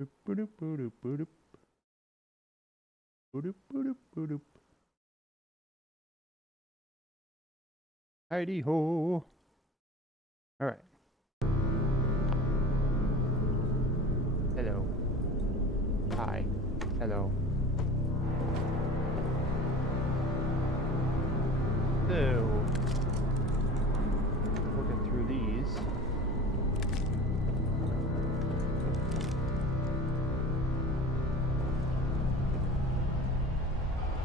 Boop, boop, boop, boop, boop, boop, boop. Heidi ho. All right. Hello. Hi. Hello. So, working through these.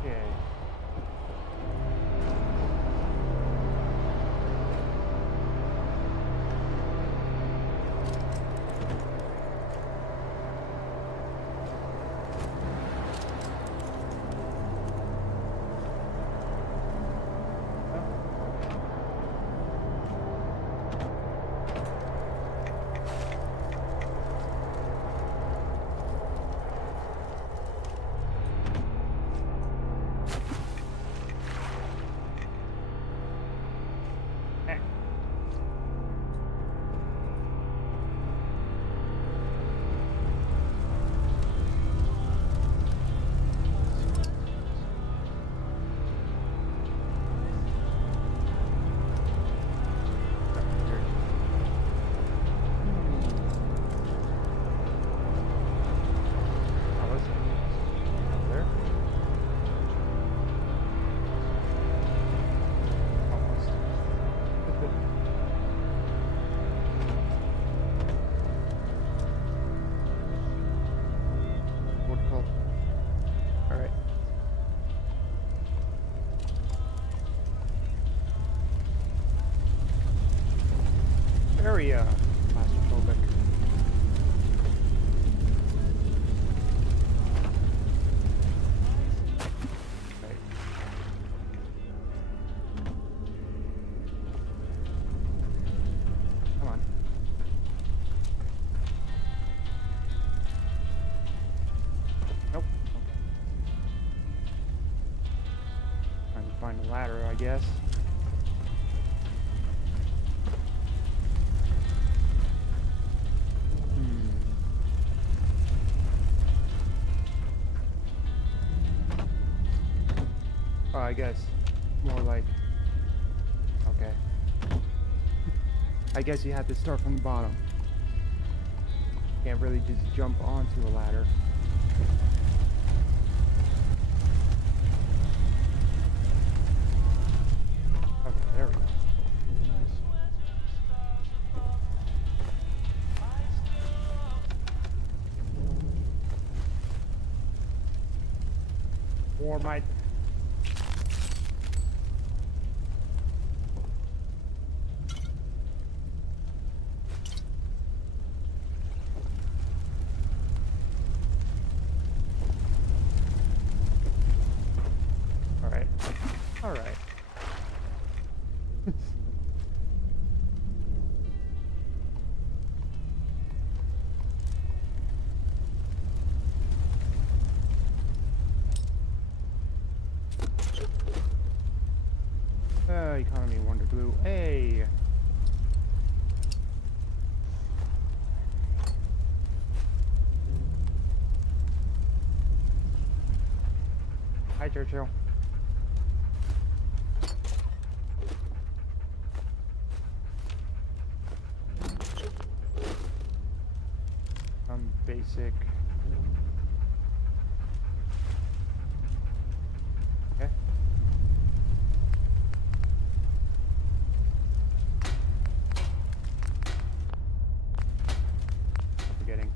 Okay. Area. Claustrophobic. Right. Come on. Nope. Okay. Trying to find a ladder, I guess. I guess more like, okay. I guess you have to start from the bottom. Can't really just jump onto a ladder. Okay, there we go. Or my Alright. Economy Wonder Glue. Hey! Hi, Churchill. Basic. Okay. I'm forgetting.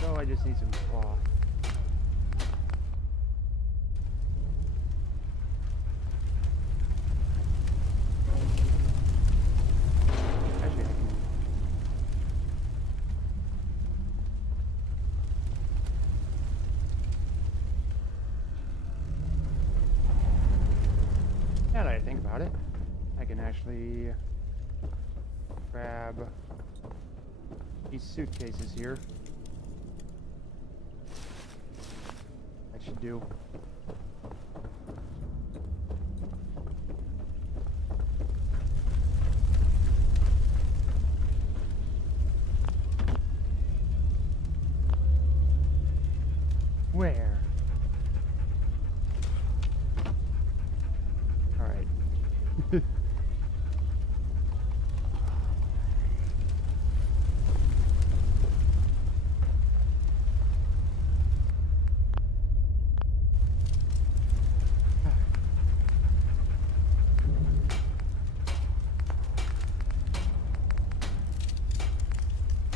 So I just need some cloth. Now that I think about it, I can actually grab these suitcases here. That should do.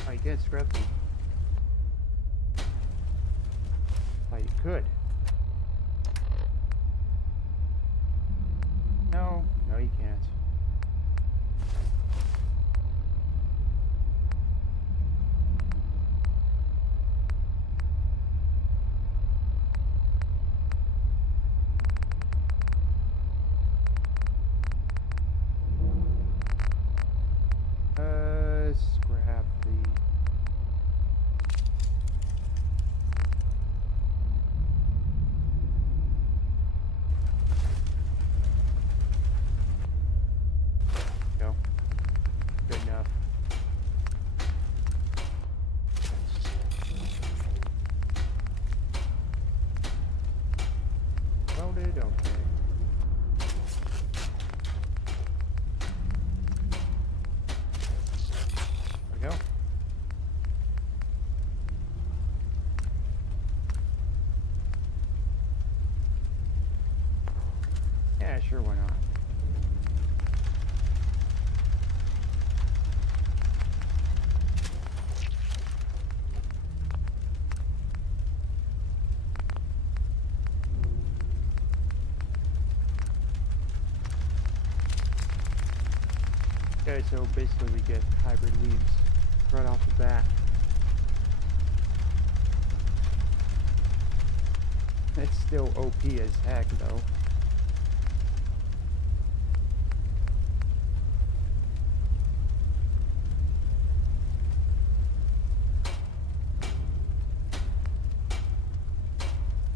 Oh, you can't scrap them. Oh, you could. No, no, you can't. Scrap the... Go. Good enough. Loaded, okay. There we go. Yeah, sure, why not? Okay, so basically we get hybrid leaves right off the bat. It's still OP as heck, though.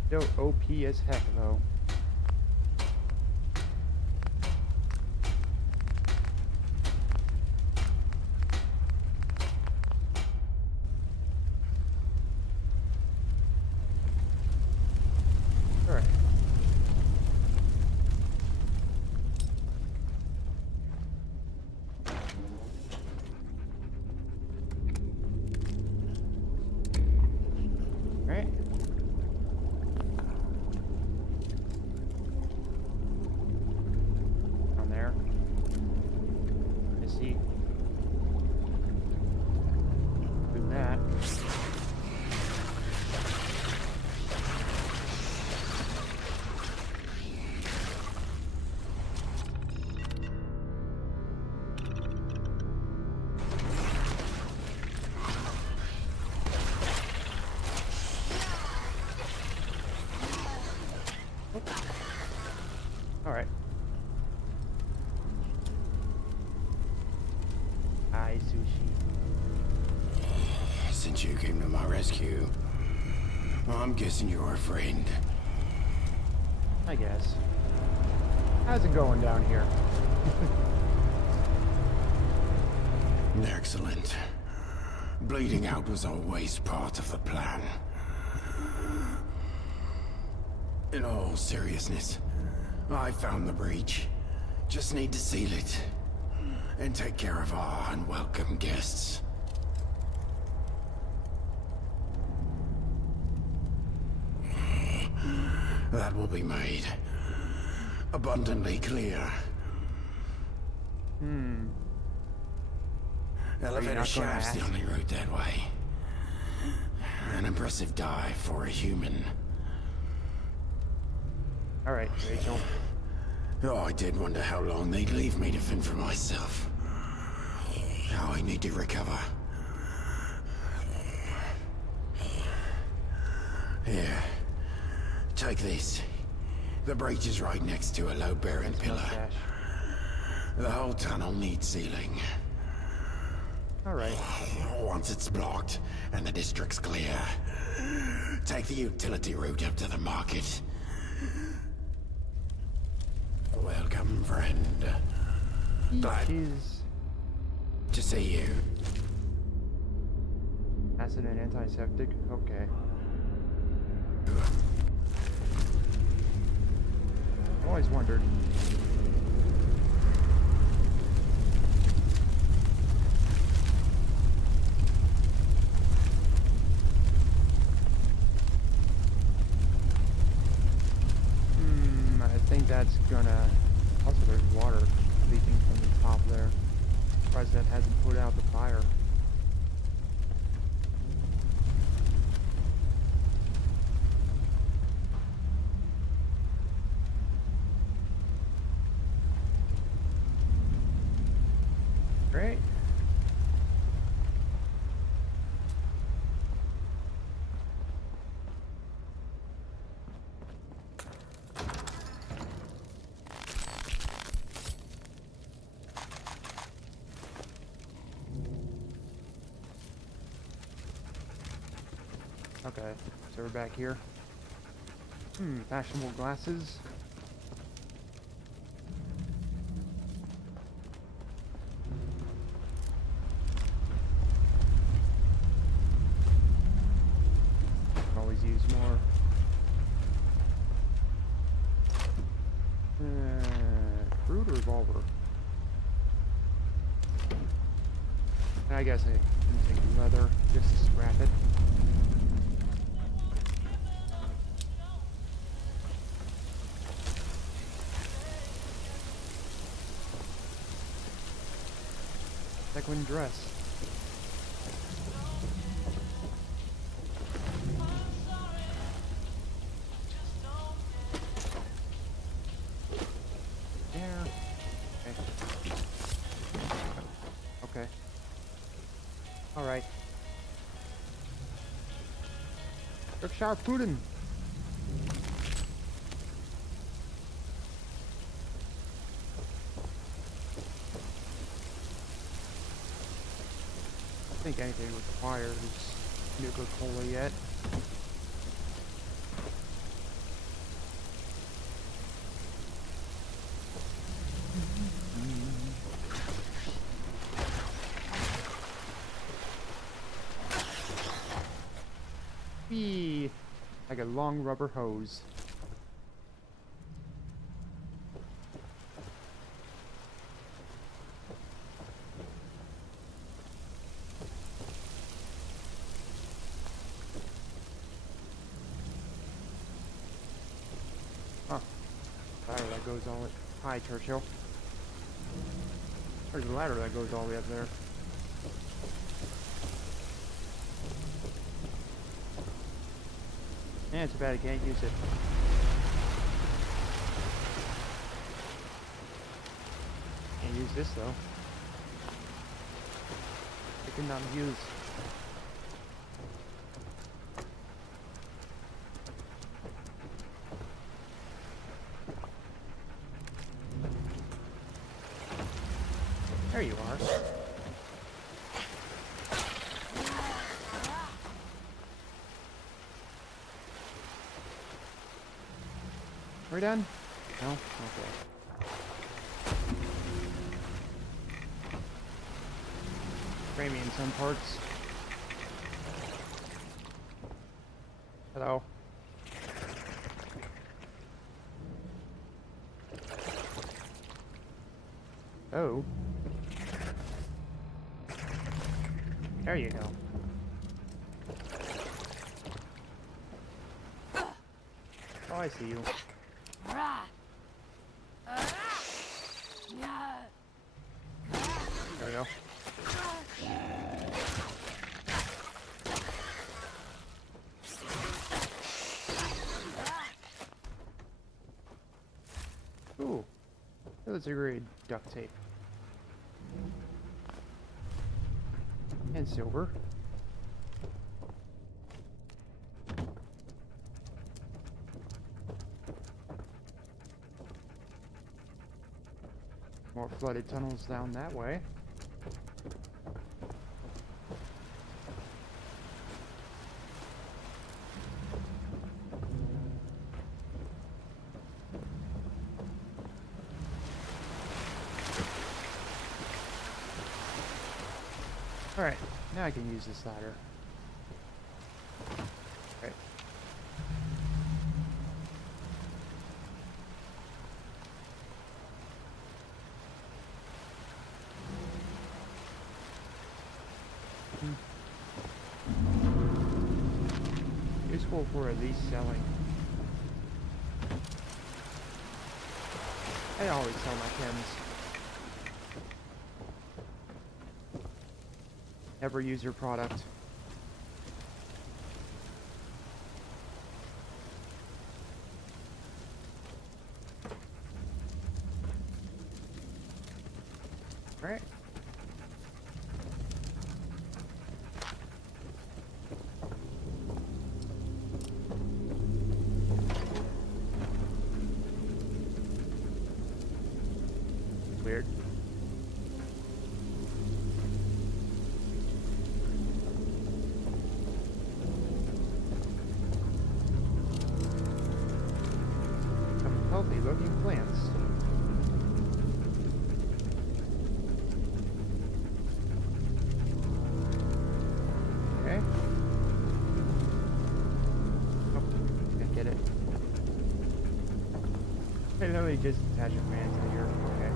Still OP as heck, though. Alright. Alright. Down there. I see. Do that. Alright. Hi, sushi. Since you came to my rescue, I'm guessing you're a friend. I guess. How's it going down here? Excellent. Bleeding out was always part of the plan. In all seriousness, I found the breach. Just need to seal it. And take care of our unwelcome guests. That will be made abundantly clear. Elevator shaft's the only route that way. An impressive dive for a human. Alright, Rachel. Oh, I did wonder how long they'd leave me to fend for myself. Now I need to recover. Here. Take this. The breach is right next to a load-bearing pillar. Mustache. The whole tunnel needs sealing. Alright. Once it's blocked and the district's clear, take the utility route up to the market. Welcome, friend. Glad to see you. Acid and antiseptic? Okay. I always wondered. water leaking from the top there. Surprised that hasn't put out the fire. Great. Okay, so we're back here. Fashionable glasses. Always use more. Crude revolver. I guess I can take leather just to scrap it. Sequin dress. Yeah. Okay. Alright. Berkshire pudding. I think anything requires Nuka-Cola yet. Eee, like a long rubber hose. Ladder that goes all it. Hi, Churchill. There's a ladder that goes all the way up there. Yeah, it's too bad I can't use it. Can't use this though. It cannot use. There you are. We're done? No? Okay. Framey in some parts. Hello. Oh. There you go. Oh, I see you. There we go. Ooh. Let's agree. Duct tape. And silver. More flooded tunnels down that way. Alright, now I can use this ladder. Right. Useful for at least selling. I always sell my chems. Never use your product. Alright. Weird. Some healthy looking plants. Okay. Oh, can't get it. I literally just attach a fan to here. Okay.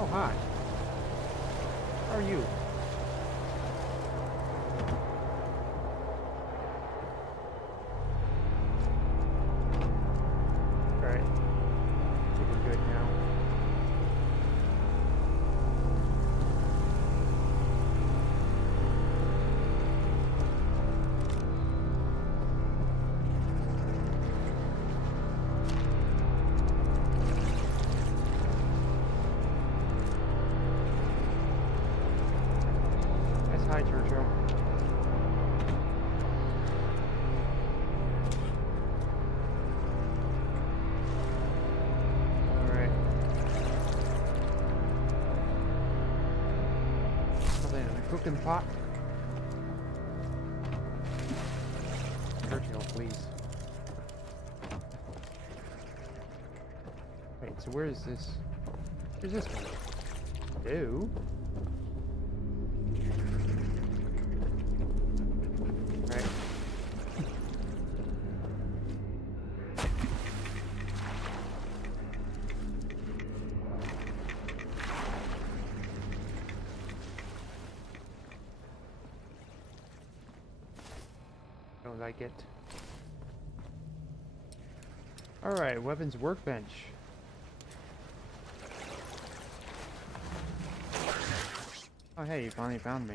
Oh, hi. How are you? Alright. I think we're good now. Yes, hi, Churchill. Alright. Something in the cooking pot. Churchill, please. Wait, so where is this? Where's this going? Ew. Right. Don't like it. Alright, weapons workbench. Oh hey, you finally found me.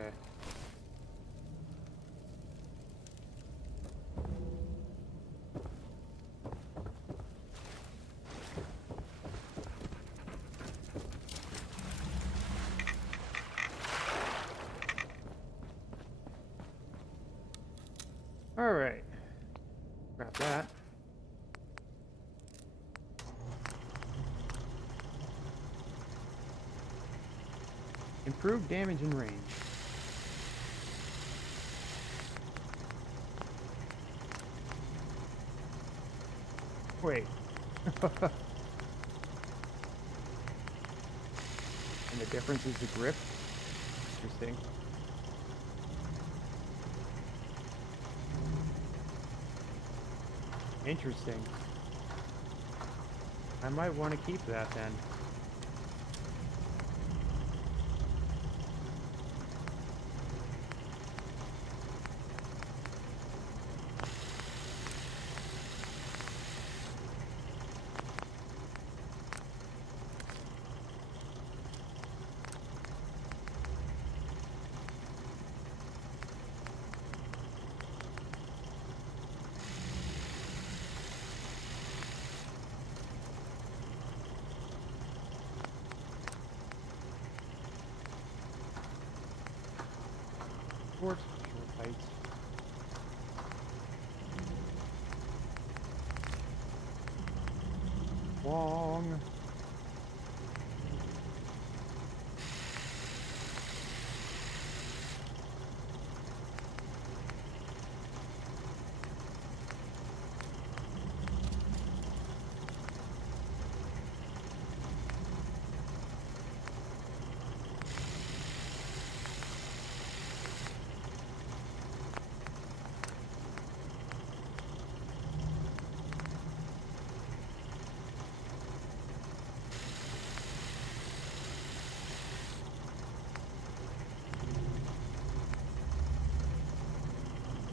Okay. Alright. Grab that. Improved damage and range. Wait. And the difference is the grip? Interesting. Interesting. I might want to keep that then. short heights. Long.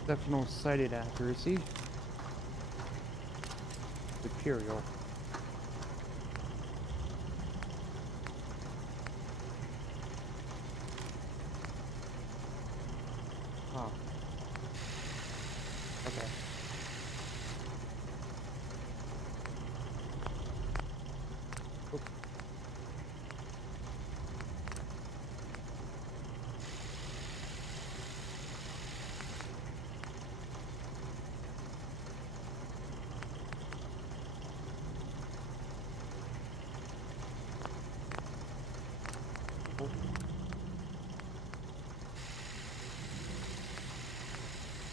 Exceptional sighted accuracy. Imperial. Huh. Okay. Oop.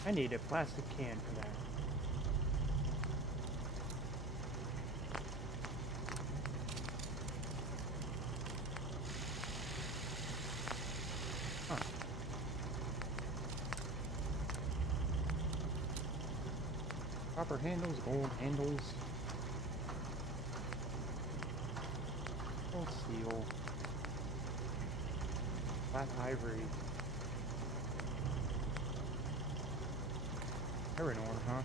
I need a plastic can for that. Huh. Copper handles, gold handles. Gold steel. Flat ivory. Iron ore, huh?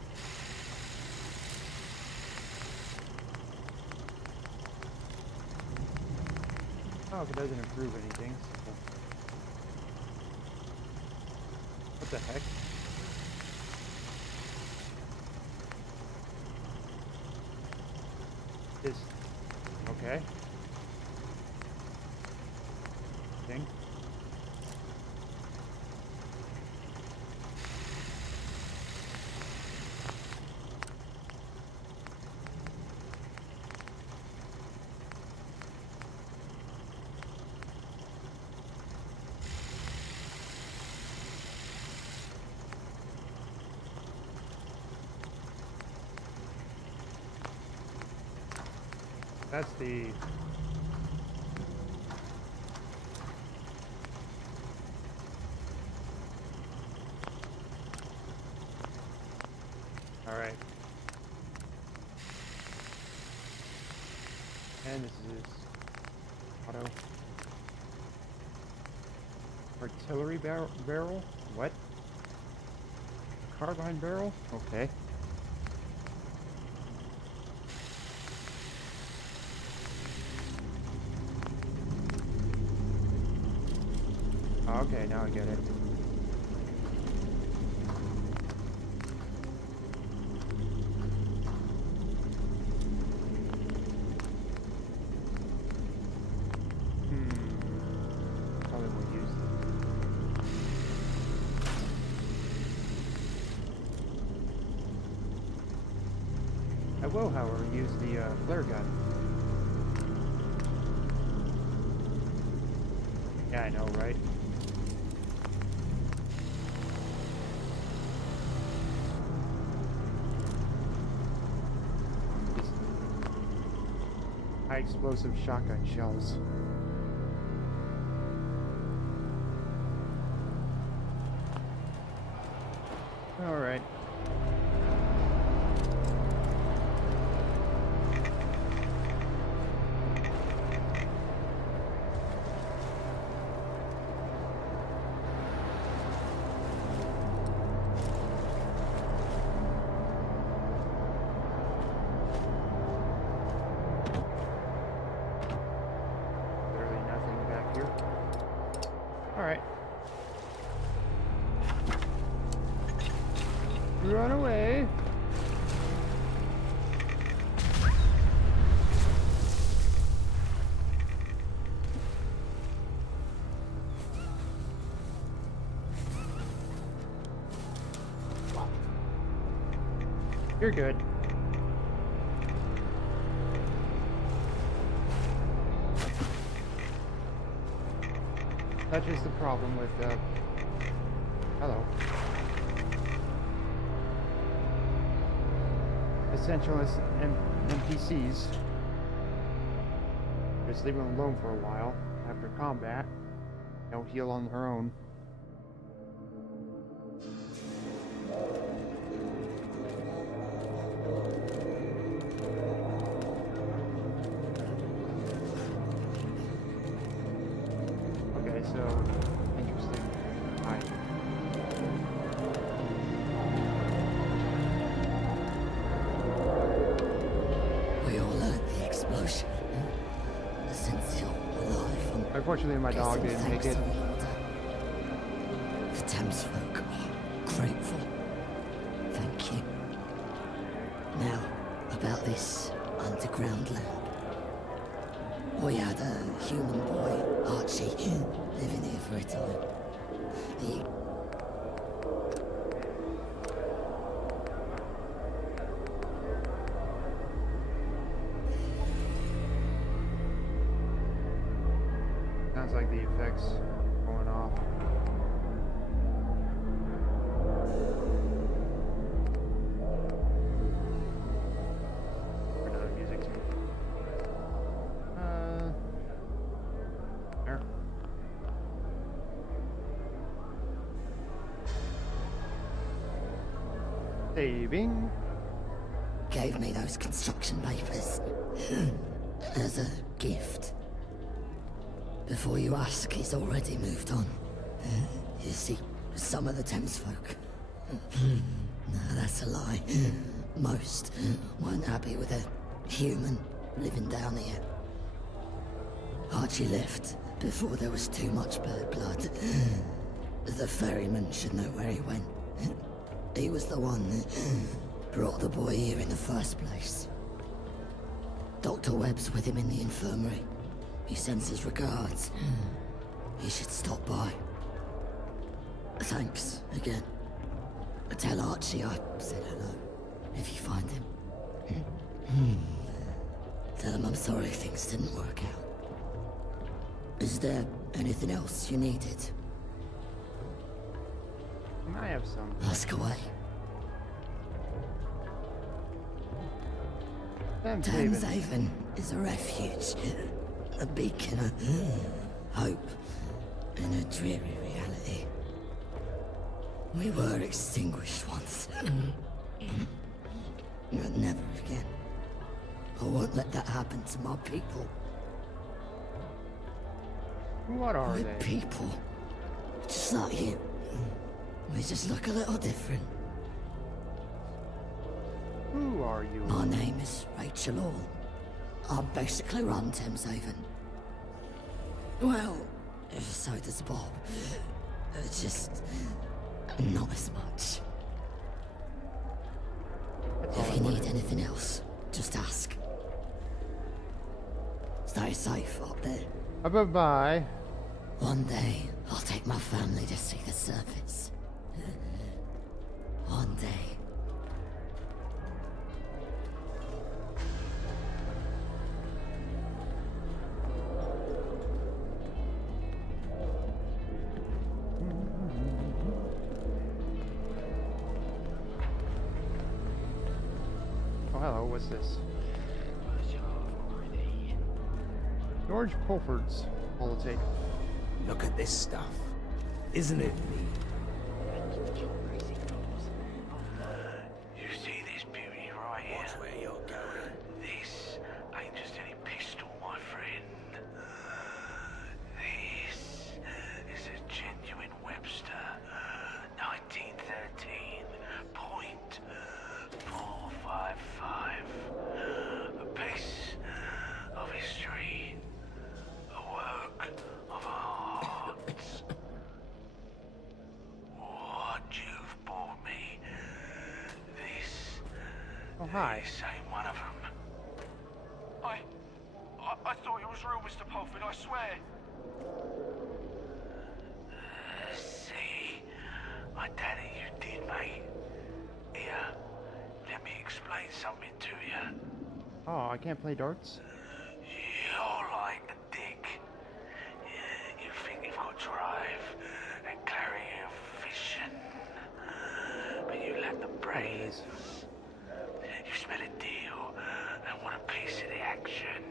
Oh, if it doesn't improve anything. So. What the heck? This. Okay. Thing. That's the... Alright. And this is auto. Artillery barrel? What? A carbine barrel? Okay. Okay, now I get it. Probably won't use them. I will, however, use the flare gun. Yeah, I know, right? High explosive shotgun shells. All right. Run away. You're good. That's just the problem with, hello. Essentialist NPCs. Just leave them alone for a while. After combat, they'll heal on their own. Okay, so interesting. Hi. We all heard the explosion. Since you're alive, Unfortunately, my dog didn't make it. The Thamesfolk are grateful. Thank you. Now, about this underground lab. We had a human boy, Archie, living here for a time. He... Sounds like the effects going off. Another music too. There. Saving. gave me those construction papers as a gift. Before you ask, he's already moved on. You see, some of the Thamesfolk... No, that's a lie. Most weren't happy with a human living down here. Archie left before there was too much bad blood. The ferryman should know where he went. He was the one that brought the boy here in the first place. Dr. Webb's with him in the infirmary. He sends his regards. He should stop by. Thanks, again. Tell Archie I said hello, if you find him. Tell him I'm sorry things didn't work out. Is there anything else you needed? I have some. Ask away. Thameshaven is a refuge, a beacon of hope in a dreary reality. We were extinguished once. But never again. I won't let that happen to my people. What are We're they? people. Just like you. We just look a little different. Who are you? My name is Rachel Hall. I basically run Thameshaven. Well, so does Bob. Just not as much. That's all If I you need wanted. anything else, just ask. Stay safe up there. Bye-bye. One day, I'll take my family to see the surface. One day. Oh, hello, what's this? George Pulford's holotape. Look at this stuff. Isn't it neat? You see this beauty right here? Watch where you're going. This ain't just any pistol, my friend. This is a genuine Webster 1913 .455. A piece of history. A work of art. What you've bought me. This Oh, hi. ain't one of them. I thought it was real, Mr. Pulford, I swear. See, I doubt it you did, mate. Here, let me explain. something to you. Oh, I can't play darts? You're like a dick. You think you've got drive and clarity of vision, but you lack the brains. You smell a deal and want a piece of the action.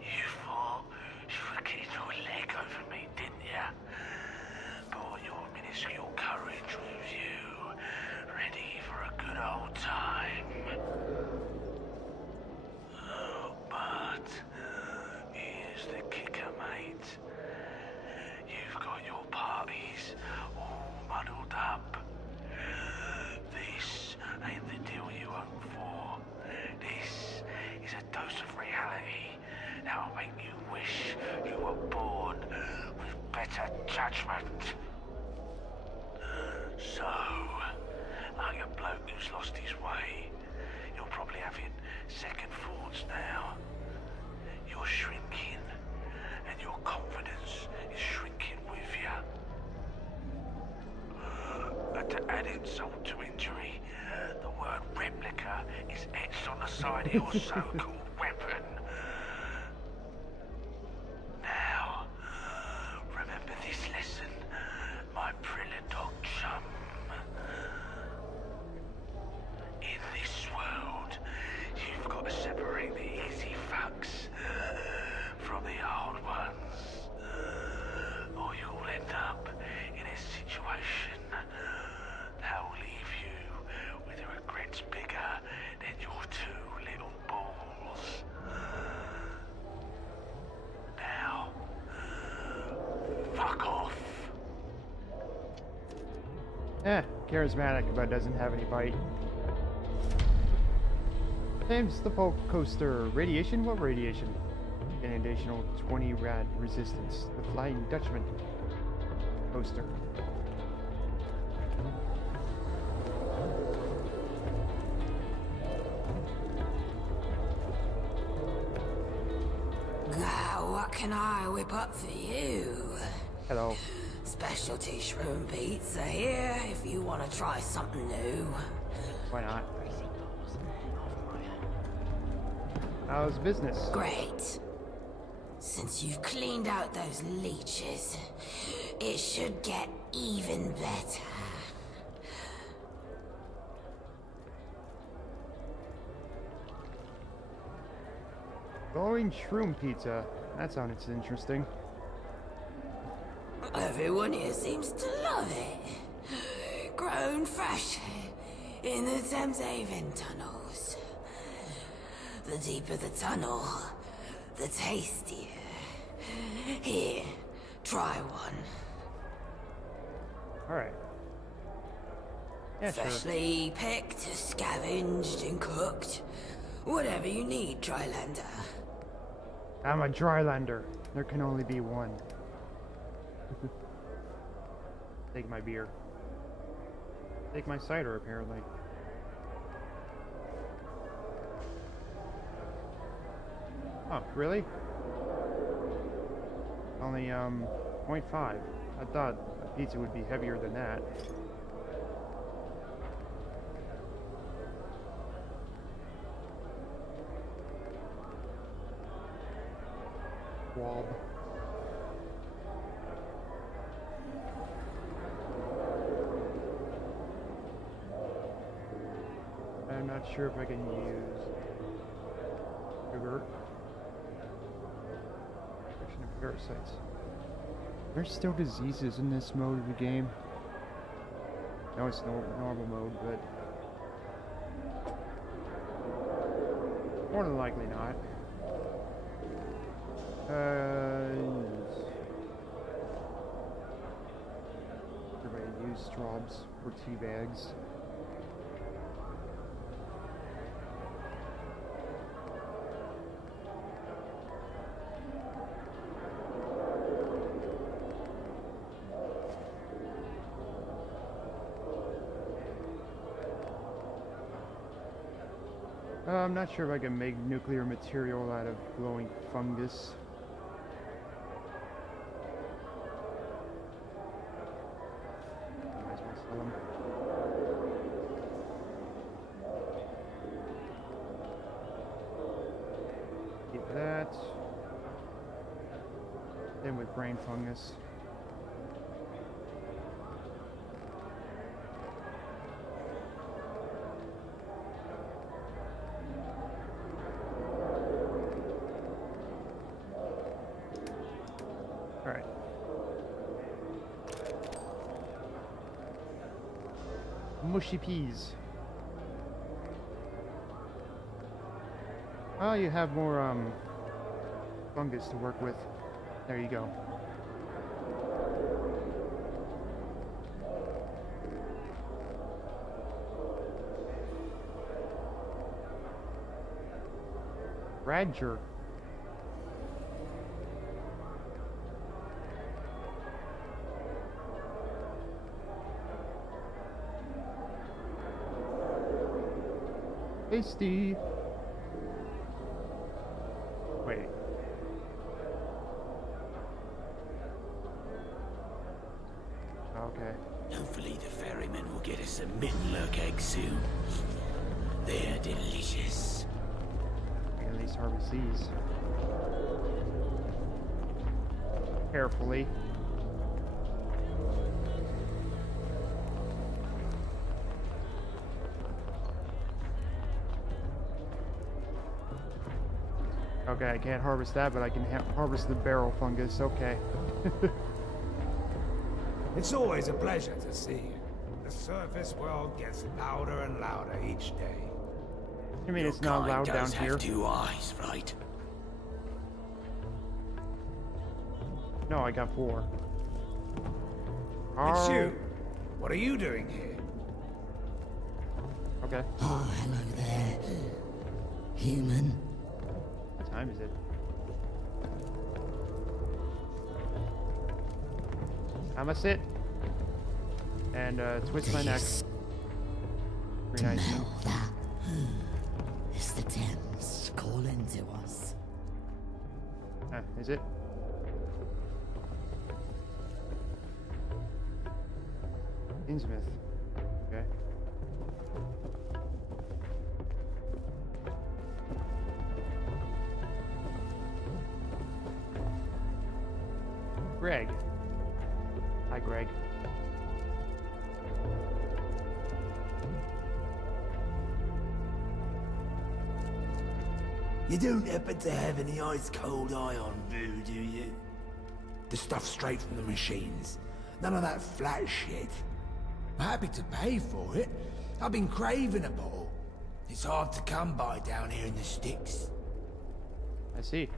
You thought you were getting your leg over me, didn't ya? Brought your minuscule courage with you, ready for a good old time. But here's the kicker, mate. You've got your parties all muddled up. This ain't the deal you hoped for. This is a dose of reality that'll make you wish you were born with better judgment. So, like a bloke who's lost his way, you're probably having second thoughts now. You're shrinking, and your confidence is shrinking with you. And to add insult to injury, the word replica is etched on the side of your so-called weapon. Now, remember this lesson, my brilliant dog chum. In this world, you've got to separate the easy fucks from the hard ones, or you'll end up in a situation that will leave you with regrets bigger than your two little balls. Now, fuck off. Charismatic, but doesn't have any bite. Thames the Folk Coaster. Radiation? What radiation? An additional 20 rad resistance. The Flying Dutchman coaster. What can I whip up for you? Hello. Specialty shroom pizza here if you want to try something new. Why not? How's business? Great. Since you've cleaned out those leeches, it should get even better. Glowing shroom pizza. That sounds interesting. Everyone here seems to love it. Grown fresh in the Thameshaven tunnels. The deeper the tunnel, the tastier. Here, try one. Alright. Yeah, sure. Freshly picked, scavenged, and cooked. Whatever you need, Drylander. I'm a drylander. There can only be one. Take my beer. Take my cider, apparently. Oh, really? Only, 0.5. I thought a pizza would be heavier than that. Wob. I'm not sure if I can use sugar. Infection of parasites. There's still diseases in this mode of the game. No, it's normal mode, but more than likely not. Everybody use straws for tea bags. I'm not sure if I can make nuclear material out of glowing fungus. Might as well sell them. Then with brain fungus. Alright. Mushy peas. Oh, you have more fungus to work with. There you go. Radger. Tasty. Wait. Okay. Hopefully the ferryman will get us a middenlurk egg soon. They're delicious. We can at least harvest these. Carefully. Okay, I can't harvest that, but I can harvest the barrel fungus. Okay. It's always a pleasure to see you. The surface world gets louder and louder each day. You mean it's not loud down does here? have 2 eyes, right? No, I got 4. It's you. What are you doing here? Okay. Oh, hello there. Human. What time is it? I'ma sit and twist my neck. Very nice. Smell that? It's the Thames calling to us. Is it? Innsmouth. Okay. Greg. Hi, Greg. You don't happen to have any ice-cold iron brew, do you? The stuff straight from the machines. None of that flat shit. I'm happy to pay for it. I've been craving a bottle. It's hard to come by down here in the sticks. I see.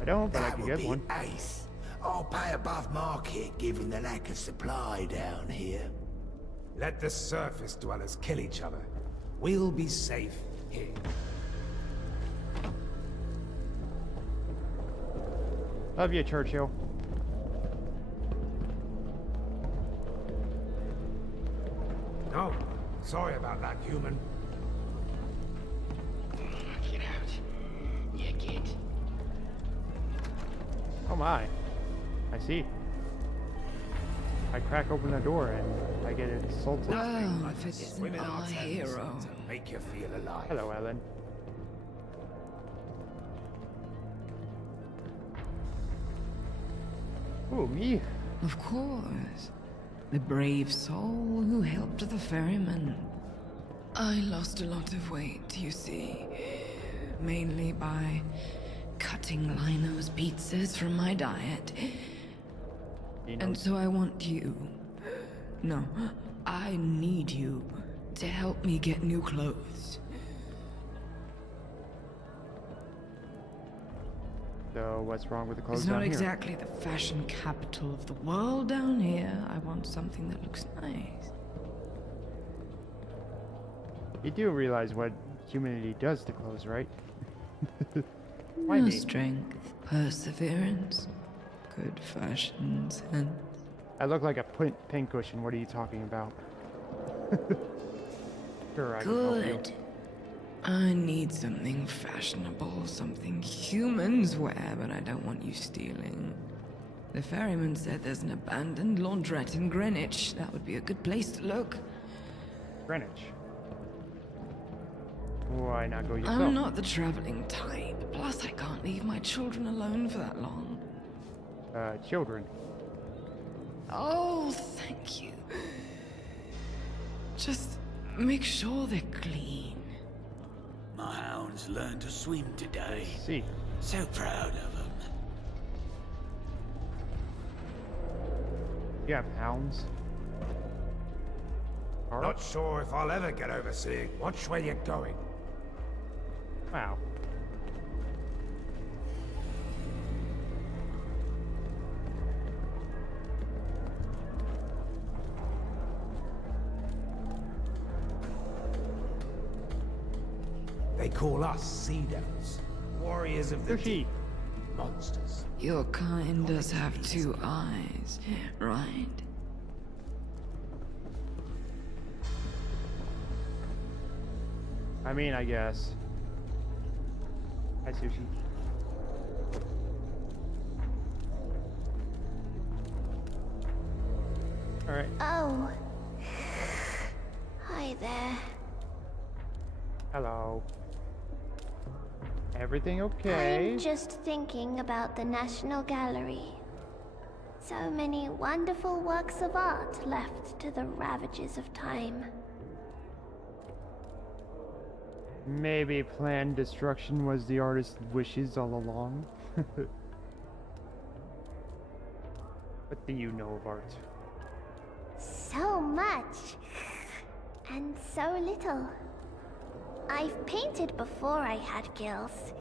I don't, but I That can would get be one. ace. I'll pay above market given the lack of supply down here. Let the surface dwellers kill each other. We'll be safe here. Love you, Churchill. No, sorry about that, human. Get out. You get. Oh my. I see. I crack open the door and I get insulted. Oh, if it isn't Swimming our our hero. to make you feel alive. Hello, Ellen. Ooh, me? Of course. The brave soul who helped the ferryman. I lost a lot of weight, you see. Mainly by cutting Lino's pizzas from my diet. And so I want you. No, I need you to help me get new clothes. So what's wrong with the clothes It's not down here? exactly the fashion capital of the world down here. I want something that looks nice. You do realize what humanity does to clothes, right? Why No me? strength, perseverance, good fashion sense. I look like a pincushion. What are you talking about? Sure, I can help you. Good. I need something fashionable, something humans wear, but I don't want you stealing. The ferryman said there's an abandoned laundrette in Greenwich. That would be a good place to look. Greenwich. Why not go yourself? I'm not the traveling type. Plus, I can't leave my children alone for that long. Children. Oh, thank you. Just make sure they're clean. My hounds learned to swim today. Let's see. So proud of them. You have hounds? Carl? Not sure if I'll ever get overseeing. Watch where you're going. Wow. They call us Sea Devils. Warriors of the Sushi. deep. Monsters. Your kind does have two eyes, right? I mean, I guess. Hi, Sushi. Alright. Oh. Hi there. Hello. Everything okay? I'm just thinking about the National Gallery. So many wonderful works of art left to the ravages of time. Maybe planned destruction was the artist's wishes all along. What do you know of art? So much. And so little. I've painted before I had gills.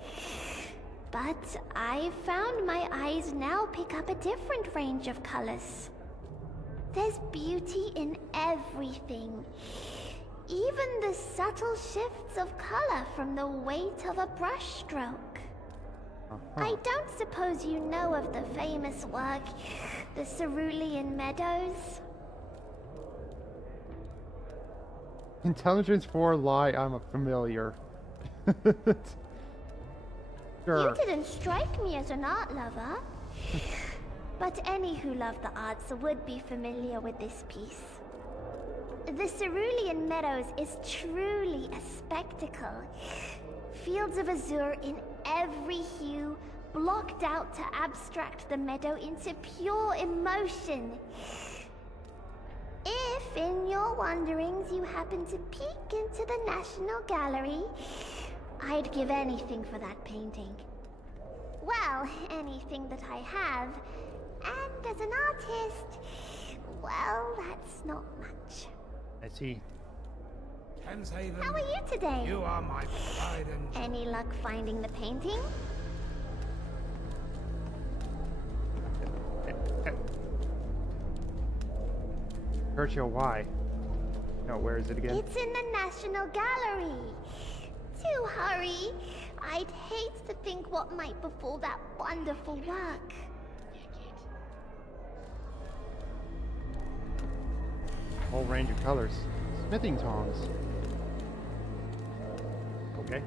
But I've found my eyes now pick up a different range of colors. There's beauty in everything. Even the subtle shifts of color from the weight of a brushstroke. I don't suppose you know of the famous work, the Cerulean Meadows? Intelligence 4 lie, I'm a familiar. Sure. You didn't strike me as an art lover. But any who love the arts would be familiar with this piece. The Cerulean Meadows is truly a spectacle. Fields of azure in every hue, blocked out to abstract the meadow into pure emotion. If, in your wanderings, you happen to peek into the National Gallery, I'd give anything for that painting. Well, anything that I have. And as an artist, well, that's not much. I see. Thameshaven. How are you today? You are my pride and joy. Any luck finding the painting? Churchill, why? No, where is it again? It's in the National Gallery. Do hurry. I'd hate to think what might befall that wonderful work. Whole range of colors. Smithing tongs. Okay.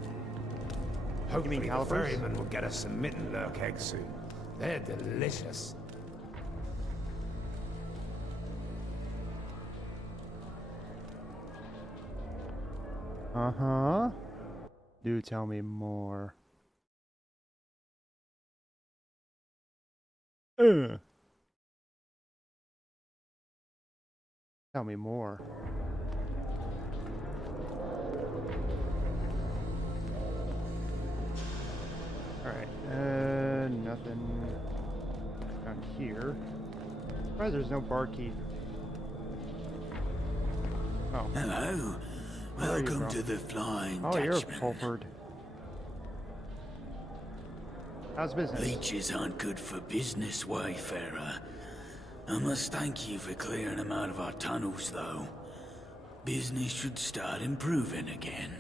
Hopefully the calipers? ferryman will get us some mitten lurk eggs soon. They're delicious. Uh-huh. Do tell me more. Tell me more. Alright, nothing down here. Surprised there's no barkeep. Oh. Hello. Where are you Welcome from? to the Flying Oh, you're a Dutchman. Pulford. How's business? Leeches aren't good for business, wayfarer. I must thank you for clearing them out of our tunnels, though. Business should start improving again.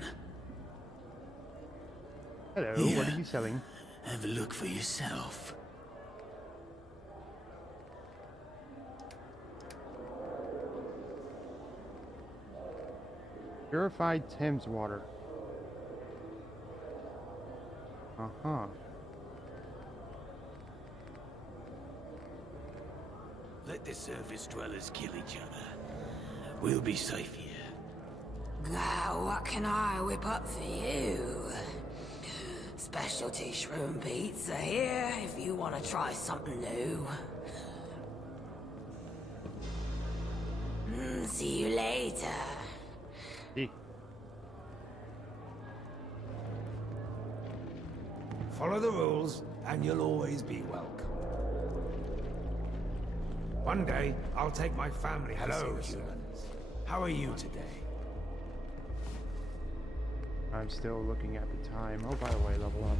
Hello, Yeah. what are you selling? Have a look for yourself. Purified Thames water. Uh-huh. Let the surface dwellers kill each other. We'll be safe here. What can I whip up for you? Specialty shroom pizza here if you want to try something new. See you later. See. Follow the rules, and you'll always be welcome. One day, I'll take my family. Hello, humans. How are you today? I'm still looking at the time. Oh, by the way, level up.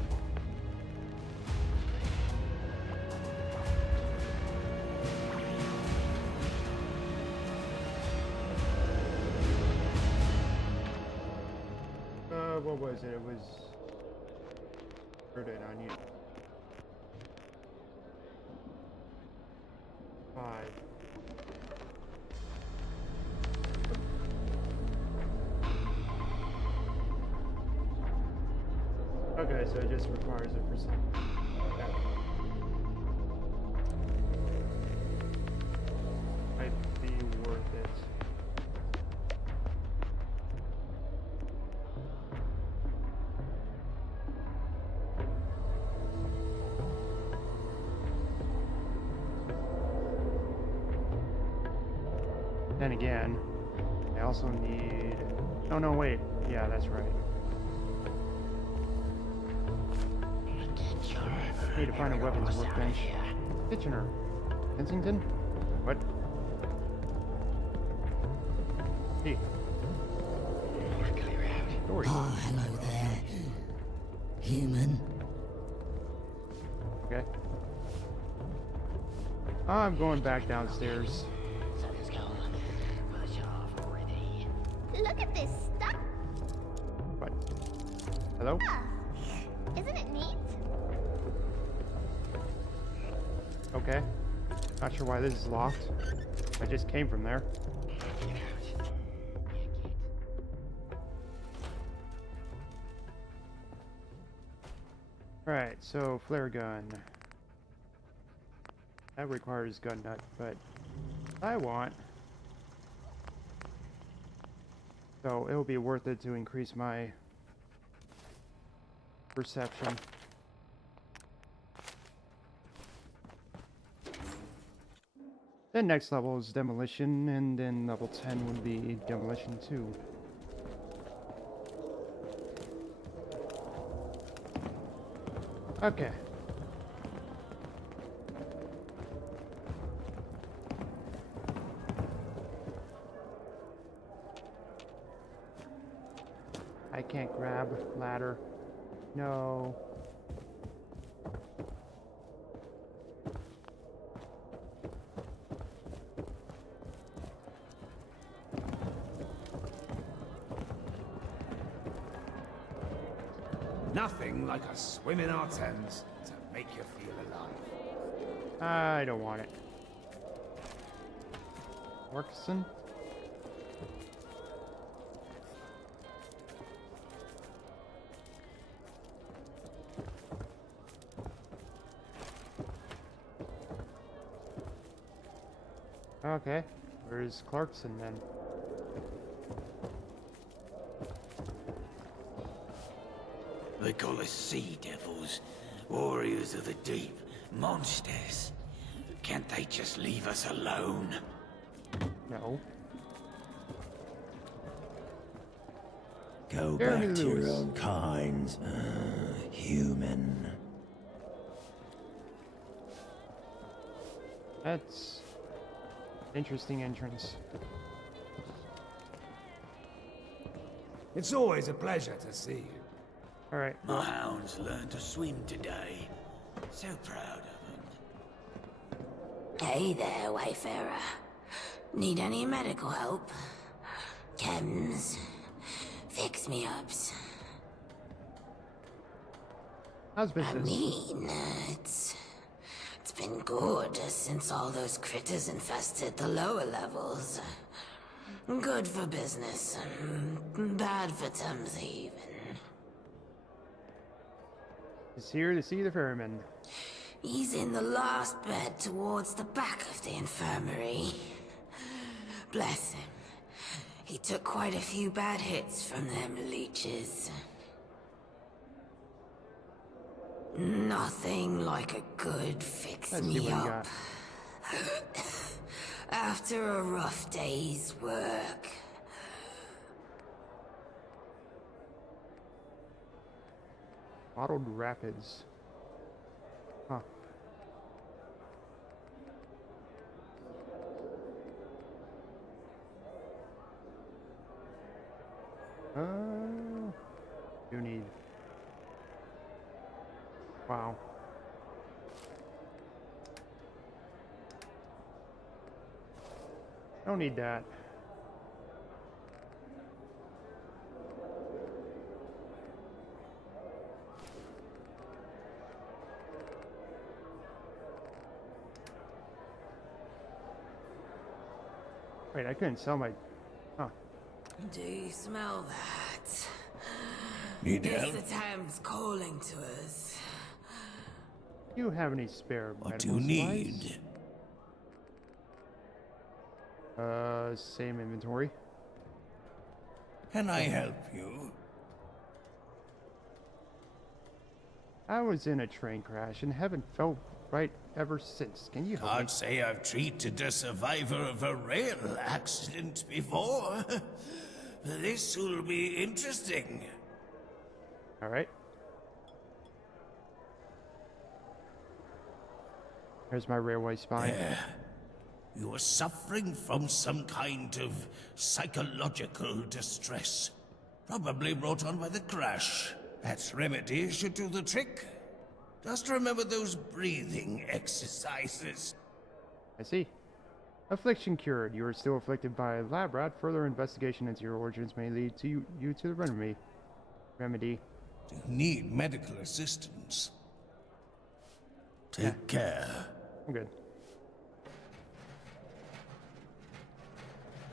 What was it? It was... Where did I need... 5. Okay, so it just requires a percent. Okay. Might be worth it. Then again, I also need... Oh no, wait. Yeah, that's right. Need to find a weapons workbench. Kitchener. Kensington? What? Hey. Story. Oh, hello there. Human. Okay. I'm going back downstairs. Look at this stuff. What? Hello? Isn't it neat? Okay. Not sure why this is locked. I just came from there. Alright, so flare gun. That requires gun nut, but I want. So it'll be worth it to increase my perception. Then next level is demolition, and then level 10 would be demolition 2. Okay. I can't grab ladder. No. Nothing like a swim in our Thames to make you feel alive. I don't want it. Workson? Okay, where's Clarkson then? They call us sea devils, warriors of the deep, monsters. Can't they just leave us alone? No. Go Jeremy back to your Lewis. own kind, human. That's interesting entrance. It's always a pleasure to see you. All right. My hounds learned to swim today. So proud of them. Hey there, Wayfarer. Need any medical help? Chems. Fix-me-ups. How's I business? mean, it's been good since all those critters infested the lower levels. Good for business, bad for Thameshaven. Is here to see the ferryman. He's in the last bed towards the back of the infirmary. Bless him. He took quite a few bad hits from them leeches. Nothing like a good fix Let's see me what you up. got. After a rough day's work. Bottled Rapids. Huh. You need. Wow. Don't need that. Wait, I couldn't sell my... Huh. Do you smell that? Need It's help? the Thames calling to us. Do you have any spare What do medical you supplies? need? Same inventory. Can I help you? I was in a train crash and haven't felt right ever since. Can you help me? Can't say I've treated a survivor of a rail accident before. This will be interesting. All right. Here's my railway spine. You are suffering from some kind of psychological distress. Probably brought on by the crash. That remedy should do the trick. Just remember those breathing exercises. I see. Affliction cured. You are still afflicted by lab rat. Further investigation into your origins may lead to you to the remedy. Do you need medical assistance? Take care. I'm good.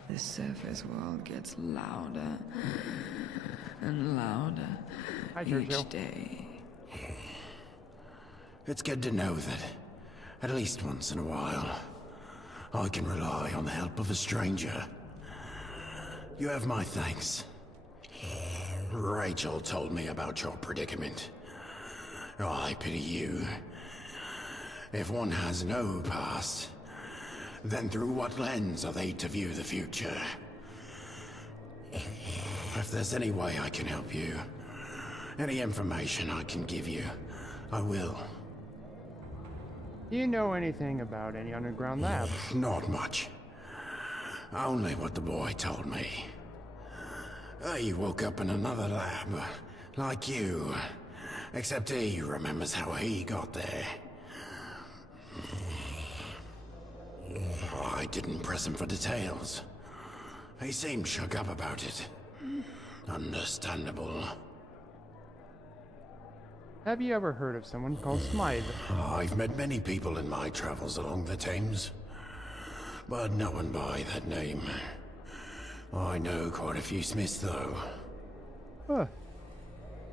The surface world gets louder and louder Hi, each Churchill. day. It's good to know that, at least once in a while, I can rely on the help of a stranger. You have my thanks. Rachel told me about your predicament. I pity you. If one has no past, then through what lens are they to view the future? If there's any way I can help you, any information I can give you, I will. Do you know anything about any underground labs? Not much. Only what the boy told me. He woke up in another lab, like you. Except he remembers how he got there. I didn't press him for details. He seemed shook up about it. Understandable. Have you ever heard of someone called Smythe? I've met many people in my travels along the Thames, but no one by that name. I know quite a few Smiths, though. Huh.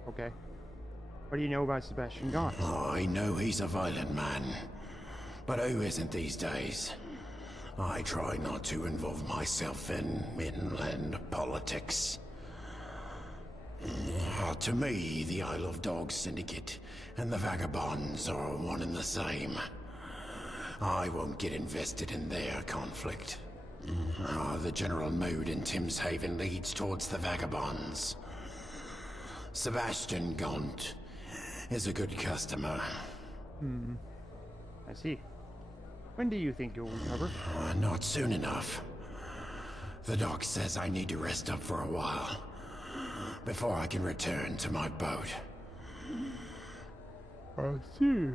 Okay. What do you know about Sebastian Gaunt? I know he's a violent man, but who isn't these days? I try not to involve myself in inland politics. To me, the Isle of Dogs Syndicate and the Vagabonds are one and the same. I won't get invested in their conflict. The general mood in Thameshaven leads towards the Vagabonds. Sebastian Gaunt is a good customer. I see. When do you think you'll recover? Not soon enough. The doc says I need to rest up for a while before I can return to my boat. I see.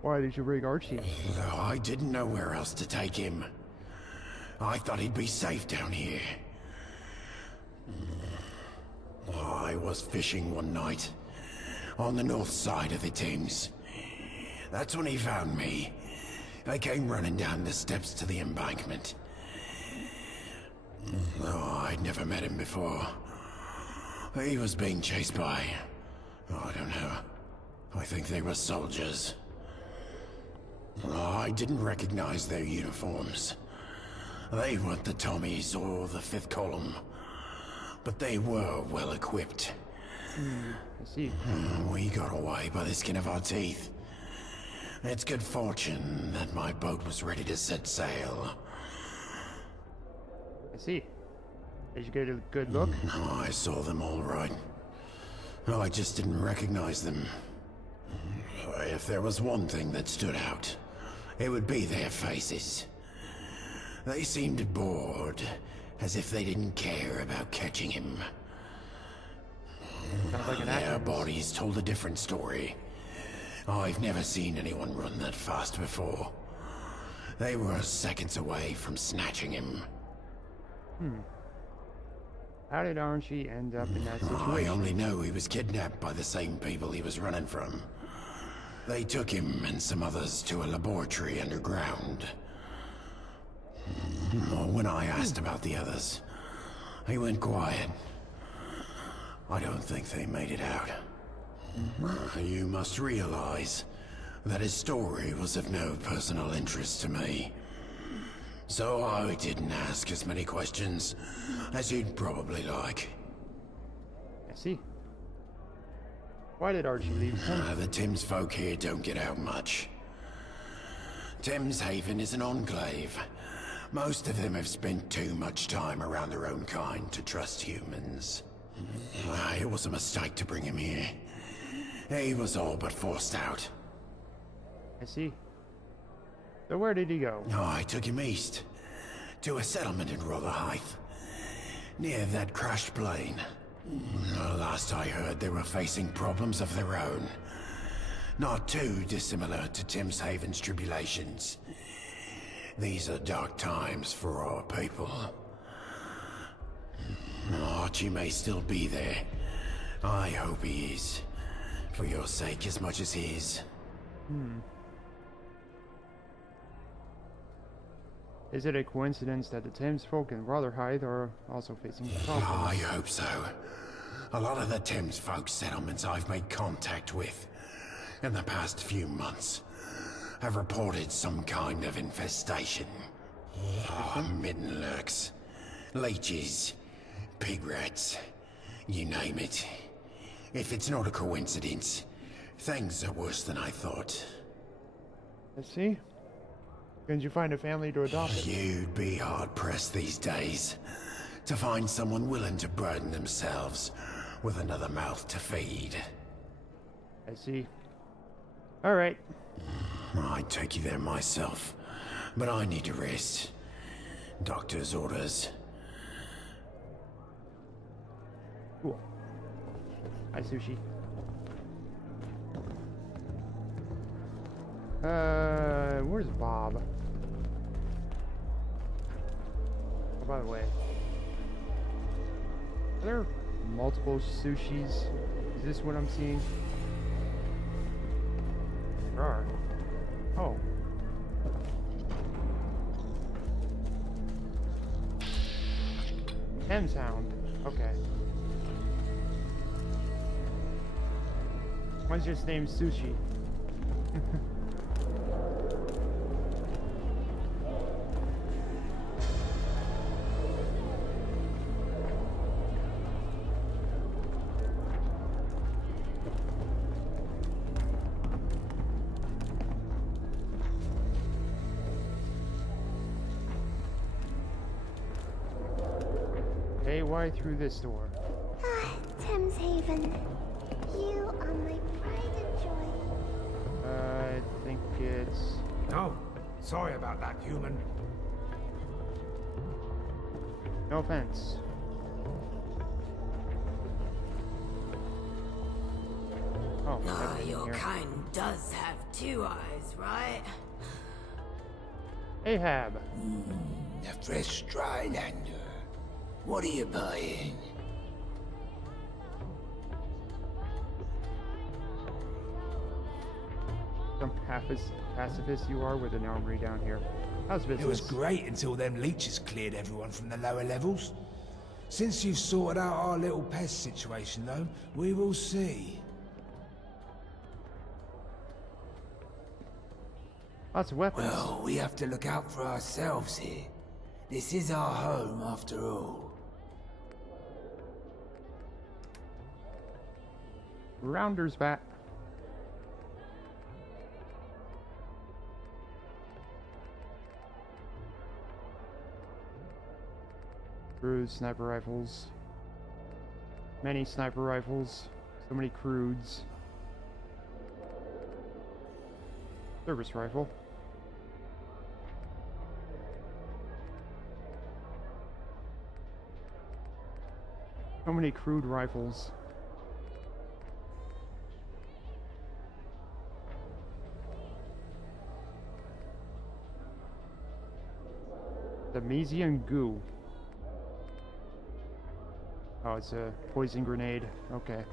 Why did you bring Archie? I didn't know where else to take him. I thought he'd be safe down here. I was fishing one night on the north side of the Thames. That's when he found me. I came running down the steps to the embankment. I'd never met him before. He was being chased by... I don't know. I think they were soldiers. I didn't recognize their uniforms. They weren't the Tommies or the Fifth Column, but they were well equipped. I see. We got away by the skin of our teeth. It's good fortune that my boat was ready to set sail. I see. Did you get a good look? I saw them all right. I just didn't recognize them. If there was one thing that stood out, it would be their faces. They seemed bored, as if they didn't care about catching him. Sounds like an Their actor. bodies told a different story. I've never seen anyone run that fast before. They were seconds away from snatching him. How did Archie end up in that I situation? only know he was kidnapped by the same people he was running from. They took him and some others to a laboratory underground. When I asked about the others, he went quiet. I don't think they made it out. You must realize that his story was of no personal interest to me. So I didn't ask as many questions as you'd probably like. I see. Why did Archie leave town? The Thames folk here don't get out much. Thameshaven is an enclave. Most of them have spent too much time around their own kind to trust humans. It was a mistake to bring him here. He was all but forced out. I see. So where did he go? I took him east, to a settlement in Rotherhithe, near that crashed plane. Last I heard, they were facing problems of their own. Not too dissimilar to Thameshaven's tribulations. These are dark times for our people. Archie may still be there. I hope he is. For your sake as much as his. Is it a coincidence that the Thames folk in Rotherhithe are also facing problems? I hope so. A lot of the Thames folk settlements I've made contact with in the past few months have reported some kind of infestation. Midden lurks, leeches, pig rats, you name it. If it's not a coincidence, things are worse than I thought. I see. Couldn't you find a family to adopt it? You'd be hard-pressed these days to find someone willing to burden themselves with another mouth to feed. I see. Alright. I'd take you there myself, but I need to rest. Doctor's orders. Cool. Hi, Sushi. Where's Bob? Oh, by the way, are there multiple sushis? Is this what I'm seeing? There are. Oh. Thameshound. Okay. One's just named Sushi. Hey, why through this door? Ah, Thameshaven. You are my pride and joy. I think it's... Oh, sorry about that, human. No offense. Oh, Ah, nothing your here. kind does have two eyes, right? Ahab. A fresh Drylander. What are you buying? Some pacifist you are with an armory down here. How's business? It was great until them leeches cleared everyone from the lower levels. Since you've sorted out our little pest situation, though, we will see. Lots of weapons. Well, we have to look out for ourselves here. This is our home after all. Rounder's back. Crude sniper rifles. Many sniper rifles. So many crudes. Service rifle. So many crude rifles. The Mesian goo. Oh, it's a poison grenade. Okay.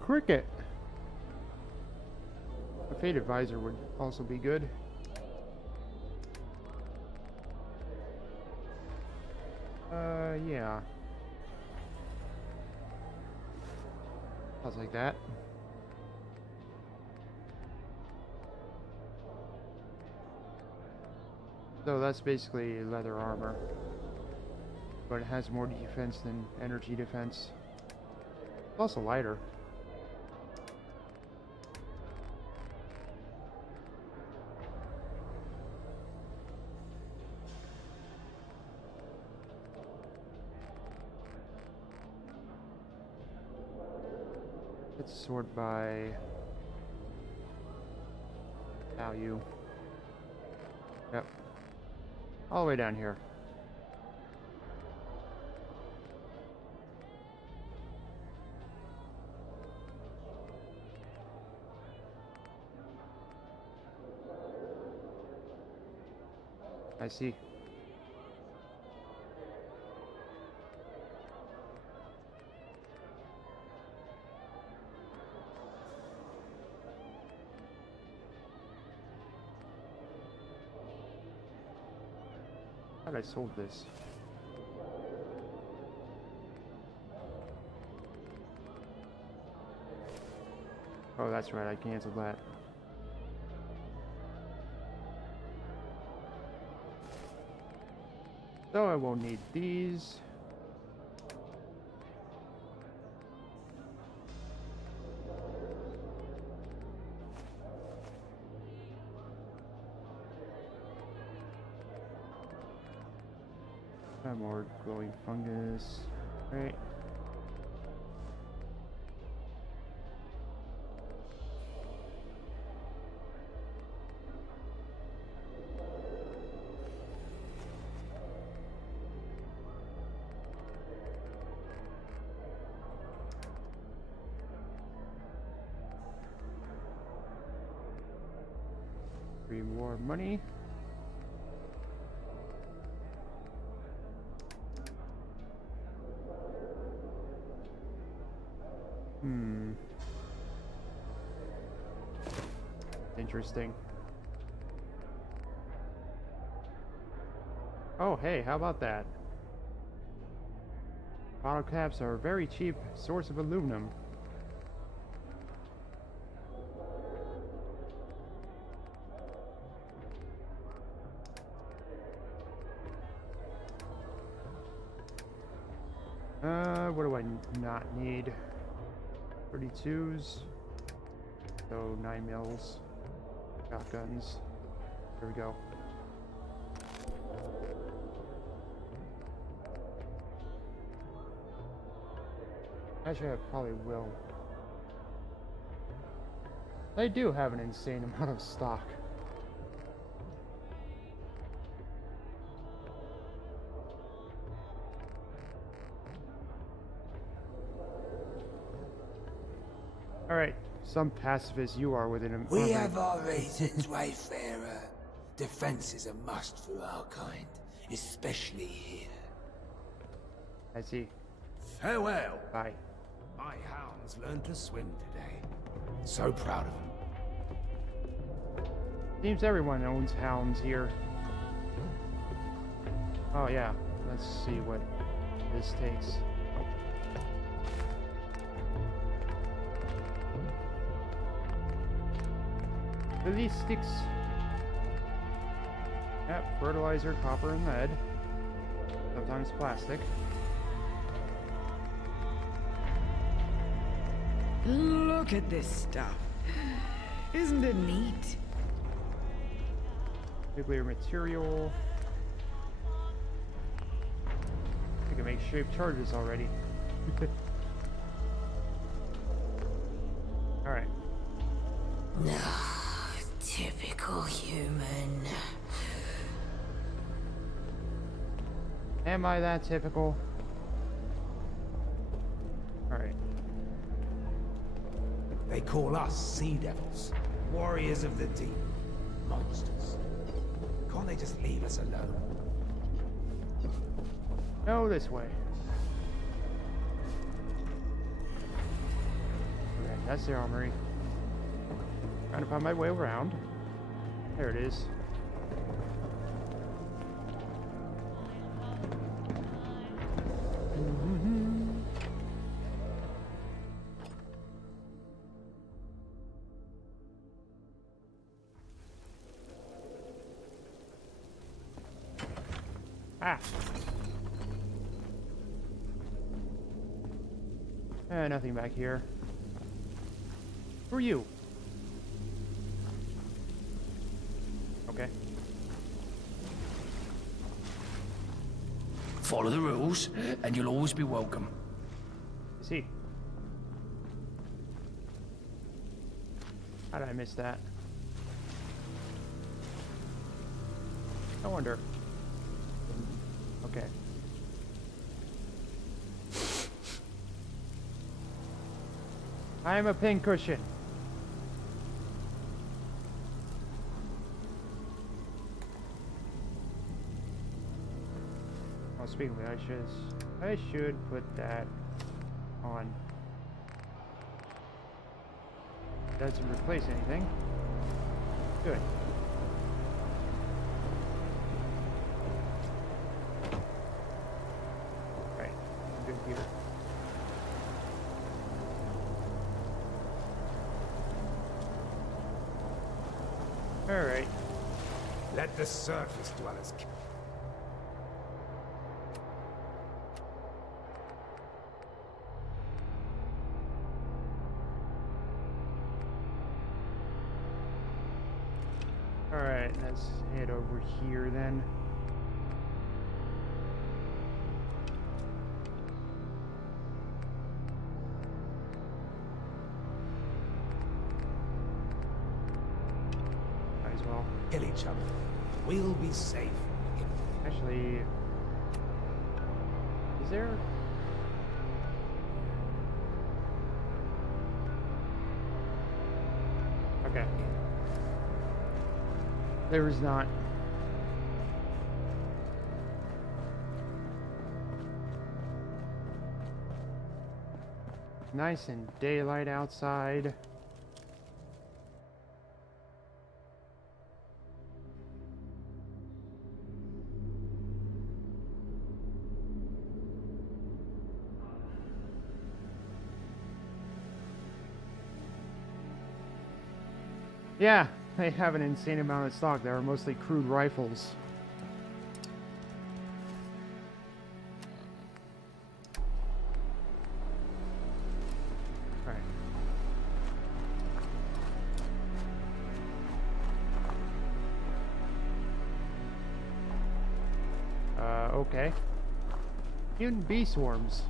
Cricket. A faded visor would also be good. Yeah. Sounds like that. So that's basically leather armor. But it has more defense than energy defense. It's also lighter. Let's sort by value. Yep. All the way down here. I see. Thought I sold this. Oh, that's right, I canceled that. So I won't need these. More glowing fungus. Right. Three more money. Interesting. Oh, hey, how about that? Bottle caps are a very cheap source of aluminum. What do I not need? 32s. So 9 mils. Shotguns. There we go. Actually, I probably will. They do have an insane amount of stock. Alright, some pacifist you are within a... We have our reasons, Wayfarer. Defense is a must for our kind, especially here. I see. Farewell. Bye. My hounds learned to swim today. So proud of them. Seems everyone owns hounds here. Oh yeah, let's see what this takes. Release sticks. Yep, fertilizer, copper, and lead. Sometimes plastic. Look at this stuff. Isn't it neat? Nuclear material. I can make shaped charges already. Alright. Typical human. Am I that typical? Alright. They call us sea devils, warriors of the deep, monsters. Can't they just leave us alone? No, this way. Okay, that's the armory. Trying to find my way around. There it is. Ah. Nothing back here. Who are you? Okay. Follow the rules, and you'll always be welcome. Is he? How did I miss that? I wonder. Okay. I am a pincushion. Oh, speaking of which, I should put that on. Doesn't replace anything. Good. Right, I'm good here. Alright. Let the surface dwellers. Alright, let's head over here then. Might as well. Kill each other. We'll be safe. Actually, is there? Okay. There is not. Nice and daylight outside. Yeah, they have an insane amount of stock. They are mostly crude rifles. Alright. Okay. Mutant bee swarms.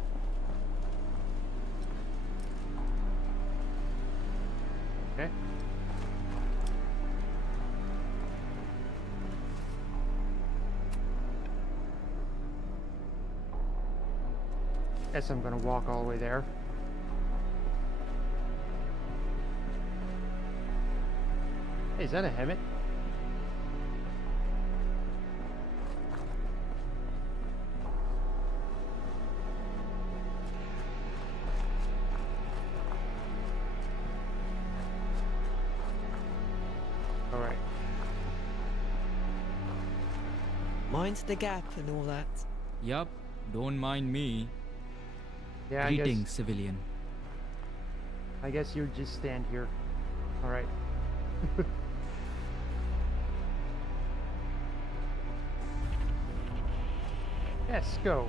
Okay. Guess I'm gonna walk all the way there. Hey, is that a helmet? Alright. Mind the gap and all that. Yup, don't mind me. Yeah, Greetings, civilian. I guess you just stand here. Alright. Yes, go.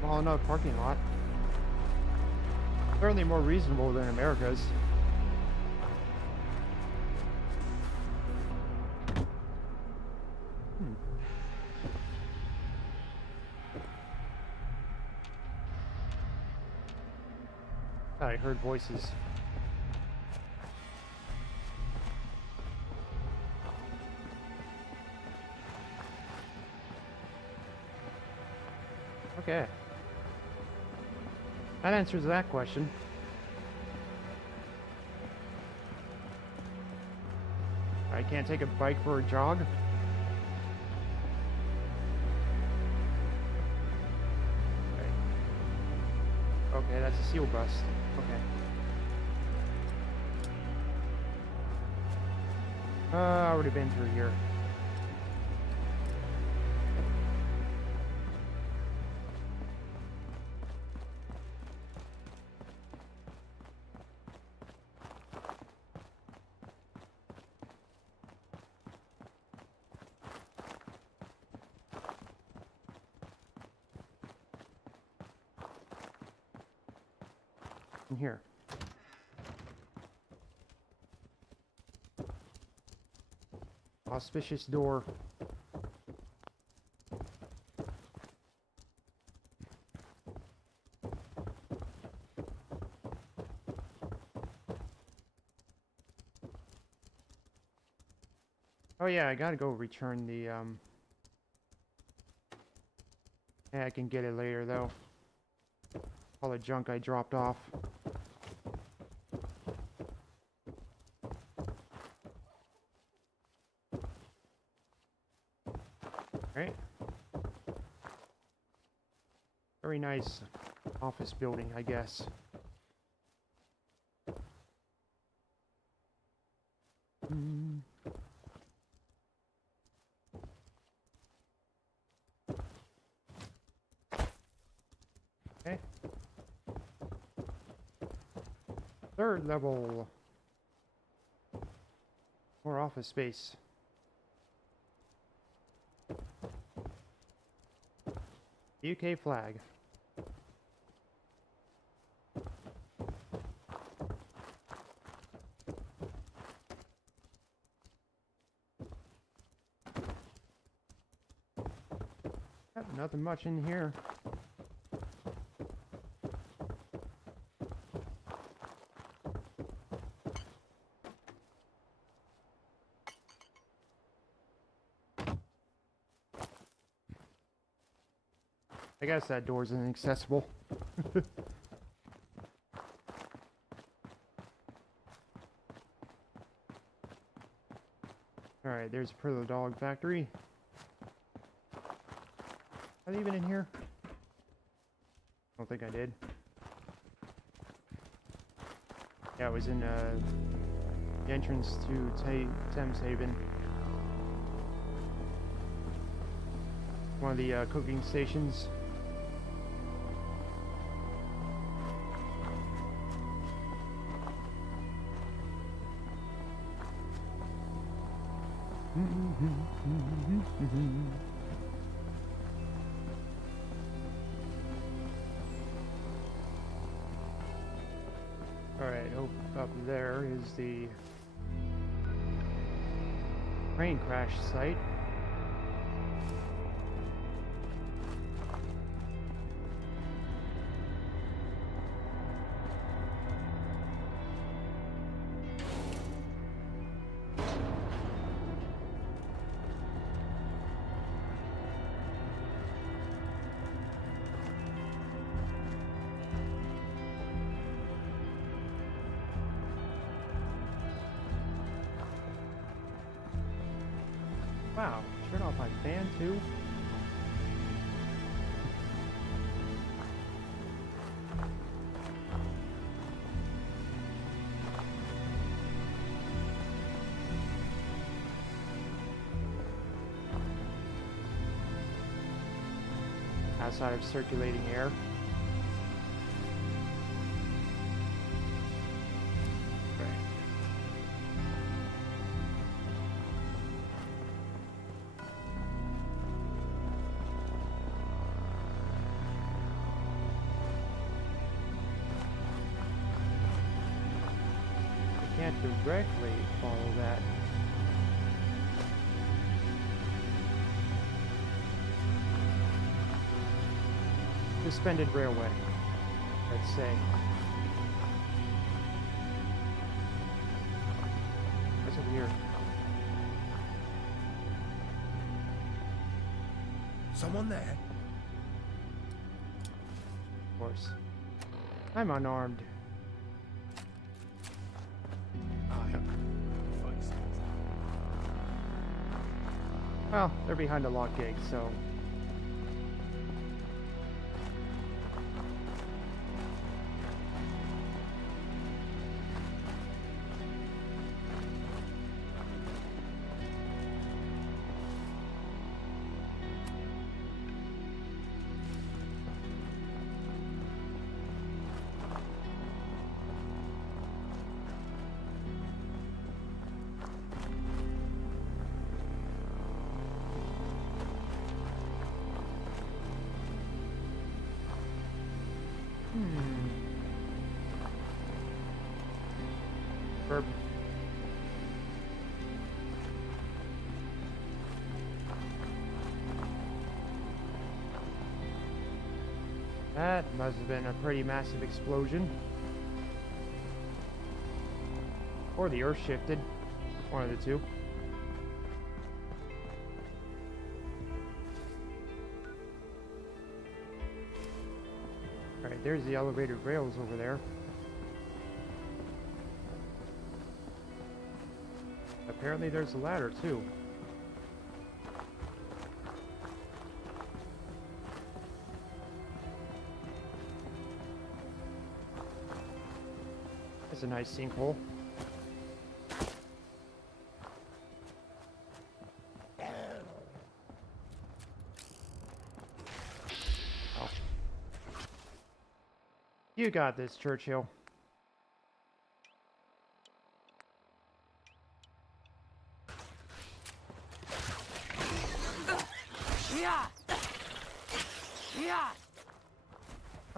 Small enough parking lot. Certainly more reasonable than America's. I heard voices. Okay. That answers that question. I can't take a bike for a jog? Okay, that's a seal bust. Okay. I already been through here. In here. Auspicious door. Oh yeah, I gotta go return the yeah, I can get it later though. All the junk I dropped off. Right. Very nice office building, I guess. Okay. Third level. More office space. UK flag. Nothing much in here. I guess that door's inaccessible. Alright, there's per the dog factory. Are they even in here? I don't think I did. Yeah, it was in the entrance to Thameshaven. One of the cooking stations. Alright, up there is the train crash site. Wow, turn off my fan too? outside of circulating air. Can't directly follow that. Suspended railway, let's say. What's over here? Someone there? Of course. I'm unarmed. Well, they're behind a locked gate, so... Verb. That must have been a pretty massive explosion. Or the earth shifted. One of the two. Alright, there's the elevated rails over there. Apparently there's a ladder too. That's a nice sinkhole. Oh. You got this, Churchill.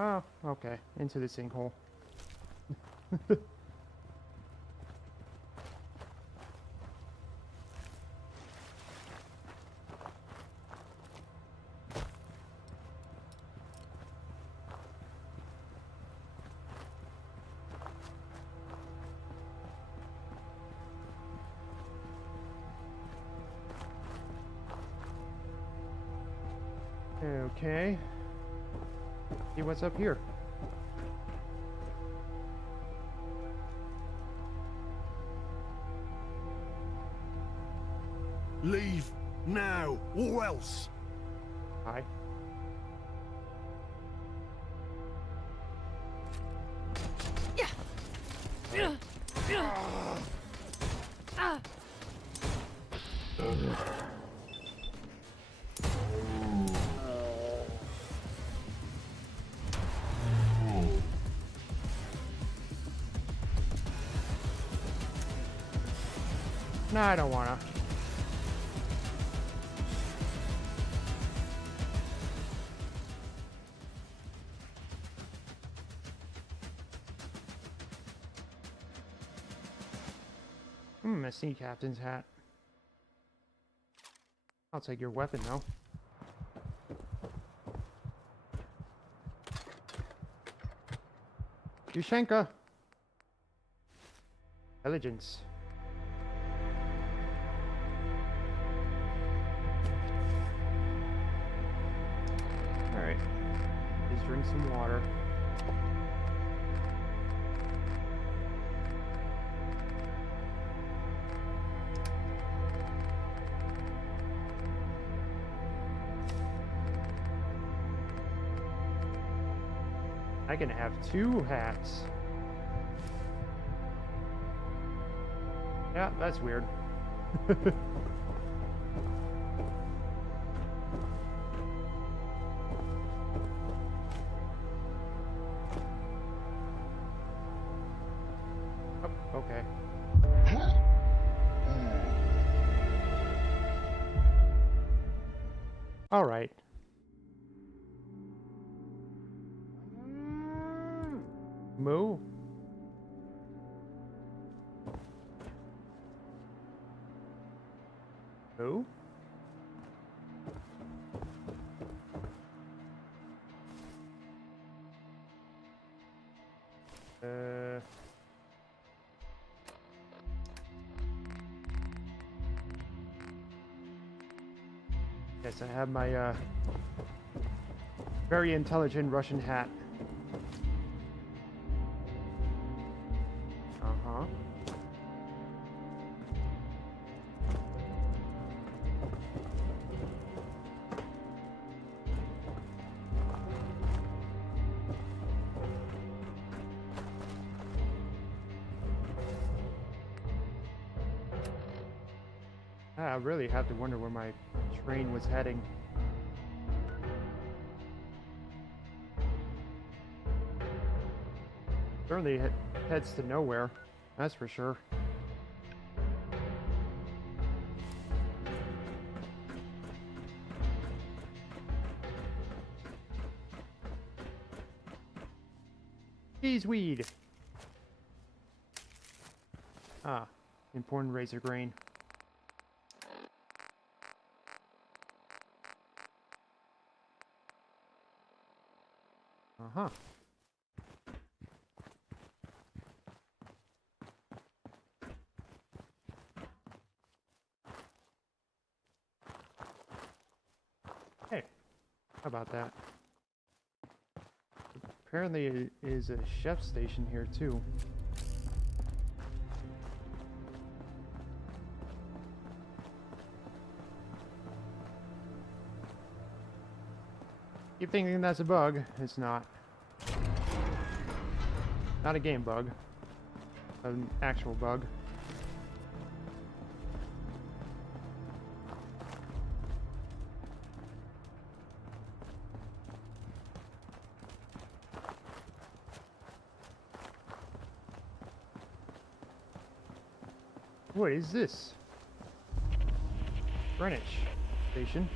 Oh, okay. Into the sinkhole. Okay. See what's up here. Leave now, or else. Hi. No, I don't wanna. A sea captain's hat. I'll take your weapon though. Yushenka. Intelligence. Alright. Just drink some water. I can have 2 hats. Yeah, that's weird. Okay. All right. Moo. Moo. Yes, I have my very intelligent Russian hat. Uh-huh. I really have to wonder where my train was heading. Certainly heads to nowhere, that's for sure. Cheeseweed! Ah, important razor grain. Uh-huh. Hey, how about that? Apparently it is a chef station here too. Keep thinking that's a bug. It's not. Not a game bug. An actual bug. What is this? Greenwich Station.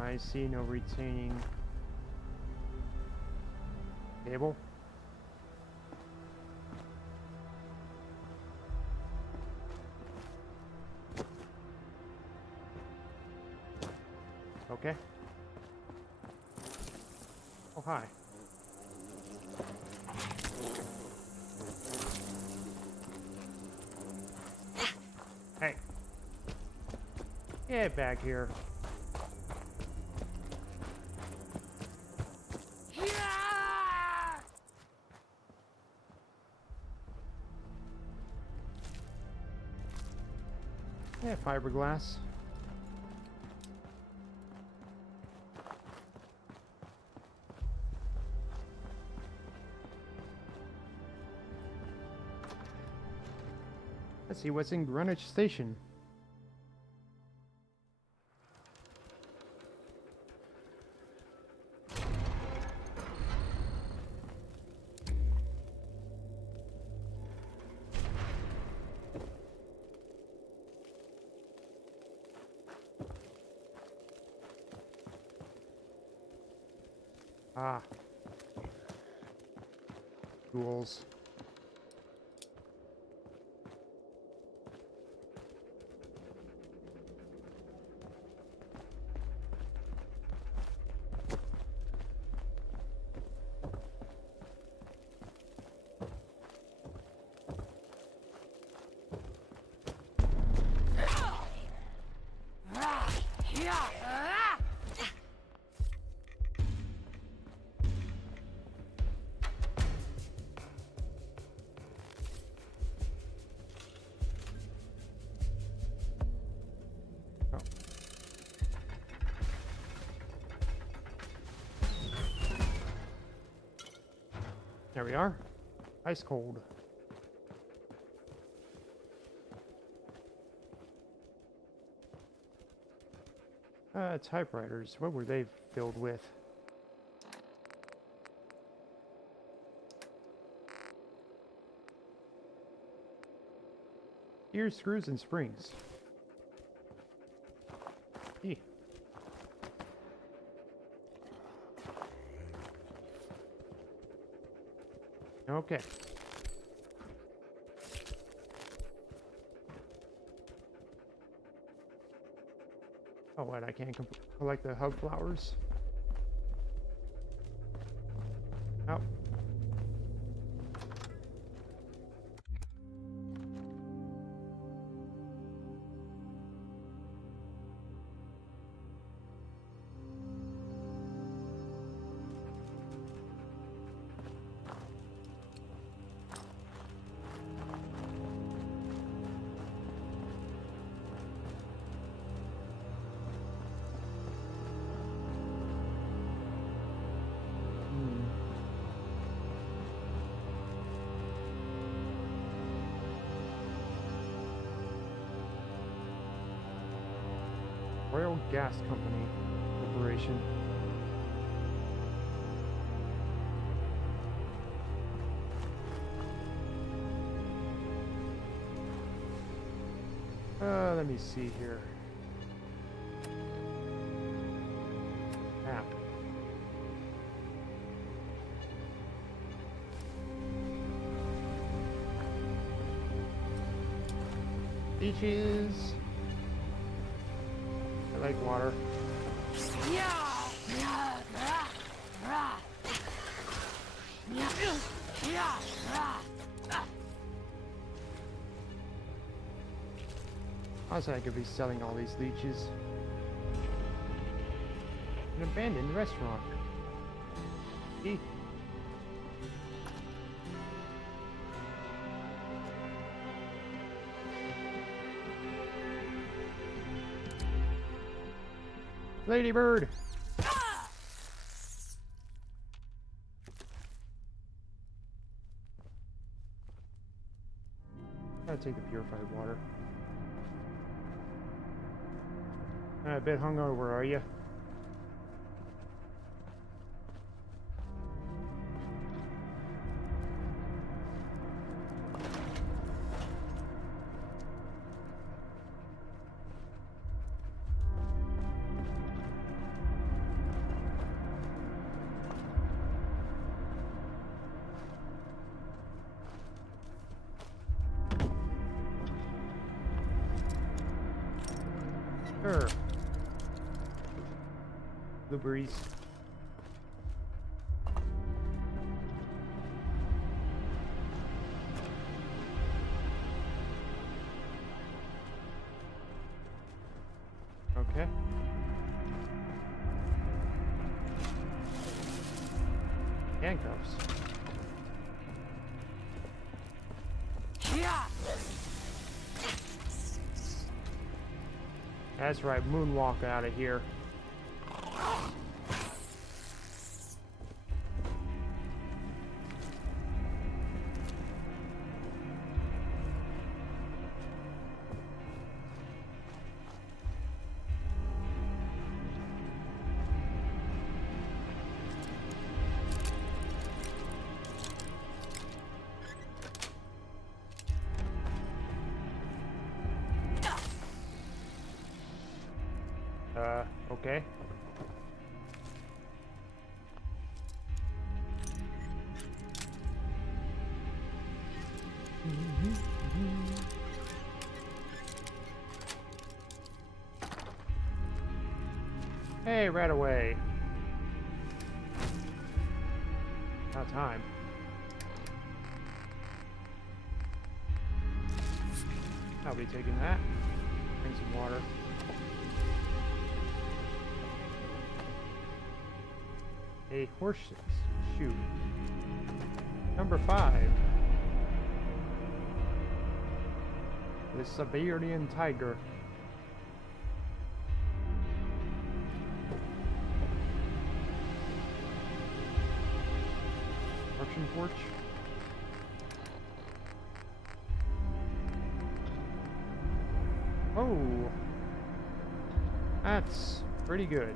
I see no retaining cable. Okay. Oh, hi. Hey. Get back here. Yeah, fiberglass. Let's see what's in Greenwich Station. Ah. Ghouls. There we are. Ice cold. Typewriters. What were they filled with? Gears, screws, and springs. Eeh. Okay. Oh, what? I can't collect the hub flowers? Oh. Royal Gas Company Corporation. Let me see here. App. Beaches. I like water. Honestly, I could be selling all these leeches. An abandoned restaurant. Eek. Ladybird! Gotta take the purified water. A bit hungover, are you? Sure. Blueberries. Okay. Handcuffs. That's right, moonwalk out of here. Okay. Hey, right away. About time. I'll be taking that. Bring some water. A horseshoe. Number 5. The Siberian tiger. Construction torch. Oh, that's Pretty good.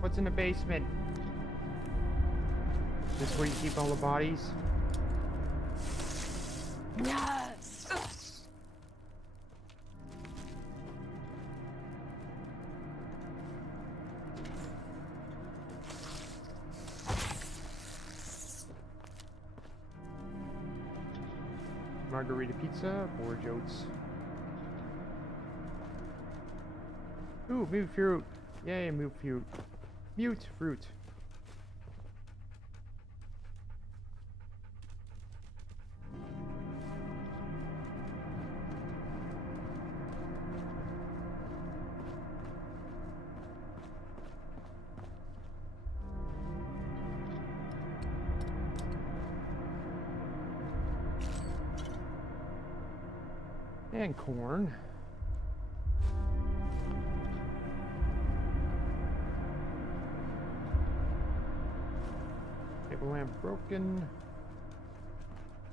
What's in the basement? This where you keep all the bodies? Yes. Margarita pizza, porridge oats. Ooh, mute fruit. Yay, mute fruit. Mute fruit. And corn. Table lamp broken.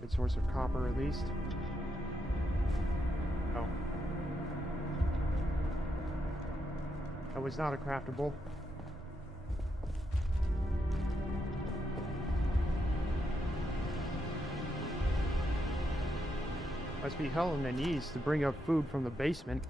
Good source of copper, at least. Oh. That was not a craftable. Must be hell on the knees to bring up food from the basement.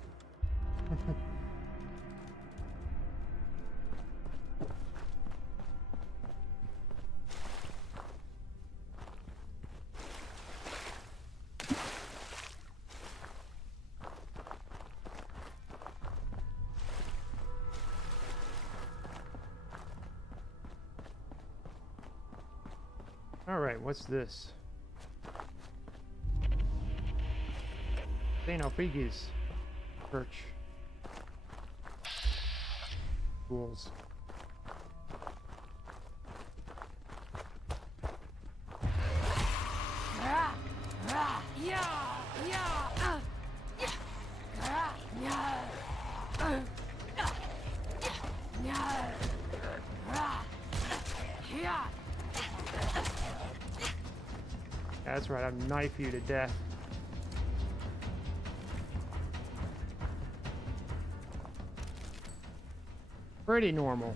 Alright, what's this? St. Alfregi's Church. Tools. That's right, I'll knife you to death. Pretty normal.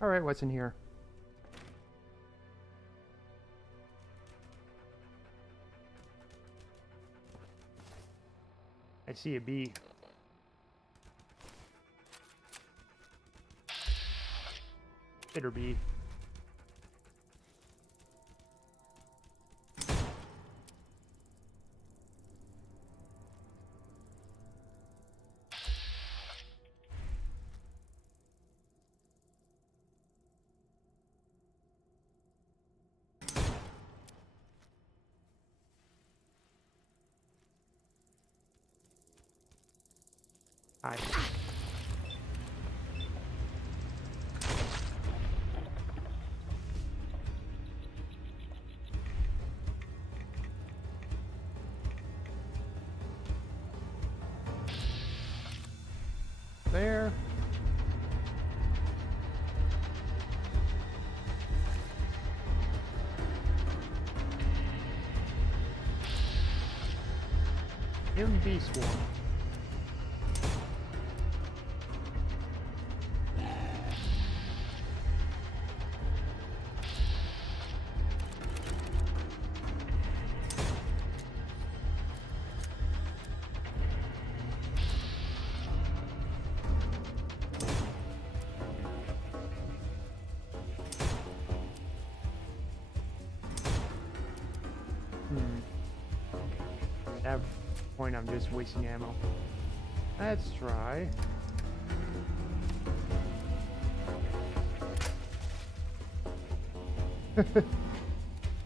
All right, what's in here? I see a bee. Bitter bee. Hi. There. MB swarm. At that point, I'm just wasting ammo. Let's try.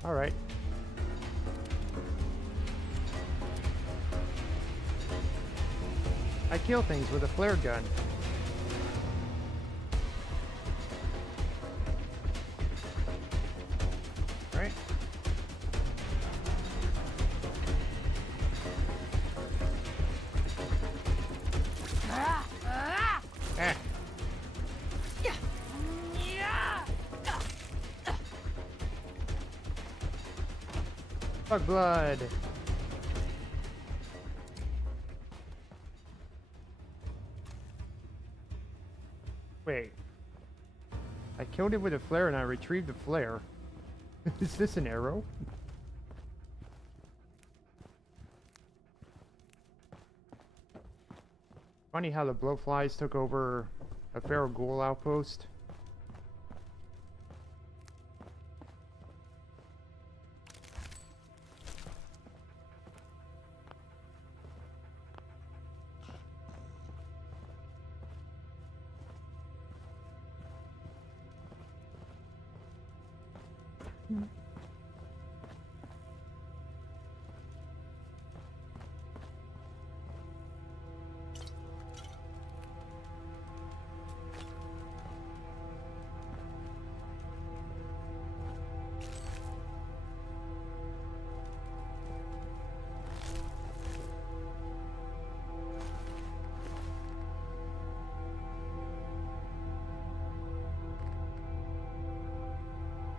All right. I kill things with a flare gun. Bug blood. Wait. I killed it with a flare and I retrieved the flare. Is this an arrow? Funny how the blowflies took over a feral ghoul outpost.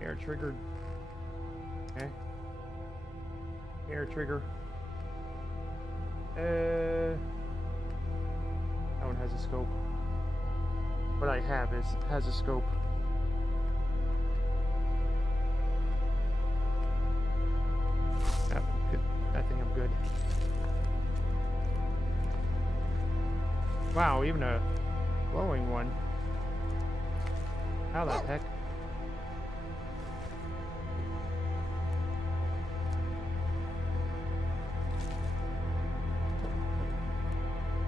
Air triggered. Okay. Air trigger. That one has a scope. What I have has a scope. Good. I think I'm good. Wow, even a glowing one. How the heck?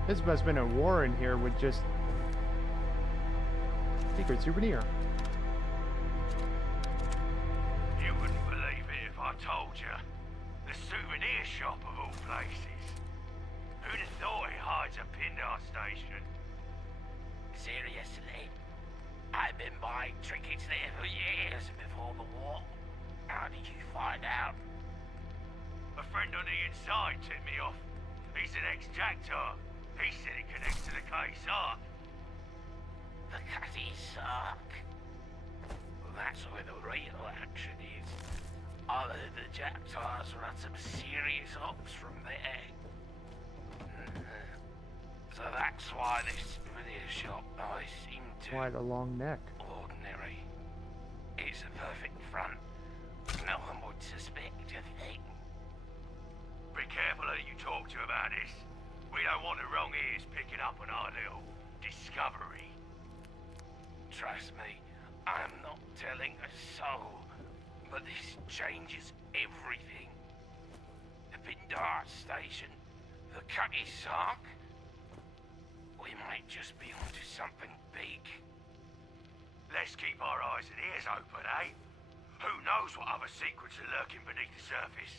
This must have been a war in here with just secret souvenir. You wouldn't believe it if I told you. The souvenir shop of all places. Who'd have thought it hides a Pindar station? Seriously? I've been buying trinkets there for years before the war. How did you find out? A friend on the inside tipped me off. He's an ex-Jactar. He said it connects to the KSARC. The KSARC? Well, that's where the real action is. I heard the Jactars run some serious ops from there. So that's why this souvenir shop I seem to... Why the long neck? Ordinary. It's a perfect front. No one would suspect a thing. Be careful who you talk to about this. We don't want the wrong ears picking up on our little discovery. Trust me, I'm not telling a soul, but this changes everything. The Pindar station, the KSARC. We might just be onto something big. Let's keep our eyes and ears open, eh? Who knows what other secrets are lurking beneath the surface?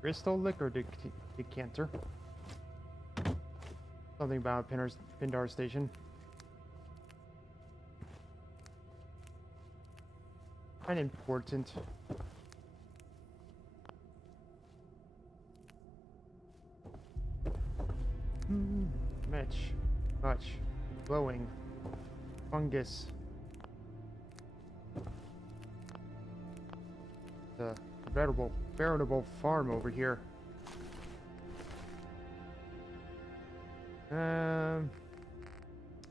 Crystal liquor decanter. Something about Pindar station. Unimportant. Much. Glowing. Fungus. The veritable farm over here.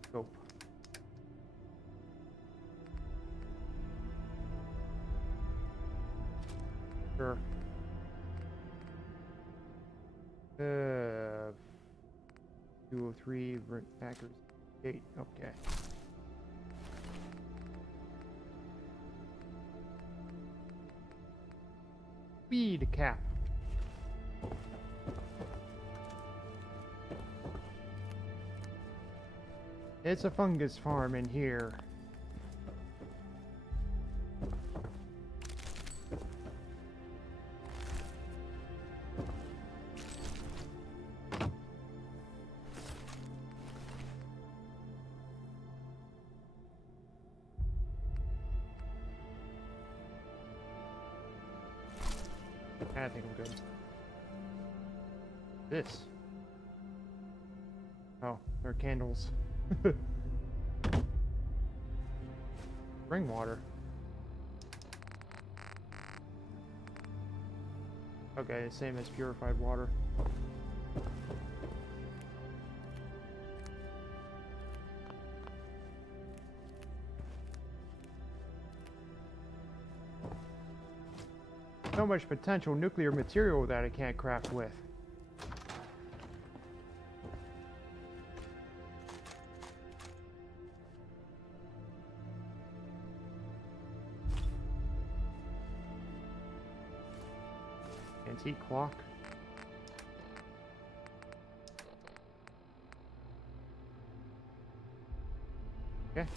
Scope. Sure. 203 Packers 8. Okay. Speed cap. It's a fungus farm in here. I think I'm good. This. Oh, they're candles. Spring water. Okay, same as purified water. So much potential nuclear material that I can't craft with. Antique clock. Okay.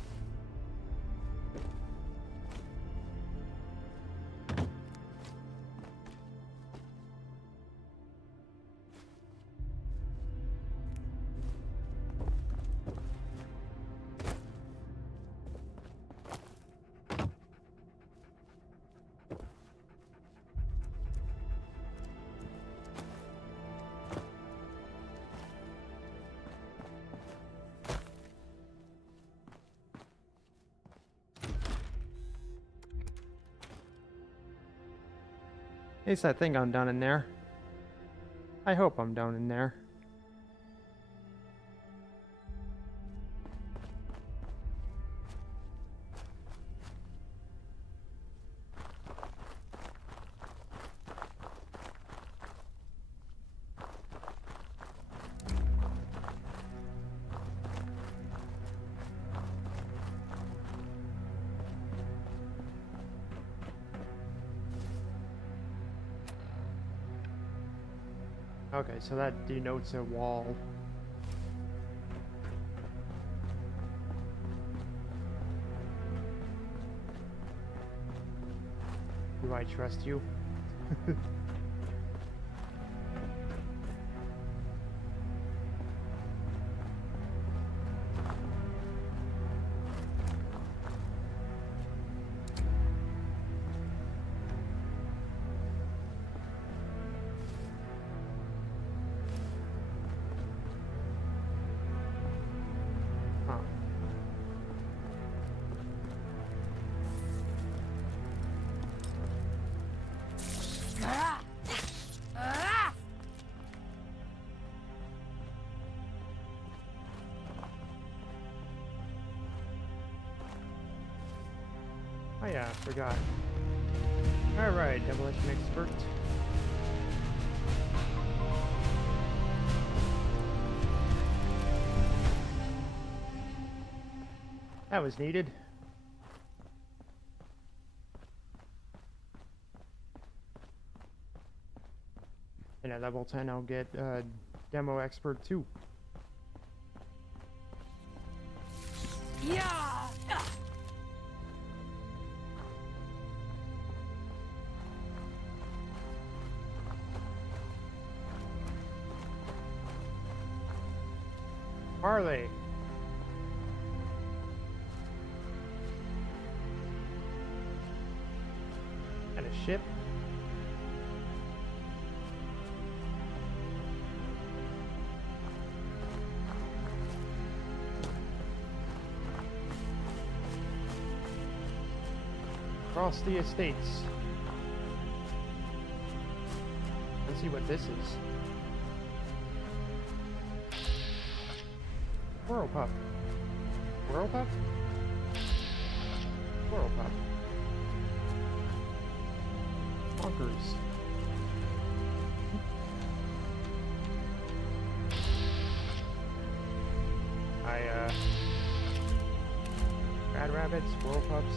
At least I think I'm done in there. I hope I'm done in there. Okay, so that denotes a wall. Do I trust you? Oh yeah, I forgot. Alright, demolition expert. That was needed. And at level 10 I'll get demo expert too. Yeah. Harley. And a ship. Across the estates. Let's see what this is. Squirrel pup. Squirrel pup? Squirrel pup. Bonkers. Rad rabbits, squirrel pups.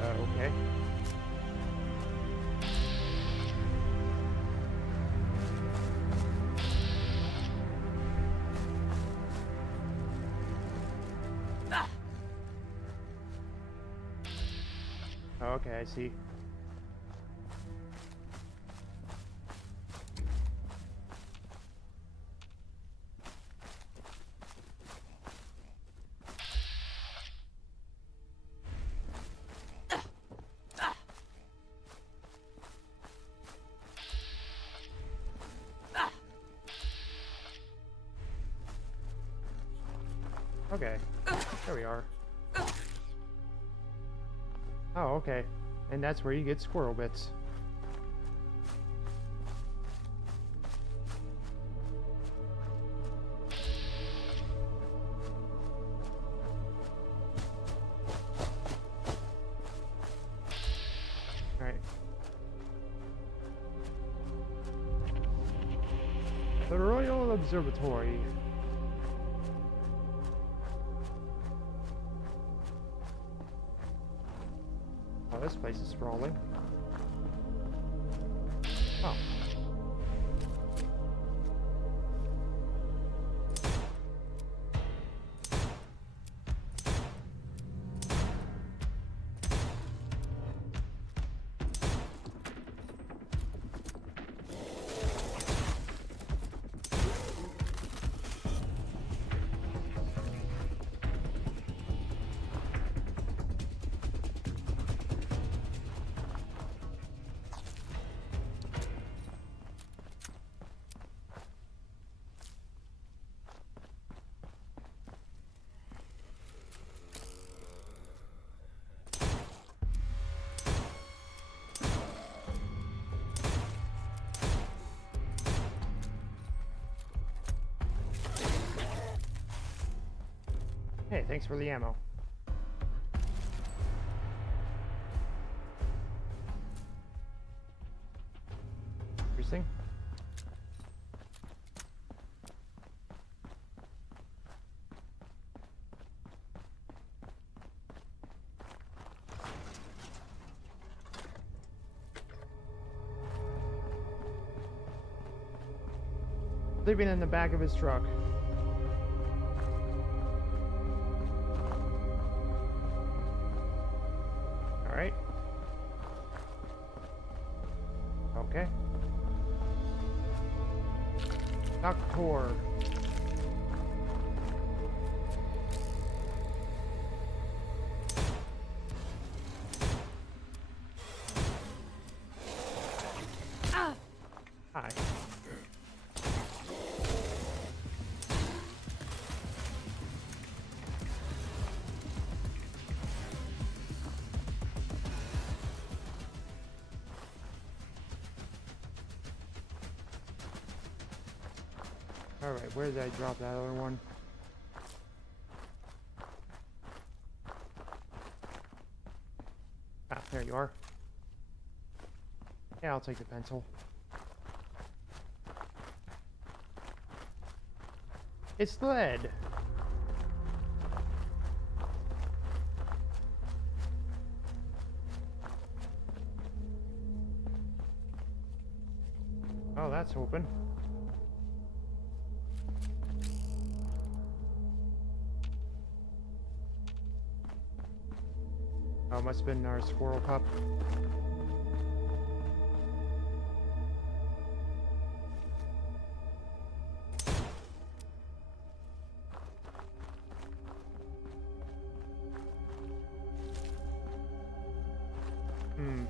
Okay. Okay, I see. Okay. There we are. Oh, okay. And that's where you get squirrel bits. Alright. The Royal Observatory. Oh, this place is sprawling. Oh. Hey, thanks for the ammo. Interesting. Sleeping in the back of his truck. Alright. Okay. Doctor. Hi. Alright, where did I drop that other one? Ah, there you are. Yeah, I'll take the pencil. It's lead! Oh, that's open. Oh, must have been our squirrel pup.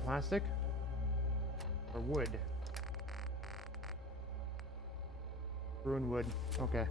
Plastic? Or wood? Ruined wood. Okay.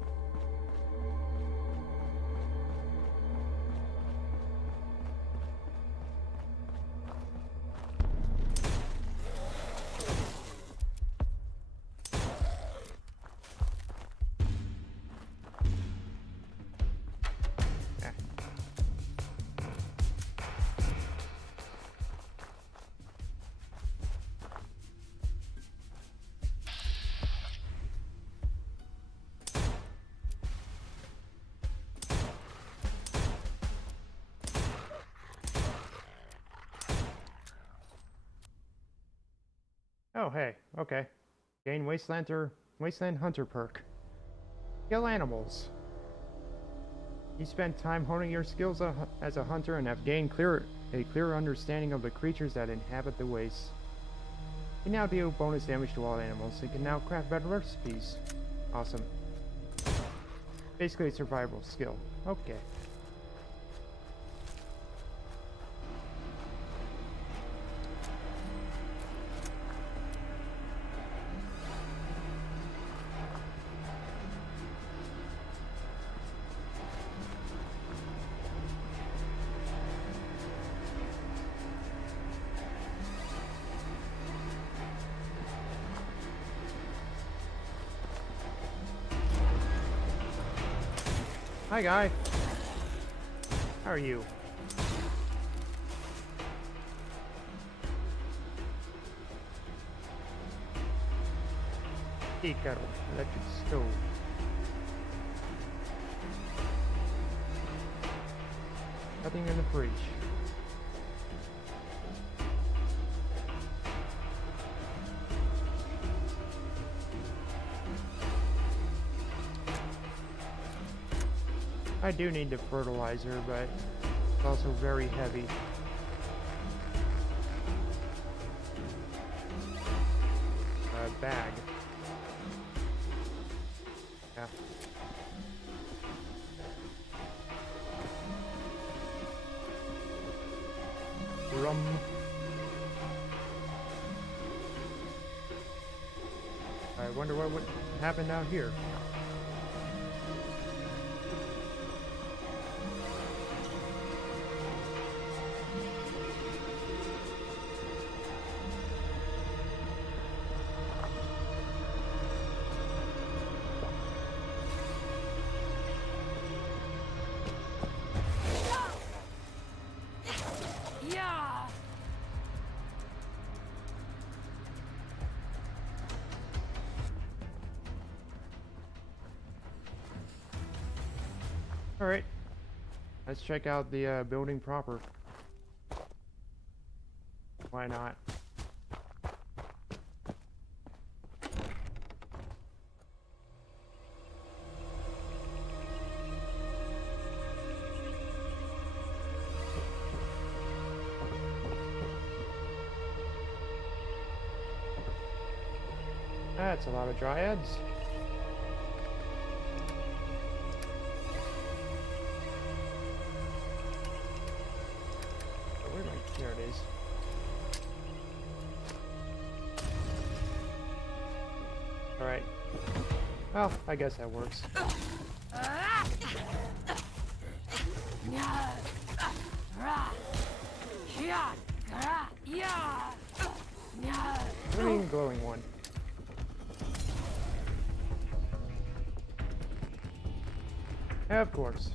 Oh, hey, okay. Gain Wasteland Hunter perk. Kill animals. You spent time honing your skills as a hunter and have gained a clearer understanding of the creatures that inhabit the wastes. You now deal bonus damage to all animals and can now craft better recipes. Awesome. Basically a survival skill. Okay. Hi, guy. How are you? Tea kettle, electric stove. Nothing in the fridge. I do need the fertilizer, but it's also very heavy. Bag. Yeah. Rum. I wonder what would happen out here. Alright, let's check out the building proper. Why not? That's a lot of dryads. There it is. Alright. Well, I guess that works. Green glowing one. Of course.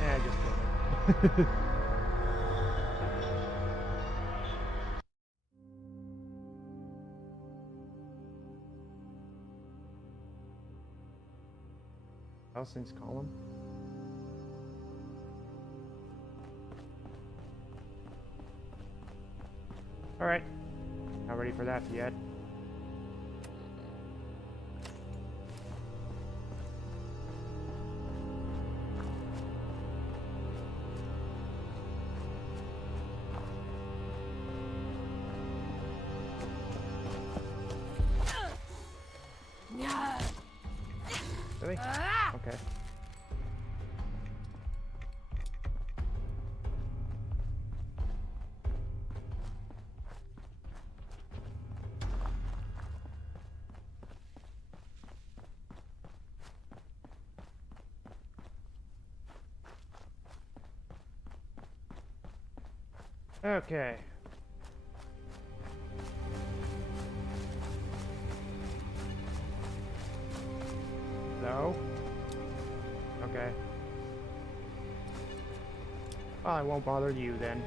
Yeah, just kidding. Helsing's column. Alright. Not ready for that yet. Really? Okay. Okay. No? Okay. Well, I won't bother you then.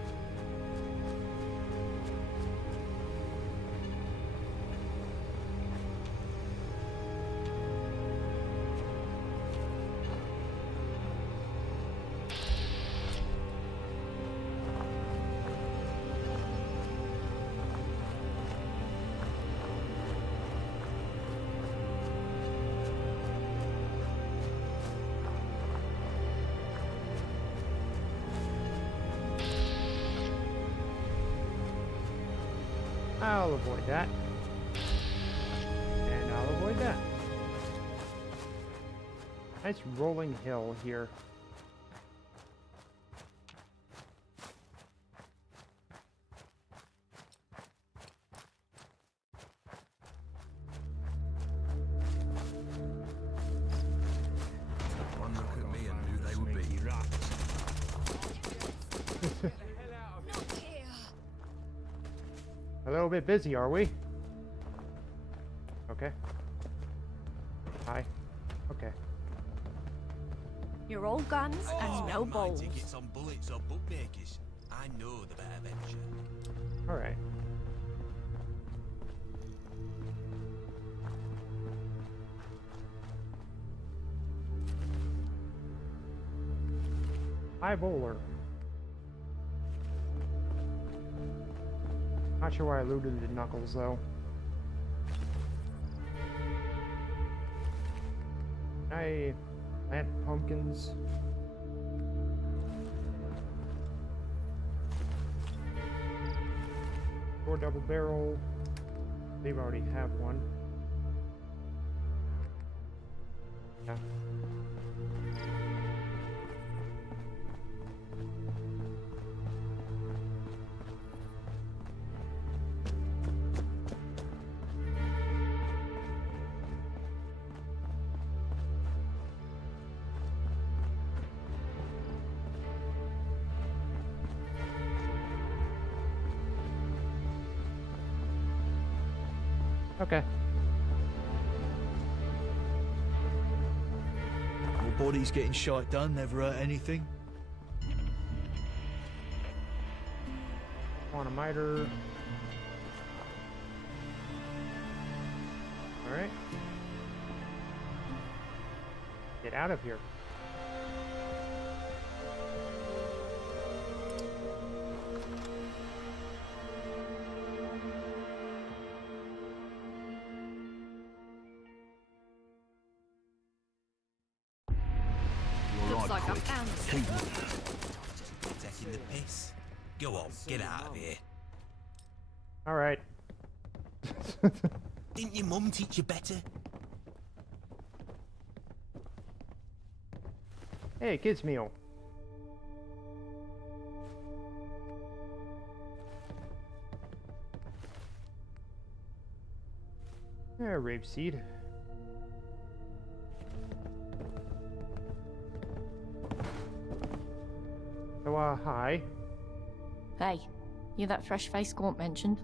I'll avoid that. And I'll avoid that. Nice rolling hill here. A little bit busy, are we? Okay. Hi. Okay. You're all guns and no balls. Tickets on bullets or bookmakers. I know the better venture. Alright. High bowler. Not sure why I looted the knuckles though. I plant pumpkins. Or double barrel. They already have one. Yeah. Okay. More bodies getting shite done never hurt anything. Want a miter. Alright. Get out of here. Looks like I found Taking the piss. Go on, get out of here. Alright. Didn't your mum teach you better? Hey, kids meal. Yeah, rapeseed. So, hi. Hey, you that fresh face Gaunt mentioned?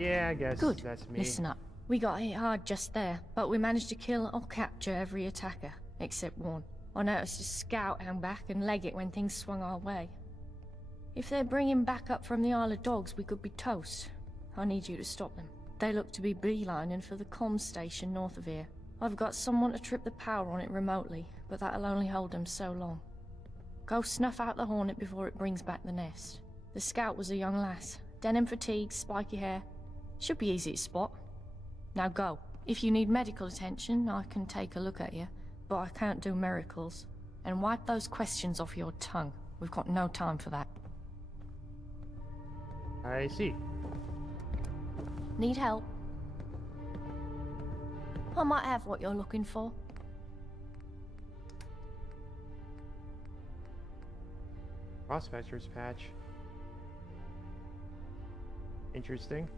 Yeah, I guess Good. that's me. Listen up. We got hit hard just there, but we managed to kill or capture every attacker, except one. I noticed a scout hang back and leg it when things swung our way. If they're bringing back up from the Isle of Dogs, we could be toast. I need you to stop them. They look to be beelining for the comms station north of here. I've got someone to trip the power on it remotely, but that'll only hold them so long. Go snuff out the Hornet before it brings back the nest. The scout was a young lass. Denim fatigues, spiky hair. Should be easy to spot. Now go. If you need medical attention, I can take a look at you, but I can't do miracles. And wipe those questions off your tongue. We've got no time for that. I see. Need help? I might have what you're looking for. Prospector's patch. Interesting.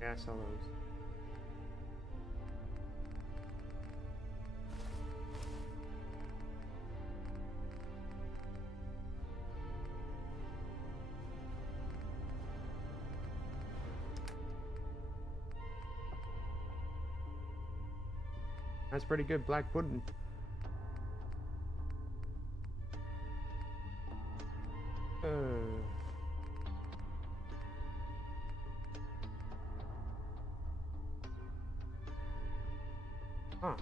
Yeah, I saw those. That's pretty good black pudding. Huh.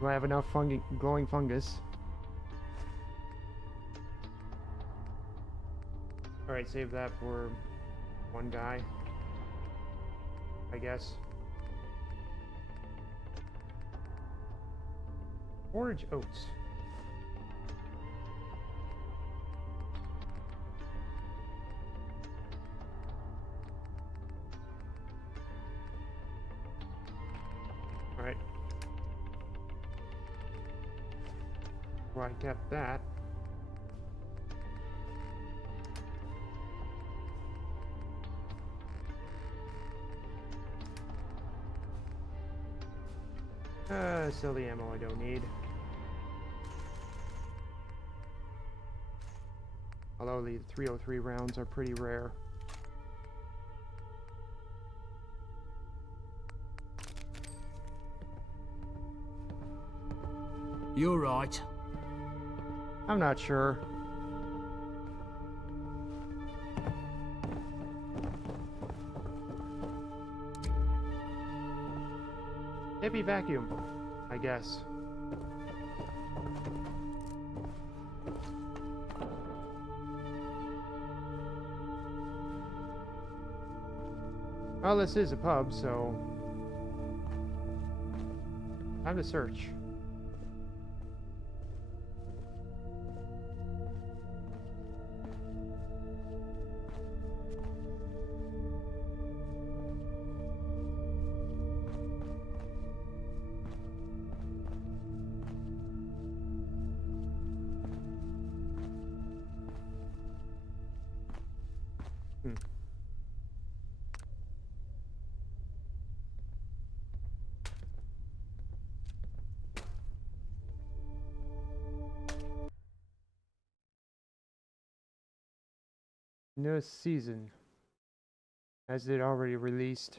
Do I have enough glowing fungus? Alright, save that for one guy, I guess. Orange oats. Alright. Where I kept that. Still the ammo I don't need. Although the 303 rounds are pretty rare. You're right. I'm not sure. Hippie vacuum, I guess. Well, this is a pub, so time to search. Newest season. As it already released.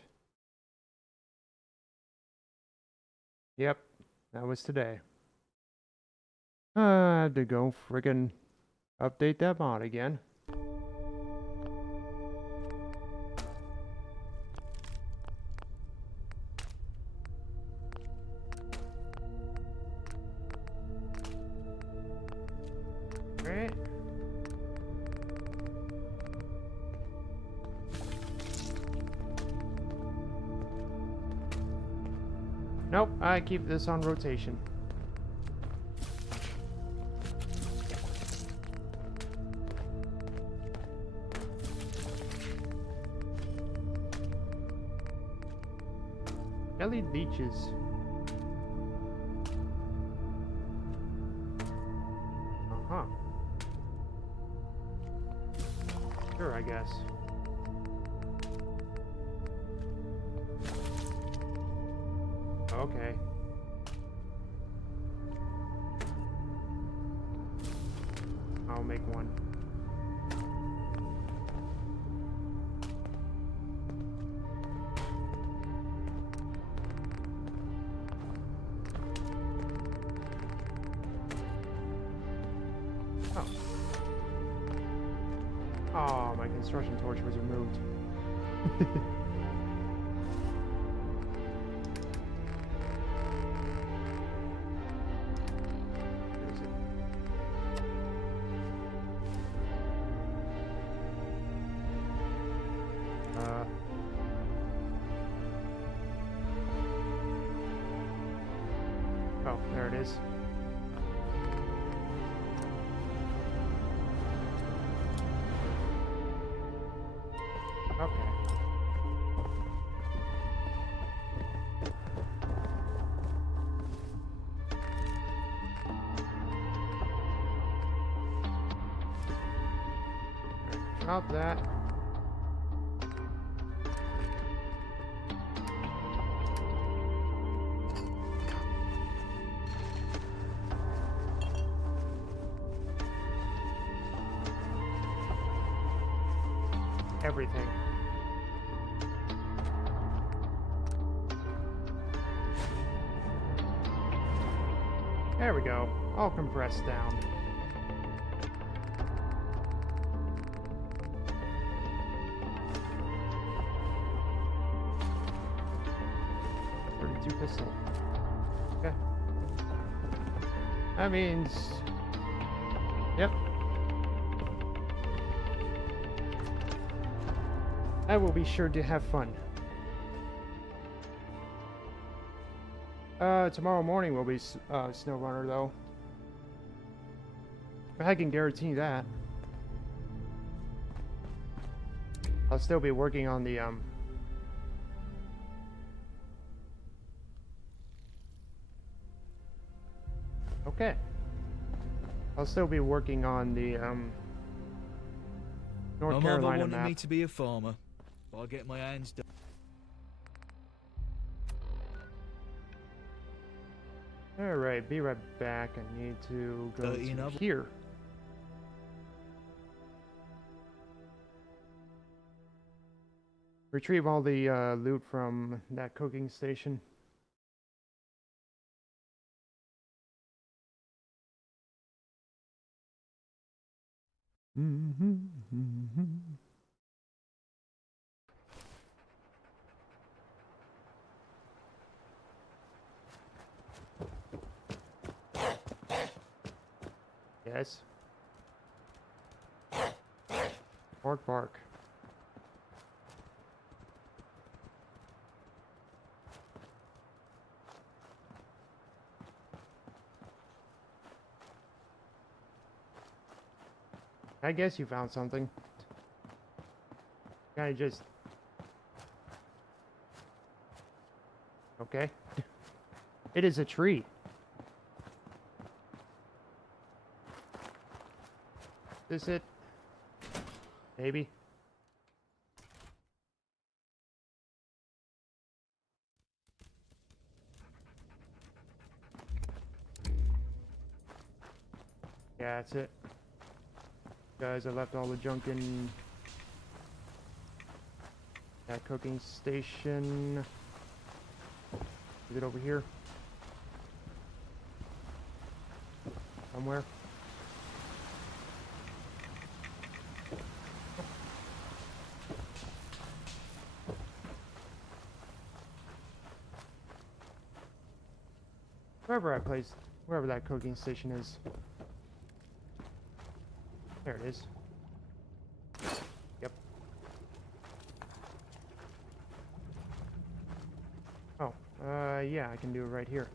Yep, that was today. I had to go friggin' update that mod again. Alright. Nope, I keep this on rotation. Jelly leeches. Uh-huh. Sure, I guess. Okay. I'll make one. Oh. Oh, my construction torch was removed. Oh, there it is. Okay. Drop that. Everything. There we go. All compressed down. .32 pistol. Okay. That means... Yep. I will be sure to have fun. Tomorrow morning will be SnowRunner though. I can guarantee that. I'll still be working on the Okay. I'll still be working on the North My mother Carolina wanted map. me to be a farmer. I'll get my hands dirty. Alright, be right back. I need to go Dirty to enough. here. Retrieve all the loot from that cooking station. Yes. Bark, bark. I guess you found something. Kinda just... Okay. It is a tree. Is this it? Maybe. Yeah, that's it. Guys, I left all the junk in that cooking station. Is it over here? Somewhere? Wherever that cooking station is. There it is. Yep. Oh, yeah, I can do it right here.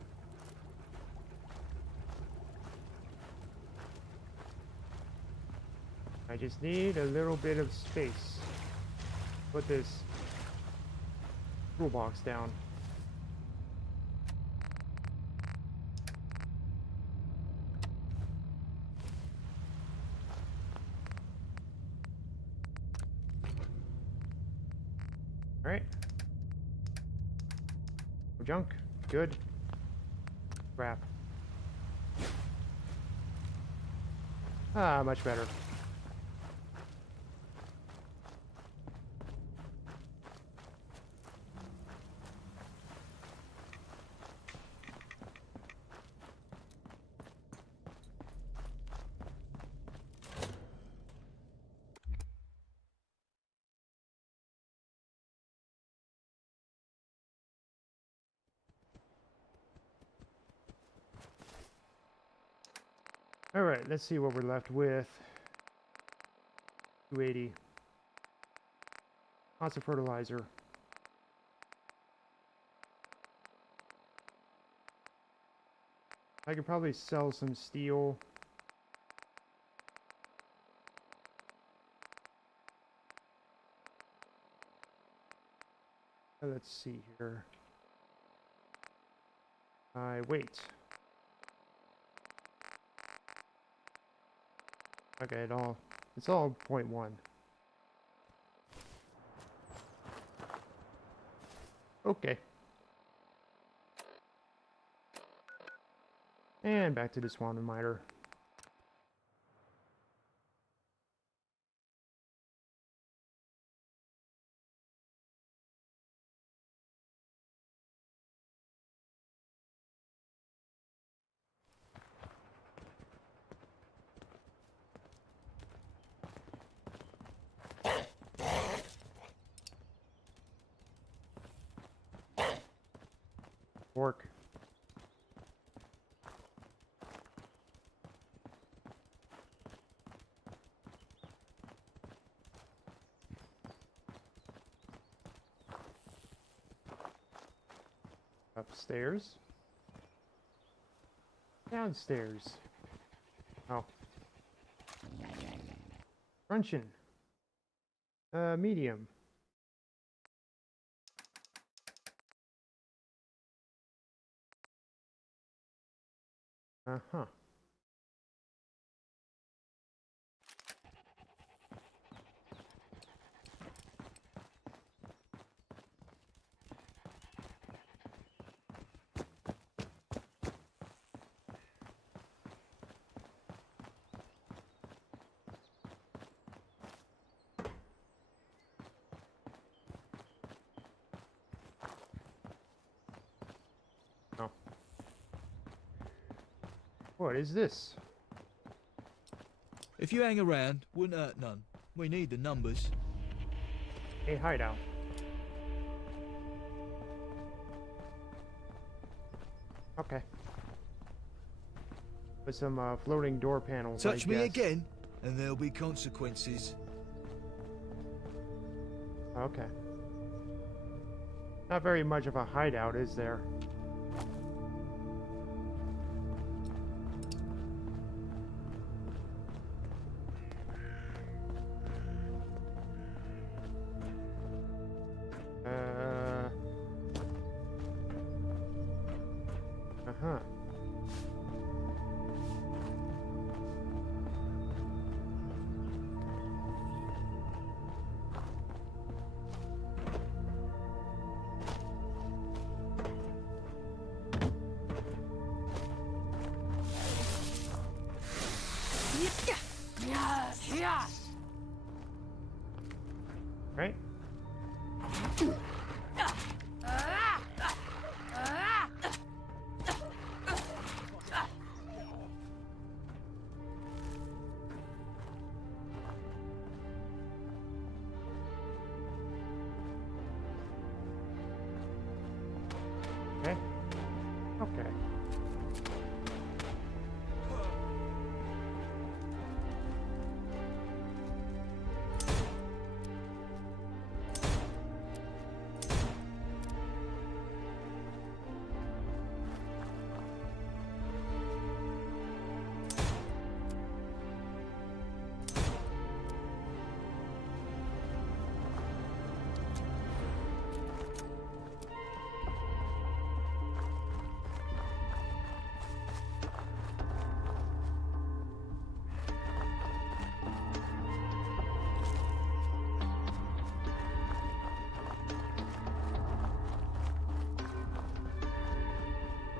I just need a little bit of space. Put this toolbox down. Alright. No junk. Good. Crap. Ah, much better. Alright, let's see what we're left with. 280. Lots of fertilizer. I could probably sell some steel. Let's see here. Wait. Okay, it's all 0.1. Okay. And back to the Swan Miner. Pork. Upstairs. Downstairs. Oh. Crunching. Medium. Uh-huh. What is this? If you hang around, wouldn't hurt none. We need the numbers. A hideout. Okay. With some floating door panels. Touch I me guess. again, and there'll be consequences. Okay. Not very much of a hideout, is there? Uh-huh. Right? Okay. Okay.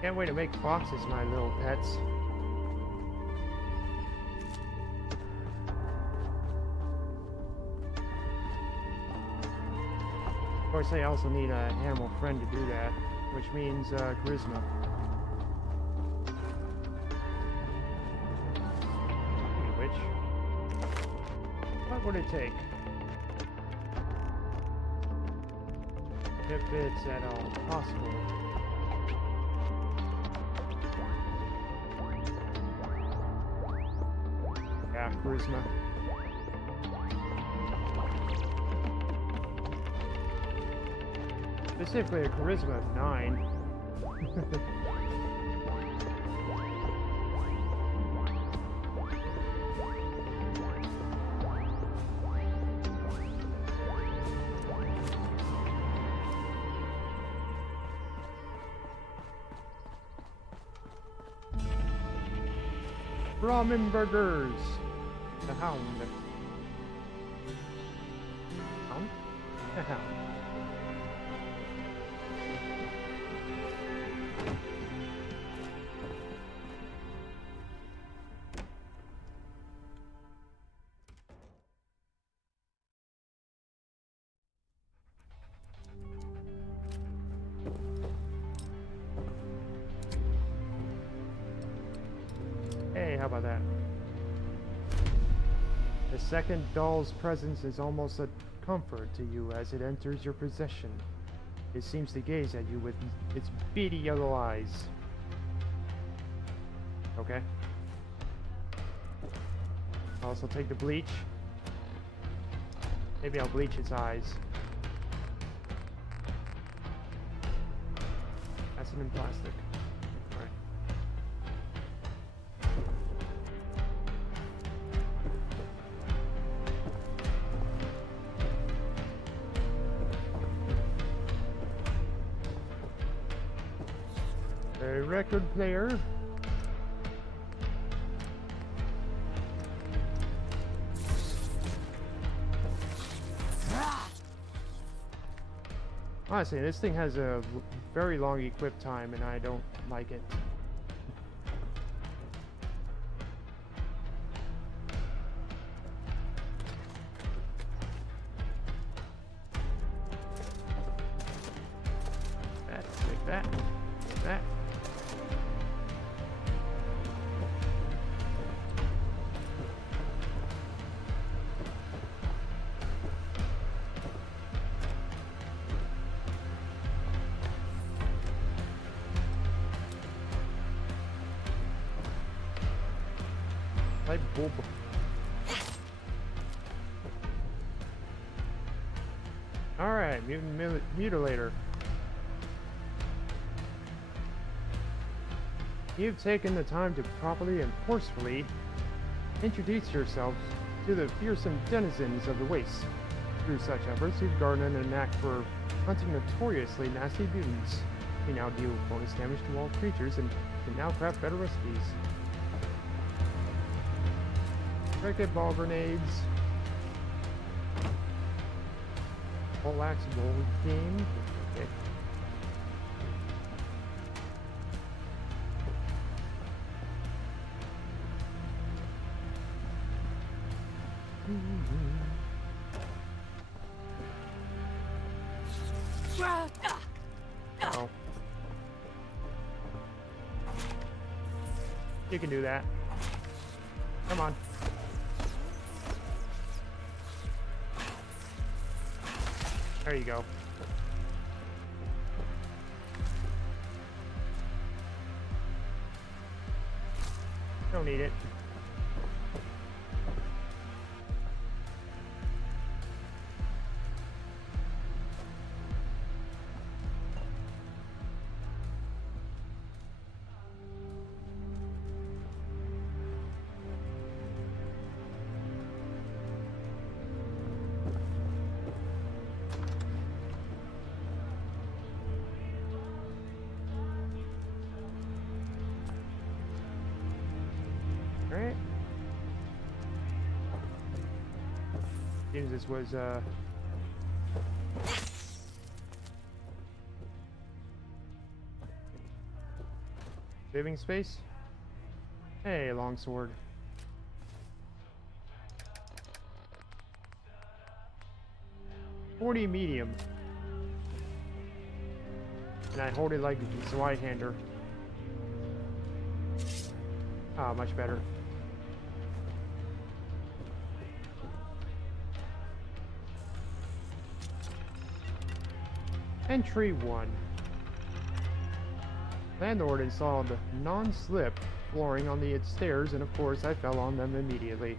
Can't wait to make foxes my little pets. Of course, I also need an animal friend to do that, which means charisma. Which, what would it take? If it's at all possible. Yeah, charisma. Specifically a charisma of 9. Ramen burgers. The hound. Hound? The hound. Hey, how about that? The second doll's presence is almost a comfort to you as it enters your possession. It seems to gaze at you with its beady yellow eyes. Okay. I'll also take the bleach. Maybe I'll bleach its eyes. Acid and plastic. Alright. A record player. Honestly, this thing has a very long equip time and I don't like it. That, like that, like that. Light bulb. Alright, mutant mutilator. You've taken the time to properly and forcefully introduce yourselves to the fearsome denizens of the wastes. Through such efforts, you've garnered a knack for hunting notoriously nasty mutants. You now deal bonus damage to all creatures and can now craft better recipes. Cricket ball grenades. Collapsible game. Okay. Oh. You can do that. Come on. There you go. Don't need it. Alright. Seems this was, saving space? Hey, longsword. .40 medium. And I hold it like a Zweihander. Ah, much better. Entry 1. Landlord installed non-slip flooring on the stairs, and of course I fell on them immediately.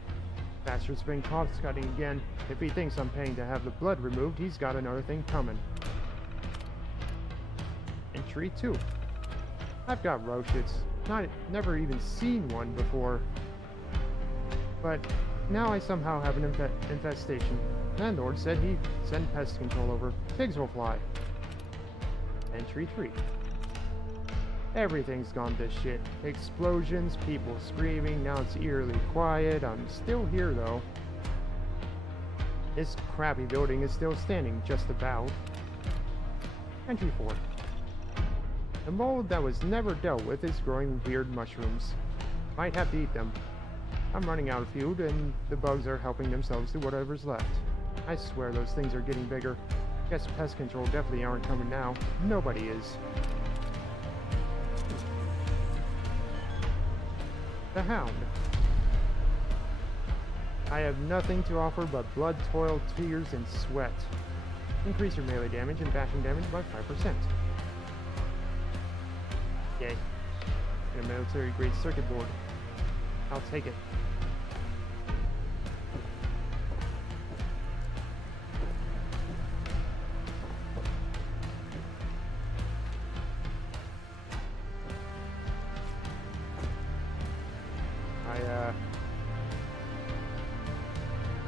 Bastard's been cost-cutting again. If he thinks I'm paying to have the blood removed, he's got another thing coming. Entry 2. I've got roaches. Never even seen one before. But now I somehow have an infestation. Landlord said he'd send pest control over. Pigs will fly. Entry 3. Everything's gone to shit. Explosions, people screaming, now it's eerily quiet. I'm still here though. This crappy building is still standing, just about. Entry 4. The mold that was never dealt with is growing weird mushrooms. Might have to eat them. I'm running out of food and the bugs are helping themselves to whatever's left. I swear those things are getting bigger. Guess pest control definitely aren't coming now. Nobody is. The Hound. I have nothing to offer but blood, toil, tears, and sweat. Increase your melee damage and bashing damage by 5%. Yay. And a military-grade circuit board. I'll take it.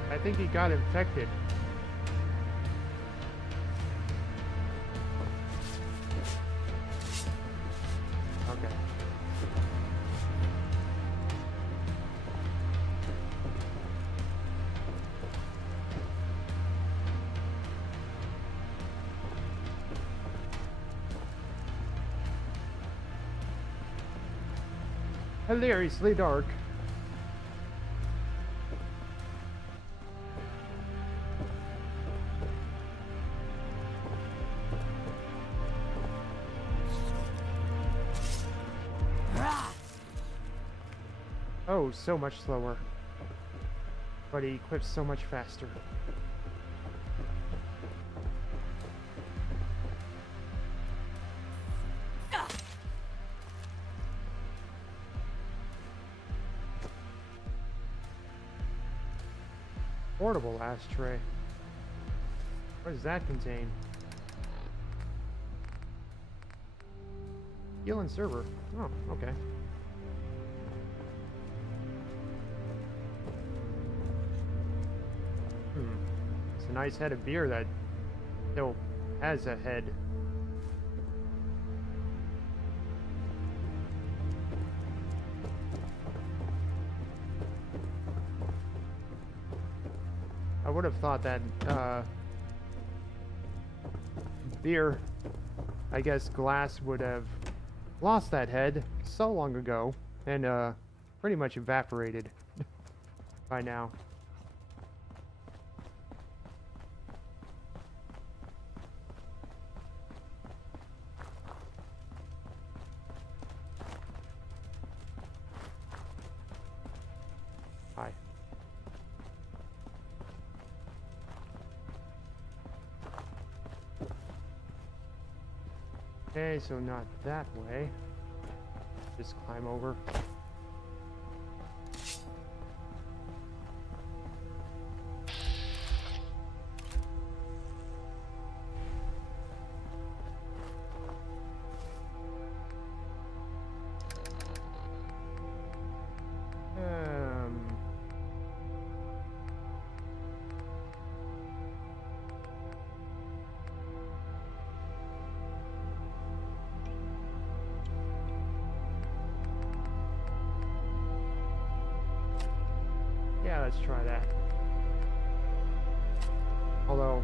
I think he got infected. Okay. Hilariously dark. Oh, so much slower. But he equips so much faster. portable ashtray. What does that contain? Heal and server. Oh, okay. It's a nice head of beer that still has a head. I would have thought that beer, I guess glass would have lost that head so long ago and pretty much evaporated by now. Hi. Okay, so not that way. Just climb over. Yeah, let's try that. Although,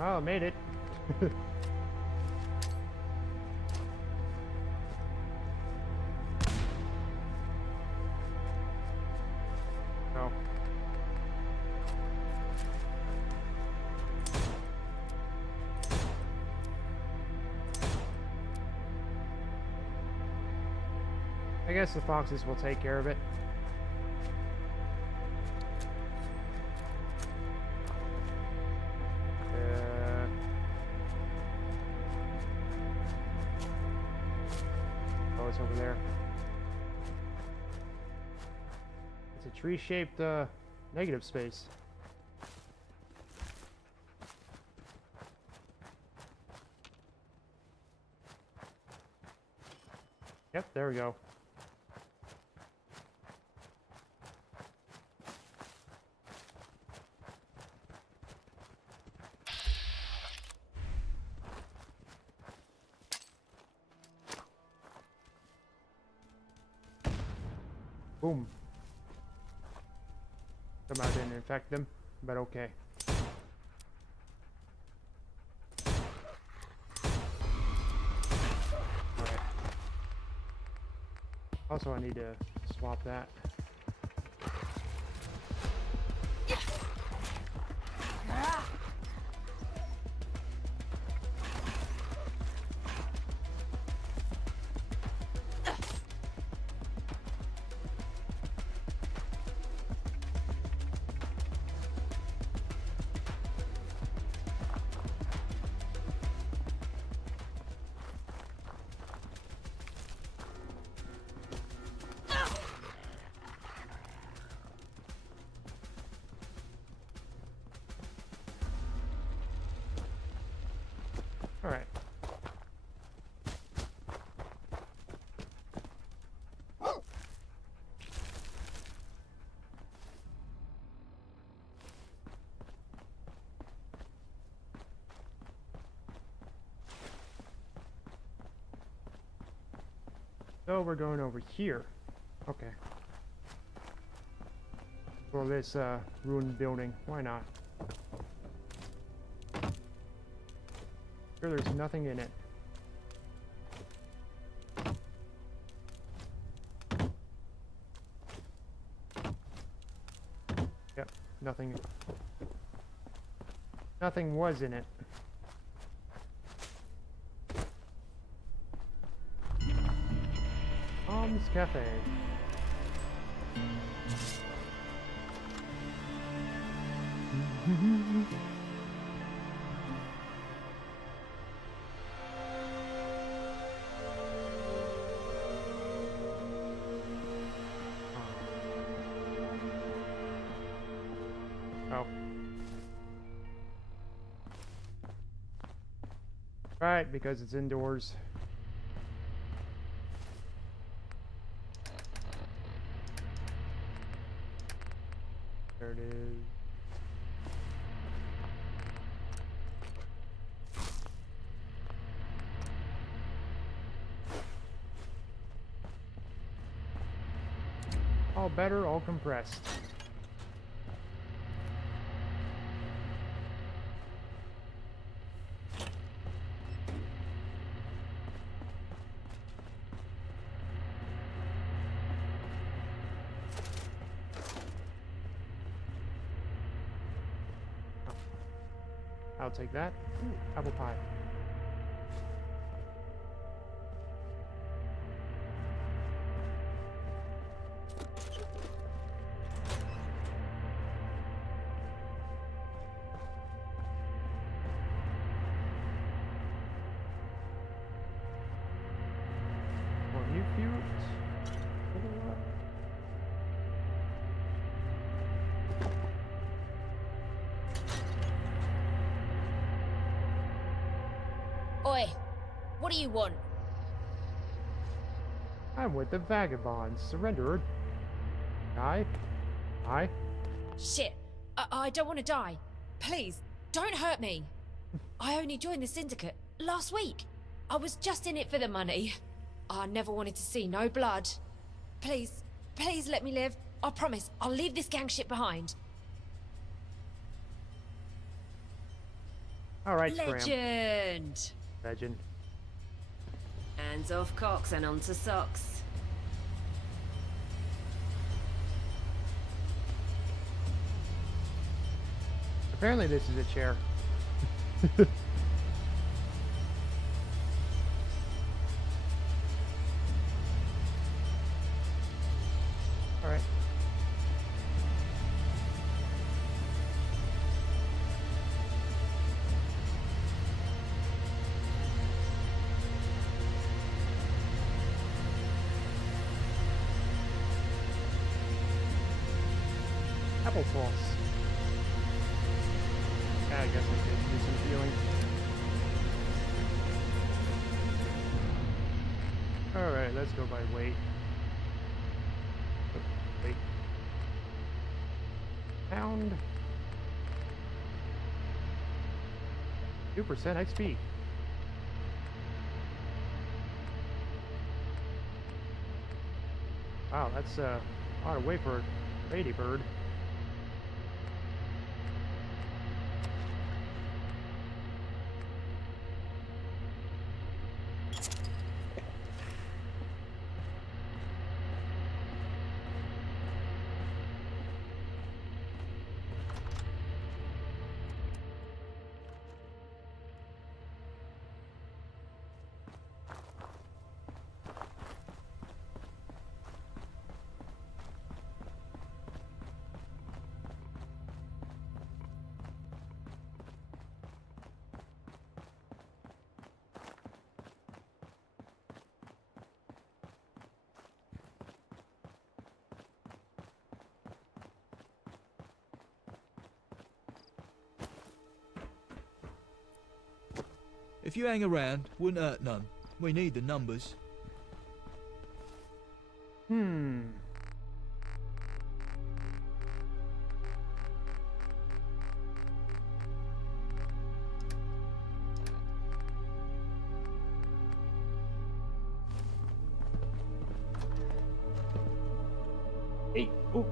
oh, made it. Oh. I guess the foxes will take care of it. Oh, it's over there. It's a tree-shaped negative space. Yep, there we go. Boom. Somehow didn't infect them, but okay. Alright. Also, I need to swap that. All right. So we're going over here. Okay. For this ruined building. Why not? Sure, there's nothing in it. Yep, nothing. Nothing was in it. Tom's Cafe. Right, because it's indoors. There it is. All better, all compressed. I'll take that. Ooh, apple pie. More new fruit. Oi, what do you want? I'm with the vagabonds. Surrender. Die. Die. Shit, I don't want to die. Please, don't hurt me. I only joined the syndicate last week. I was just in it for the money. I never wanted to see no blood. Please, please let me live. I promise, I'll leave this gang shit behind. Alright, Scram. Legend! Legend. Hands off cocks and onto socks. Apparently this is a chair. Alright. Applesauce. Yeah, I guess I could do some healing. Alright, let's go by weight. Oh, wait. Pound. 2% XP. Wow, that's a lot of weight for a ladybird. If you hang around, wouldn't hurt none. We need the numbers. Hey, oh.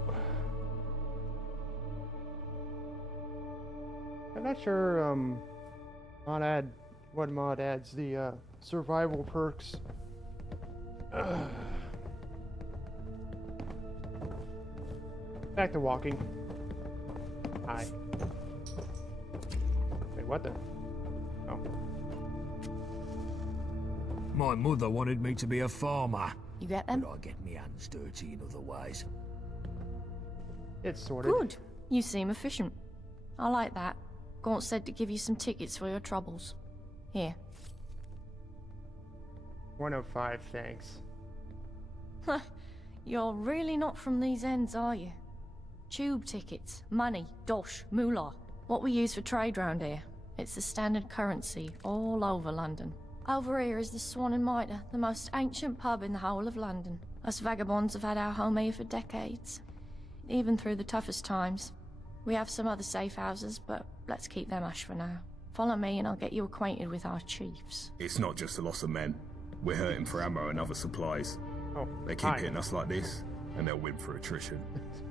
I'm not sure, what mod adds the, survival perks. Back to walking. Hi. Wait, what the? Oh. My mother wanted me to be a farmer. You get them? But I get me hands dirty in other ways. It's sorted. Good. You seem efficient. I like that. Gaunt said to give you some tickets for your troubles. Here. 105, thanks. Huh. You're really not from these ends, are you? Tube tickets, money, dosh, moolah. What we use for trade round here. It's the standard currency all over London. Over here is the Swan and Mitre, the most ancient pub in the whole of London. Us vagabonds have had our home here for decades, even through the toughest times. We have some other safe houses, but let's keep them hush for now. Follow me and I'll get you acquainted with our chiefs. It's not just the loss of men. We're hurting for ammo and other supplies. Oh, they keep hitting us like this, and they'll win for attrition.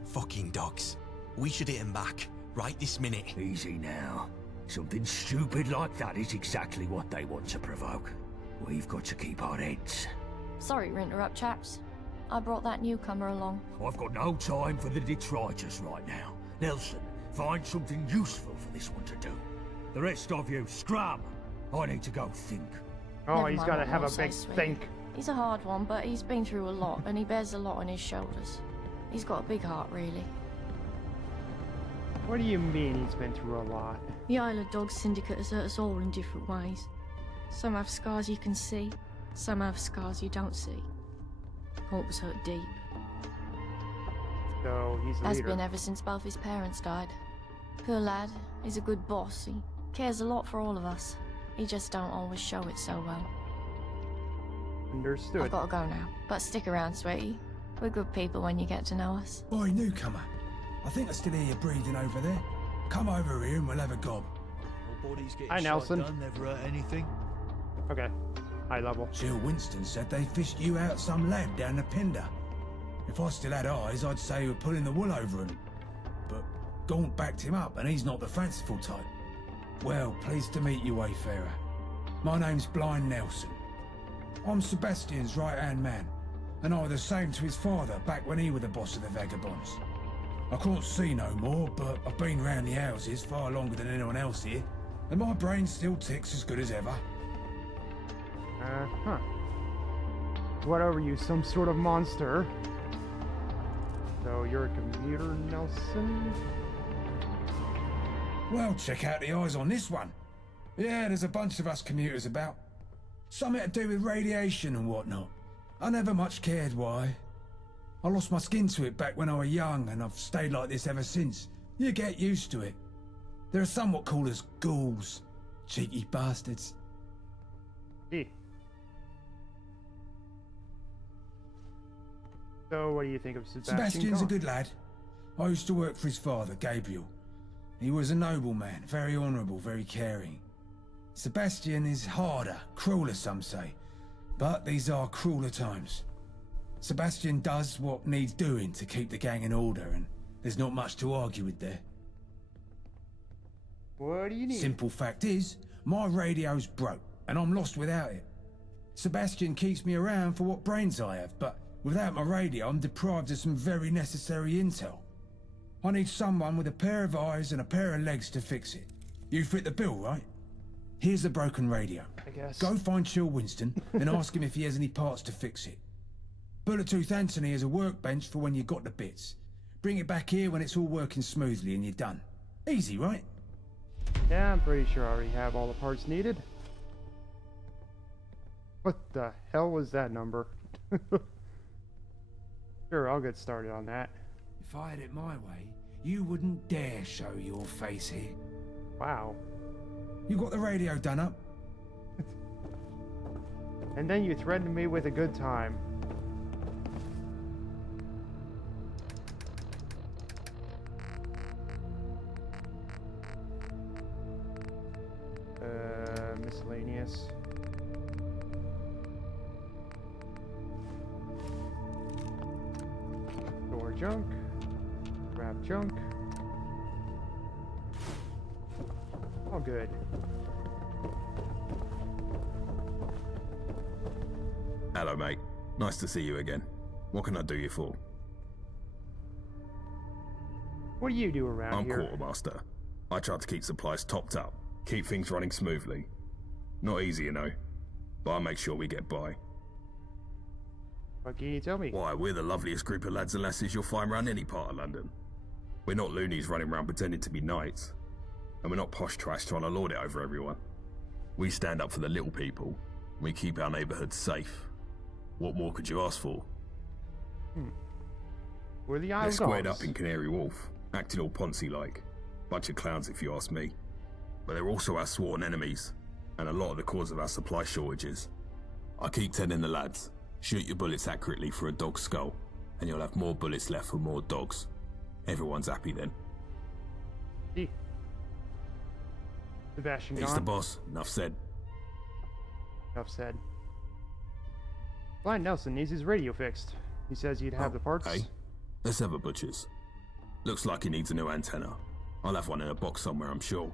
Fucking dogs. We should hit them back, right this minute. Easy now. Something stupid like that is exactly what they want to provoke. We've got to keep our heads. Sorry to interrupt, chaps. I brought that newcomer along. I've got no time for the detritus right now. Nelson, find something useful for this one to do. The rest of you, scram! I need to go think. Oh, Never he's mind got to what have a Will big says, sweet. think. He's a hard one, but he's been through a lot, and he bears a lot on his shoulders. He's got a big heart, really. What do you mean he's been through a lot? The Isle of Dogs Syndicate has hurt us all in different ways. Some have scars you can see, some have scars you don't see. Hope was hurt deep. So he's the Has leader. been ever since both his parents died. Poor lad, he's a good boss. He cares a lot for all of us. He just don't always show it so well. Understood. I've got to go now, but stick around, sweetie. We're good people when you get to know us. Oi, newcomer. I think I still hear you breathing over there. Come over here and we'll have a gob. Hi, Nelson. Done, never hurt anything. Okay. High level. Jill Winston said they fished you out some lad down the Pender. If I still had eyes, I'd say you were pulling the wool over him. But Gaunt backed him up, and he's not the fanciful type. Well, pleased to meet you, Wayfarer. My name's Blind Nelson. I'm Sebastian's right-hand man, and I was the same to his father back when he was the boss of the Vagabonds. I can't see no more, but I've been round the houses far longer than anyone else here, and my brain still ticks as good as ever. Huh. What are you, some sort of monster? So you're a computer, Nelson? Well, check out the eyes on this one. Yeah, there's a bunch of us commuters about. Something to do with radiation and whatnot. I never much cared why. I lost my skin to it back when I was young, and I've stayed like this ever since. You get used to it. There are some what call us ghouls. Cheeky bastards. Gee. So what do you think of Sebastian? Sebastian's a Gaunt? good lad. I used to work for his father, Gabriel. He was a noble man, very honourable, very caring. Sebastian is harder, crueler some say, but these are crueler times. Sebastian does what needs doing to keep the gang in order, and there's not much to argue with there. What do you need? Simple fact is, my radio's broke, and I'm lost without it. Sebastian keeps me around for what brains I have, but without my radio, I'm deprived of some very necessary intel. I need someone with a pair of eyes and a pair of legs to fix it. You fit the bill, right? Here's the broken radio. I guess. Go find Chill Winston and ask him if he has any parts to fix it. Bullet-Tooth Anthony has a workbench for when you got the bits. Bring it back here when it's all working smoothly and you're done. Easy, right? Yeah, I'm pretty sure I already have all the parts needed. What the hell was that number? Sure, I'll get started on that. If I had it my way, you wouldn't dare show your face here. Wow. You got the radio done up? And then you threatened me with a good time. Miscellaneous. Store junk. Grab junk. All good. Hello, mate. Nice to see you again. What can I do you for? What do you do around I'm here? quartermaster. I try to keep supplies topped up, keep things running smoothly. Not easy, you know, but I make sure we get by. What can you tell me? Why, we're the loveliest group of lads and lasses you'll find around any part of London. We're not loonies running around pretending to be knights. And we're not posh trash trying to lord it over everyone. We stand up for the little people. We keep our neighbourhood safe. What more could you ask for? We're the Isle They're of squared Dogs. up in Canary Wharf, acting all poncy-like. Bunch of clowns if you ask me. but they're also our sworn enemies, and a lot of the cause of our supply shortages. I keep telling the lads, shoot your bullets accurately for a dog's skull, and you'll have more bullets left for more dogs. Everyone's happy then. See. Sebastian He's gone. the boss, enough said. Enough said. Blind Nelson needs his radio fixed. He says he'd have the parts. Hey, let's have a butcher's. Looks like he needs a new antenna. I'll have one in a box somewhere, I'm sure.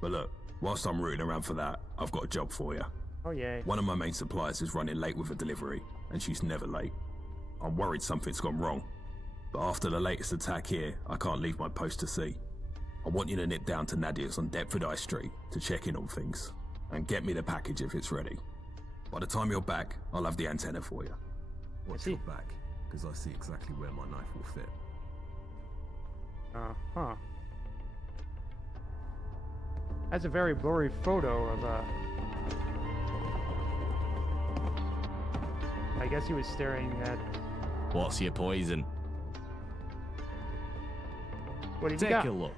But look, whilst I'm rooting around for that, I've got a job for you. Oh yeah. One of my main suppliers is running late with a delivery, and she's never late. I'm worried something's gone wrong. But after the latest attack here, I can't leave my post to sea. I want you to nip down to Nadia's on Deptford High Street to check in on things, and get me the package if it's ready. By the time you're back, I'll have the antenna for you. Watch your back, because I see exactly where my knife will fit. Uh-huh. That's a very blurry photo of I guess he was staring at... What's your poison? What did you Take got? a look.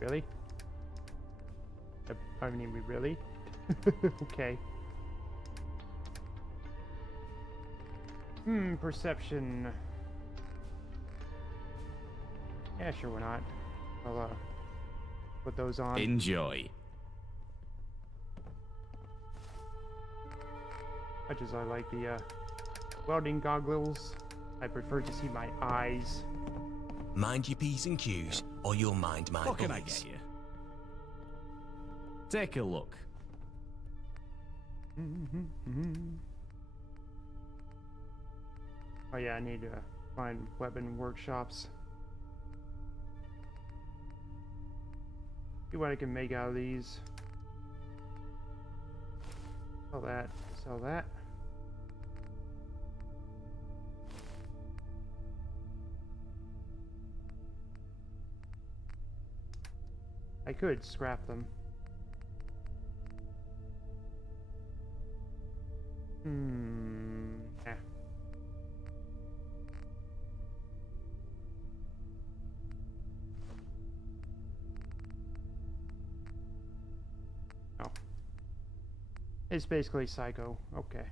Really? I mean, we really? Okay. Perception. Yeah, sure, why not? I'll, put those on. Enjoy. Much as I like the, welding goggles, I prefer to see my eyes. Mind your P's and Q's, or you'll mind my What can I bullets. get you? Take a look. Oh yeah, I need to find weapon workshops. See what I can make out of these. Sell that. Sell that. I could scrap them. Yeah. Oh. It's basically Psycho. Okay.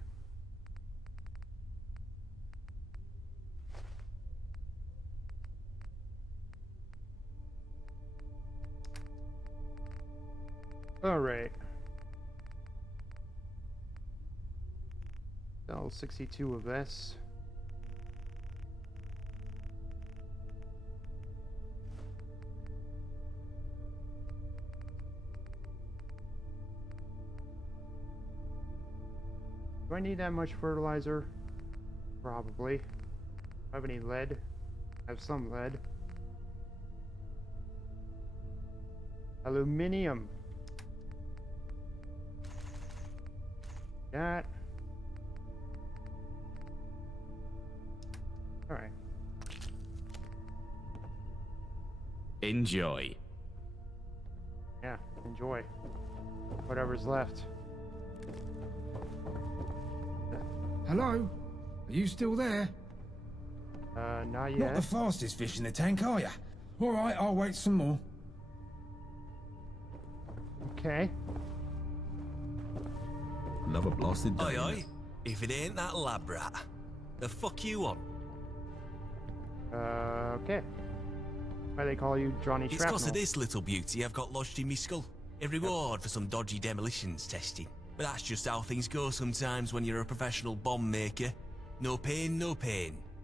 All right. Sell 62 of this. Do I need that much fertilizer? Probably. Do I have any lead? I have some lead. Aluminium. That. Alright. Enjoy. Yeah, enjoy. Whatever's left. Hello? Are you still there? Not yet. Not the fastest fish in the tank, are ya? Alright, I'll wait some more. Okay. Another blasted day. Oi, oi. If it ain't that lab rat, the fuck you want? Okay. Why they call you Johnny It's Shrapnel? because of this little beauty I've got lodged in me skull. A reward for some dodgy demolitions testing. But that's just how things go sometimes when you're a professional bomb maker. No pain,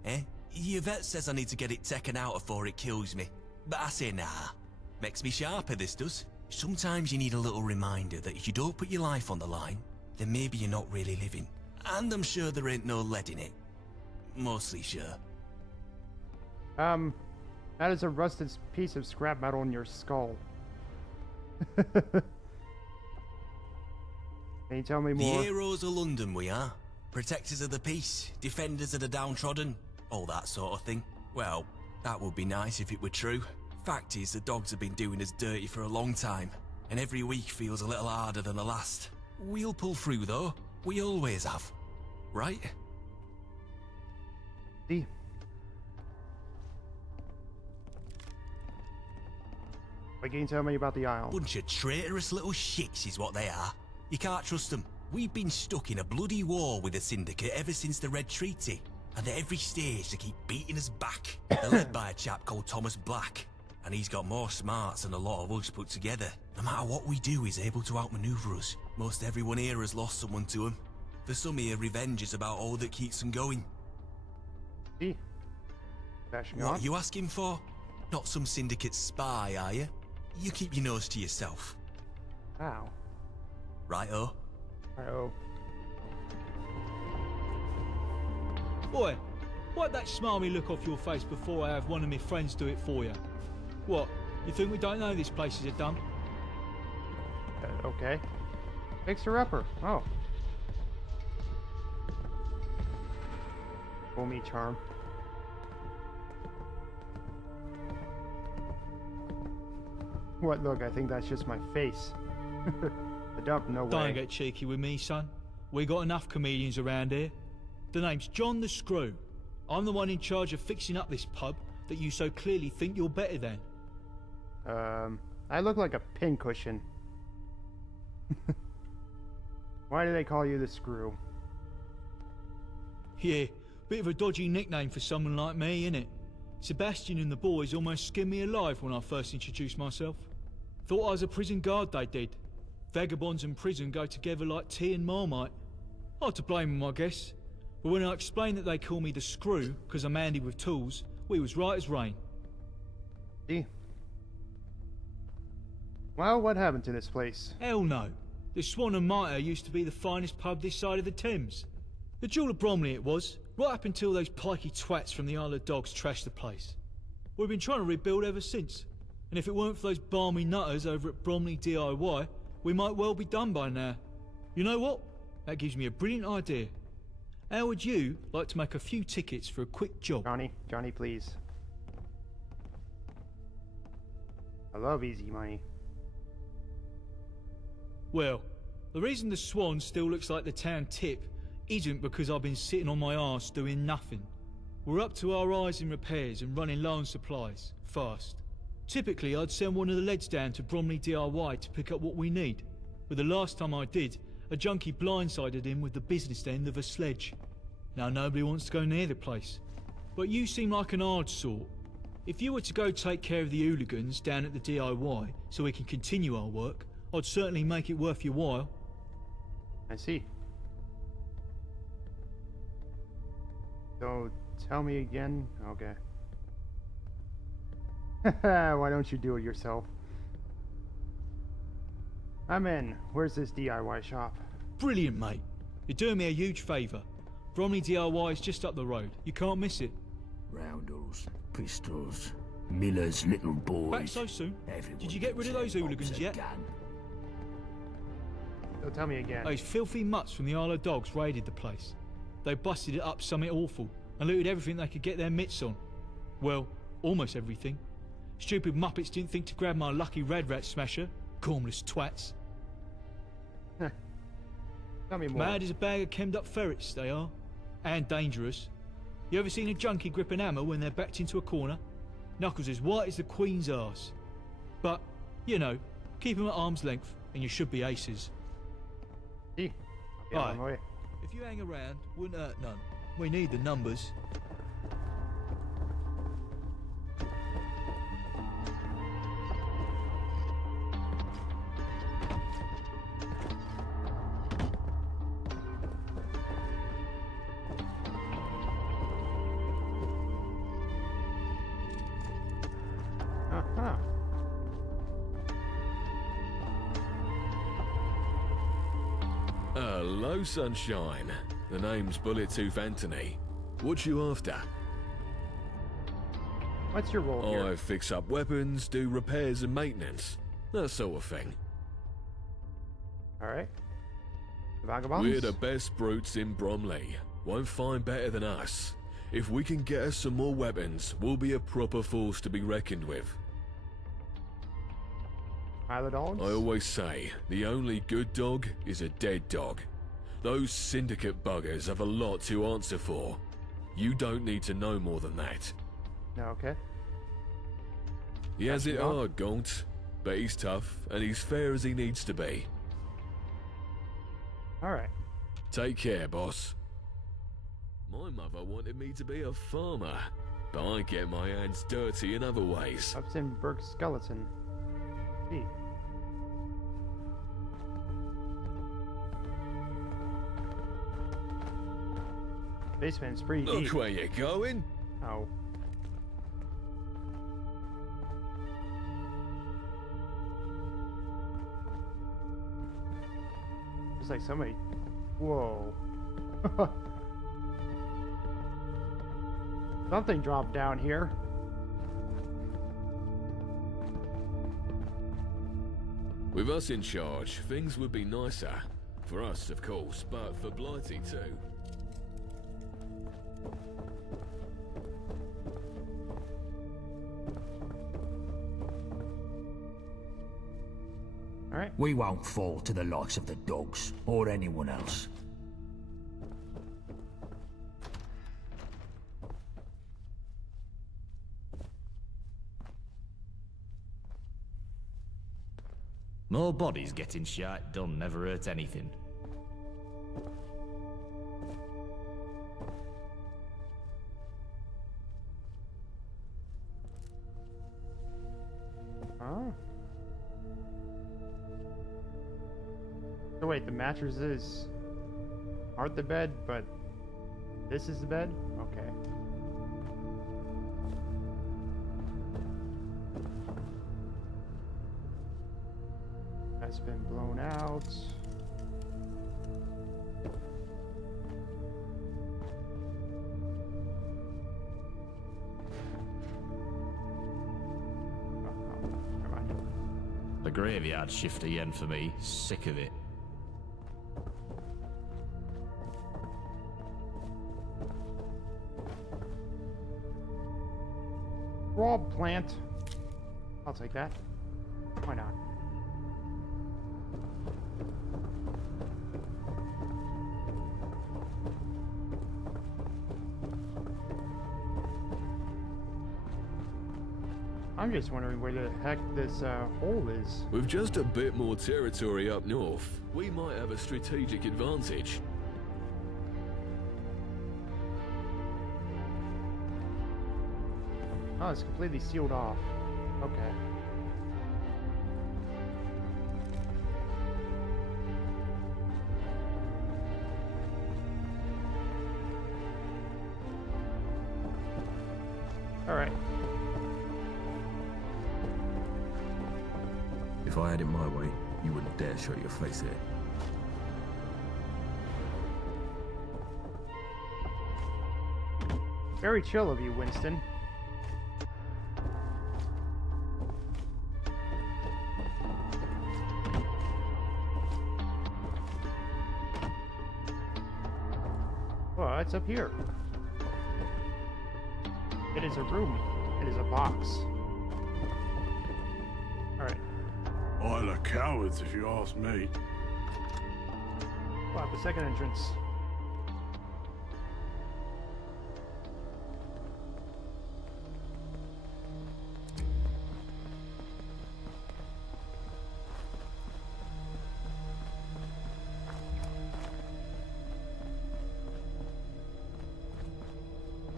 eh? Your vet says I need to get it taken out before it kills me. But I say nah. Makes me sharper, this does. Sometimes you need a little reminder that if you don't put your life on the line, then maybe you're not really living. And I'm sure there ain't no lead in it. Mostly sure. That is a rusted piece of scrap metal in your skull. Can you tell me more? The heroes of London we are. Protectors of the peace, defenders of the downtrodden, all that sort of thing. Well, that would be nice if it were true. Fact is, the dogs have been doing us dirty for a long time, and every week feels a little harder than the last. We'll pull through though. We always have. Right? See. What can you tell me about the Isle? Bunch of traitorous little shits is what they are. You can't trust them. We've been stuck in a bloody war with the Syndicate ever since the Red Treaty. And at every stage they keep beating us back. They're led by a chap called Thomas Black. And he's got more smarts than a lot of us put together. No matter what we do, he's able to outmaneuver us. Most everyone here has lost someone to him. For some here, revenge is about all that keeps them going. See? What are you asking for? Not some Syndicate spy, are you? You keep your nose to yourself. Wow. Right-o. Right-o. Boy, wipe that smarmy look off your face before I have one of my friends do it for you. What? You think we don't know this place is a dump? Okay. Fixer-upper. Oh. Fool me charm. What, look, I think that's just my face. The dump, no way. Don't get cheeky with me, son. We got enough comedians around here. The name's John the Screw. I'm the one in charge of fixing up this pub that you so clearly think you're better than. I look like a pincushion. Why do they call you the Screw? Yeah, bit of a dodgy nickname for someone like me, innit? Sebastian and the boys almost skinned me alive when I first introduced myself. Thought I was a prison guard, they did. Vagabonds and prison go together like tea and Marmite. Hard to blame them, I guess. But when I explained that they call me the Screw because I'm handy with tools, we was right as rain. See? Well, what happened to this place? Hell no. The Swan and Mitre used to be the finest pub this side of the Thames. The Jewel of Bromley it was, right up until those pikey twats from the Isle of Dogs trashed the place. We've been trying to rebuild ever since, and if it weren't for those balmy nutters over at Bromley DIY, we might well be done by now. You know what? That gives me a brilliant idea. How would you like to make a few tickets for a quick job? Johnny, please. I love easy money. Well, the reason the Swan still looks like the town tip isn't because I've been sitting on my arse doing nothing. We're up to our eyes in repairs and running low on supplies, fast. Typically, I'd send one of the leads down to Bromley DIY to pick up what we need, but the last time I did, a junkie blindsided him with the business end of a sledge. Now nobody wants to go near the place. But you seem like an hard sort. If you were to go take care of the hooligans down at the DIY so we can continue our work, I'd certainly make it worth your while. I see. So, tell me again? Okay. Why don't you do it yourself? I'm in. Where's this DIY shop? Brilliant, mate. You're doing me a huge favour. Bromley DIY is just up the road. You can't miss it. Roundels, pistols, Miller's little boys. Back so soon? Did you get rid of those hooligans yet? So tell me again. Those filthy mutts from the Isle of Dogs raided the place. They busted it up something awful and looted everything they could get their mitts on. Well, almost everything. Stupid muppets didn't think to grab my lucky red rat smasher. Gormless twats. Tell me more. Mad as a bag of chemmed up ferrets, they are. And dangerous. You ever seen a junkie grip an hammer when they're backed into a corner? Knuckles as white as the Queen's arse. But, you know, keep them at arm's length and you should be aces. See? Right. If you hang around, wouldn't hurt none. We need the numbers. Hello, sunshine. The name's Bullet-Tooth Anthony. What you after? What's your role here? I fix up weapons, do repairs and maintenance. That sort of thing. Alright. Vagabonds? We're the best brutes in Bromley. Won't find better than us. If we can get us some more weapons, we'll be a proper force to be reckoned with. Pilot dogs? I always say, the only good dog is a dead dog. Those syndicate buggers have a lot to answer for. You don't need to know more than that. No, okay. He has it hard, Gaunt. but he's tough and he's fair as he needs to be. Alright. Take care, boss. My mother wanted me to be a farmer, but I get my hands dirty in other ways. Upsenberg skeleton. Gee. Basement's pretty deep. Look where you're going. Oh. It's like somebody. Whoa. Something dropped down here. With us in charge, things would be nicer. For us, of course, but for Blighty too. Alright. We won't fall to the likes of the dogs, or anyone else. More bodies getting shot done never hurt anything. Oh. So wait, the mattresses aren't the bed, but this is the bed? Okay. That's been blown out. The graveyard shift again for me. Sick of it. Raw plant. I'll take that. Why not? I'm just wondering where the heck this hole is. With just a bit more territory up north, we might have a strategic advantage. Oh, it's completely sealed off. Okay. All right. If I had it my way, you wouldn't dare show your face here. Very chill of you, Winston. Well, it's up here. It is a room. It is a box. Alright. Isle of cowards, if you ask me. Wow, the second entrance.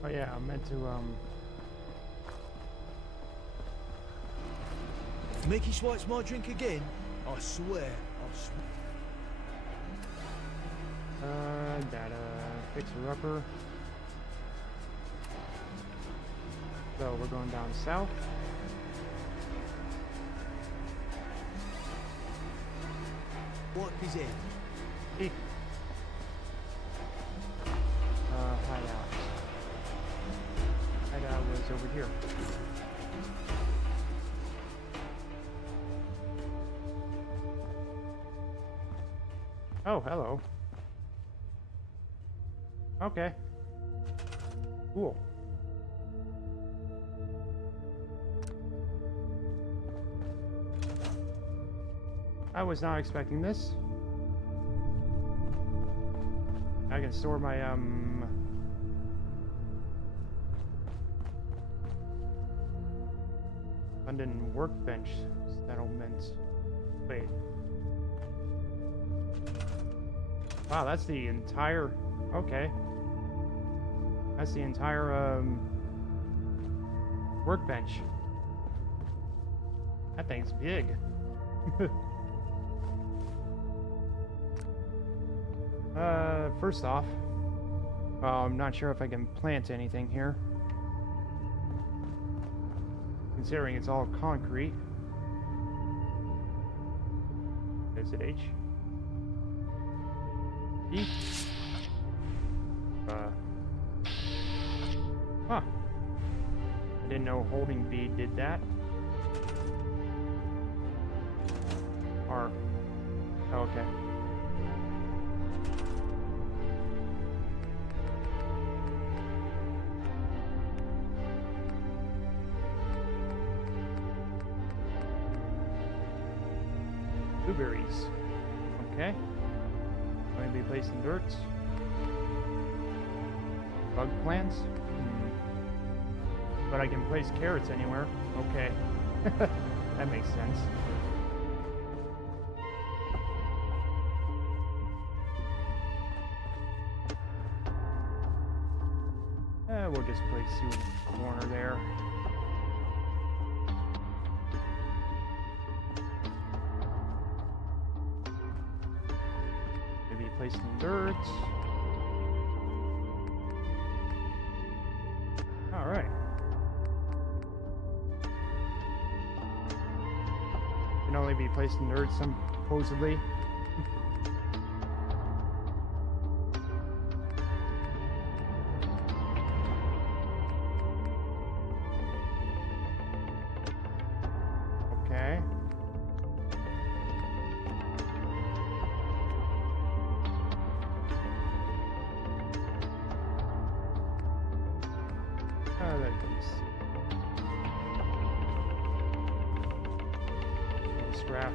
Oh yeah, I meant to Mickey swipes my drink again, I swear, data fixer upper. So we're going down south. Wipe his head. Eek. Hideout. Hideout was over here. Oh, hello. Okay. Cool. I was not expecting this. I can store my London workbench settlement. Wait. Wow, that's the entire... Okay. That's the entire, workbench. That thing's big. First off, I'm not sure if I can plant anything here. Considering it's all concrete. Is it H? E? Huh. I didn't know holding B did that. R. Oh, okay. Blueberries. Okay. Going to be placed in dirt. Bug plants. But I can place carrots anywhere. Okay. That makes sense. We'll just place you in the corner there. Maybe placed in dirt. Alright. Can only be placed in dirt, supposedly. Okay. That goes. Scrap.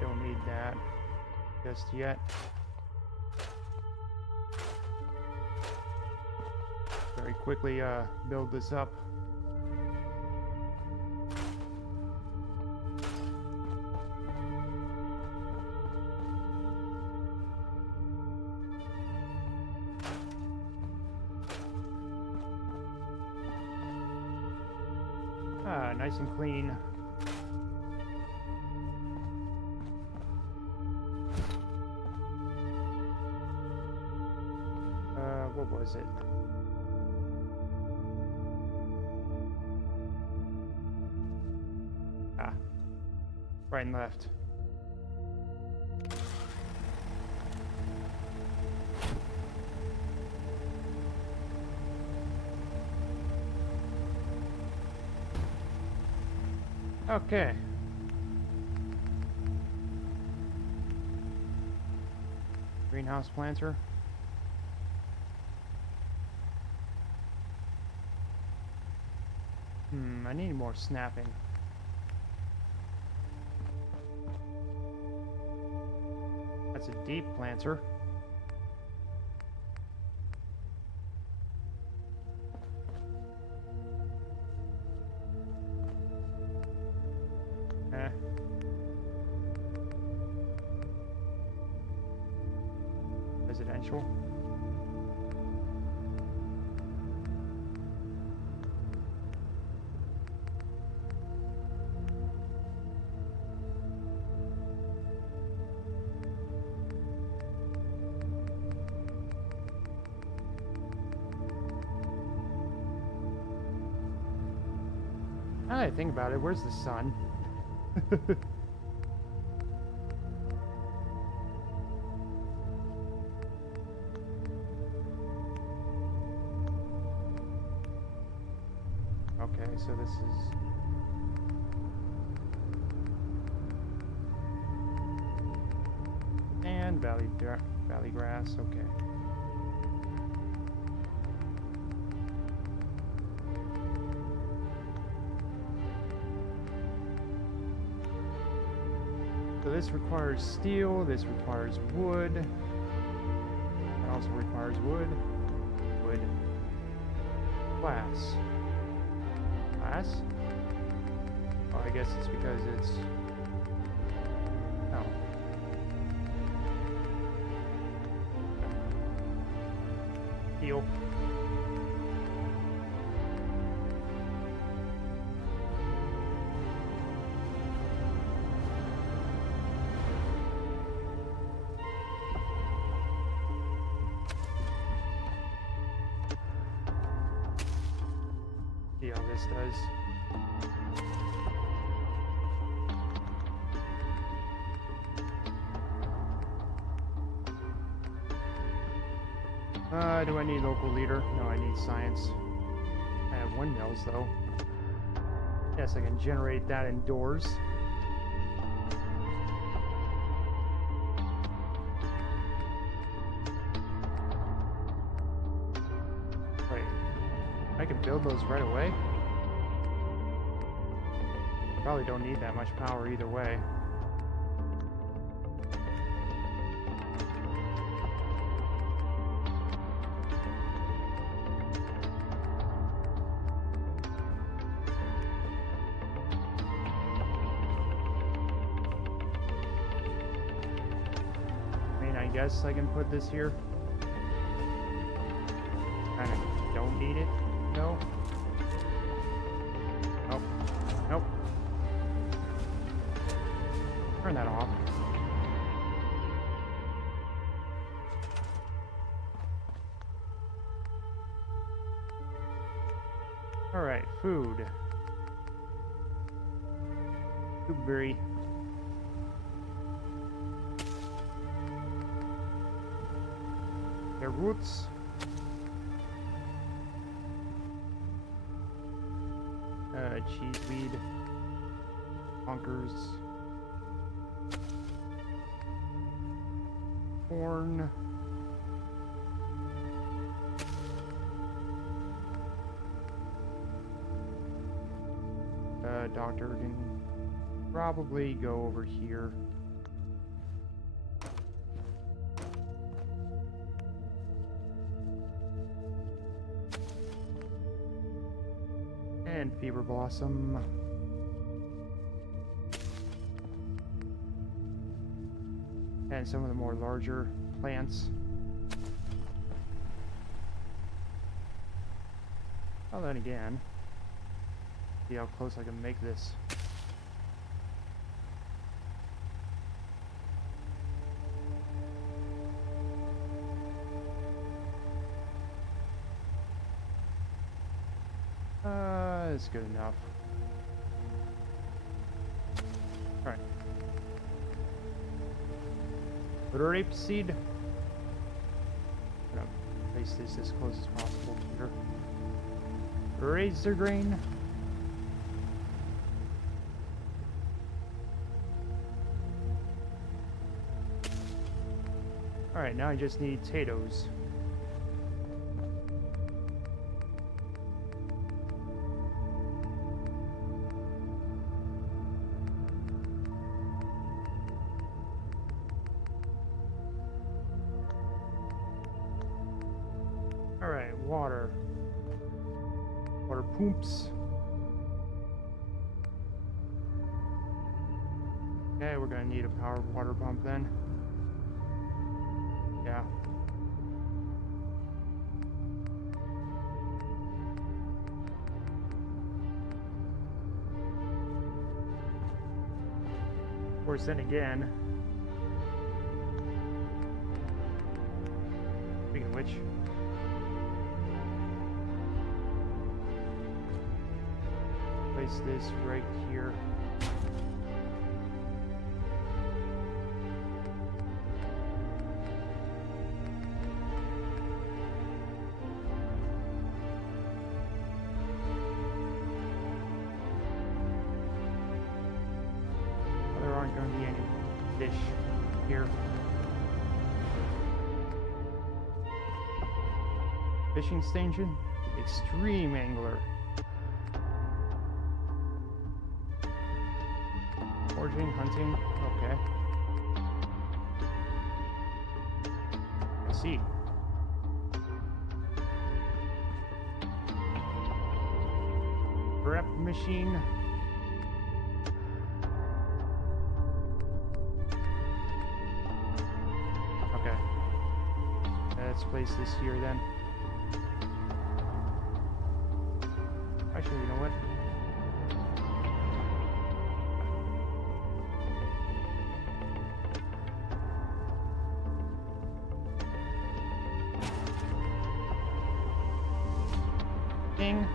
Don't need that just yet. Very quickly build this up. Nice and clean. What was it? Right and left. Okay. Greenhouse planter. I need more snapping. That's a deep planter. Residential. Now that I think about it, where's the sun? Okay, so this is... And valley grass, okay. this requires steel, this requires wood. That also requires wood. Wood. Glass. Glass? Oh, I guess it's because it's... No. Steel. See how this does. Do I need local leader? No, I need science. I have windmills though. Yes, I can generate that indoors. Wait, I can build those right away? Probably don't need that much power either way. I guess I can put this here. Kinda don't need it, no. Nope. Nope. Turn that off. Alright, food. Blueberry. Their roots. Cheeseweed. Bunkers. Corn. Doctor can probably go over here. And Fever Blossom. And some of the more larger plants. Oh, then again, see how close I can make this. It's good enough. Alright. Rapeseed. I'm gonna place this as close as possible here. Razor grain. Alright, now I just need potatoes. Alright, water. Water pumps. Okay, we're gonna need a powered water pump then. Yeah. Of course, then again, speaking of which, place this right here. There aren't going to be any fish here. Fishing station, extreme angler. Foraging, hunting, okay. see. Prep machine. Okay. Let's place this here then. Actually, you know what? Ding.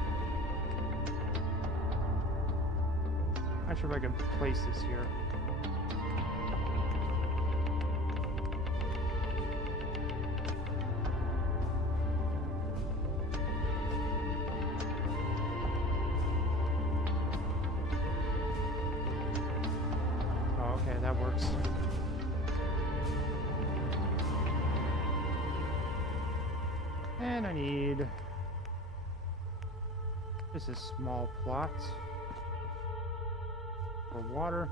Not sure if I can place this here. Oh, okay, that works. And I need just a small plot for water.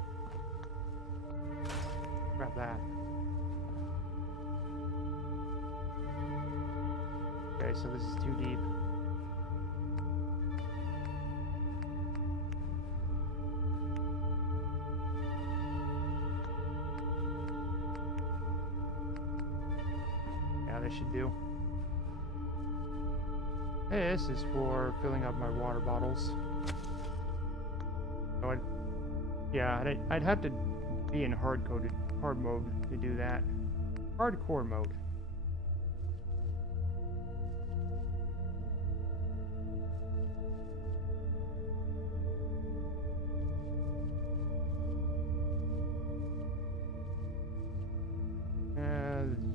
Grab that. Okay, so this is too deep. Yeah, this should do. This is for filling up my water bottles. So I'd have to be in hard mode to do that. Hardcore mode.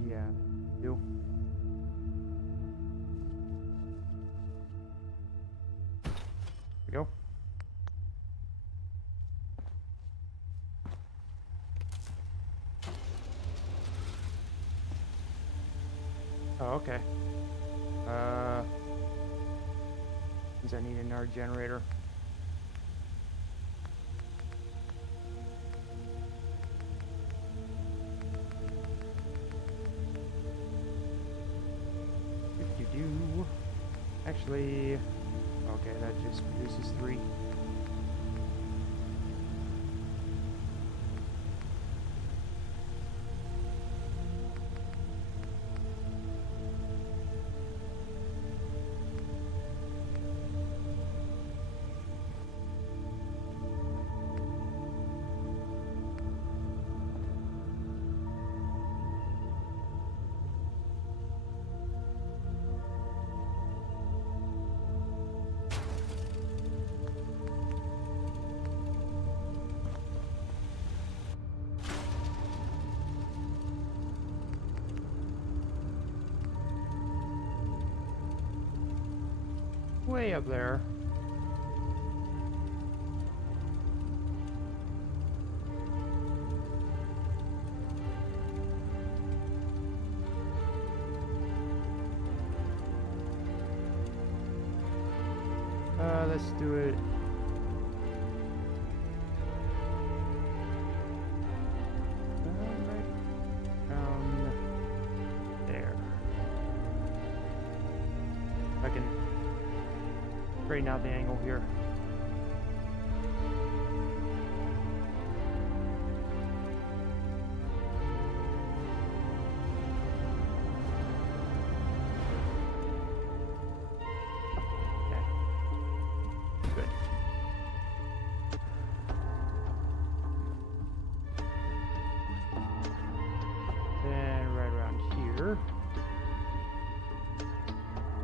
Yeah, do. We go. Oh, okay. Means I need another generator. Do. Actually, okay, that just produces 3. Way up there. Let's do it. Right down there. I can straighten out the angle here.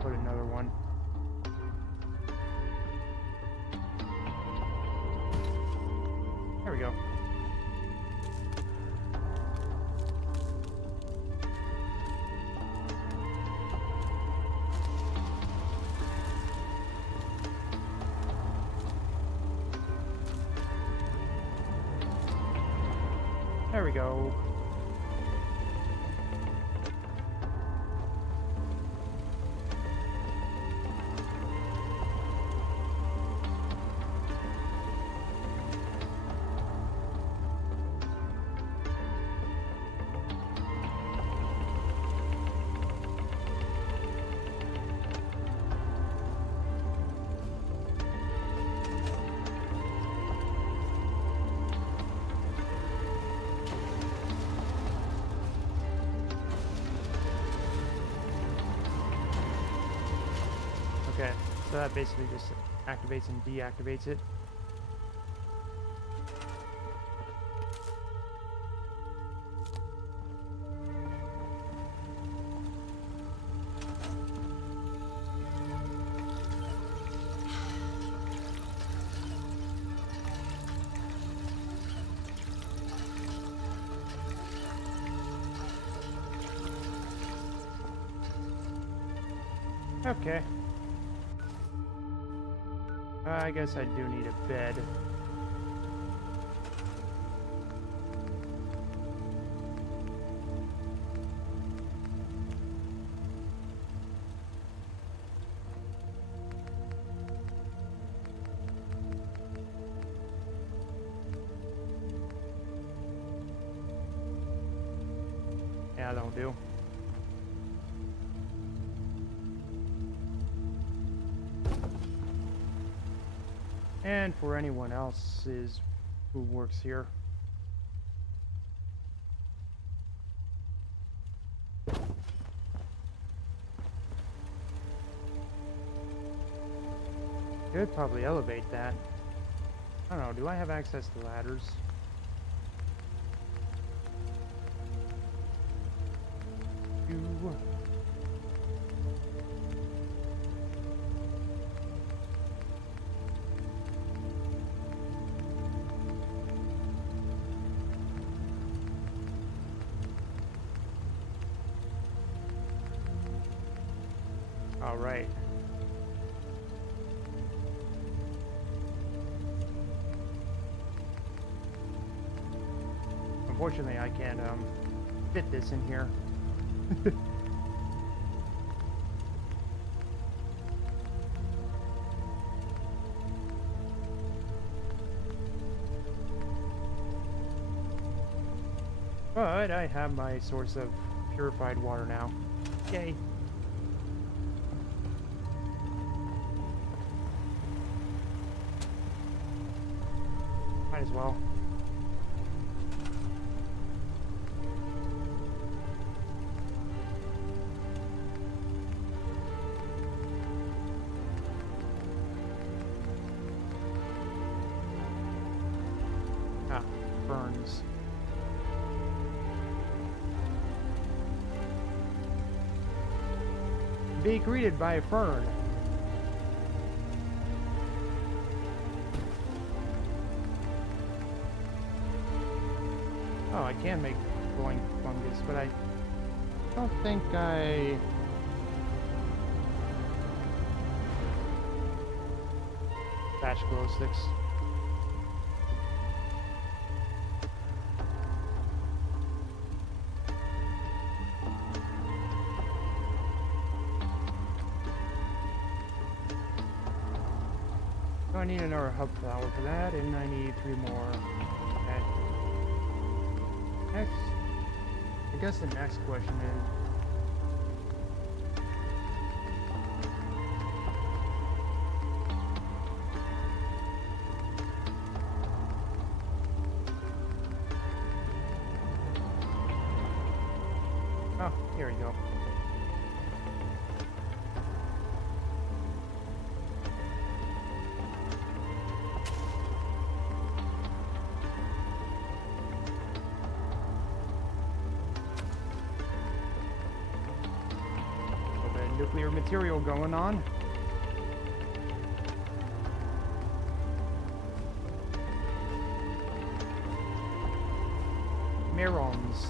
Put another one. There we go. There we go. Okay, so that basically just activates and deactivates it. Okay. I guess I do need a bed. Yeah, that'll do. And for anyone else who works here. Could probably elevate that. I don't know, do I have access to ladders? All right. Unfortunately, I can't fit this in here. But I have my source of purified water now. Yay. Might as well. Ah, ferns. Be greeted by a fern. Oh, I can make glowing fungus, but I don't think I... Thatch glow sticks. So I need another hub flower for that, and I need 3 more. Okay. Next, I guess the next question is... Oh, here we go. Nuclear material going on. Mirons.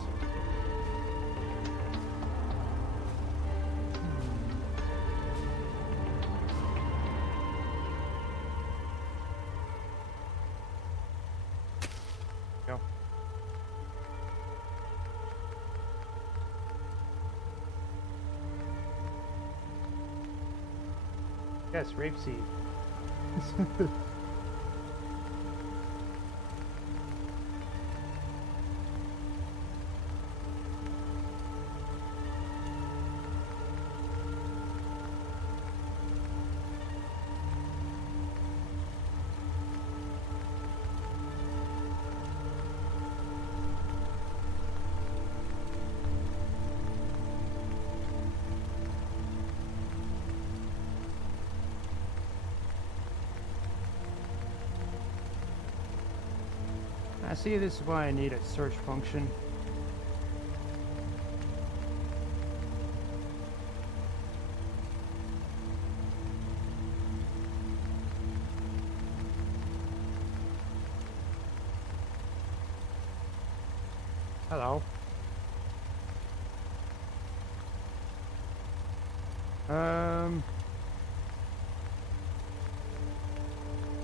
Go. Yes, rapeseed. I see this is why I need a search function. Hello.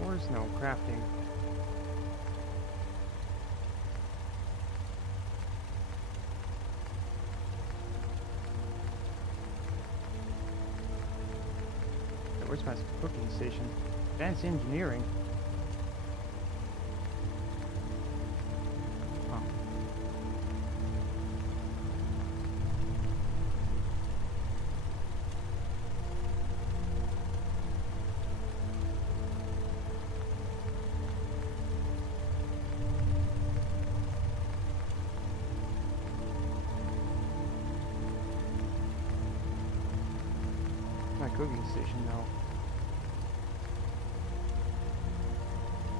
There's no crafting. Where's my cooking station? Advanced engineering. Oh. My cooking station though.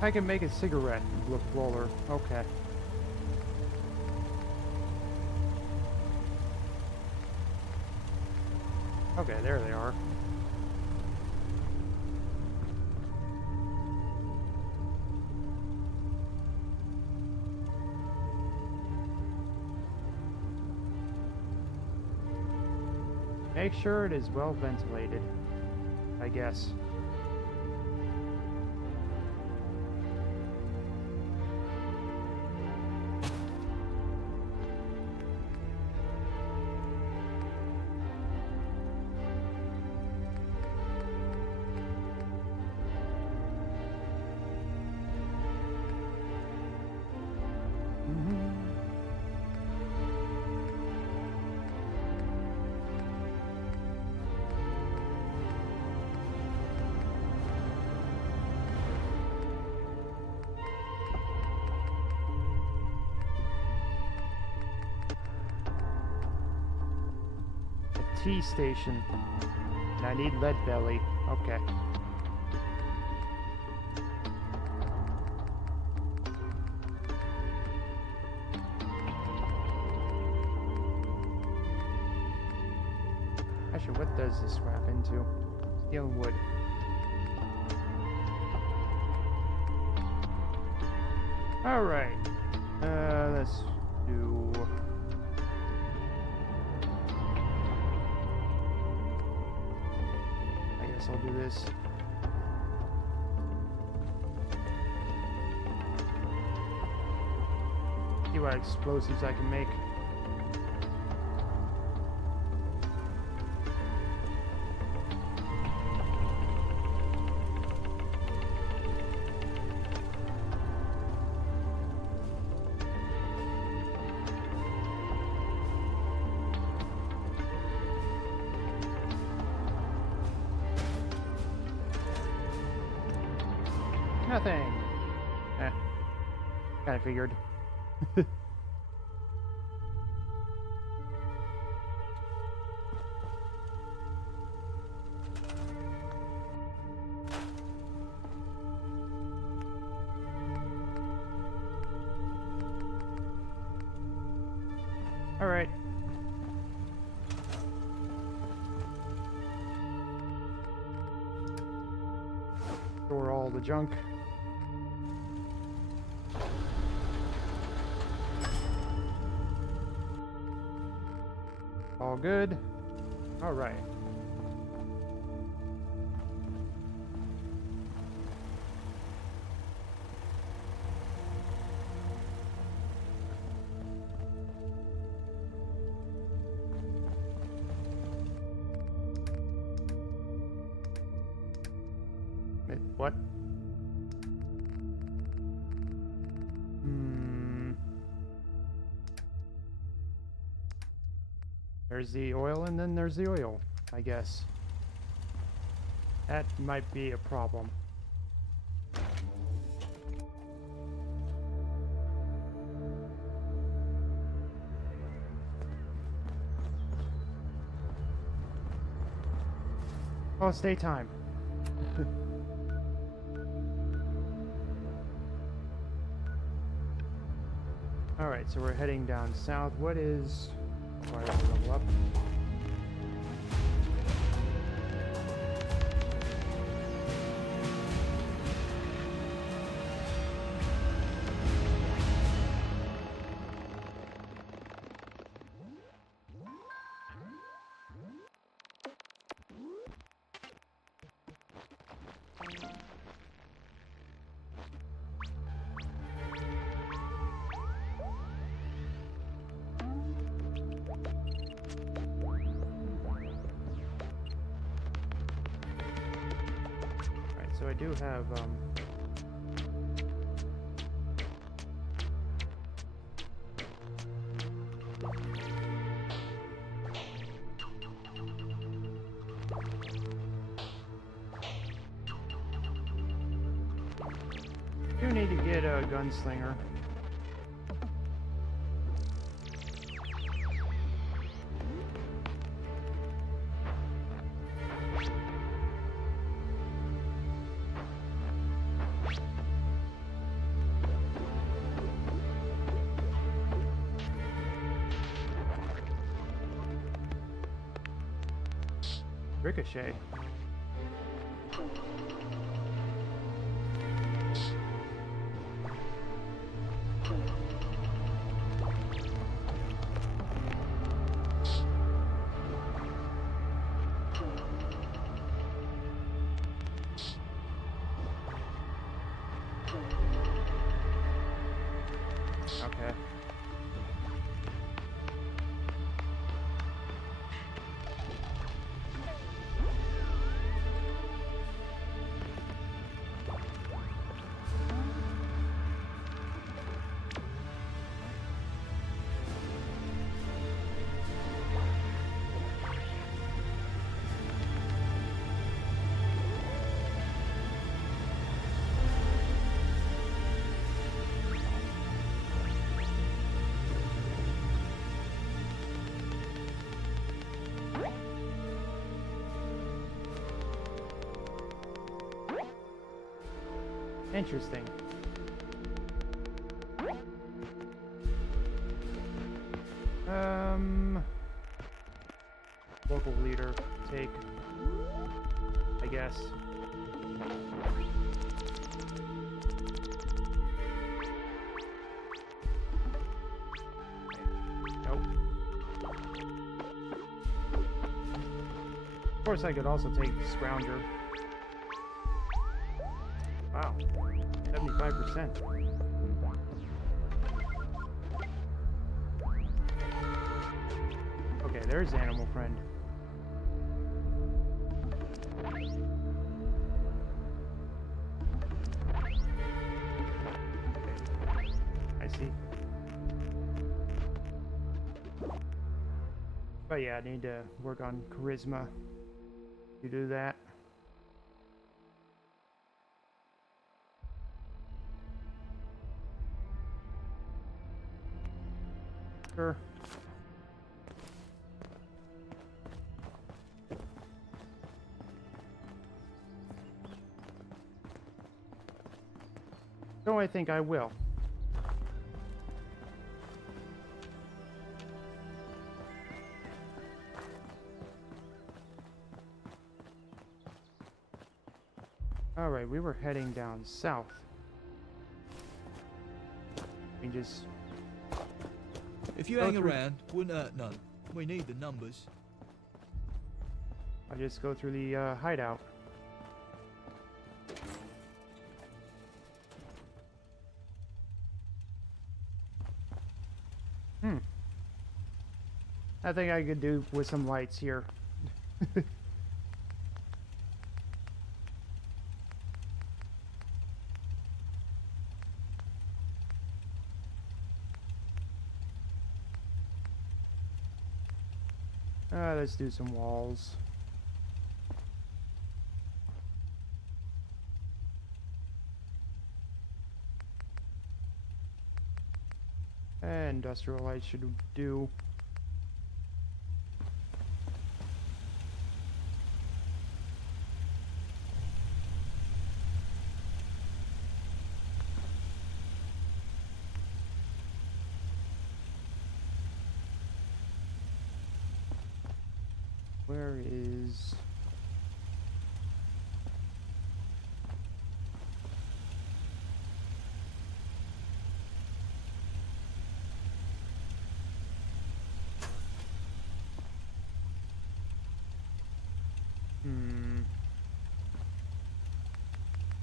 I can make a cigarette look roller. Okay. Okay, there they are. Make sure it is well ventilated, I guess. Tea station. And I need lead belly. Okay. Actually, what does this wrap into? Steel and wood. Alright. Let's do... I'll do this. See what explosives I can make. Nothing. Kinda figured. All right. Store all the junk. All good. All right. Wait, what? There's the oil and then there's the oil, I guess. That might be a problem. Oh, it's daytime. Alright, so we're heading down south. What is... Oh, I gotta level up. So I do have, do need to get a gunslinger. Ricochet. Okay. Interesting. Local leader, take, I guess. Nope. Of course, I could also take Scrounger. Wow, 75%. Okay, there's Animal Friend. Okay, I see. But yeah, I need to work on charisma to do that. Sure. So I think I will. Alright, we were heading down south. We just... If you hang around, wouldn't hurt none. We need the numbers. I'll just go through the hideout. I think I could do with some lights here. Let's do some walls. Industrial lights should do. Where is...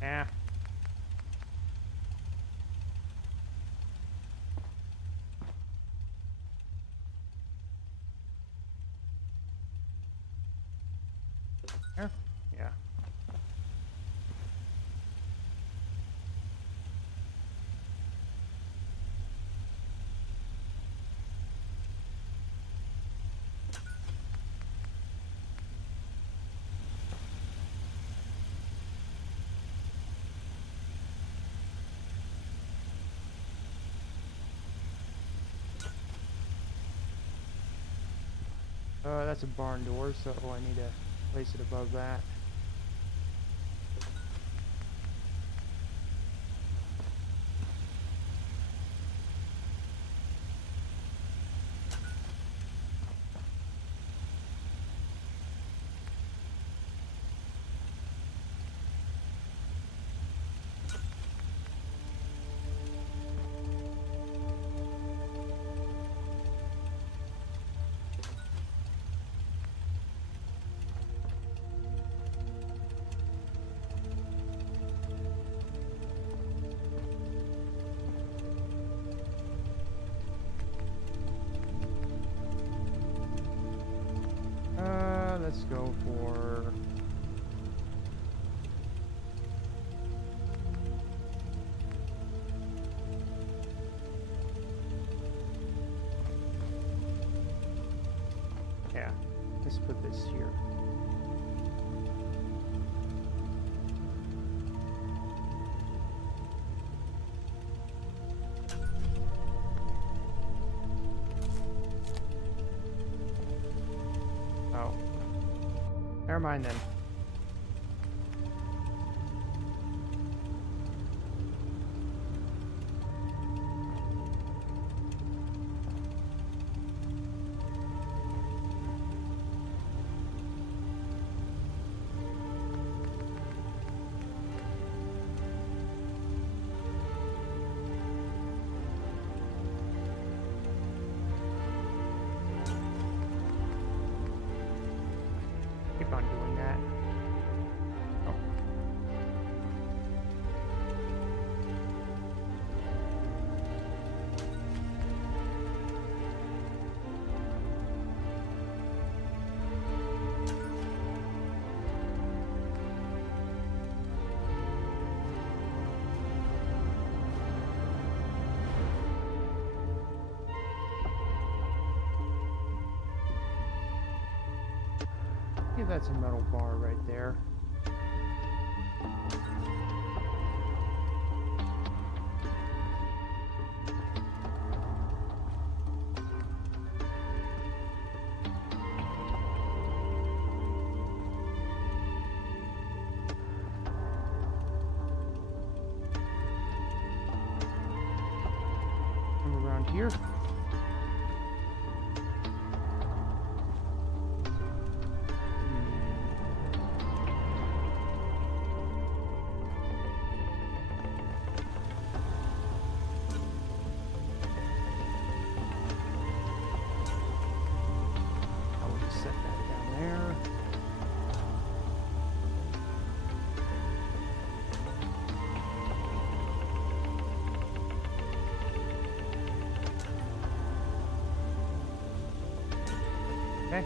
Ah. There? Yeah. That's a barn door, so I need to place it above that. Let's go for... Yeah, let's put this here. Oh. Never mind then. Keep on doing that. Oh. Yeah, that's a metal bar right there. Come around here. Set that down there. Okay.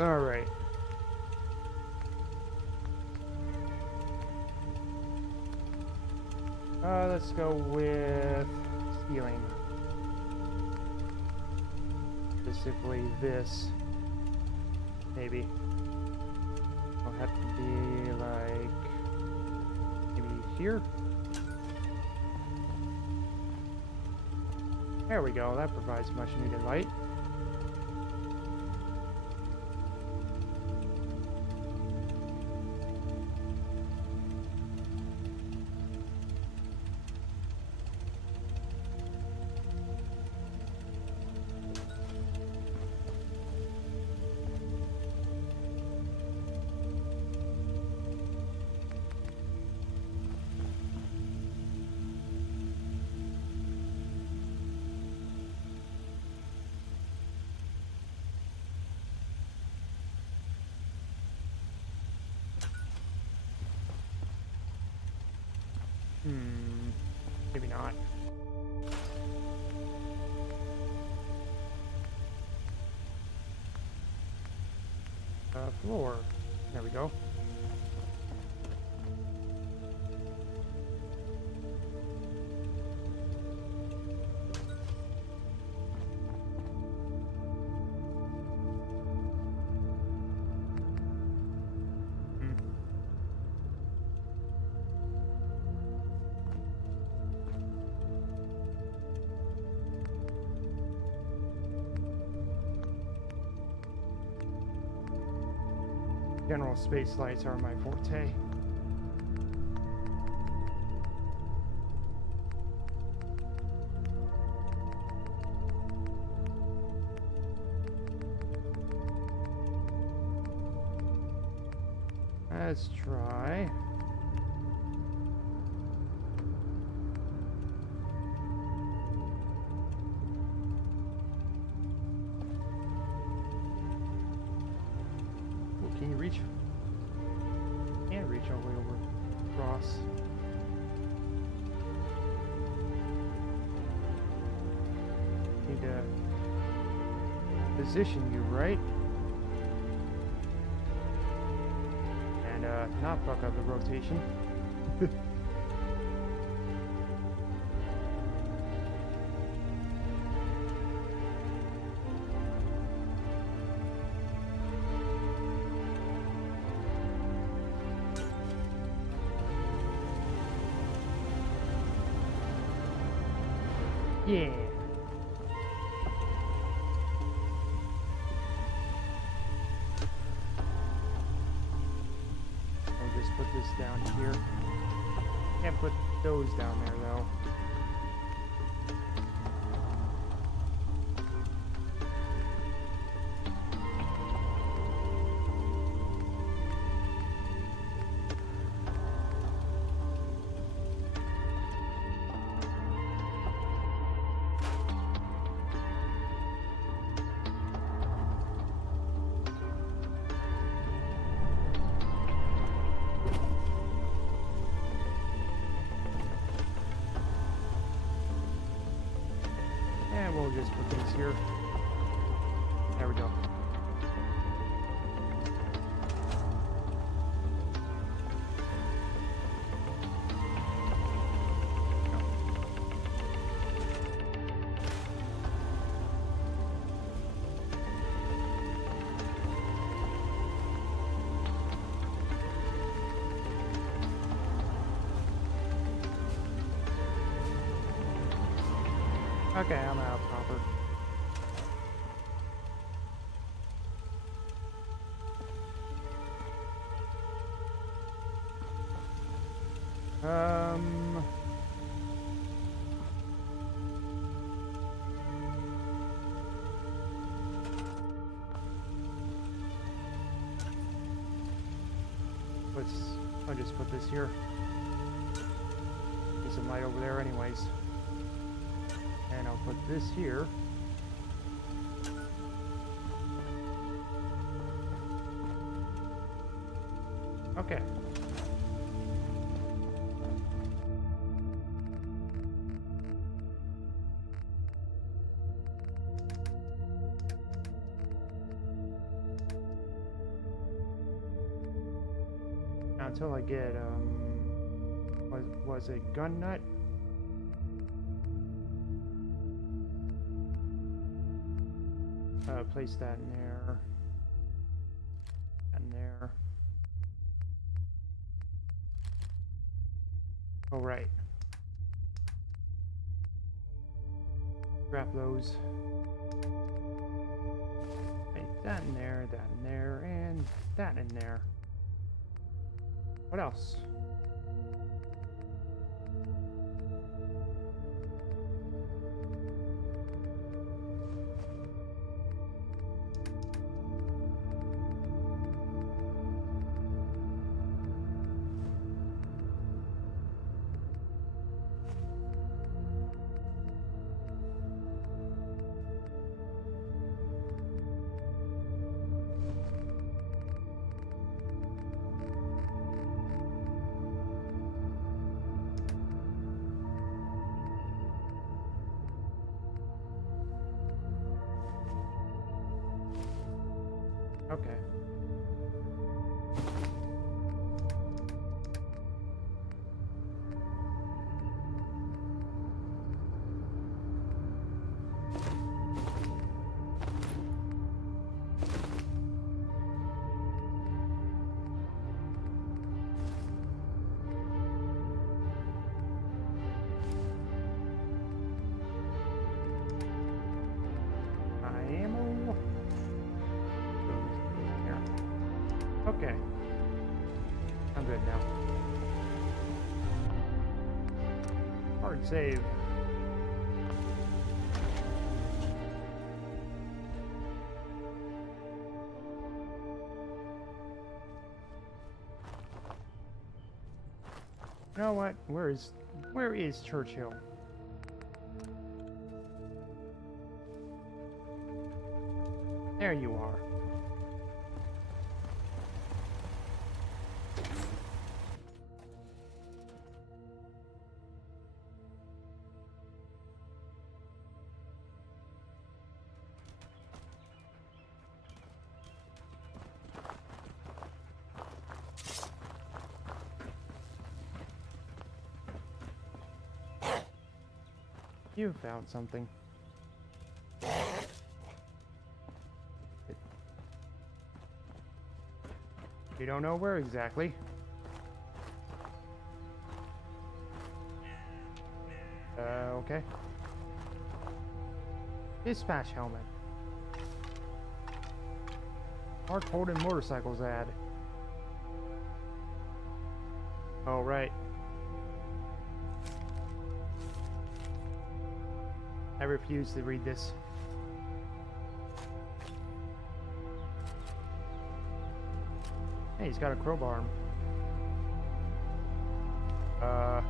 All right. Let's go with stealing. Specifically this. Maybe. It'll have to be like maybe here. There we go. That provides much needed light. not. Floor. There we go. General space lights are my forte. Let's try. Can you reach? Can't reach all the way over across. Need to position you right, and not fuck up the rotation. Yeah. I'll just put this down here. Can't put those down there though. And we'll just put these here. There we go. Okay, I'm out proper. I'll just put this here. Get some light over there anyways. And I'll put this here. Okay. Now until I get was it gun nut? Place that in there, and there. Oh, right. Grab those. Make that in there, and that in there. What else? Okay. Ammo. Here. Okay. I'm good now. Hard save. You know what? Where is Churchill? There you are. You found something. You don't know where exactly. Okay. Dispatch helmet. Hard holding motorcycles ad. Oh, right. I refuse to read this. Hey, he's got a crowbar. There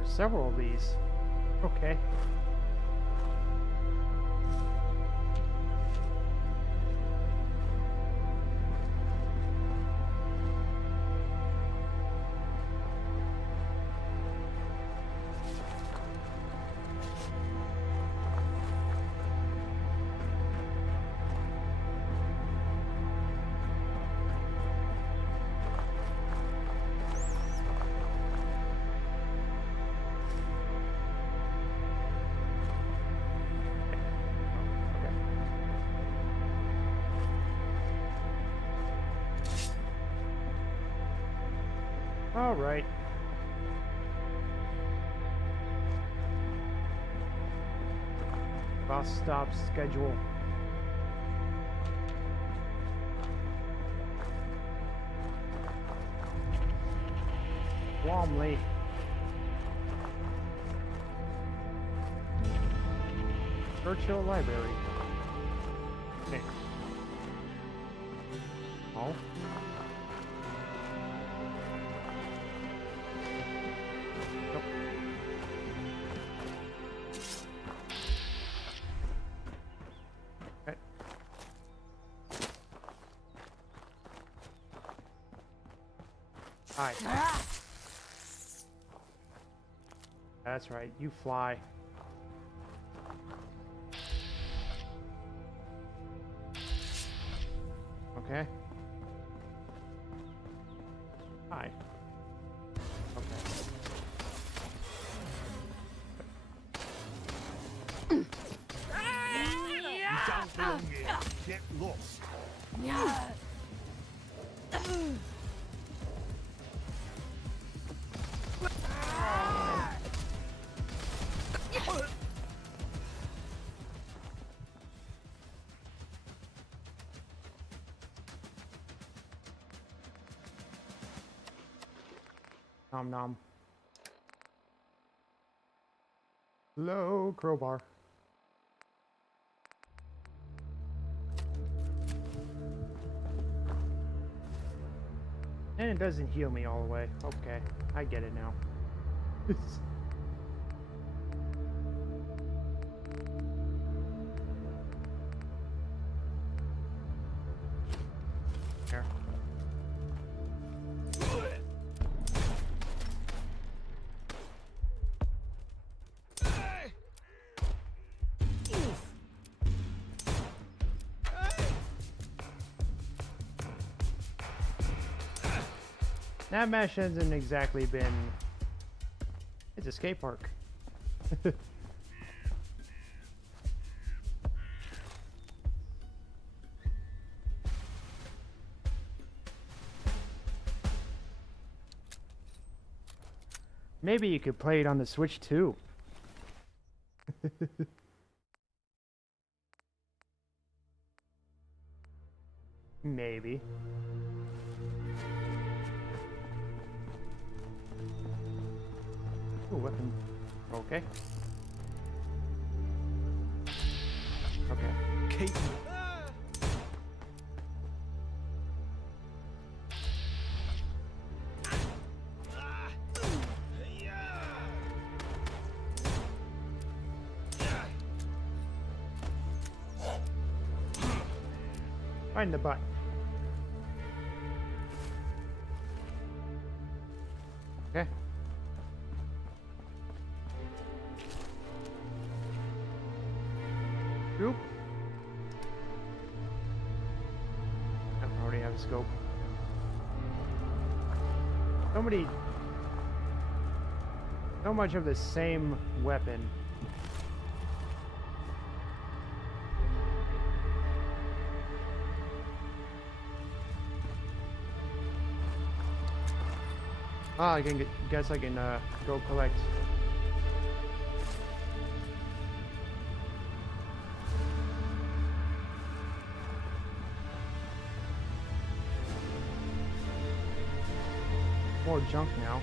are several of these. Okay. All right. Bus stop schedule. Warmly. Churchill Library. Okay. Oh. Nope. Okay. Hi. That's right, you fly. Okay. Hi. Okay. You don't belong here. Get lost. Nom nom. Low crowbar. And it doesn't heal me all the way. Okay, I get it now. Here. That mesh hasn't exactly been... It's a skate park. Maybe you could play it on the Switch too. Maybe. Ooh, weapon. Okay. Okay. Keep Find the button. Okay. Oop. I already have a scope. So much of the same weapon. Ah, I can guess I can go collect. More junk now.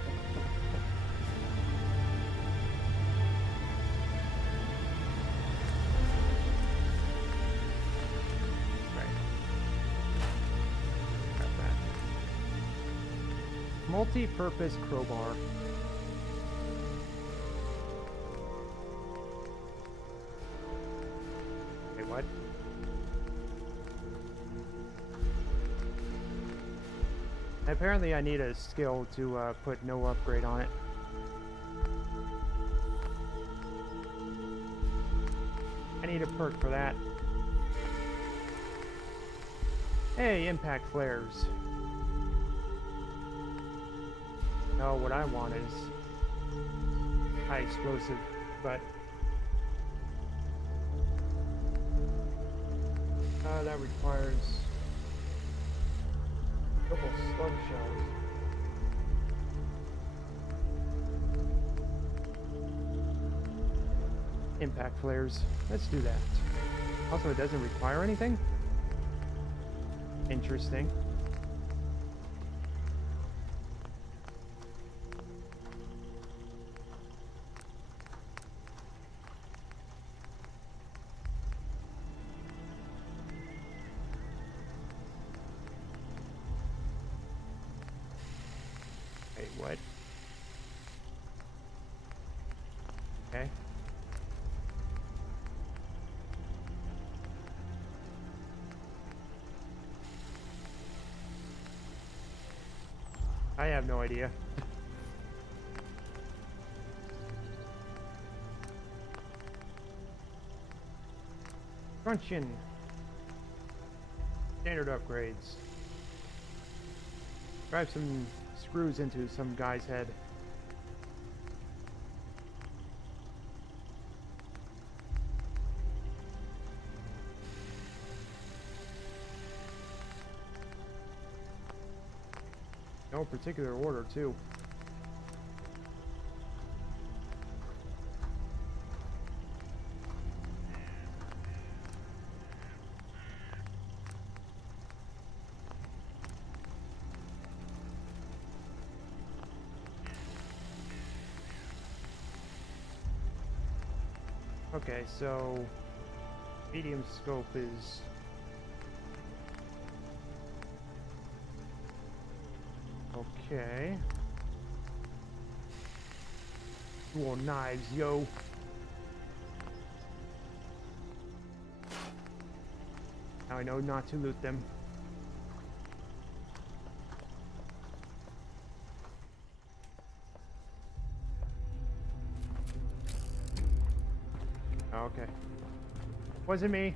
Multi-purpose crowbar. Wait, what? Apparently I need a skill to put no upgrade on it. I need a perk for that. Hey, impact flares. No, what I want is high explosive, but that requires a couple slug shells. Impact flares. Let's do that. Also, it doesn't require anything. Interesting. What? Okay. I have no idea. Crunchin. Standard upgrades. Drive some screws into some guy's head. No particular order, too. Okay, so medium scope is okay. Dual knives, yo. Now I know not to loot them. Okay. Wasn't me.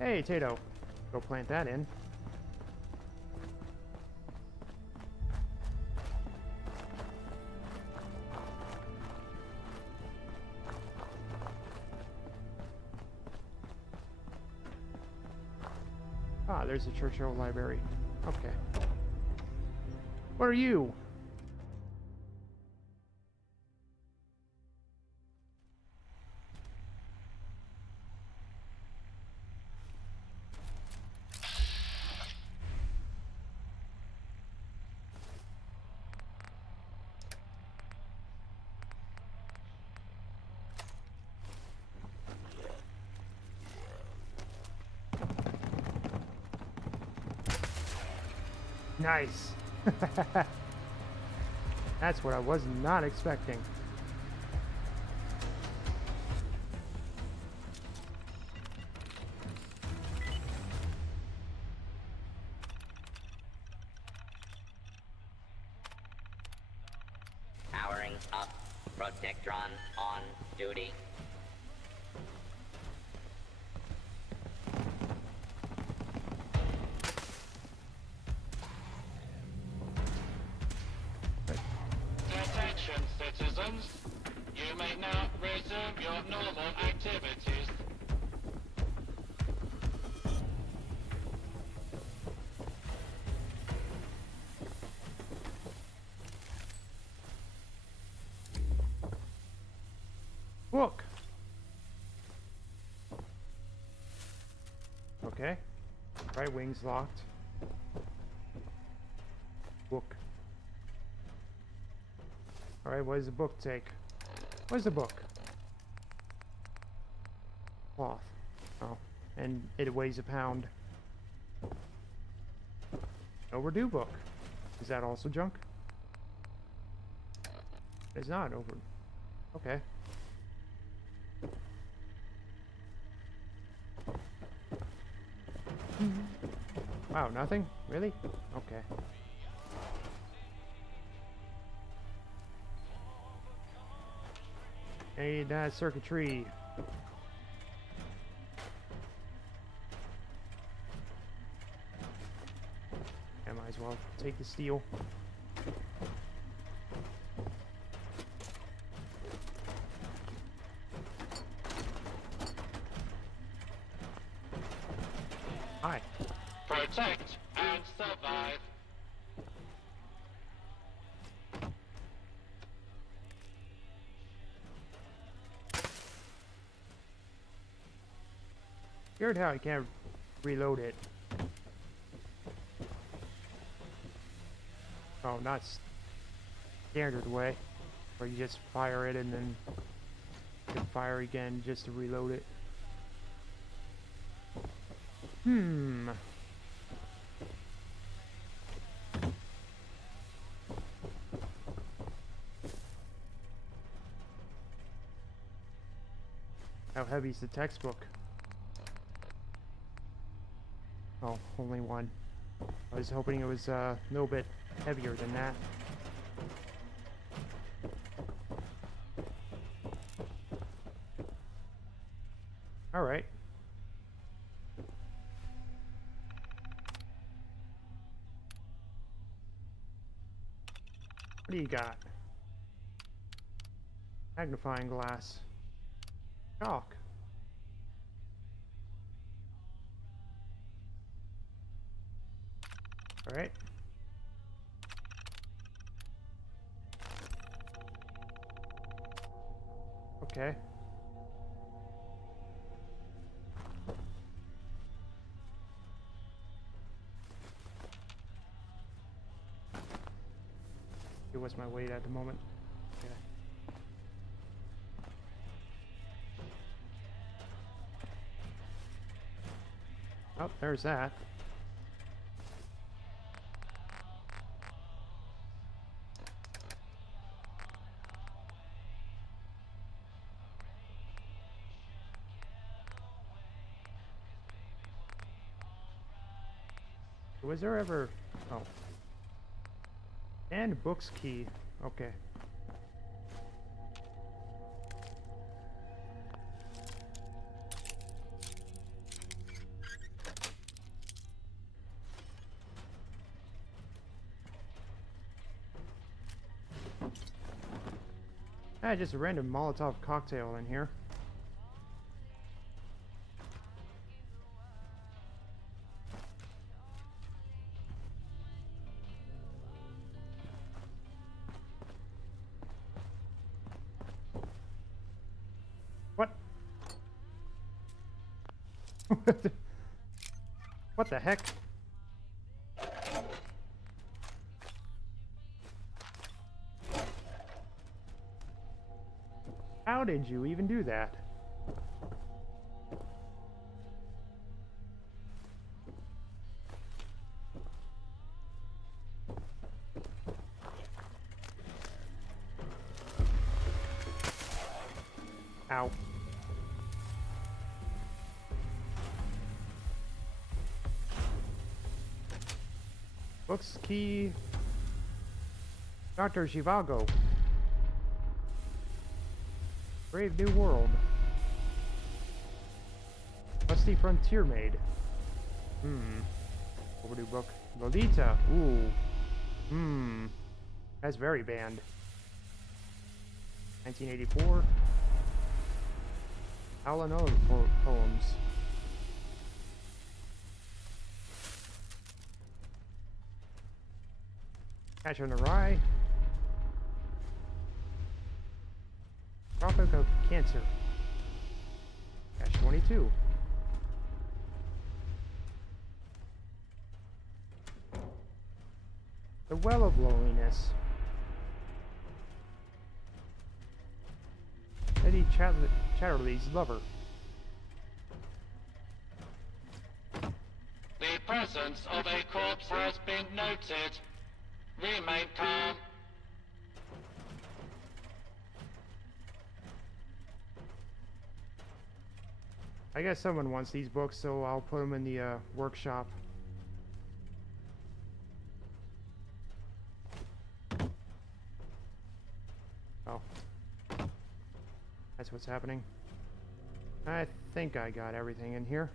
Hey, Tato. Go plant that in. Ah, there's the Churchill Library. Okay. What are you? Nice. That's what I was not expecting. Powering up. Protectron on duty. Attention, citizens. You may now resume your normal activities. Book. Okay. Right wing's locked. Book. Alright, what does the book take? What is the book? Cloth. Oh. And it weighs a pound. Overdue book. Is that also junk? It's not over. Okay. Wow, nothing? Really? Okay. Hey, that circuitry. I might as well take the steel. Hi. Protect and survive. Weird how I can't reload it. Oh, not standard way, where you just fire it and then you fire again just to reload it. How heavy is the textbook? Oh, only one. I was hoping it was a little bit heavier than that. Alright. What do you got? Magnifying glass. Chalk. Alright. Okay. What's my weight at the moment? Okay. Oh, there's that. Was there ever... Oh. And book's key. Okay. Ah, just a random Molotov cocktail in here. What? What the heck? How did you even do that? Ow. Books key. Dr. Zhivago. Brave New World. Rusty Frontier Maid. Overdue book. Lolita. Ooh. That's very banned. 1984. Alan O poems. Catcher in the Rye. Tropic of Cancer. Catch 22. The Well of Loneliness. Eddie Chatterley's Lover. The presence of a corpse has been noted. Remain calm. I guess someone wants these books, so I'll put them in the workshop. Oh. That's what's happening. I think I got everything in here.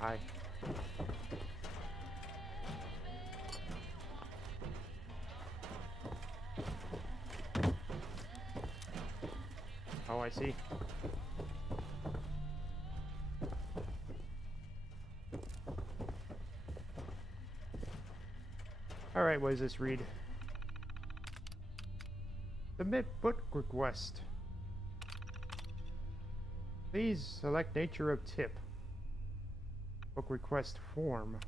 Hi. Oh, I see. All right, what does this read? Submit book request. Please select nature of tip. Book request form.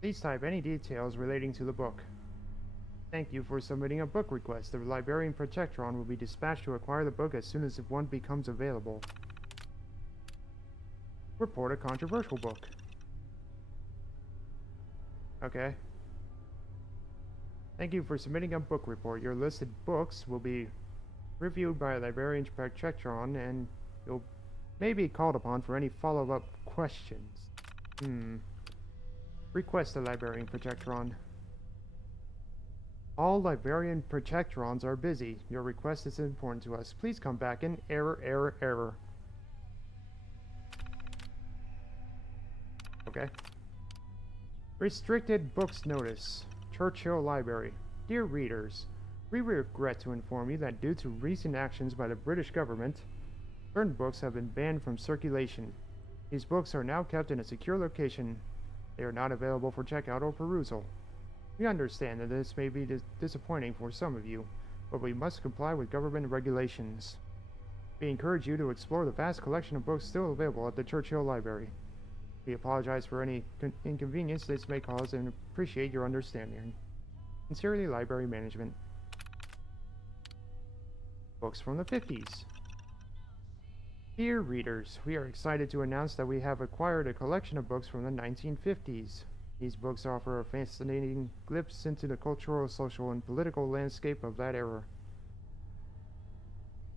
Please type any details relating to the book. Thank you for submitting a book request. The librarian Protectron will be dispatched to acquire the book as soon as one becomes available. Report a controversial book. Okay. Thank you for submitting a book report. Your listed books will be reviewed by a librarian Protectron, and you'll may be called upon for any follow-up questions. Request a librarian Protectron. All librarian Protectrons are busy. Your request is important to us. Please come back in. Error. Okay. Restricted books notice. Churchill Library. Dear readers, we regret to inform you that due to recent actions by the British government, certain books have been banned from circulation. These books are now kept in a secure location. They are not available for checkout or perusal. We understand that this may be disappointing for some of you, but we must comply with government regulations. We encourage you to explore the vast collection of books still available at the Churchill Library. We apologize for any inconvenience this may cause and appreciate your understanding. Sincerely, Library Management. Books from the 50s. Dear readers, we are excited to announce that we have acquired a collection of books from the 1950s. These books offer a fascinating glimpse into the cultural, social, and political landscape of that era.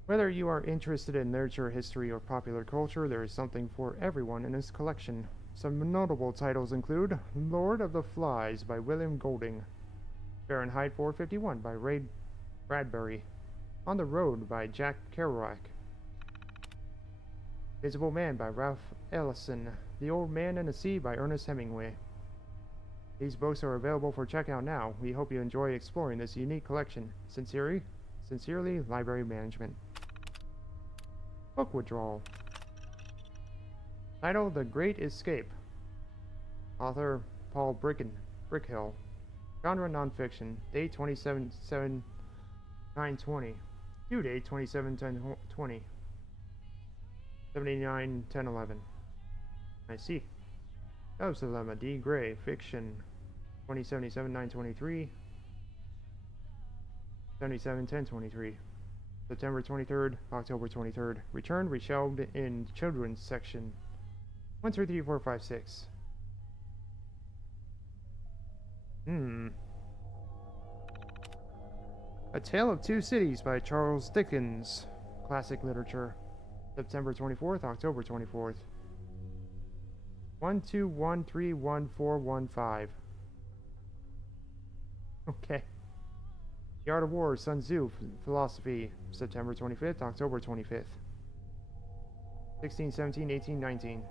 Whether you are interested in literature, history, or popular culture, there is something for everyone in this collection. Some notable titles include Lord of the Flies by William Golding, Fahrenheit 451 by Ray Bradbury. On the Road by Jack Kerouac. Visible Man by Ralph Ellison. The Old Man and the Sea by Ernest Hemingway. These books are available for checkout now. We hope you enjoy exploring this unique collection. Sincerely, Library Management. Book withdrawal. Title: The Great Escape. Author: Paul Brickhill. Genre: nonfiction. Date: 27/7/9/20. Due date: 27/10/20. 79/10/11. I see. Love's Dilemma. D. Gray. Fiction. 2077/9/23. 77/10/23. September 23rd, October 23rd. Returned, reshelved in children's section. 1, 2, 3, 4, 5, 6. A Tale of Two Cities by Charles Dickens. Classic literature. September 24th, October 24th. 121311415. Okay. The Art of War, Sun Tzu, Philosophy. September 25th, October 25th. 16, 17, 18, 19.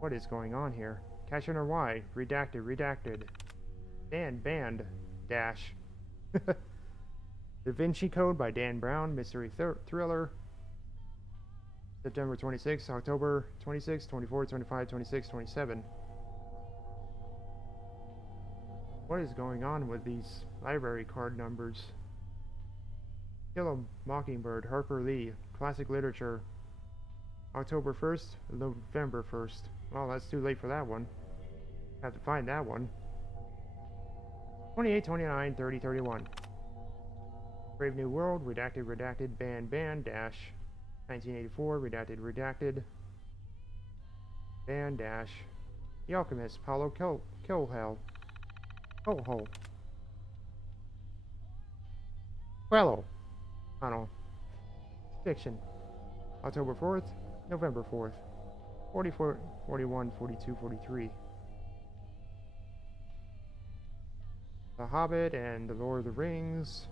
What is going on here? Cash in or Y. Redacted. Banned. Dash. Da Vinci Code by Dan Brown. Mystery thriller. September 26, October 26, 24, 25, 26, 27. What is going on with these library card numbers? Kill a Mockingbird, Harper Lee. Classic literature. October 1st, November 1st. Well, that's too late for that one. Have to find that one. 28, 29, 30, 31. Brave New World, redacted, banned, dash. 1984, redacted. Banned, dash. The Alchemist, Paulo Coelho. Quello. I don't know. Fiction. October 4th, November 4th. 44, 41, 42, 43. The Hobbit and The Lord of the Rings.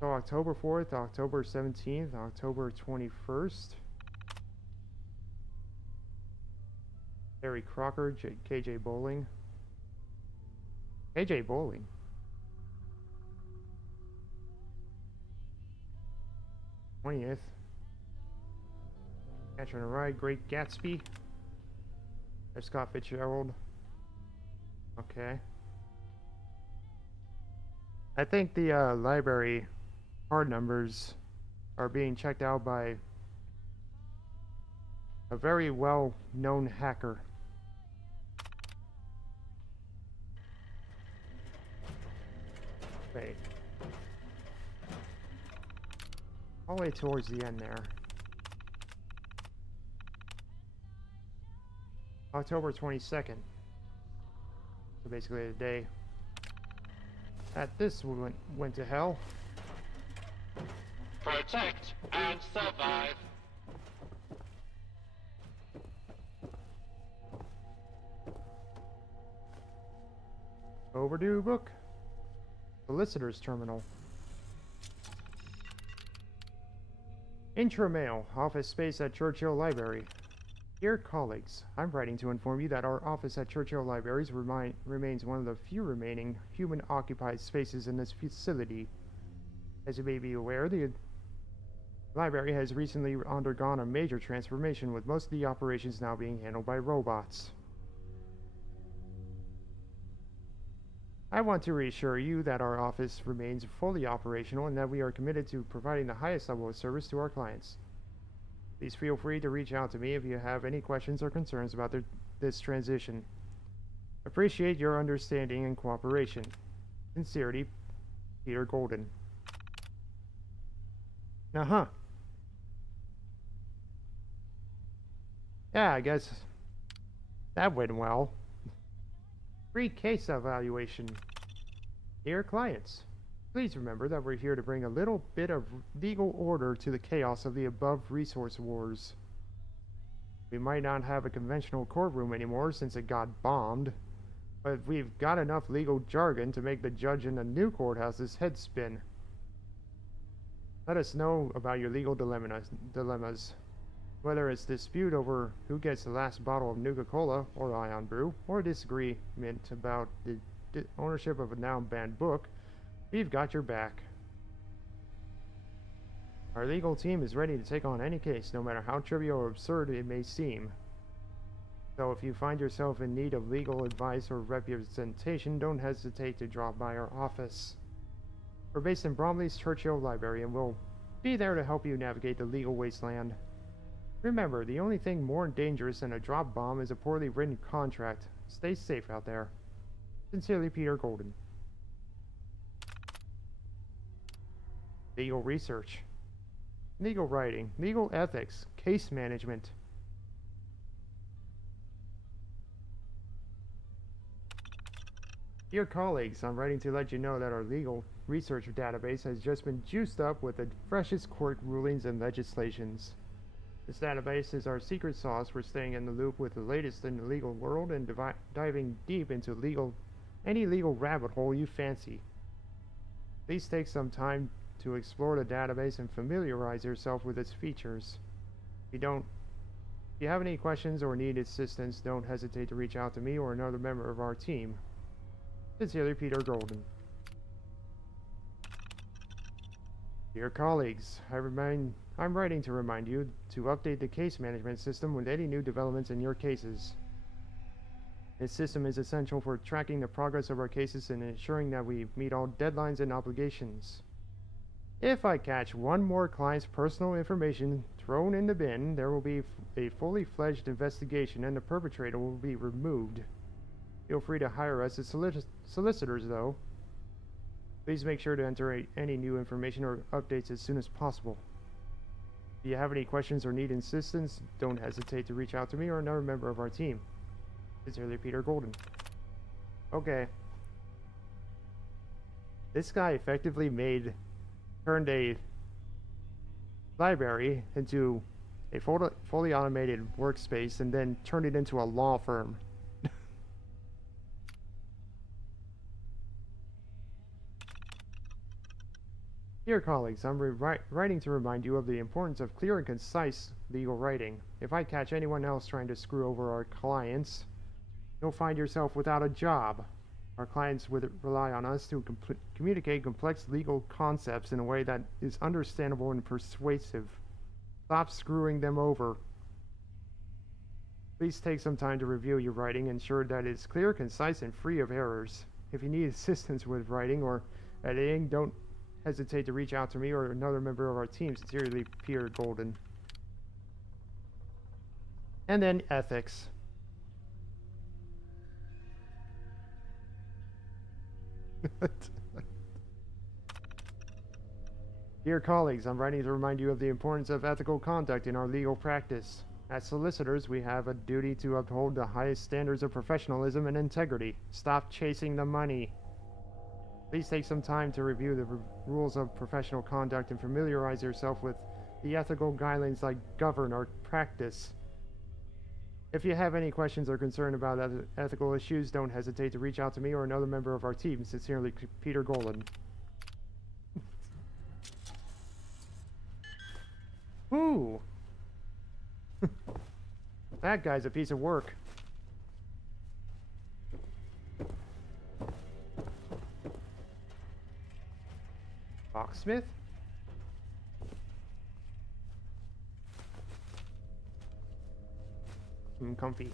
So October 4th, October 17th, October 21st. Harry Crocker, KJ Bowling. KJ Bowling. th. Catcher in a Ride, Great Gatsby. There's Scott Fitzgerald. Okay. I think the library card numbers are being checked out by a very well-known hacker. Wait. All the way towards the end there. October 22nd. So basically the day that this went to hell. Protect and survive. Overdue book. Solicitor's Terminal. Intramail, office space at Churchill Library. Dear colleagues, I'm writing to inform you that our office at Churchill Libraries remains one of the few remaining human-occupied spaces in this facility. As you may be aware, the library has recently undergone a major transformation, with most of the operations now being handled by robots. I want to reassure you that our office remains fully operational and that we are committed to providing the highest level of service to our clients. Please feel free to reach out to me if you have any questions or concerns about this transition. Appreciate your understanding and cooperation. Sincerely, Peter Golden. Uh-huh. Yeah, I guess that went well. Free case evaluation. Dear clients, please remember that we're here to bring a little bit of legal order to the chaos of the above resource wars. We might not have a conventional courtroom anymore since it got bombed, but we've got enough legal jargon to make the judge in the new courthouse's head spin. Let us know about your legal dilemmas. Whether it's dispute over who gets the last bottle of Nuka-Cola or Ion Brew, or disagreement about the ownership of a now banned book, we've got your back. Our legal team is ready to take on any case, no matter how trivial or absurd it may seem. So if you find yourself in need of legal advice or representation, don't hesitate to drop by our office. We're based in Bromley's Churchill Library, and we'll be there to help you navigate the legal wasteland. Remember, the only thing more dangerous than a drop bomb is a poorly written contract. Stay safe out there. Sincerely, Peter Golden. Legal research. Legal writing. Legal ethics. Case management. Dear colleagues, I'm writing to let you know that our legal research database has just been juiced up with the freshest court rulings and legislations. This database is our secret sauce for staying in the loop with the latest in the legal world and diving deep into any legal rabbit hole you fancy. Please take some time to explore the database and familiarize yourself with its features. If you have any questions or need assistance, don't hesitate to reach out to me or another member of our team. Sincerely, Peter Golden. Dear colleagues, I'm writing to remind you to update the case management system with any new developments in your cases. This system is essential for tracking the progress of our cases and ensuring that we meet all deadlines and obligations. If I catch one more client's personal information thrown in the bin, there will be a fully fledged investigation and the perpetrator will be removed. Feel free to hire us as solicitors, though. Please make sure to enter any new information or updates as soon as possible. If you have any questions or need assistance, don't hesitate to reach out to me or another member of our team. Sincerely, Peter Golden. Okay. This guy effectively turned a library into a fully automated workspace and then turned it into a law firm. Dear colleagues, I'm writing to remind you of the importance of clear and concise legal writing. If I catch anyone else trying to screw over our clients, you'll find yourself without a job. Our clients would rely on us to communicate complex legal concepts in a way that is understandable and persuasive. Stop screwing them over. Please take some time to review your writing, ensure that it is clear, concise, and free of errors. If you need assistance with writing or editing, don't hesitate to reach out to me or another member of our team. Sincerely, Peter Golden. And then ethics. Dear colleagues, I'm writing to remind you of the importance of ethical conduct in our legal practice. As solicitors, we have a duty to uphold the highest standards of professionalism and integrity. Stop chasing the money. Please take some time to review the rules of professional conduct and familiarize yourself with the ethical guidelines that govern our practice. If you have any questions or concern about ethical issues, don't hesitate to reach out to me or another member of our team. Sincerely, Peter Golden. Ooh! That guy's a piece of work. Locksmith? Comfy.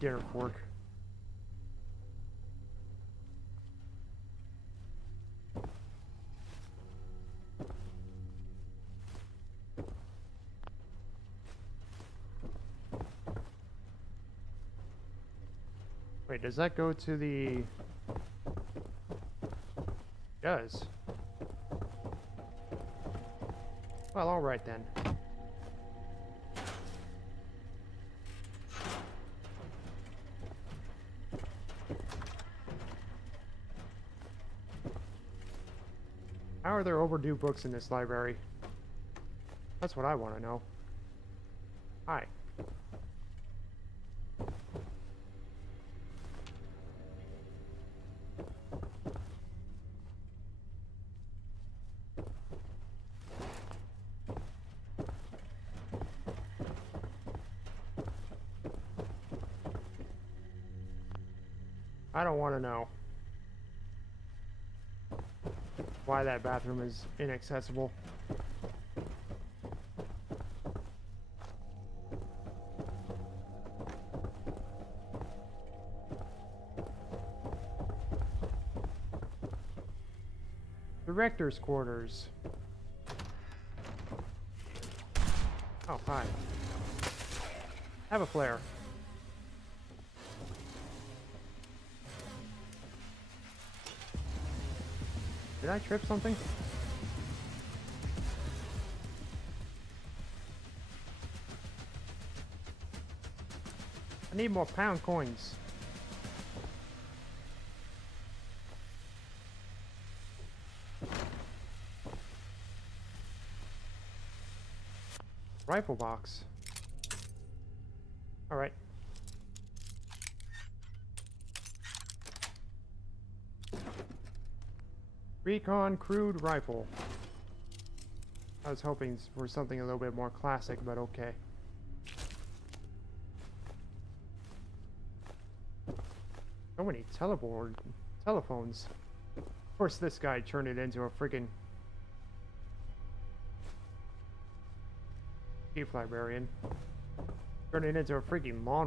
dinner fork. Wait, does that go to the... It does. Well, alright then. How are there overdue books in this library? That's what I want to know. Hi. I don't want to know why that bathroom is inaccessible. Director's quarters. Oh, hi. Have a flare. Did I trip something? I need more pound coins. Rifle box. All right. Recon crude rifle. I was hoping for something a little bit more classic, but okay. So many telephones. Of course, this guy turned it into a freaking chief librarian. Turned it into a freaking law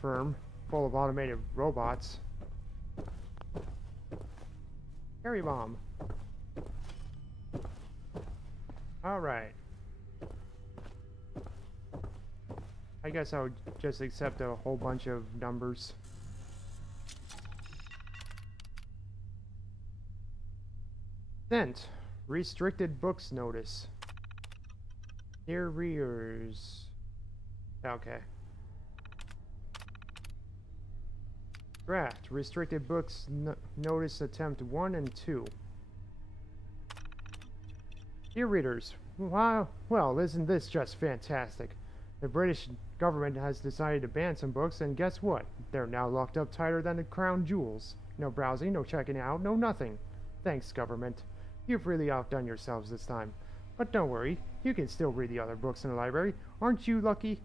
firm full of automated robots. Carry bomb. All right. I guess I would just accept a whole bunch of numbers. Sent. Restricted books notice. Dear readers. Okay. Draft. Restricted books notice attempt 1 and 2. Dear readers, wow, well, isn't this just fantastic? The British government has decided to ban some books, and guess what? They're now locked up tighter than the crown jewels. No browsing, no checking out, no nothing. Thanks, government. You've really outdone yourselves this time. But don't worry, you can still read the other books in the library. Aren't you lucky?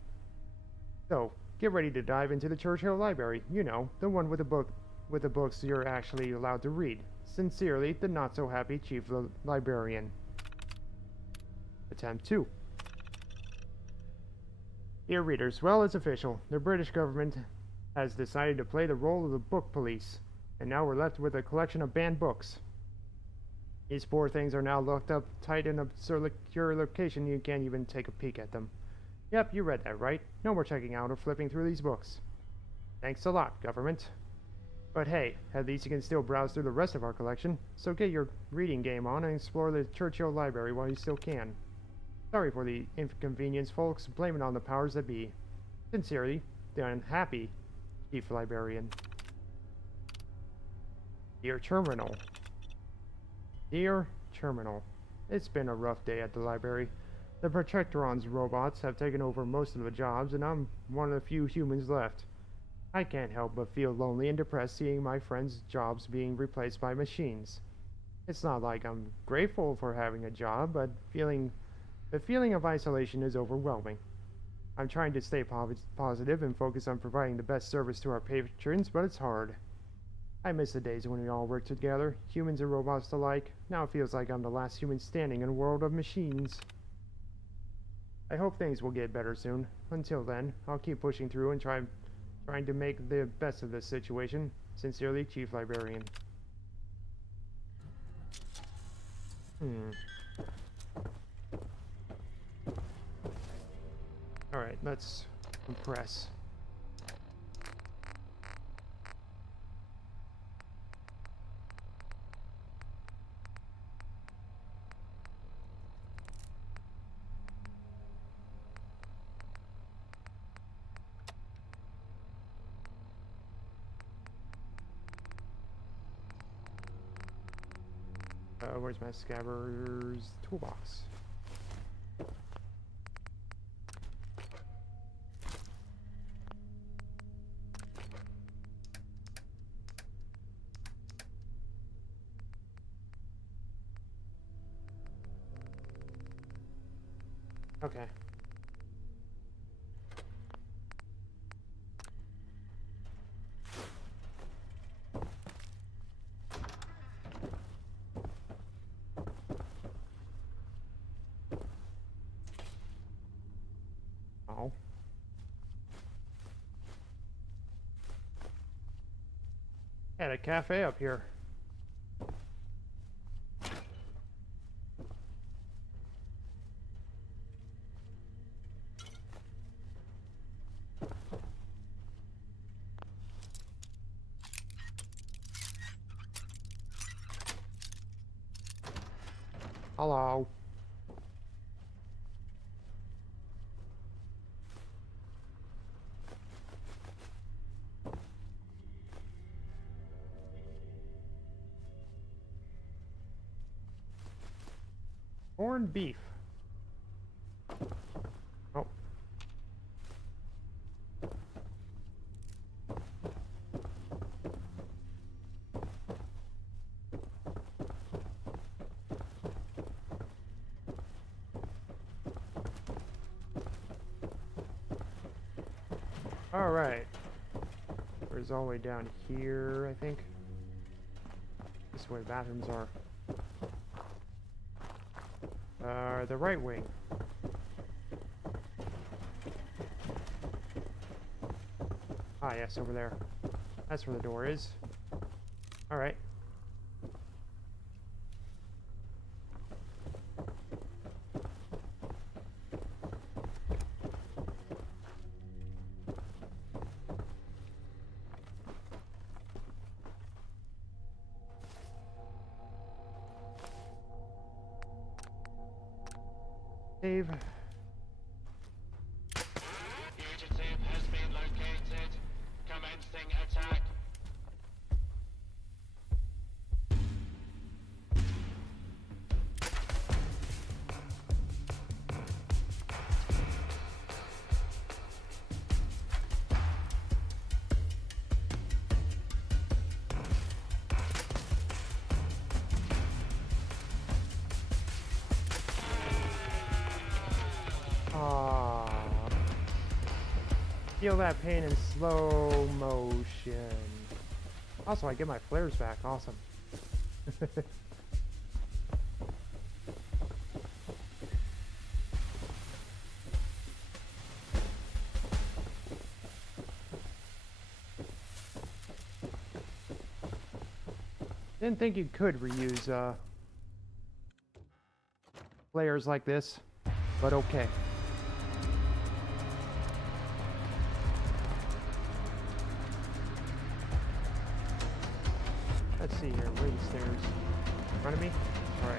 So, get ready to dive into the Churchill Library. You know, the one with the books you're actually allowed to read. Sincerely, the not-so-happy Chief Librarian. Attempt 2. Dear readers, well, it's official. The British government has decided to play the role of the book police, and now we're left with a collection of banned books. These poor things are now locked up tight in a secure location. You can't even take a peek at them. Yep, you read that right. No more checking out or flipping through these books. Thanks a lot, government. But hey, at least you can still browse through the rest of our collection, so get your reading game on and explore the Churchill Library while you still can. Sorry for the inconvenience, folks. Blame it on the powers that be. Sincerely, the unhappy Chief Librarian. Dear Terminal. Dear Terminal. It's been a rough day at the library. The Protectron's robots have taken over most of the jobs, and I'm one of the few humans left. I can't help but feel lonely and depressed seeing my friends' jobs being replaced by machines. It's not like I'm grateful for having a job, but the feeling of isolation is overwhelming. I'm trying to stay positive and focus on providing the best service to our patrons, but it's hard. I miss the days when we all worked together, humans and robots alike. Now it feels like I'm the last human standing in a world of machines. I hope things will get better soon. Until then, I'll keep pushing through and try Trying to make the best of this situation. Sincerely, Chief Librarian. Alright, let's compress. Where's my Scabber's toolbox? Okay. Oh. Had a cafe up here. Hello. Corned beef. Oh. All right. Where's all the way down here, I think? This is where the bathrooms are. The right wing. Ah, yes, over there. That's where the door is. All right. Save. Fugitive has been located. Commencing attack. Feel that pain in slow motion. Also, I get my flares back. Awesome. Didn't think you could reuse flares like this, but okay. Let's see here, where are the stairs? In front of me? Alright.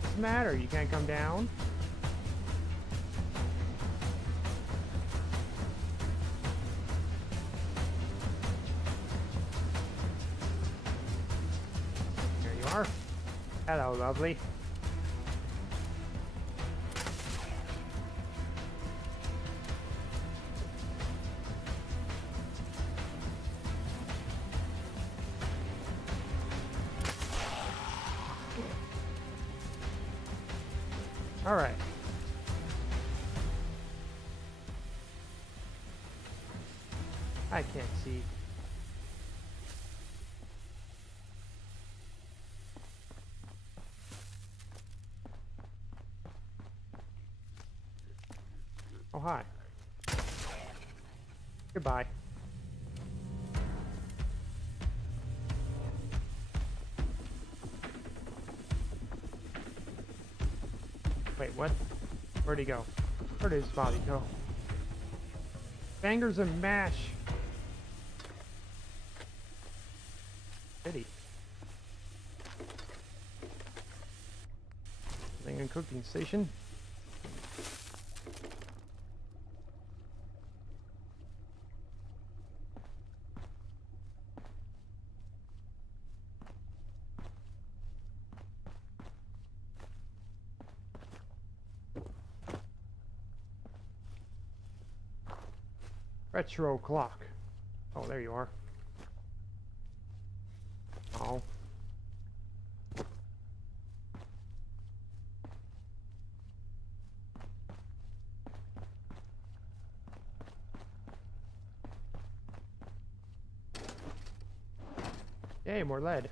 What's the matter? You can't come down? Hello, lovely. All right. I can't see. Oh, hi. Goodbye. Wait, what? Where'd he go? Where'd his body go? Bangers and mash. Pity. Thing in cooking station. Retro clock. Oh, there you are. Oh. Yay, more lead.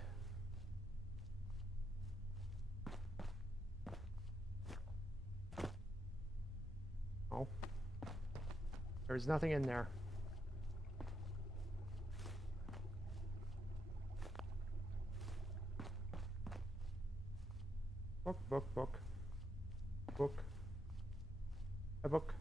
Oh. There's nothing in there. Book, book, book. Book. A book.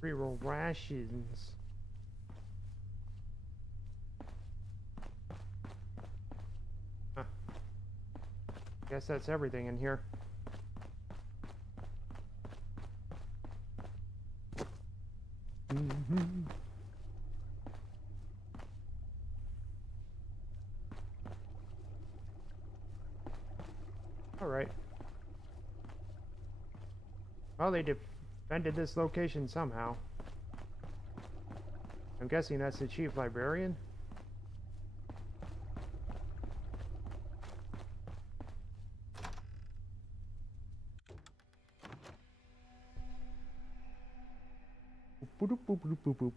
Reroll rations. Huh. Guess that's everything in here. Alright. Well, they defended this location somehow. I'm guessing that's the chief librarian? Boop, boop, boop, boop, boop.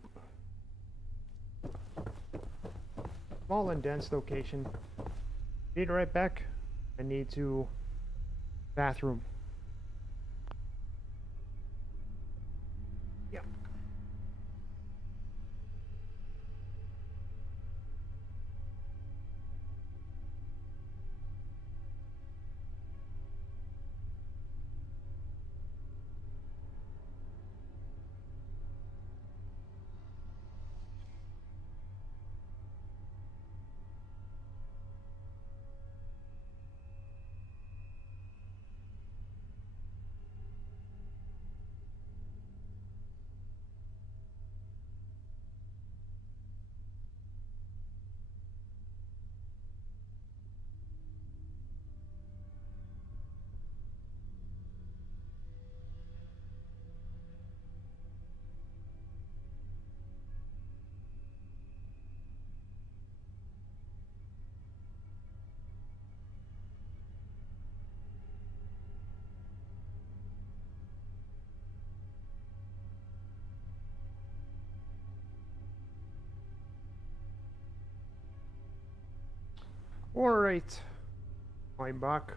Small and dense location. Need right back. I need to bathroom. Yep. Alright. I'm back.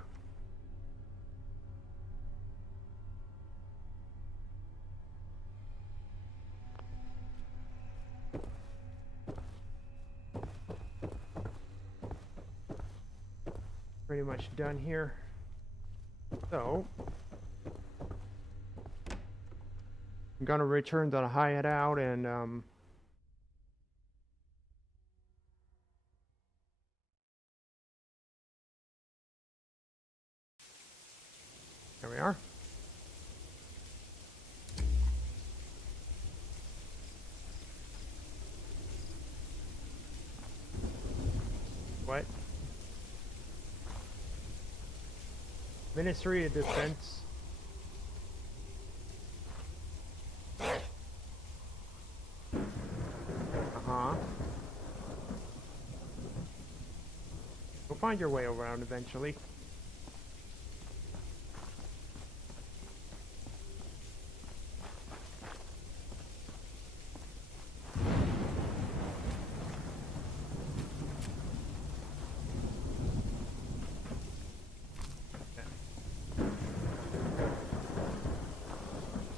Pretty much done here. So I'm gonna return the hideout and there we are. What? Ministry of Defense. Uh-huh. Nope. find your way around eventually.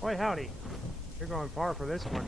Boy, howdy. You're going far for this one.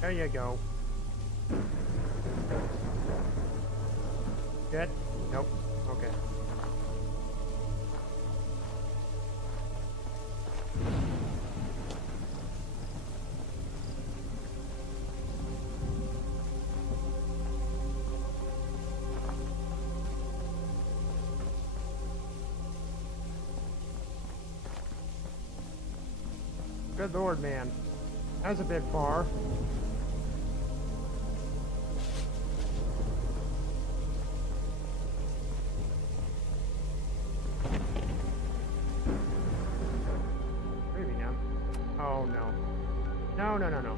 There you go. Dead? Nope. Okay. Good lord, man. That was a bit far. Oh no. No, no, no, no.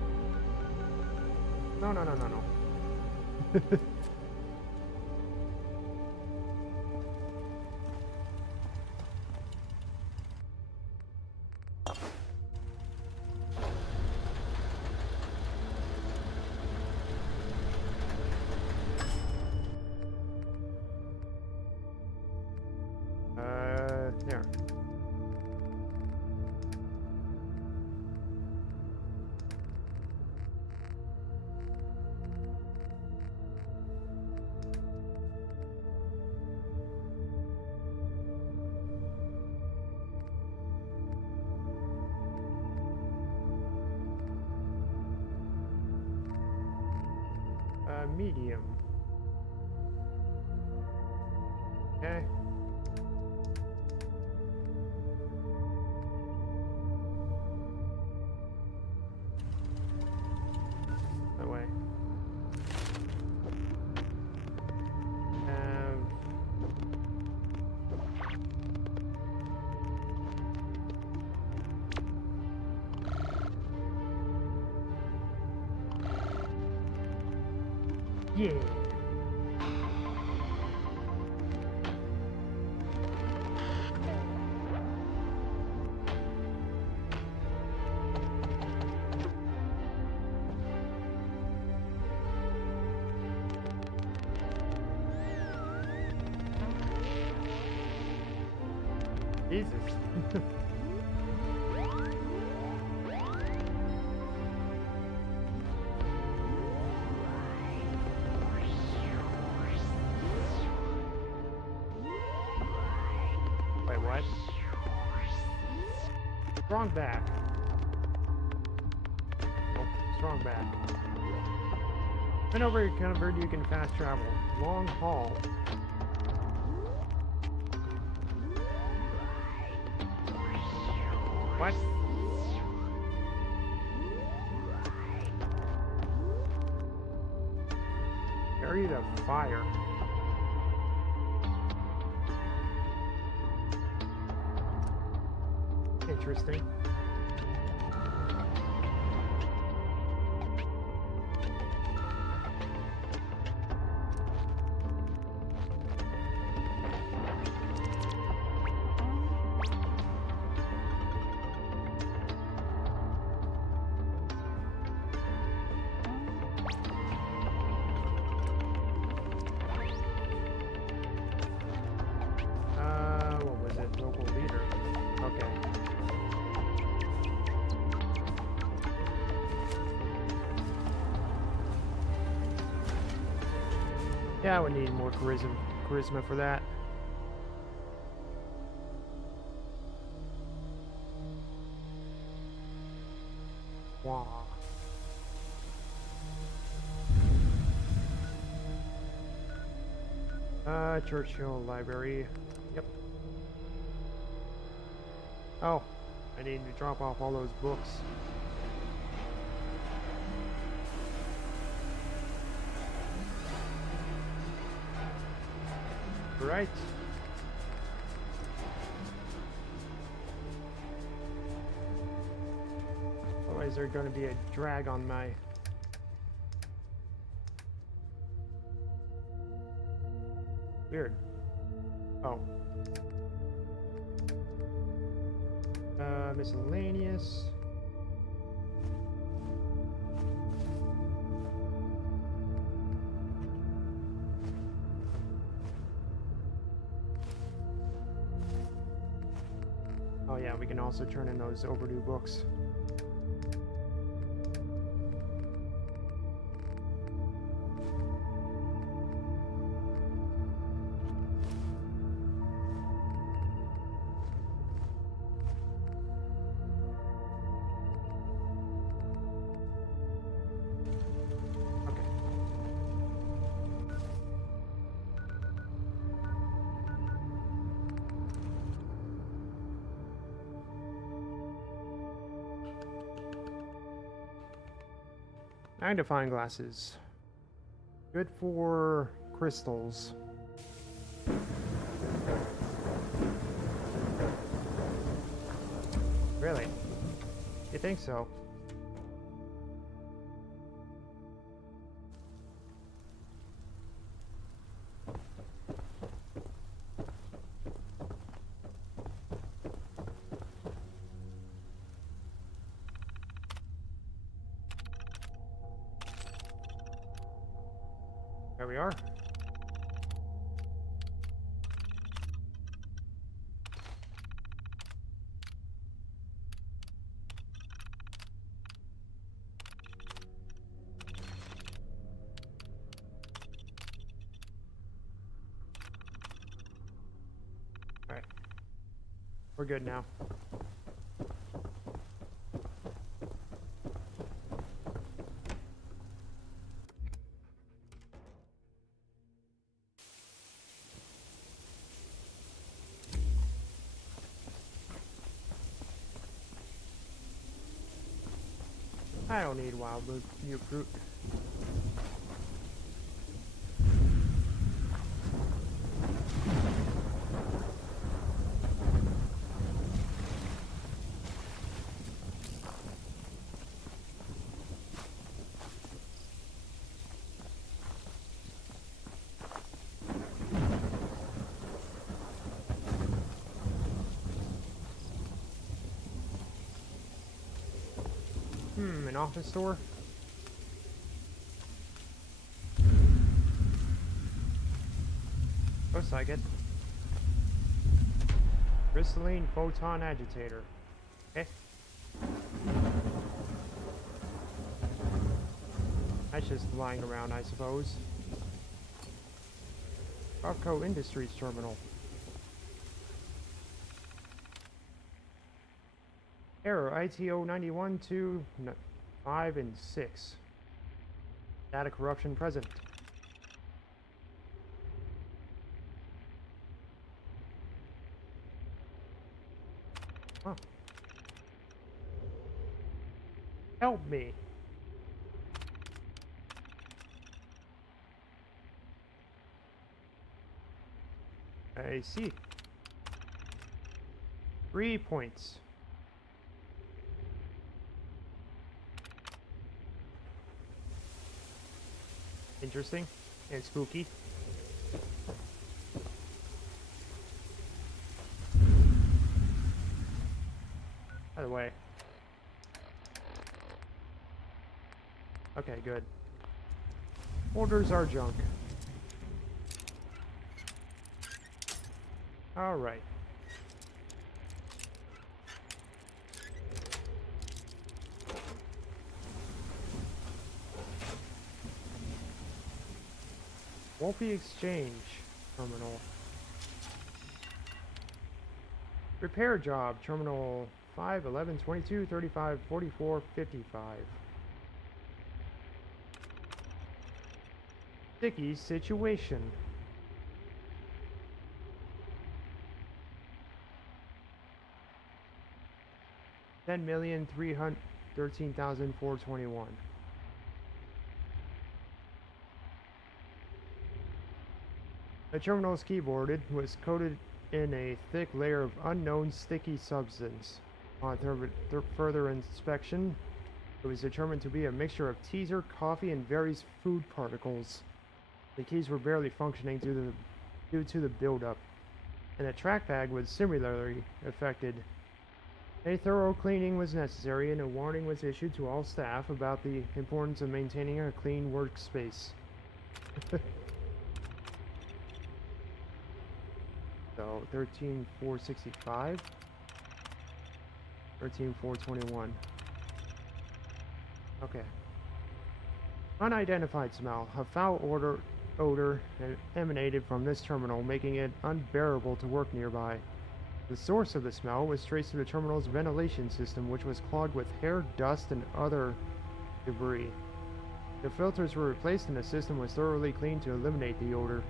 No, no, no, no, no. There. Medium. Okay. That way. Yeah. Jesus. Wait, what? Strong back. Oh, strong back. Whenever you're covered, you can fast travel. Long haul. What? Carry the fire. Interesting. What was it? Local leader. Okay. Yeah, I would need more charisma for that. Wow. Churchill Library. Yep. Oh, I need to drop off all those books. Right. Otherwise, there's going to be a drag on my... Weird. Oh. Miscellaneous. Oh yeah, we can also turn in those overdue books. Magnifying glasses. Good for crystals. Really? You think so? There we are. All right. We're good now. I don't need wild mutant fruit. An office store? Looks like it. Crystalline photon agitator. Okay. That's just lying around, I suppose. Arco Industries terminal. Error ITO 91 to 5 and 6. Data corruption present. Huh. Help me. I see. 3 points. Interesting and spooky. By the way. Okay, good. Orders are junk. All right. Wolfie Exchange Terminal. Repair job, Terminal 5, 11, 22, 35, 44, 55. Sticky situation. 10,313,421. The terminal's keyboard was coated in a thick layer of unknown sticky substance. On further inspection, it was determined to be a mixture of teaser, coffee, and various food particles. The keys were barely functioning due to the buildup, and the trackpad was similarly affected. A thorough cleaning was necessary, and a warning was issued to all staff about the importance of maintaining a clean workspace. So 13,465, 13,421. Okay. Unidentified smell. A foul odor emanated from this terminal, making it unbearable to work nearby. The source of the smell was traced to the terminal's ventilation system, which was clogged with hair, dust, and other debris. The filters were replaced and the system was thoroughly cleaned to eliminate the odor.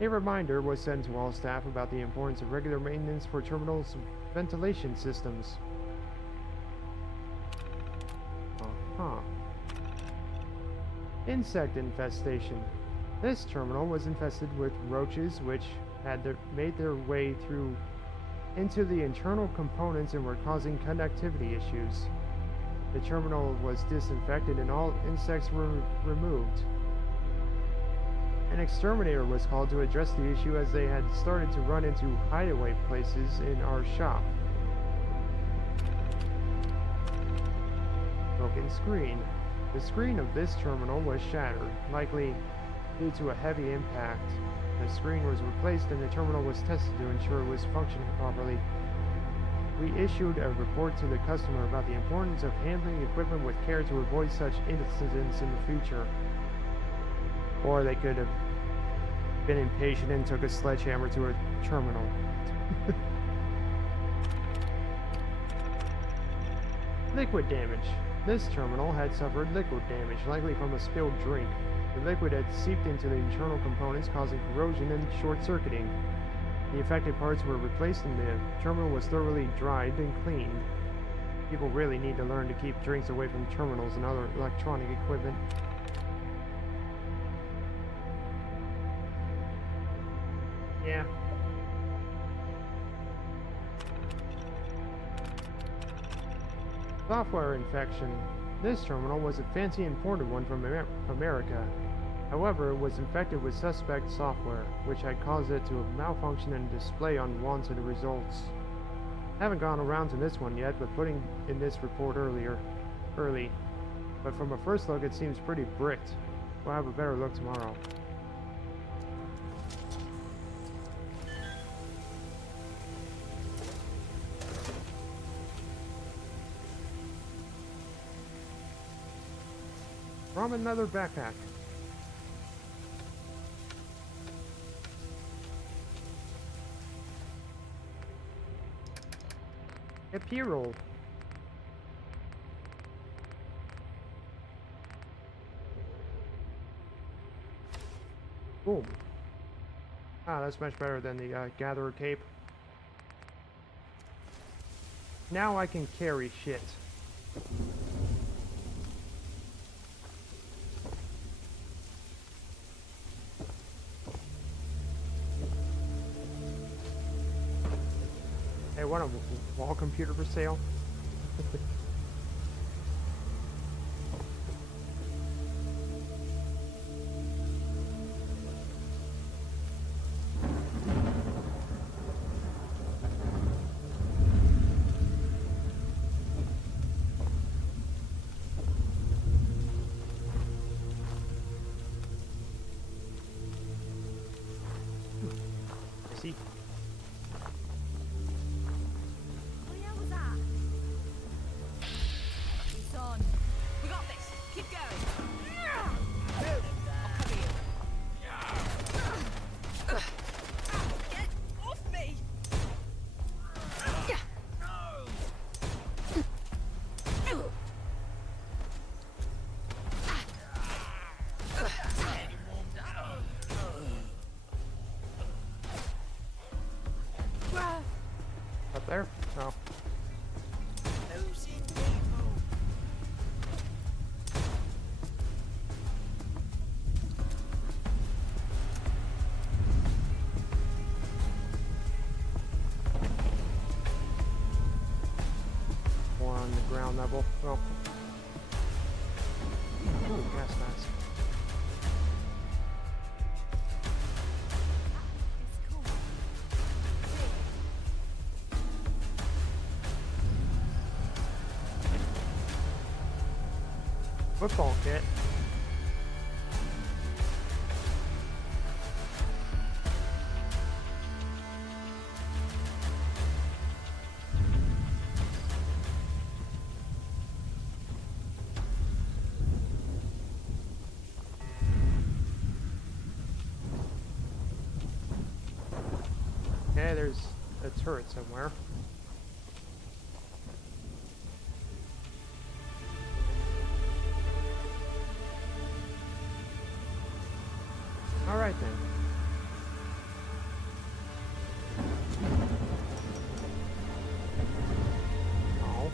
A reminder was sent to all staff about the importance of regular maintenance for terminals' ventilation systems. Insect infestation. This terminal was infested with roaches which had made their way into the internal components and were causing connectivity issues. The terminal was disinfected and all insects were removed. An exterminator was called to address the issue as they had started to run into hideaway places in our shop. Broken screen. The screen of this terminal was shattered, likely due to a heavy impact. The screen was replaced and the terminal was tested to ensure it was functioning properly. We issued a report to the customer about the importance of handling equipment with care to avoid such incidents in the future. Or they could have been impatient and took a sledgehammer to a terminal. Liquid damage. This terminal had suffered liquid damage, likely from a spilled drink. The liquid had seeped into the internal components, causing corrosion and short-circuiting. The affected parts were replaced and the terminal was thoroughly dried and cleaned. People really need to learn to keep drinks away from terminals and other electronic equipment. Yeah. Software infection. This terminal was a fancy imported one from America. However, it was infected with suspect software, which had caused it to malfunction and display unwanted results. Haven't gone around to this one yet, but putting in this report early. But from a first look, it seems pretty bricked. We'll have a better look tomorrow. From another backpack. A P-roll. Boom. Ah, that's much better than the Gatherer Cape. Now I can carry shit. Hey, want a wall computer for sale? See? We got this. Keep going. Get off me! Up there? Oh. level. Well. Ooh, gas mask. Football kit. Okay, there's a turret somewhere. Alright then. Oh.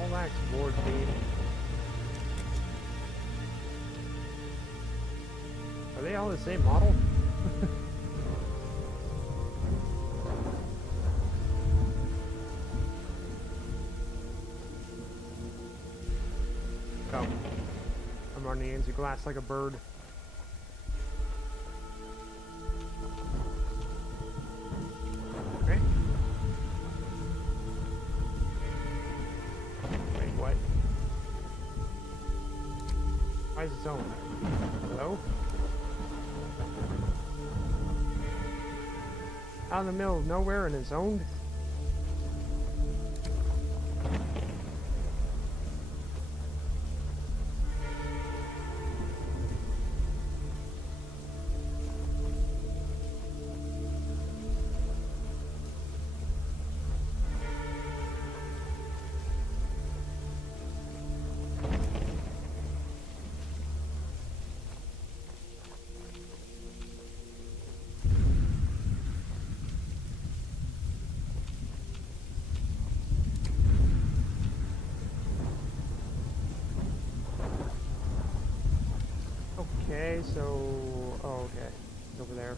Relax, board beam. Are they all the same model? Oh. I'm running into glass like a bird. Okay. Wait, what? Why is it zoned? Hello? Out in the middle of nowhere and it's zoned? Okay, so... oh, okay. It's over there.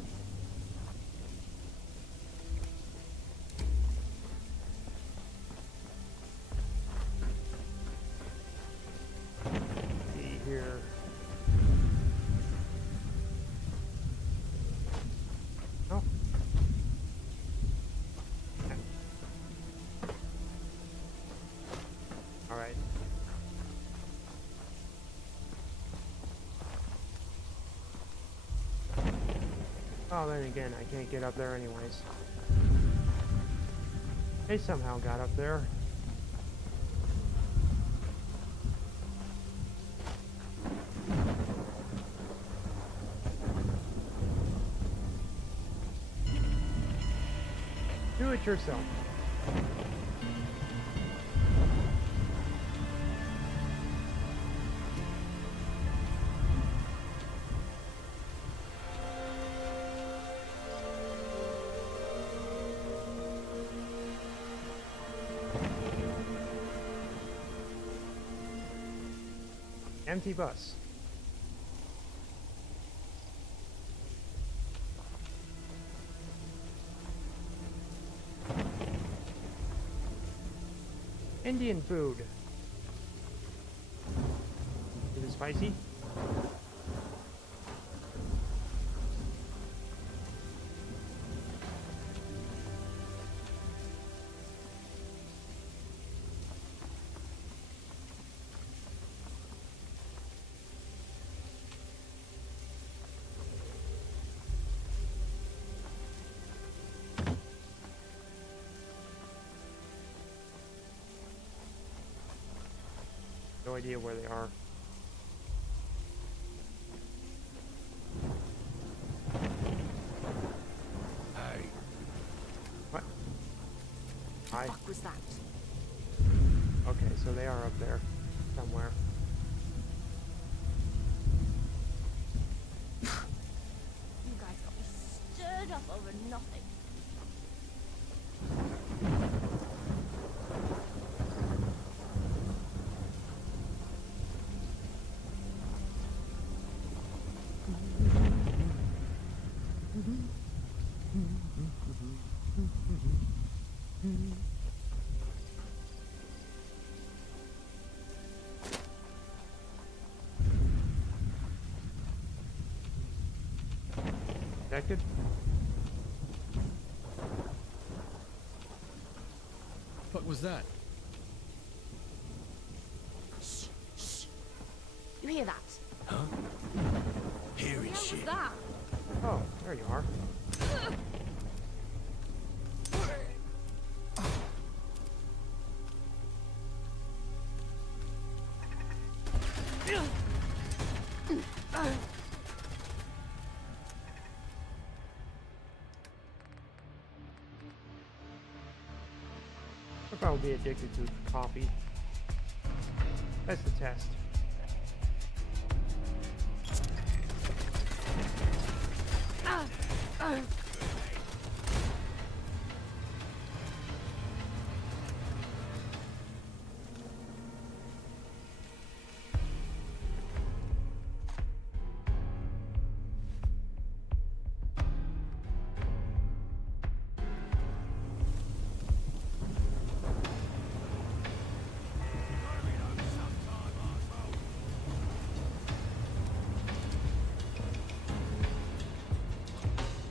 See here. Oh. Okay. Alright. Oh, then again, I can't get up there anyways. They somehow got up there. Do it yourself. Empty bus. Indian food. Is it spicy? No idea where they are. Hey. What? Hi. What was that? Okay, so they are up there somewhere. You guys got me stirred up over nothing. Detected? What was that? You hear that? Huh? Hearing What shit. was that? Oh, there you are. I'll probably be addicted to coffee. That's the test.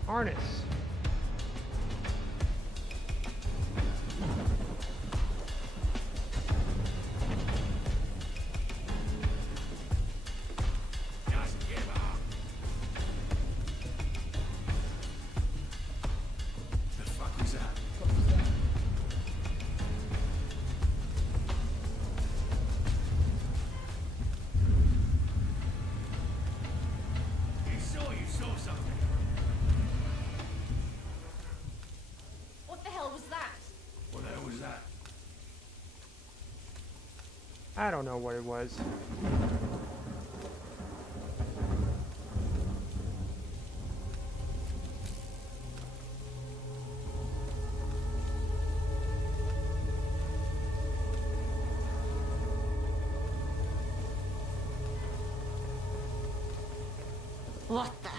Harness. The fuck was that? You saw something. What the hell was that? What the hell was that? I don't know what it was. What the?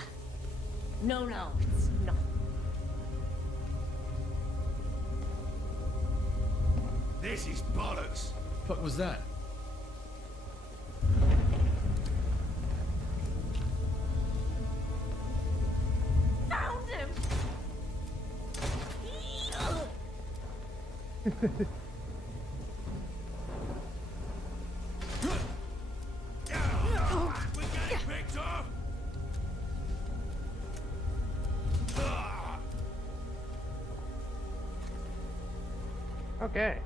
No, it's not. This is bollocks. What was that? Found him! We get it, Victor! Okay.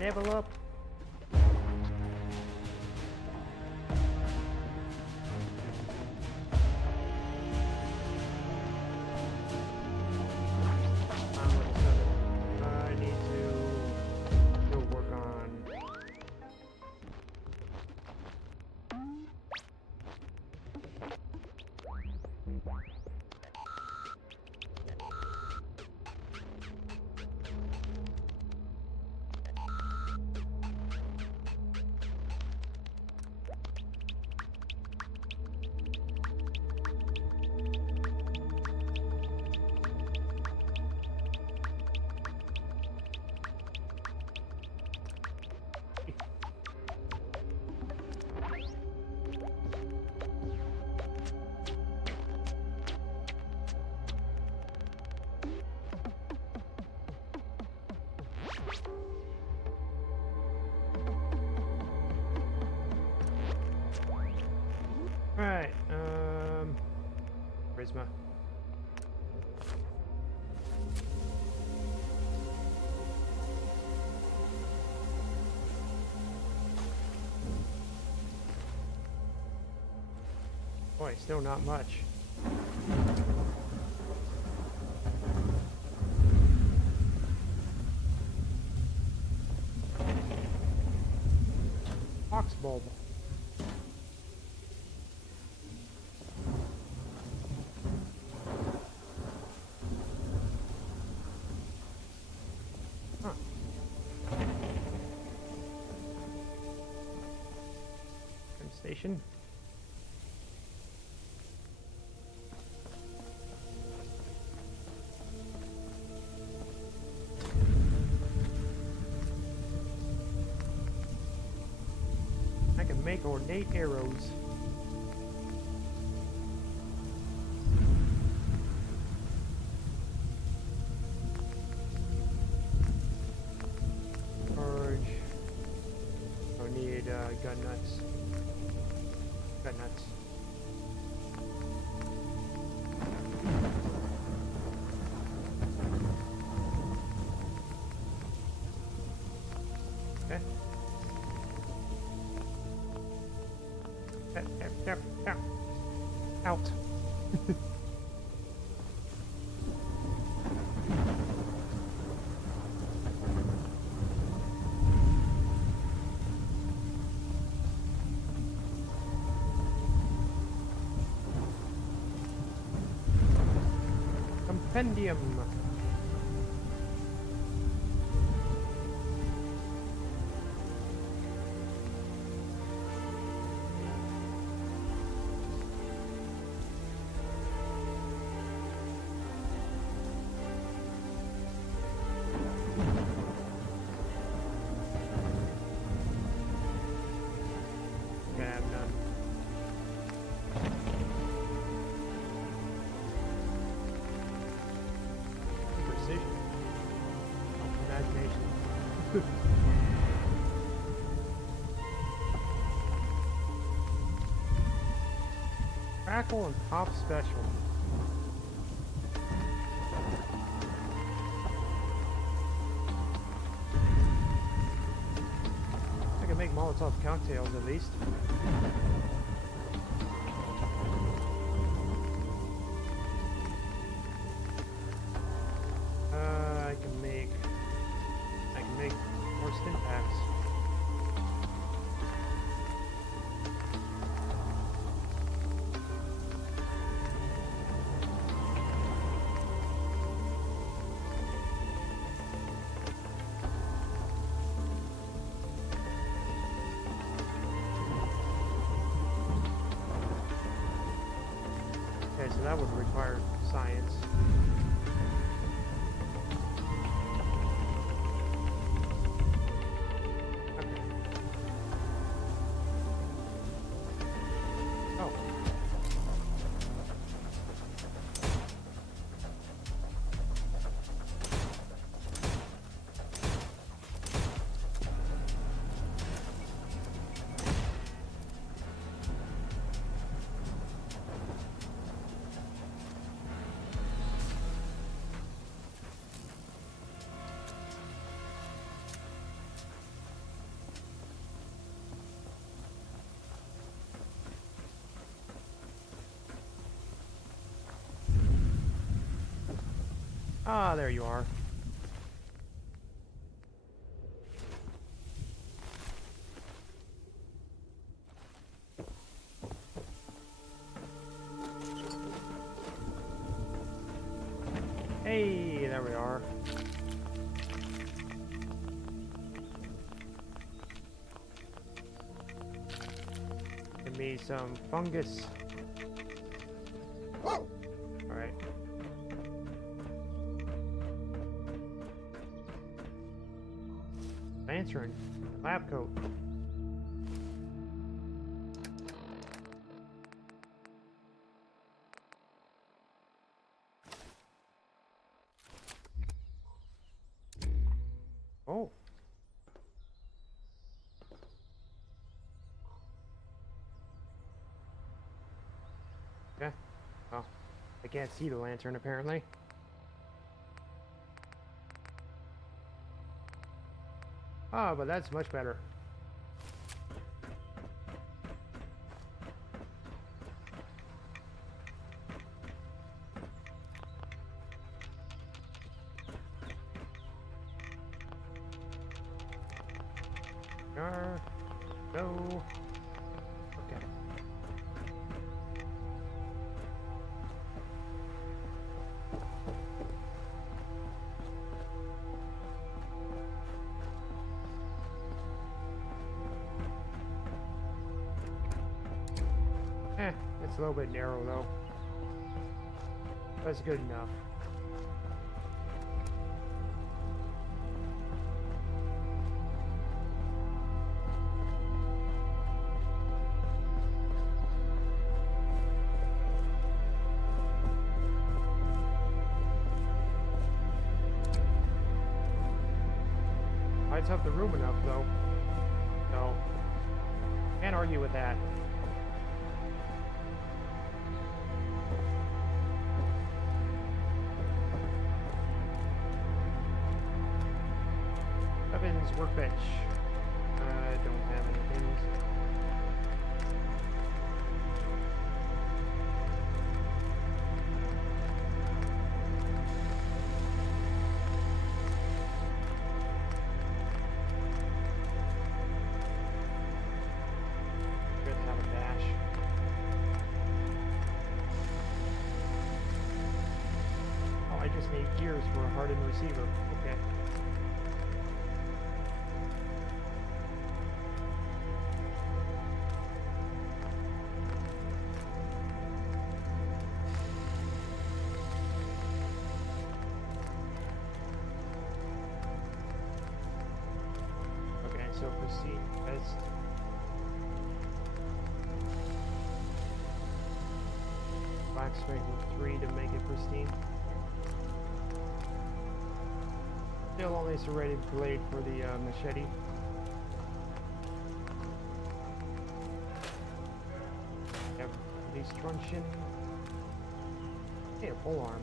Level up. I need to go work on. Right, Charisma. Boy, still not much. Fox bulb. Huh. Train station. make ornate arrows. Forge. I need gun nuts. Gun nuts. Okay. Out. Compendium. Crackle and pop special. I can make Molotov cocktails at least. I can make more stim packs. Okay, so that would require science. Ah, there you are. Hey, there we are. Give me some fungus. All right. Lantern, lab coat. Oh. Yeah. Oh, I can't see the lantern apparently. Ah, but that's much better. Go. Okay. It's a little bit narrow though. That's good enough. lights up the room enough, though. So, can't argue with that. Weapons, workbench. I don't have anything. Good to have a dash. Oh, I just need gears for a hardened receiver. Okay. So proceed as black strength with 3 to make it pristine. Still only serrated blade for the machete. Have these truncheon. Hey, a pole arm.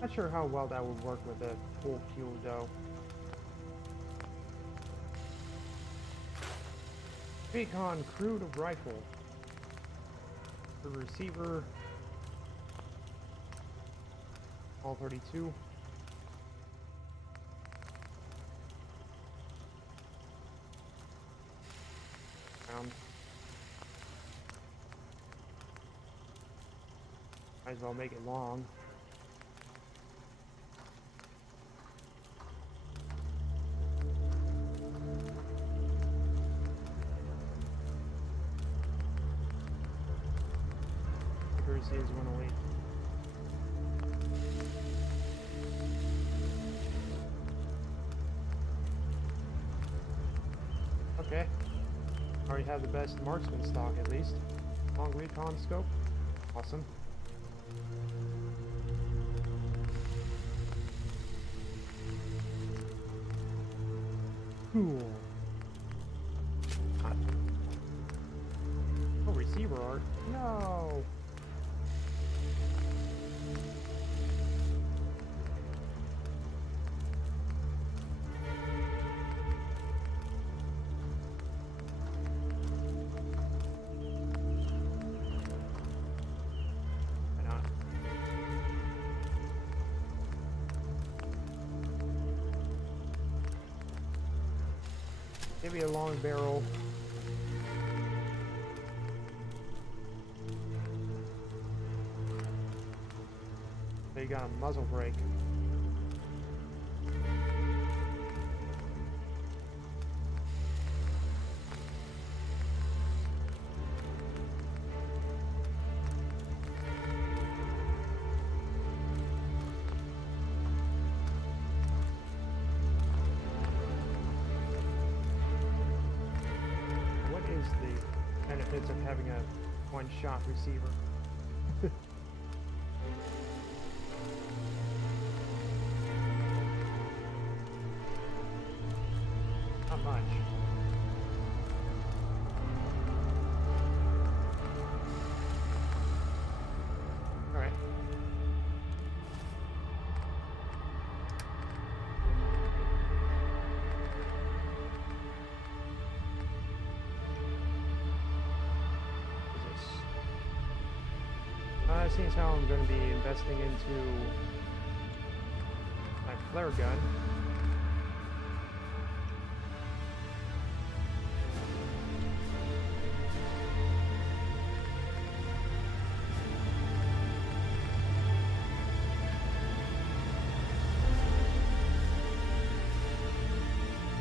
Not sure how well that would work with a full Q though. Recon crude rifle. The receiver. All 32. Might as well make it long. Accuracy is 108. Okay. Already have the best marksman stock at least. Long recon scope. Awesome. Cool. Oh, receiver art. No. Maybe a long barrel. So you got a muzzle brake. The benefits of having a one-shot receiver. Not much. All right. Seeing how I'm going to be investing into my flare gun.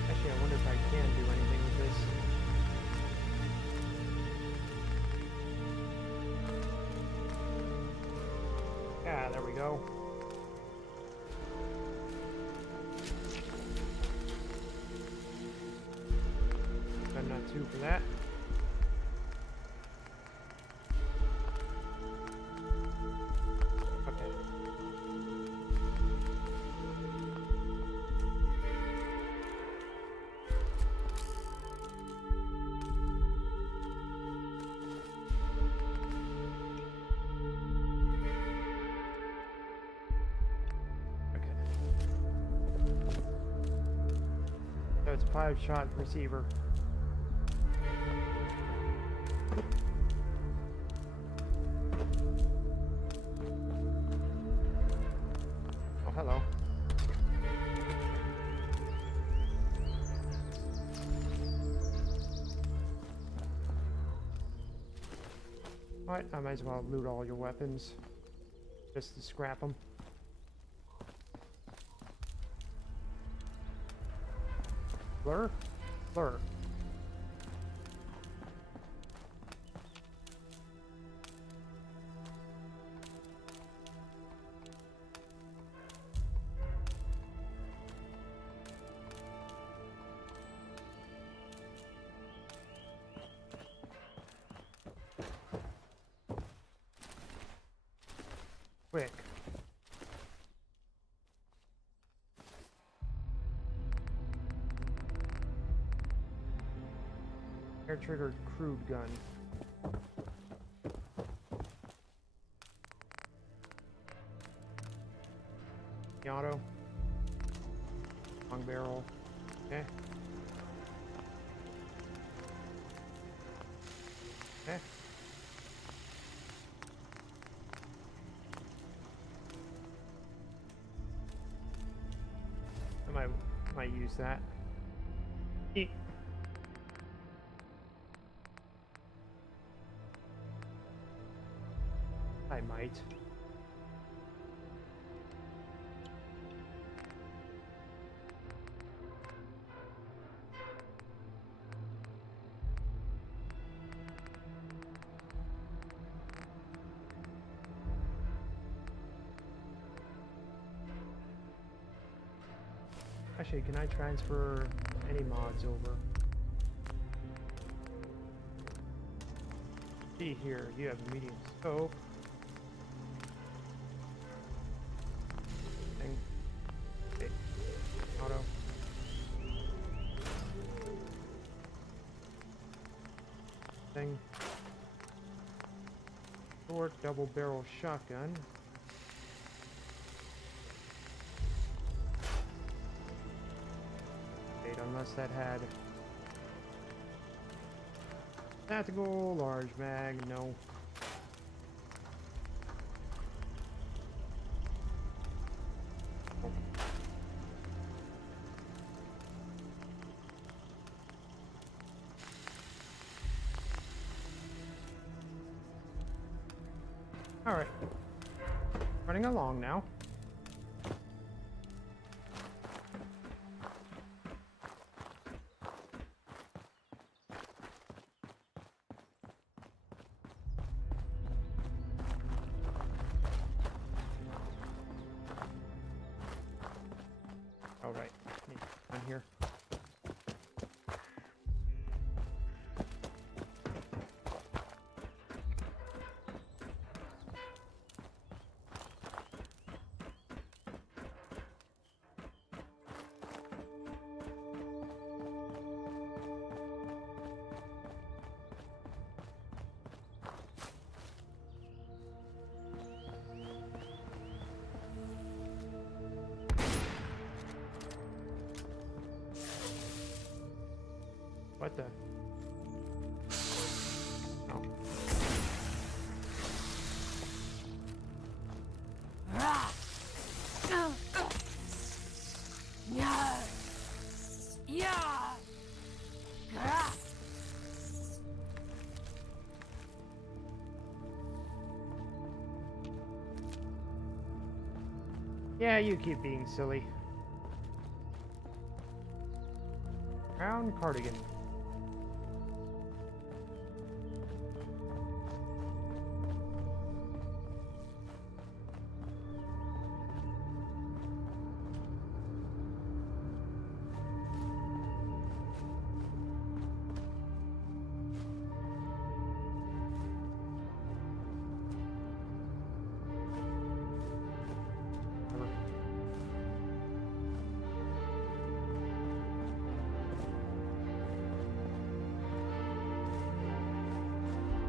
Actually, I wonder if I can do anything with this. Yeah, there we go. Spend not 2 for that. it's a 5-shot receiver. Oh, hello. Alright, I might as well loot all your weapons. Just to scrap them. Blur? Blur. Quick. Air-triggered crude gun. The auto. Long barrel. Okay. Okay. I might use that. Eat. I might. Actually, can I transfer any mods over? See here, you have a medium scope. Thing. Okay. Auto. Thing. Short double barrel shotgun. Unless that had tactical large mag, no. All right, running along now. All right, I'm here. What the? Oh. Yeah, you keep being silly. Brown cardigan.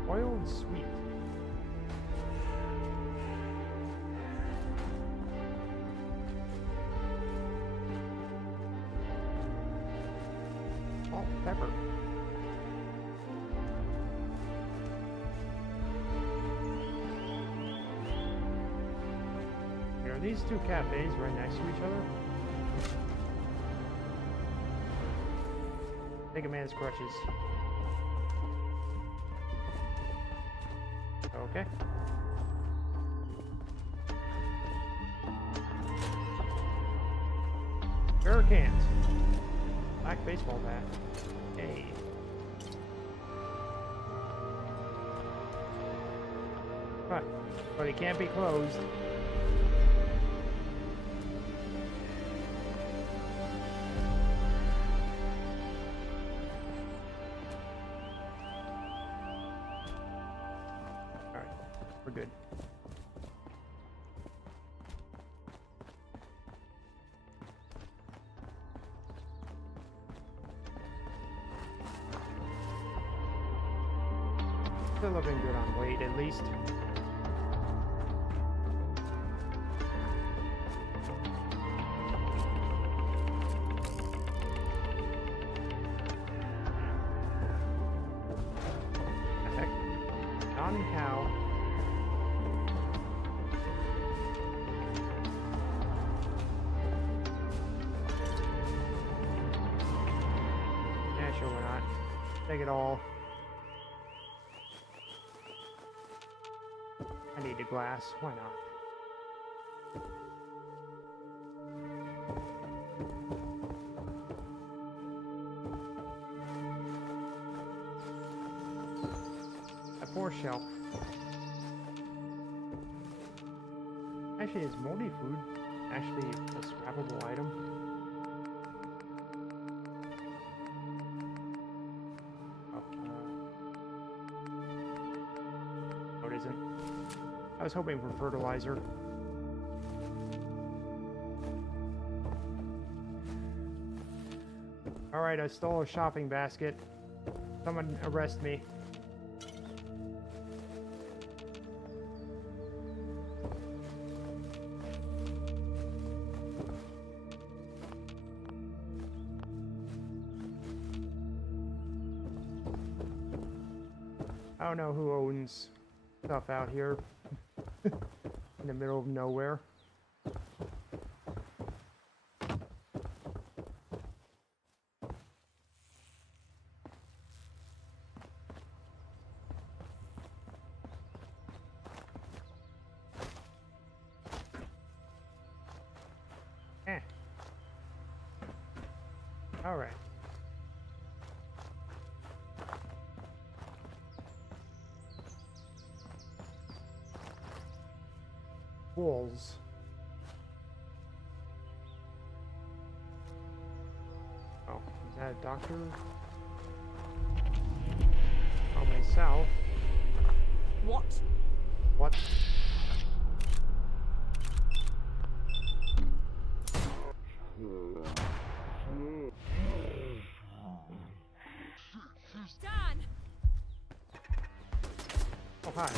Oiled sweet. Salt, pepper. Are these two cafes right next to each other? Take a man's crutches. Okay. Hurricanes. Black baseball bat. Hey. But it can't be closed. Alright, we're good. Still looking good on weight, at least. Heck, non-cow. Yeah, sure, why not? Take it all. I need a glass. Why not? A poor shelf. Actually, is moldy food actually a scrappable item? Oh, no, it isn't. I was hoping for fertilizer. Alright, I stole a shopping basket. Someone arrest me. I don't know who owns stuff out here. In the middle of nowhere. All right. Walls. Oh, is that a doctor? Oh, myself. What? What? Dan! Oh, hi.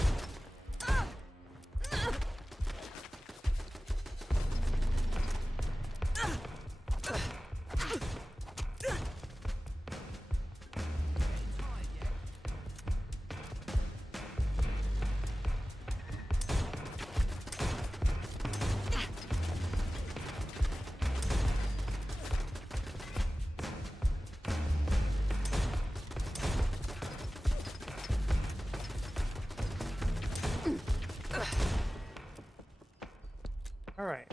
All right.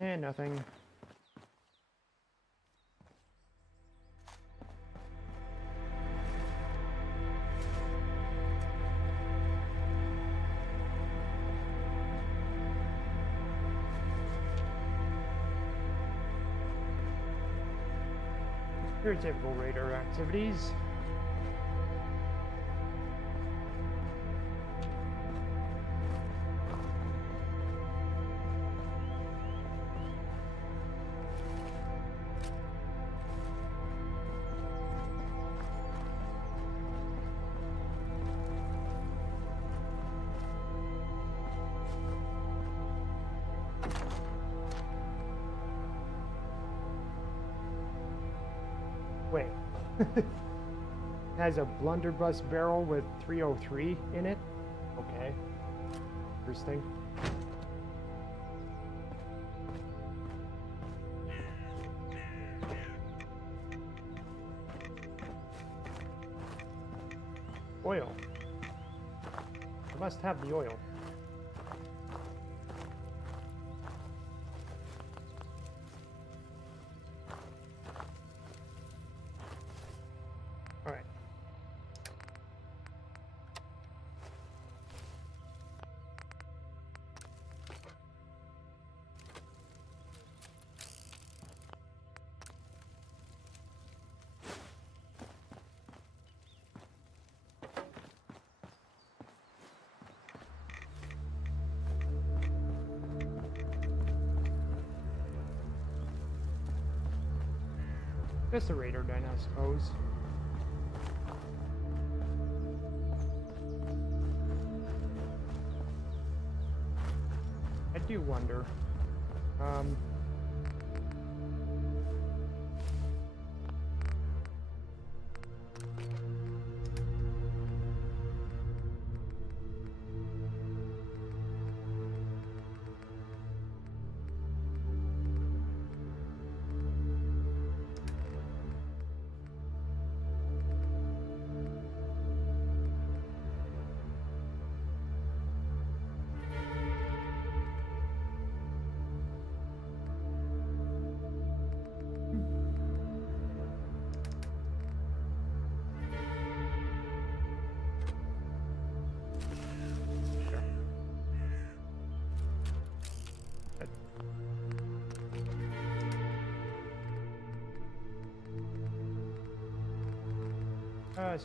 And nothing. Your typical raider activities. Wait. Has a blunderbuss barrel with 303 in it? Okay. Interesting. Oil. I must have the oil. Alright. Just a radar gun, I suppose. I do wonder.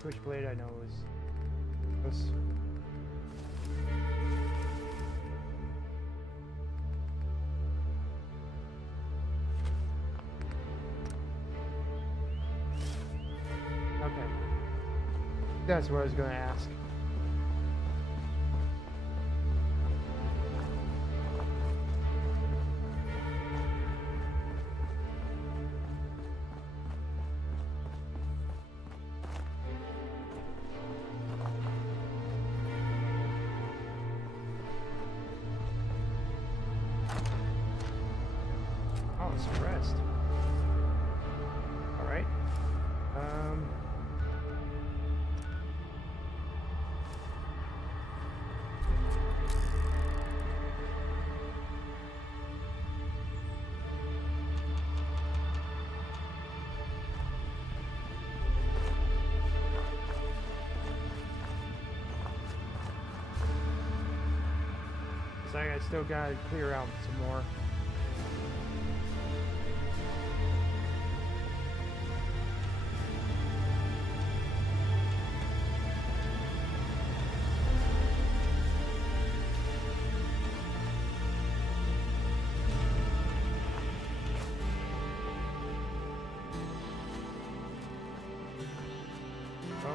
Switchblade, I know is this. Okay. That's what I was going to ask. Suppressed. All right. So I still gotta clear out some more.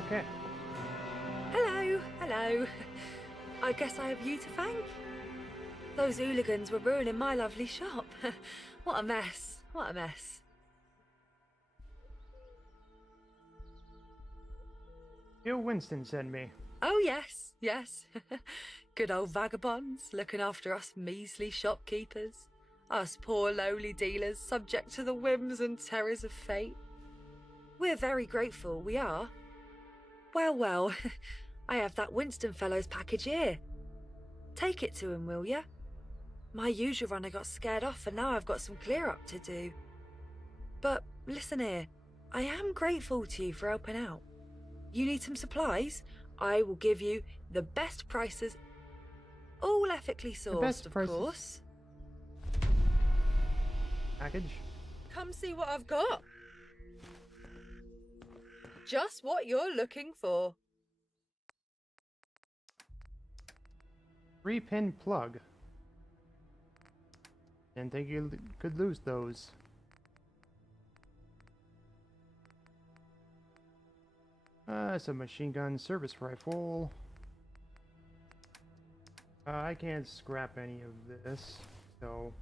Okay. Hello, hello. I guess I have you to thank. Those hooligans were ruining my lovely shop. What a mess, what a mess. Bill Winston sent me. Oh yes, yes. Good old vagabonds looking after us measly shopkeepers. Us poor lowly dealers subject to the whims and terrors of fate. We're very grateful, we are. Well, well, I have that Winston fellow's package here. Take it to him, will ya? My usual runner got scared off and now I've got some clear up to do. But listen here, I am grateful to you for helping out. You need some supplies? I will give you the best prices, all ethically sourced, of course. Package? Come see what I've got. Just what you're looking for. 3-pin plug. Didn't think you could lose those. It's a machine gun service rifle. I can't scrap any of this, so...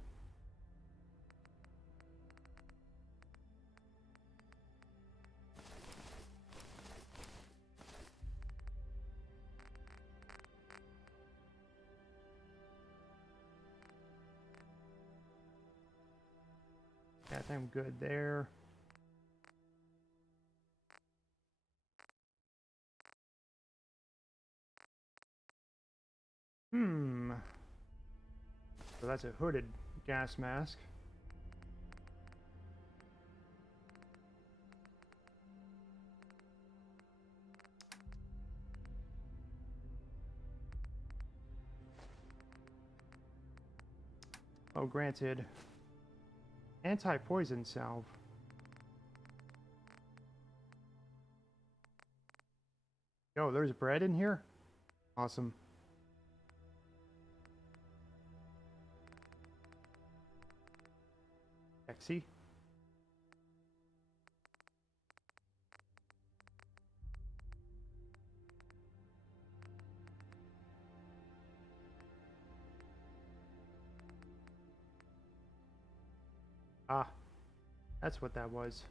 I'm good there. So that's a hooded gas mask. Oh, granted. Anti-poison salve. Yo, there's bread in here? Awesome. Sexy. Ah, that's what that was.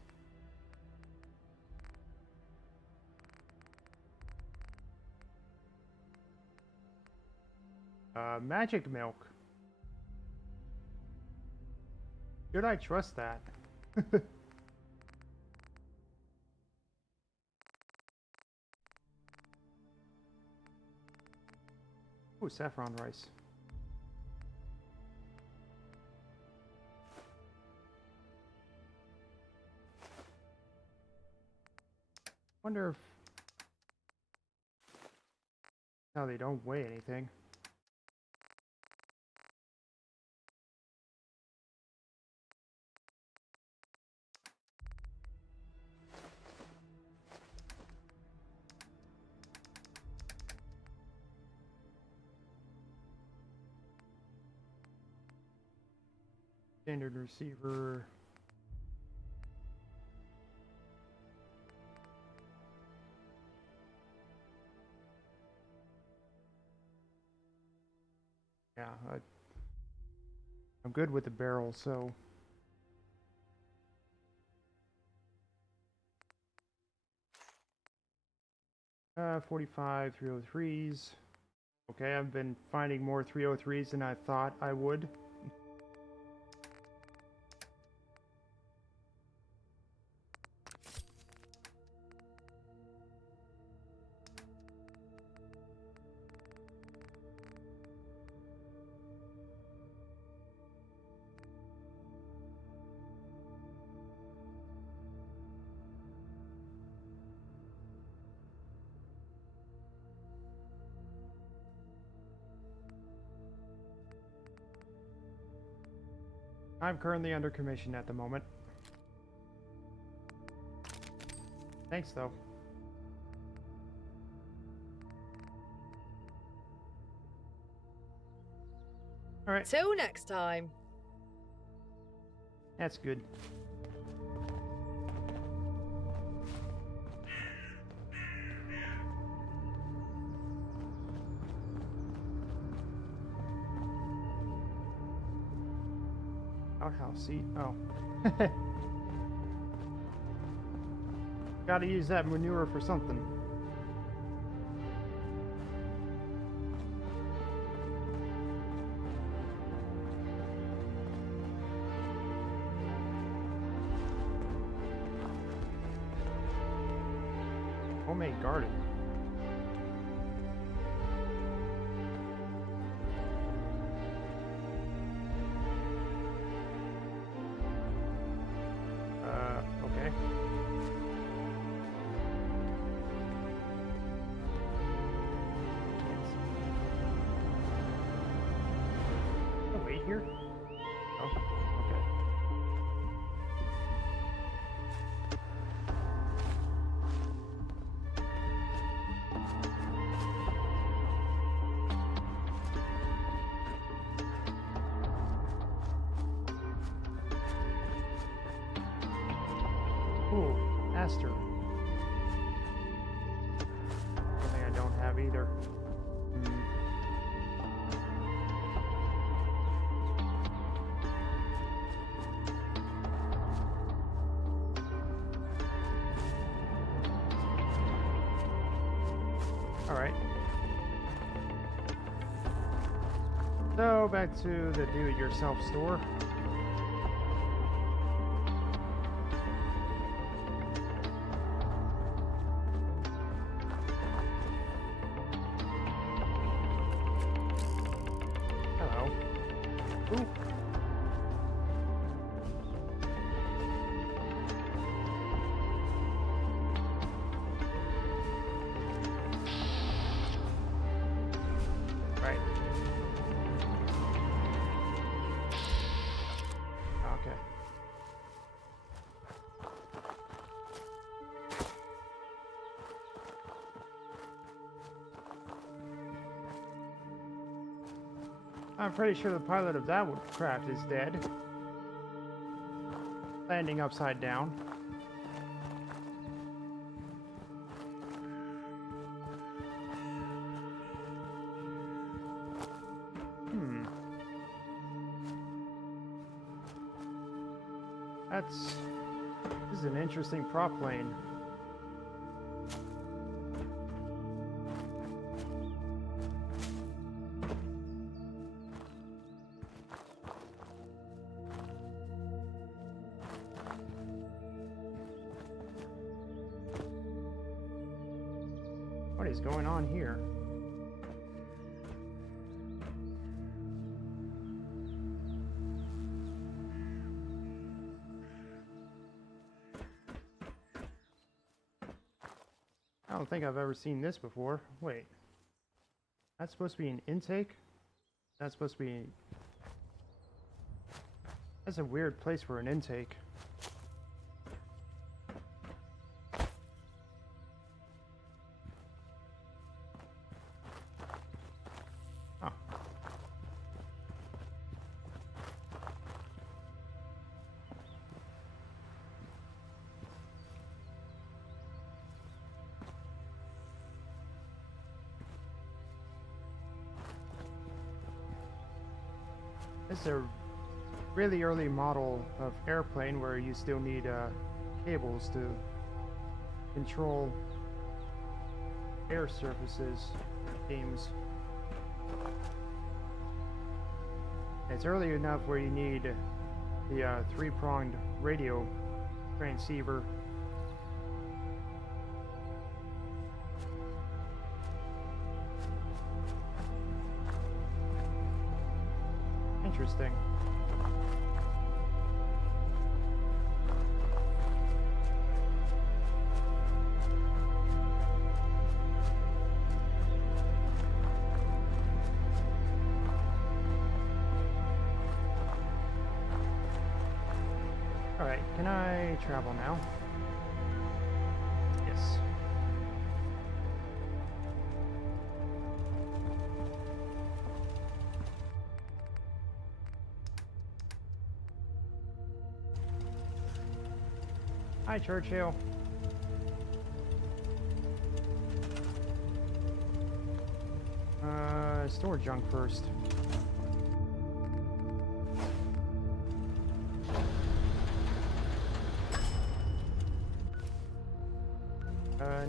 Magic milk. Should I trust that? Ooh, saffron rice. Wonder if... No, they don't weigh anything. Standard receiver. Yeah, I'm good with the barrel, so... 45 303s. Okay, I've been finding more 303s than I thought I would. I'm currently under commission at the moment. Thanks, though. All right. Till next time. That's good. Outhouse seat. Oh. Gotta use that manure for something. Homemade garden. Okay. Oh, wait here? Oh, okay. Ooh, Aster. Something I don't have either. Alright. So, back to the do-it-yourself store. Ooh. Right. Okay. I'm pretty sure the pilot of that craft is dead. Landing upside down. This is an interesting prop plane. What is going on here? I don't think I've ever seen this before. Wait. That's supposed to be an intake? That's supposed to be... That's a weird place for an intake. Oh. This is a really early model of airplane where you still need cables to control air surfaces, it seems. It's early enough where you need the three-pronged radio transceiver. Interesting. Alright, can I travel now? Yes. Hi, Churchill. Store junk first.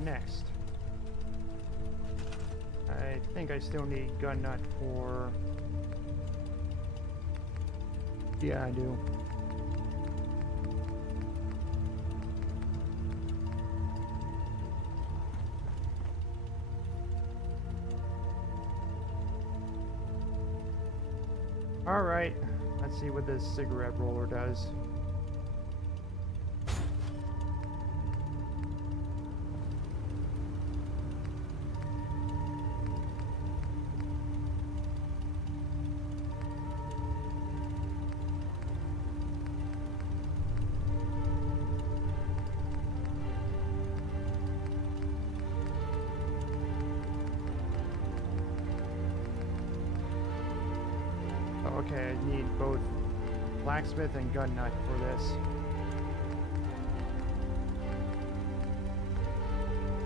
Next. I think I still need gun nut for... Yeah, I do. Alright, let's see what this cigarette roller does. Okay, I need both blacksmith and gun nut for this.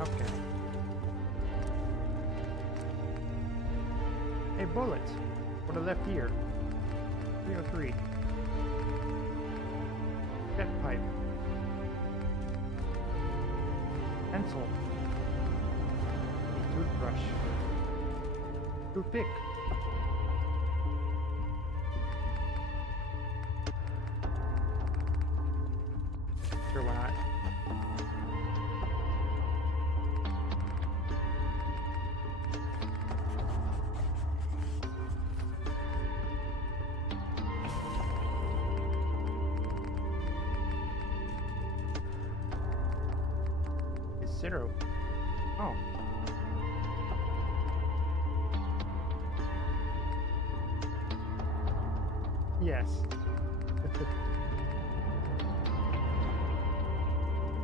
Okay. A bullet for the left ear. 303. Jet pipe. Pencil. A toothbrush. Toothpick. Sure, why not? Zero. Oh. Yes.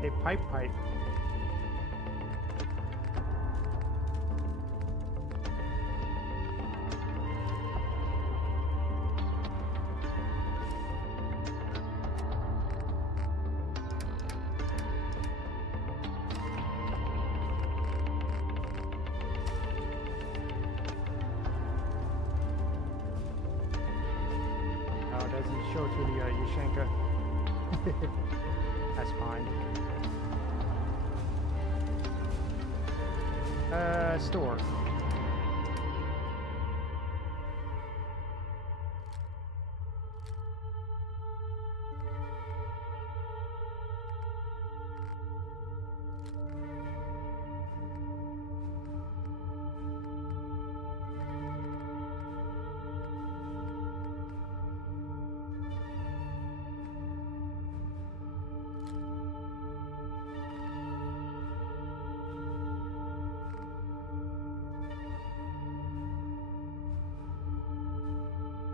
A pipe. Oh, it doesn't show through the Yashenka. That's fine. Store.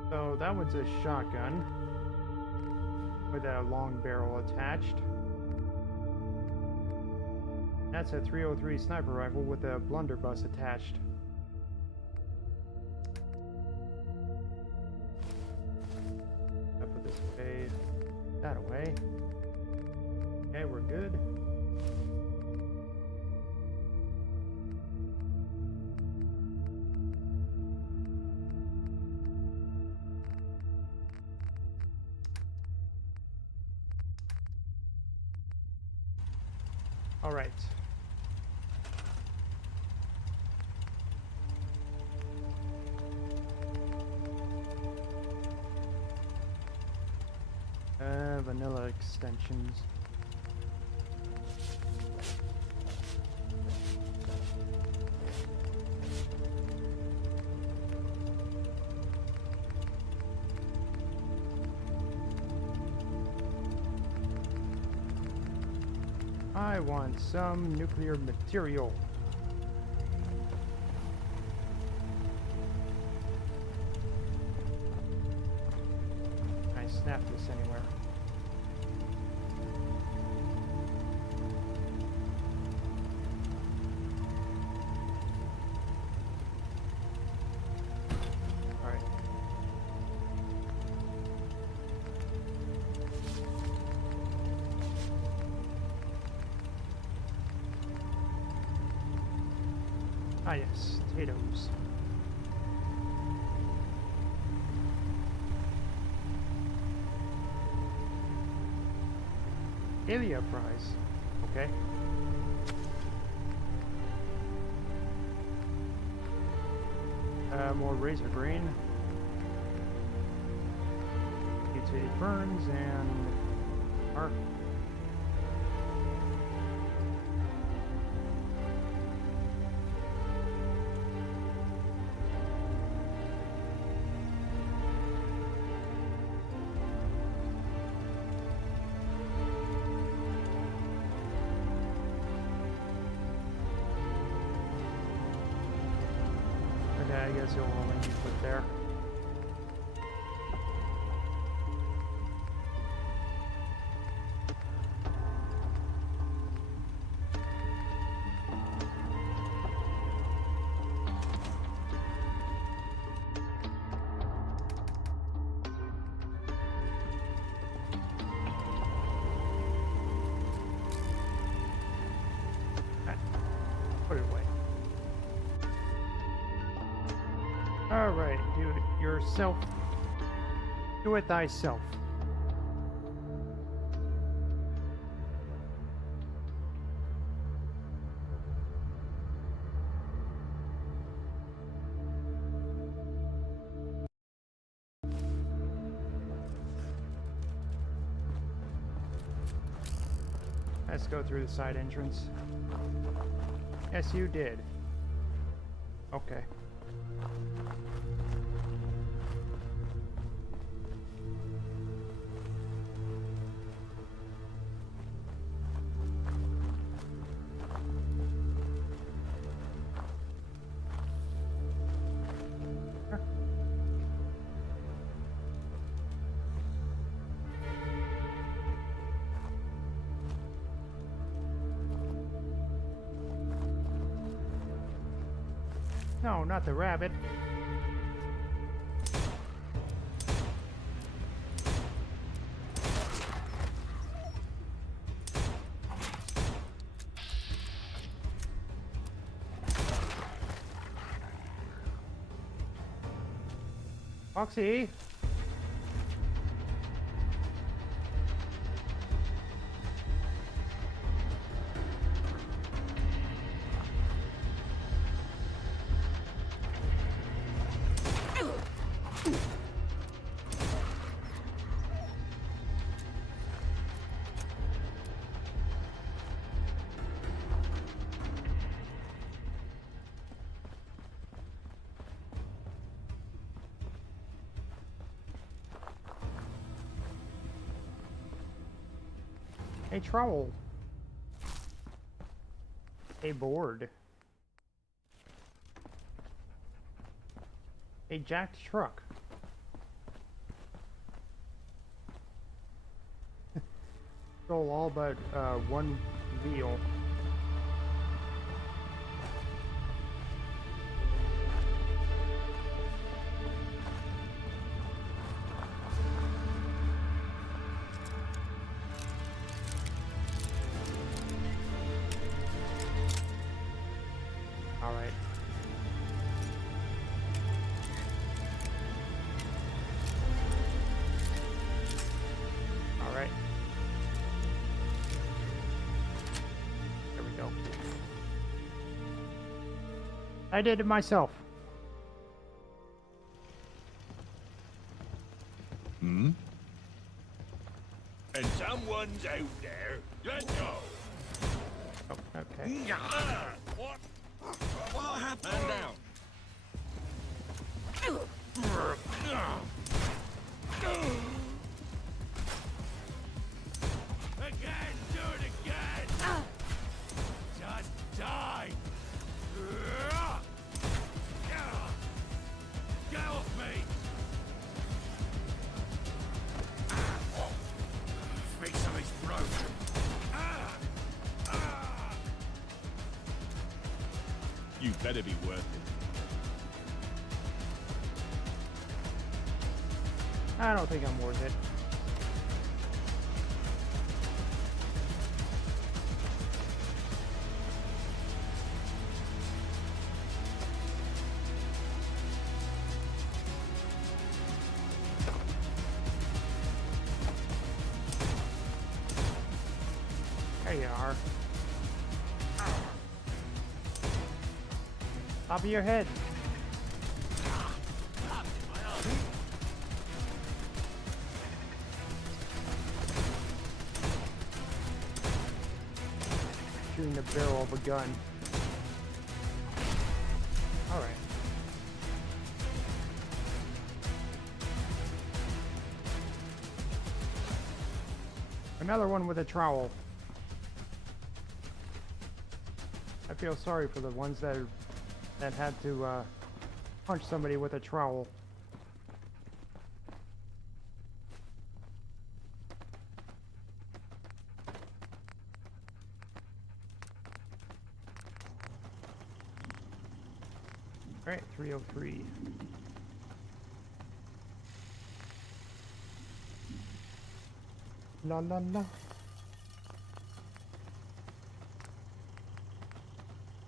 So that was a shotgun with a long barrel attached. That's a 303 sniper rifle with a blunderbuss attached. I put this away, that away. Okay, we're good. All right. Vanilla extensions. I want some nuclear material. Can I snap this anywhere? Alright. Ah yes, potatoes. Alia prize. Okay. More razor green. Utility ferns and art. I guess it'll only be put there. Put it away. Alright, do it yourself. Do it thyself. Let's go through the side entrance. Yes, you did. Okay. No, not the rabbit. Foxy. A trowel. A board. A jacked truck. Stole all but one wheel. Alright. Alright. There we go. I did it myself. Hmm? And someone's out there. Let's go. Oh, okay. What? What happened? Man down. Again, do it again. Just die. Get off me. Think something's broken. You better be worth it. I don't think I'm worth it. There you are. Top of your head. Shooting the barrel of a gun. Alright. Another one with a trowel. I feel sorry for the ones that had to punch somebody with a trowel. Alright, 303. La la la.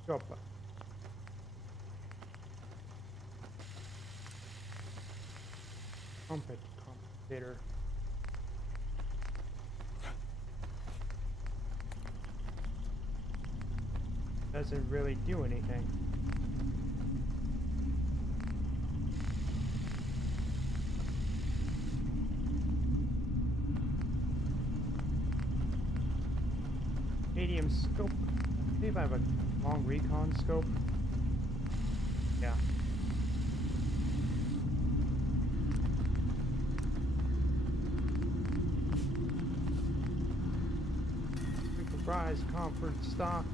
Go up. Trumpet compensator. Doesn't really do anything. Medium scope. See if I have a long recon scope. Yeah. Surprise, comfort, stock.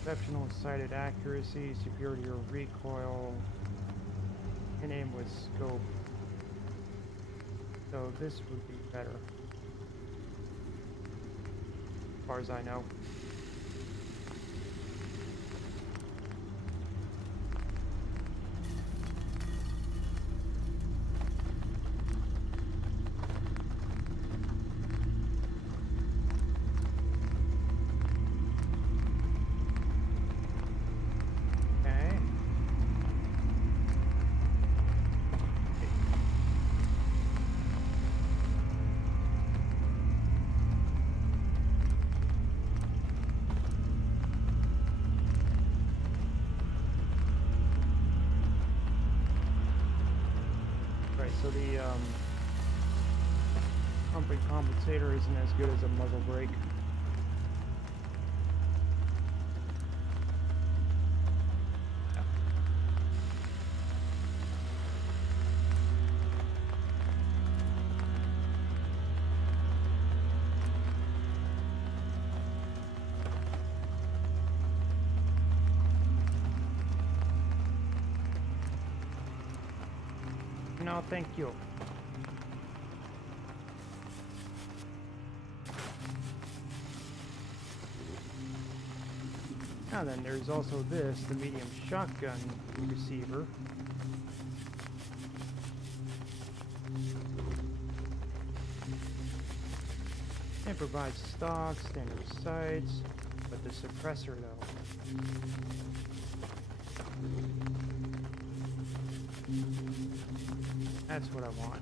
Exceptional sighted accuracy, superior recoil, can aim with scope. So this would be better. As far as I know. So the pumping compensator isn't as good as a muzzle brake. No, thank you. Now then, there's also this, the medium shotgun receiver. It provides stock, standard sights, but the suppressor though. That's what I want.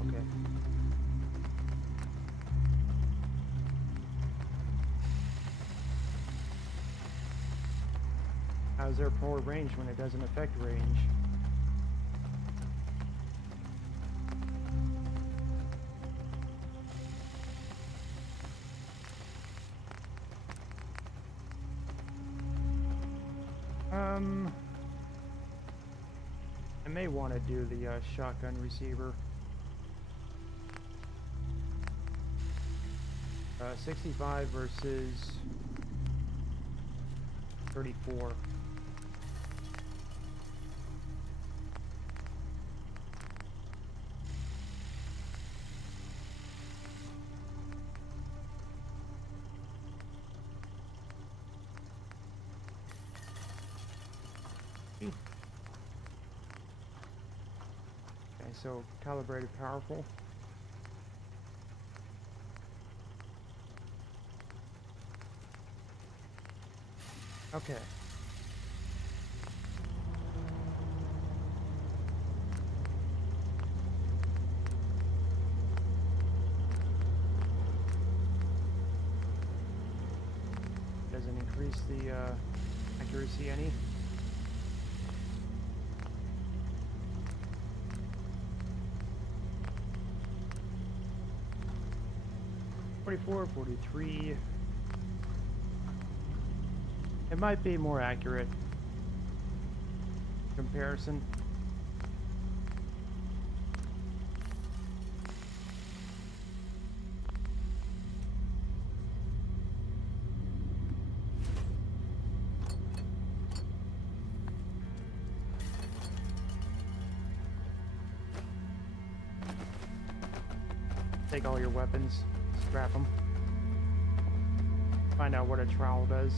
Okay. How's there poor range when it doesn't affect range? I may want to do the shotgun receiver. 65 versus 34. Okay, so calibrated powerful. Okay. Doesn't increase the accuracy any. .44, 43. It might be more accurate comparison. Take all your weapons, scrap them. Find out what a trowel does.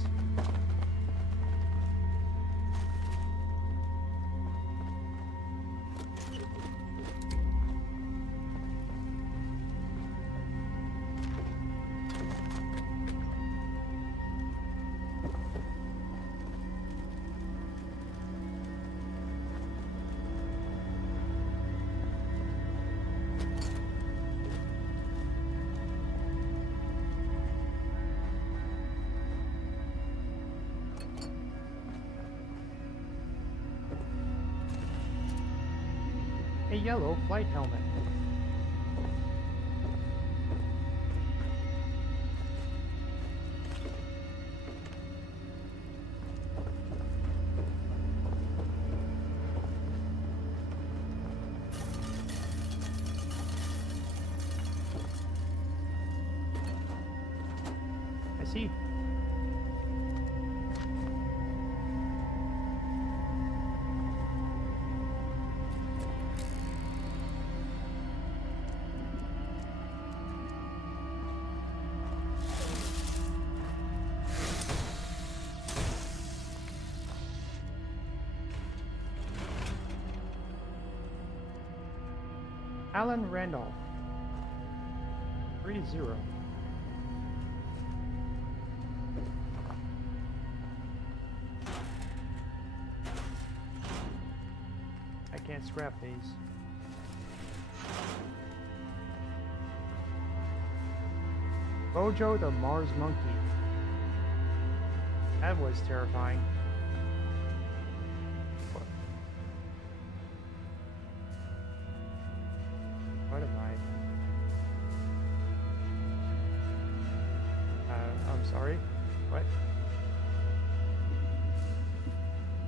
A yellow flight helmet. see. Alan Randolph. 3-0. I can't scrap these. Bojo the Mars Monkey. That was terrifying. What am I? I'm sorry. What?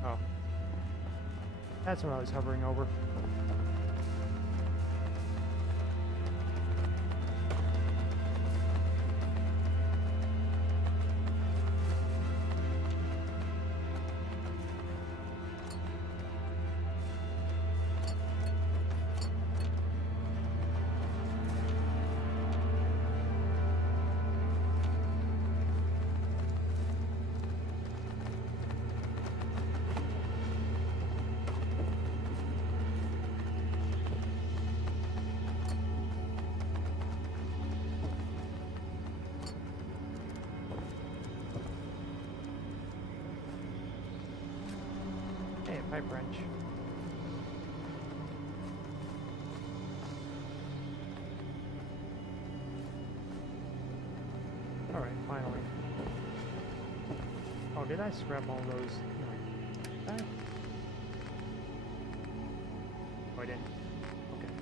Oh. That's what I was hovering over. Pipe wrench. Alright, finally. Oh, did I scrap all those? No. Did I? Oh, I didn't. Okay.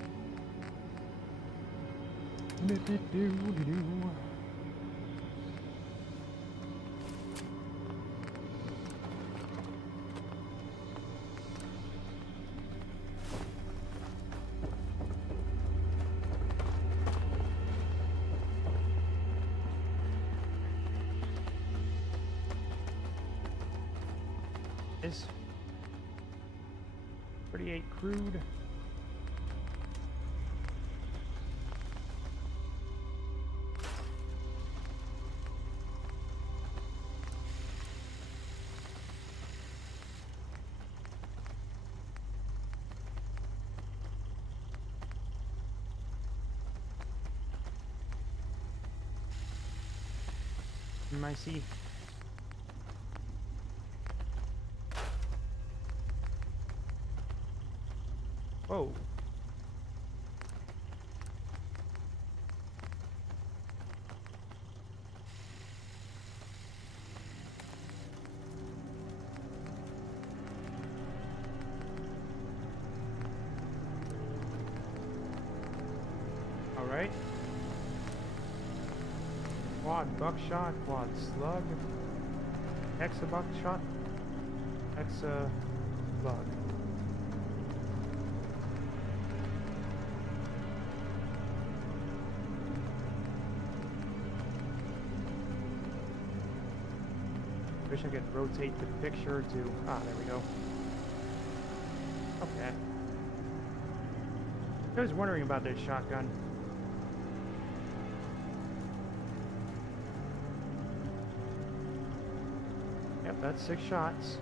Is 38 crude. I see. Whoa. All right. Quad buckshot, quad slug, hexa buckshot, hexa slug. Wish I could rotate the picture to, there we go. Okay. I was wondering about this shotgun. Yep, that's 6 shots.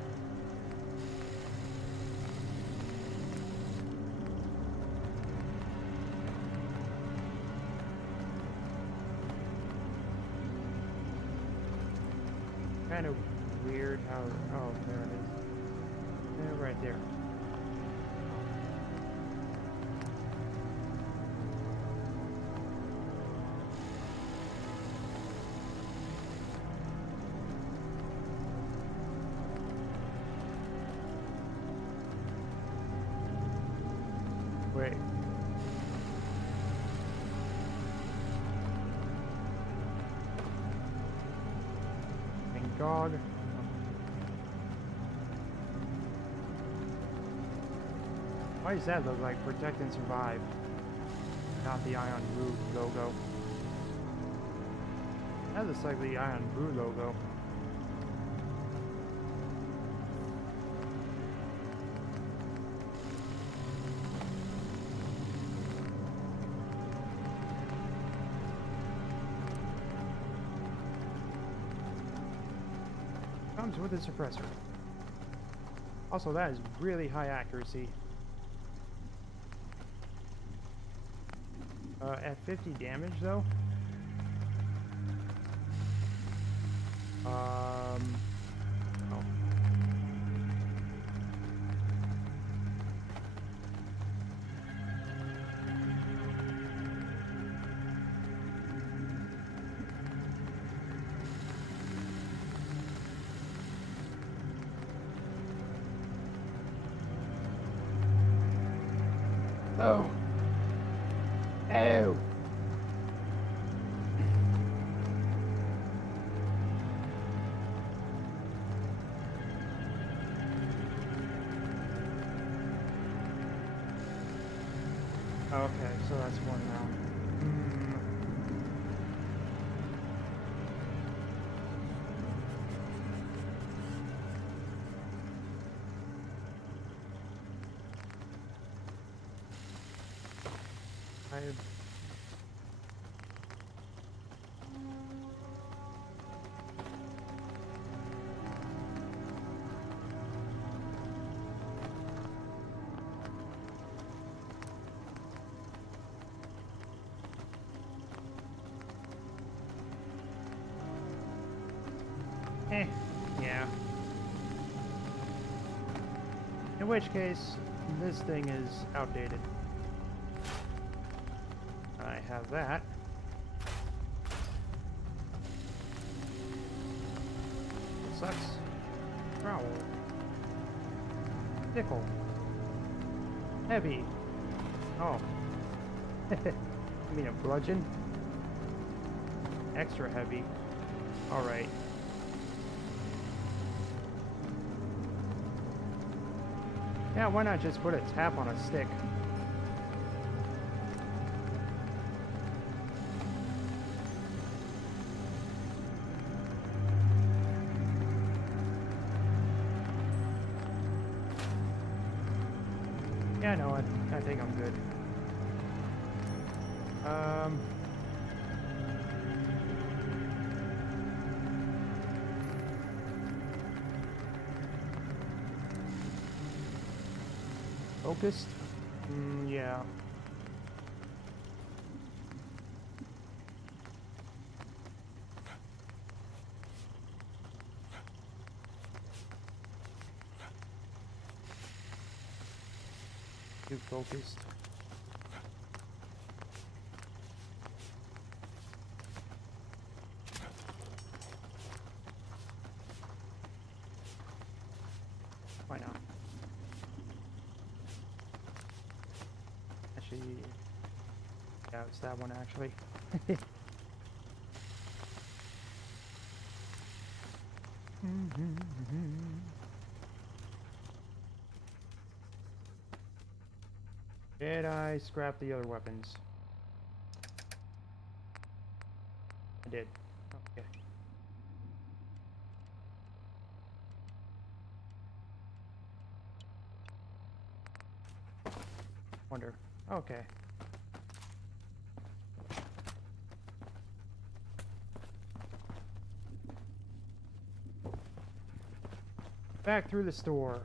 Kind of weird how, oh, there it is. Yeah, right there. Wait. Dog. Why does that look like protect and survive? Not the Ion Roof logo. That looks like the Iron Brew logo. Comes with a suppressor. Also, that is really high accuracy. At 50 damage, though. Oh. Oh. Oh. Okay, so that's one round. Yeah. In which case, this thing is outdated. I have that. It sucks. Growl. Nickel. Heavy. Oh. I mean a bludgeon? Extra heavy. Alright. Yeah, why not just put a tap on a stick? Yeah, no, I think I'm good. Focused? Yeah. Too focused. Why not? Actually, yeah, it's that one actually. Did I scrap the other weapons? I did. Okay. Wonder. Okay. Back through the store.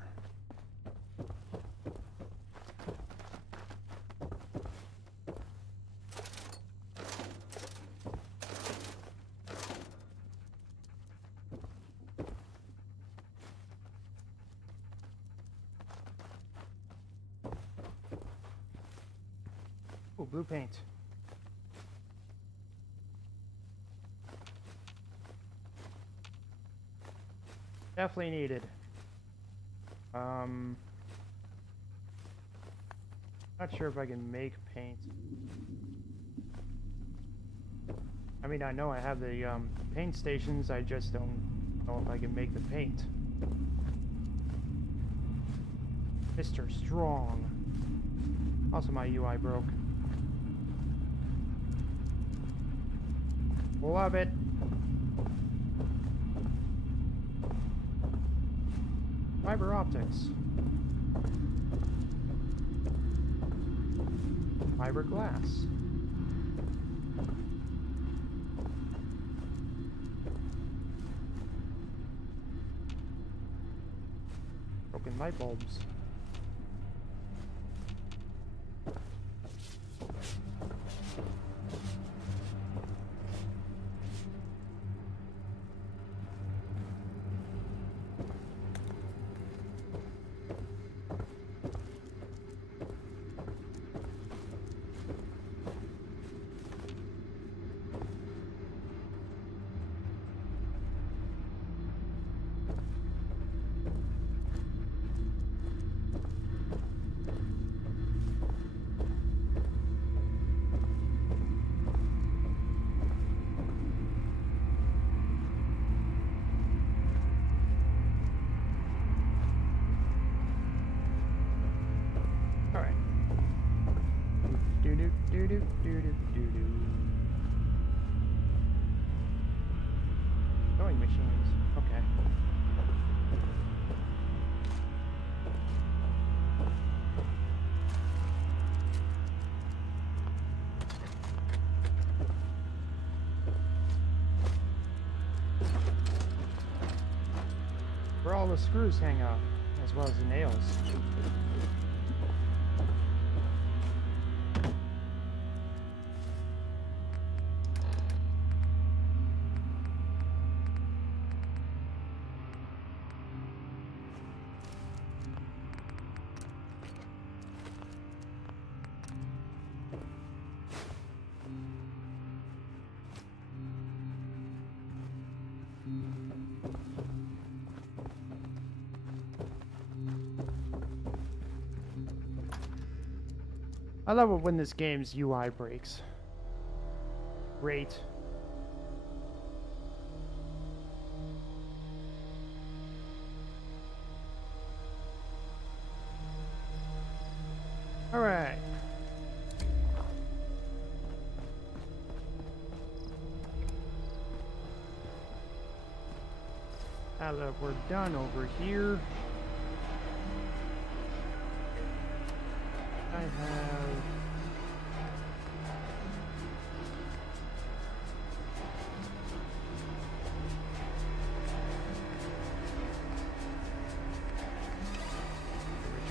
Ooh, blue paint. Definitely needed. Not sure if I can make paint. I mean, I know I have the paint stations, I just don't know if I can make the paint. Mr. Strong. Also, my UI broke. Love it. Fiber optics. Fiberglass. Broken light bulbs. Sewing machines. Okay. Where all the screws hang up, as well as the nails. I love it when this game's UI breaks. Great. All right. Now that we're done over here, I have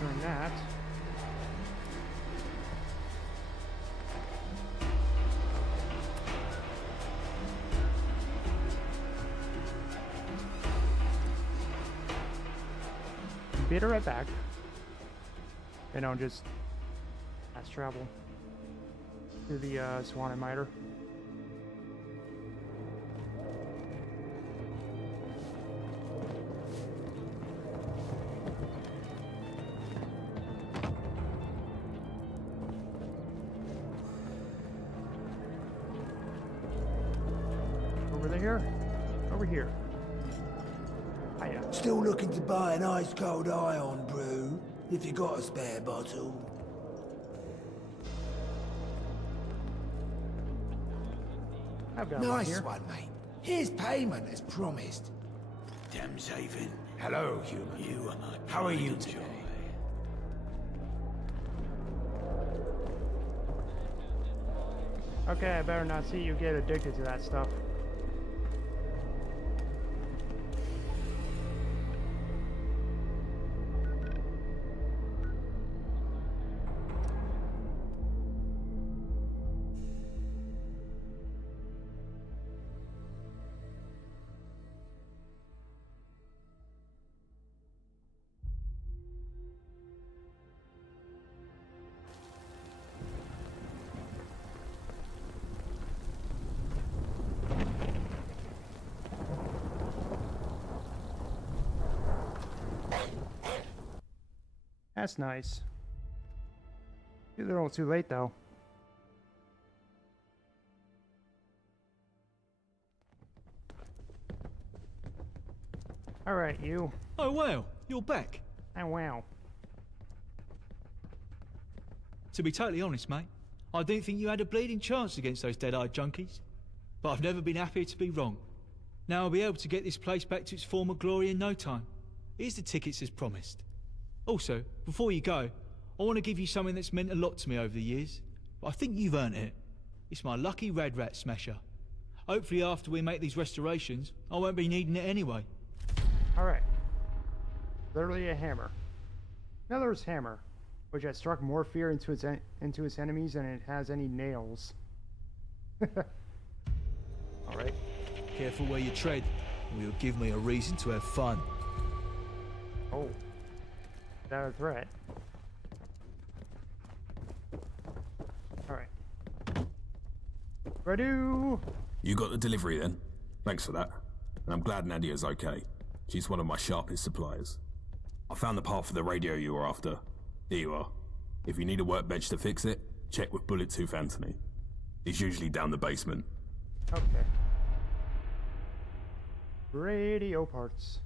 return that. Be right back. And I'll just fast travel to the Swan and Miter. Over there? Over here. Hiya. Still looking to buy an ice-cold ion brew, if you got a spare bottle. I've got Nice one, mate. Here's payment as promised. Thameshaven. Hello, human. How are you today? Okay, I better not see you get addicted to that stuff. That's nice. Too little too late though. Alright, you. Oh wow, you're back. Oh wow. To be totally honest, mate, I didn't think you had a bleeding chance against those dead-eyed junkies. But I've never been happier to be wrong. Now I'll be able to get this place back to its former glory in no time. Here's the tickets as promised. Also, before you go, I want to give you something that's meant a lot to me over the years, but I think you've earned it. It's my lucky red rat smasher. Hopefully after we make these restorations, I won't be needing it anyway. Alright. Literally a hammer. Miller's hammer, which has struck more fear into its enemies than it has any nails. Alright. Careful where you tread, or you'll give me a reason to have fun. Oh. Is that a threat? Alright. Ready? You got the delivery then? Thanks for that. And I'm glad Nadia's okay. She's one of my sharpest suppliers. I found the part for the radio you were after. Here you are. If you need a workbench to fix it, check with Bullet Tooth Anthony. He's usually down the basement. Okay. Radio parts.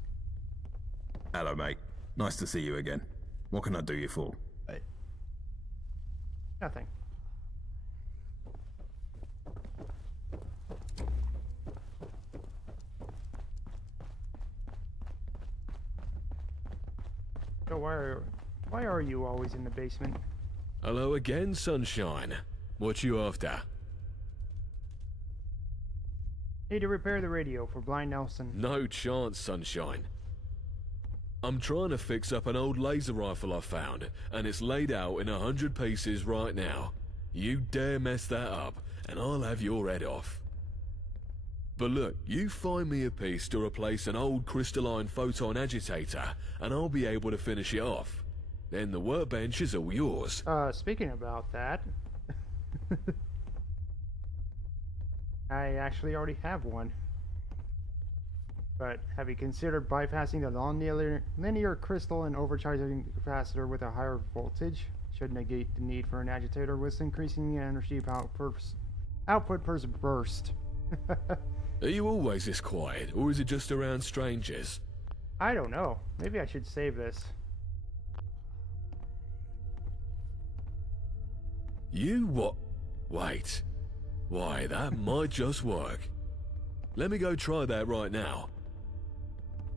Hello, mate. Nice to see you again. What can I do you for? Nothing. So why are you always in the basement? Hello again, Sunshine. What you after? Need to repair the radio for Blind Nelson. No chance, Sunshine. I'm trying to fix up an old laser rifle I found, and it's laid out in 100 pieces right now. You dare mess that up, and I'll have your head off. But look, you find me a piece to replace an old crystalline photon agitator, and I'll be able to finish it off. Then the workbench is all yours. Speaking about that, I actually already have one. But have you considered bypassing the non-linear crystal and overcharging the capacitor with a higher voltage? Should negate the need for an agitator with increasing energy output per burst. Are you always this quiet, or is it just around strangers? I don't know. Maybe I should save this. You what? Wait. Why, that might just work. Let me go try that right now.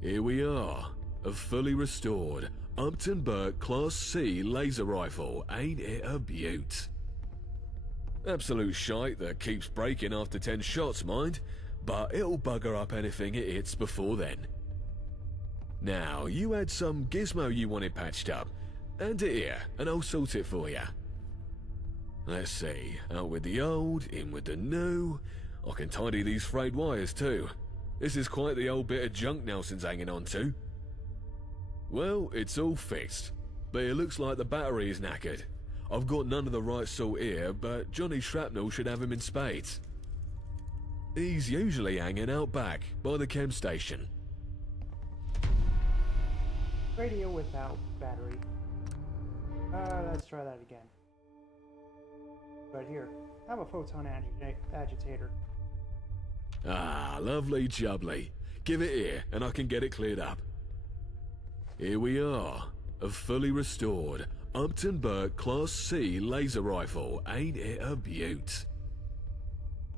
Here we are. A fully restored Upton Burke Class C laser rifle. Ain't it a beaut? Absolute shite that keeps breaking after 10 shots, mind. But it'll bugger up anything it hits before then. Now, you had some gizmo you wanted patched up. Hand it here, and I'll sort it for you. Let's see, out with the old, in with the new. I can tidy these frayed wires too. This is quite the old bit of junk Nelson's hanging on to. Well, it's all fixed, but it looks like the battery is knackered. I've got none of the right sort here, but Johnny Shrapnel should have him in spades. He's usually hanging out back, by the chem station. Radio without battery. Let's try that again. Right here. Have a photon agitator. Ah, lovely jubbly. Give it here, and I can get it cleared up. Here we are. A fully restored Upton Burke Class C laser rifle. Ain't it a beaut?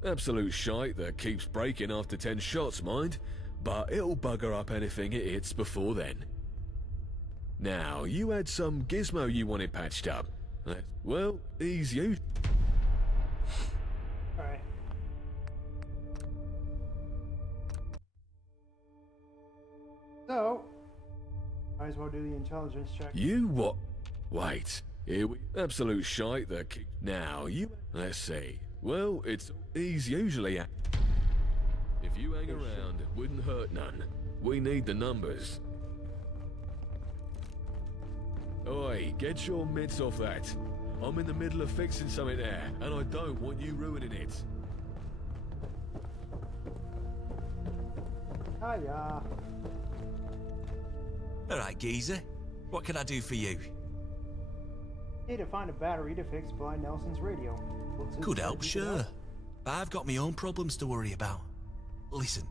Absolute shite that keeps breaking after 10 shots, mind. But it'll bugger up anything it hits before then. Now, you had some gizmo you wanted patched up. Well, he's you. Alright. So, might as well do the intelligence check. You what? Wait, here we... Absolute shite that... Now, you... Let's see. Well, he's usually... If you hang around, it wouldn't hurt none. We need the numbers. Oi, get your mitts off that. I'm in the middle of fixing something there, and I don't want you ruining it. Hiya. Alright, geezer. What can I do for you? Need to find a battery to fix Blind Nelson's radio. Could help, sure. But I've got my own problems to worry about. Listen,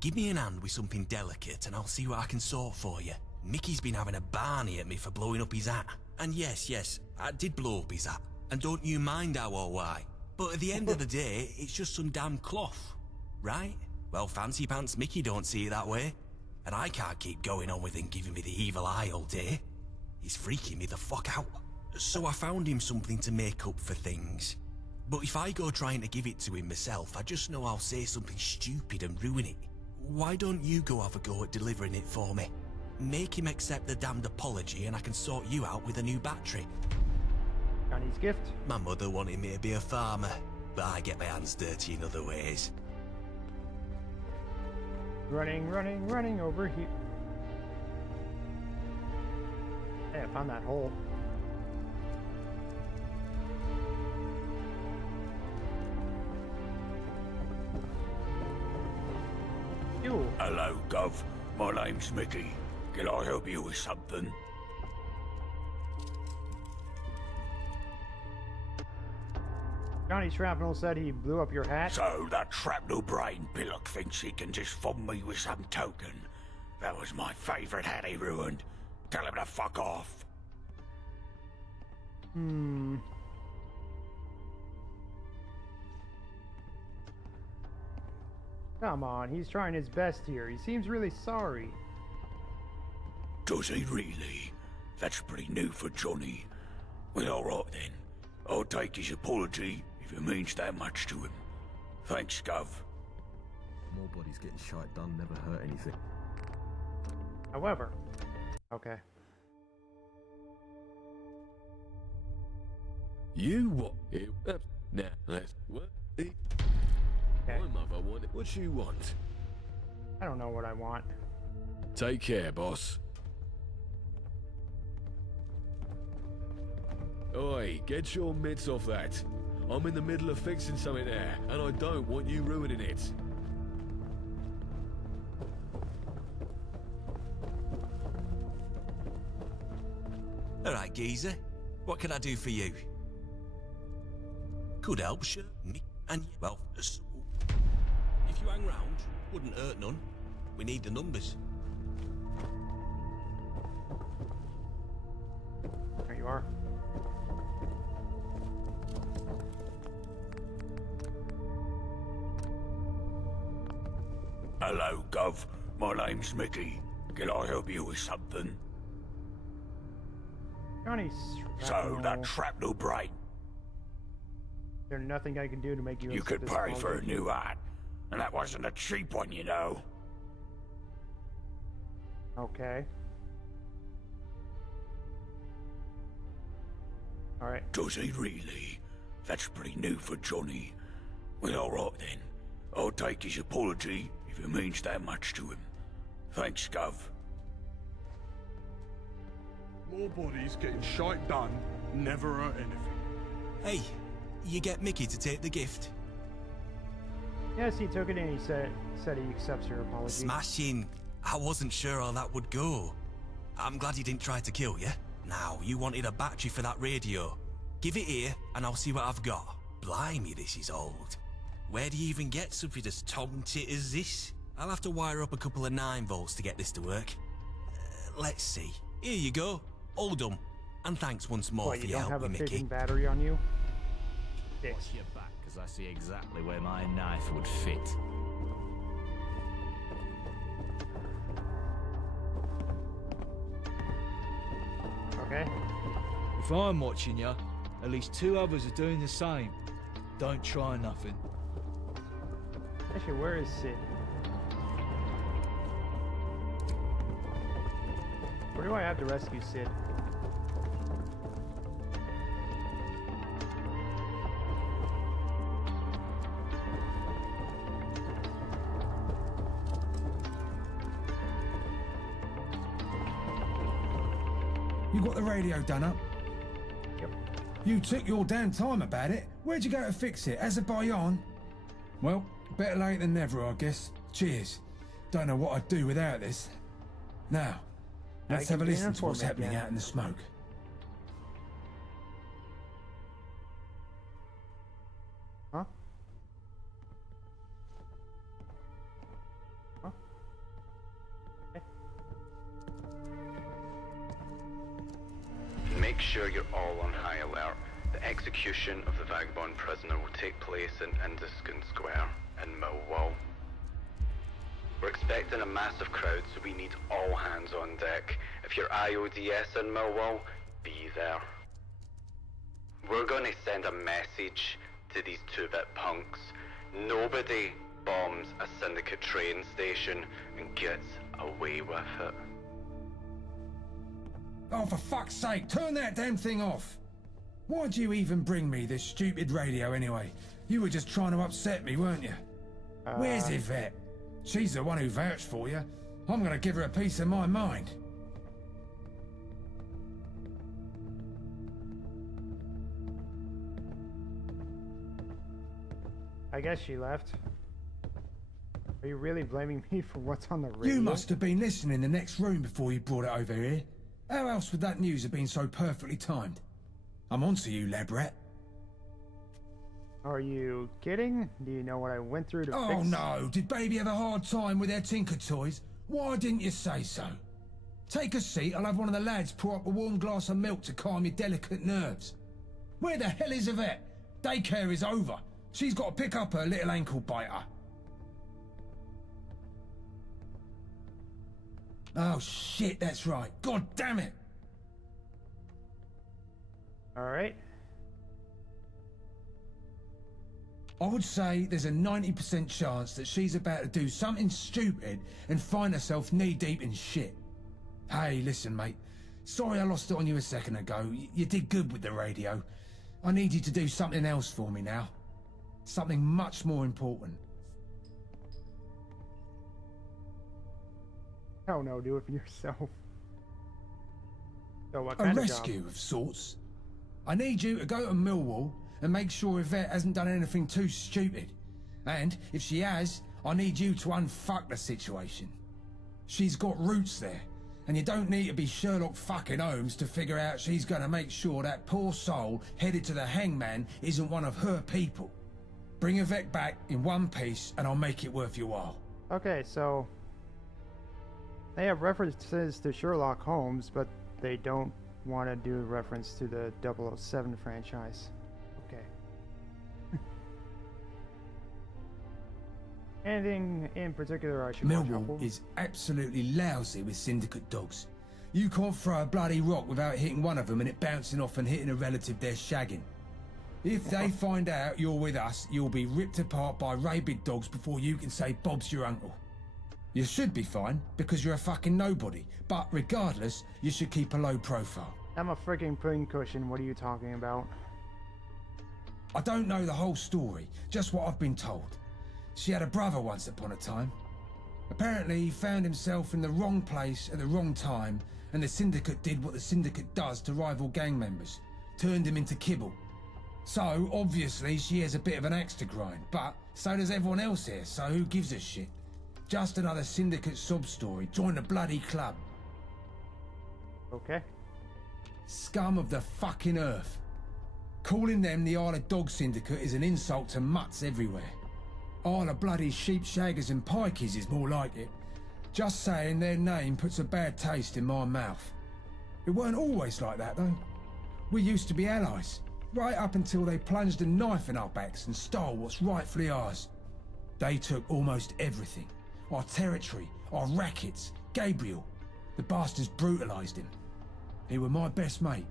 give me an hand with something delicate and I'll see what I can sort for you. Mickey's been having a barney at me for blowing up his hat. And yes, I did blow up his hat. And don't you mind how or why. But at the end of the day, it's just some damn cloth. Right? Well, fancy pants Mickey don't see it that way. and I can't keep going on with him giving me the evil eye all day. He's freaking me the fuck out. So I found him something to make up for things. But if I go trying to give it to him myself, I just know I'll say something stupid and ruin it. Why don't you go have a go at delivering it for me? Make him accept the damned apology and I can sort you out with a new battery. Johnny's gift. My mother wanted me to be a farmer, but I get my hands dirty in other ways. Running, running, running over here. Hey, I found that hole. You. Hello, Gov. My name's Mickey. Can I help you with something? Johnny Shrapnel said he blew up your hat. So that shrapnel brain pillock thinks he can just fund me with some token. That was my favourite hat he ruined. Tell him to fuck off. Come on, he's trying his best here. He seems really sorry. Does he really? That's pretty new for Johnny. Well, alright then. I'll take his apology if it means that much to him. Thanks, Gov. More bodies getting shite done never hurt anything. However, okay. You what? Now, let's what? My mother wanted. What you want? I don't know what I want. Take care, boss. Oi, get your mitts off that. I'm in the middle of fixing something there, and I don't want you ruining it. Alright, geezer. What can I do for you? Could help, sure. And, well, if you hang round, wouldn't hurt none. We need the numbers. There you are. Hello, Gov. My name's Mickey. Can I help you with something? Johnny So that shrapnel brain. There's nothing I can do to make you. You could pay for a new hat, and that wasn't a cheap one, you know. Okay. All right. Does he really? That's pretty new for Johnny. Well, alright then. I'll take his apology if it means that much to him. Thanks, Gov. More bodies getting shite done never hurt anything. Hey, you get Mickey to take the gift? Yes, he took it and he said he accepts your apology. Smashing. I wasn't sure how that would go. I'm glad he didn't try to kill you. Now, you wanted a battery for that radio. Give it here, and I'll see what I've got. Blimey, this is old. Where do you even get something as tom-tit as this? I'll have to wire up a couple of 9 volts to get this to work. Let's see. Here you go. All done. And thanks once more for your help with Mickey. You don't have a fission battery on you? Watch your back, because I see exactly where my knife would fit. Okay. If I'm watching you, at least 2 others are doing the same. Don't try nothing. Actually, where is Sid? Where do I have to rescue Sid? You got the radio done up? Yep. You took your damn time about it. Where'd you go to fix it? Azerbaijan? Well, better late than never, I guess. Cheers. Don't know what I'd do without this. Now, let's have a listen to what's happening out in the smoke. Huh? Huh? Okay. Make sure you're all on high alert. The execution of the vagabond prisoner will take place in Indiskin Square in Millwall. We're expecting a massive crowd, so we need all hands on deck. If you're IODS in Millwall, be there. We're gonna send a message to these two-bit punks. Nobody bombs a Syndicate train station and gets away with it. Oh, for fuck's sake, turn that damn thing off! Why'd you even bring me this stupid radio anyway? You were just trying to upset me, weren't you? Where's Yvette? She's the one who vouched for you. I'm gonna give her a piece of my mind. I guess she left. Are you really blaming me for what's on the radio? You must have been listening in the next room before you brought it over here. How else would that news have been so perfectly timed? I'm onto you, lab rat. Are you kidding? Do you know what I went through to fix? Oh no, did baby have a hard time with their Tinker toys? Why didn't you say so? Take a seat, I'll have one of the lads pour up a warm glass of milk to calm your delicate nerves. Where the hell is Yvette? Daycare is over. She's got to pick up her little ankle biter. Oh shit, that's right. God damn it. Alright. I would say there's a 90% chance that she's about to do something stupid and find herself knee-deep in shit. Hey, listen, mate. Sorry I lost it on you a second ago. You did good with the radio. I need you to do something else for me now. Something much more important. Oh no, do it for yourself. So what A kind of rescue job? of sorts. I need you to go to Millwall and make sure Yvette hasn't done anything too stupid. And if she has, I need you to unfuck the situation. She's got roots there, and you don't need to be Sherlock fucking Holmes to figure out she's gonna make sure that poor soul headed to the hangman isn't one of her people. Bring Yvette back in one piece and I'll make it worth your while. Okay, so they have references to Sherlock Holmes, but they don't want to do a reference to the 007 franchise. Okay. Anything in particular I should watch out Millwall for? is absolutely lousy with Syndicate dogs. You can't throw a bloody rock without hitting one of them and it bouncing off and hitting a relative they're shagging. If they find out you're with us, you'll be ripped apart by rabid dogs before you can say Bob's your uncle. You should be fine, because you're a fucking nobody, but regardless, you should keep a low profile. I'm a freaking pincushion, what are you talking about? I don't know the whole story, just what I've been told. She had a brother once upon a time. Apparently he found himself in the wrong place at the wrong time, and the Syndicate did what the Syndicate does to rival gang members, turned him into kibble. So, obviously, she has a bit of an axe to grind, but so does everyone else here, so who gives a shit? Just another Syndicate sob story. Join the bloody club. Okay. Scum of the fucking earth. Calling them the Isle of Dog Syndicate is an insult to mutts everywhere. Isle of bloody sheep shaggers and pikeys is more like it. Just saying their name puts a bad taste in my mouth. It weren't always like that, though. We used to be allies. Right up until they plunged a knife in our backs and stole what's rightfully ours. They took almost everything. Our territory, our rackets, Gabriel. The bastards brutalised him. He were my best mate,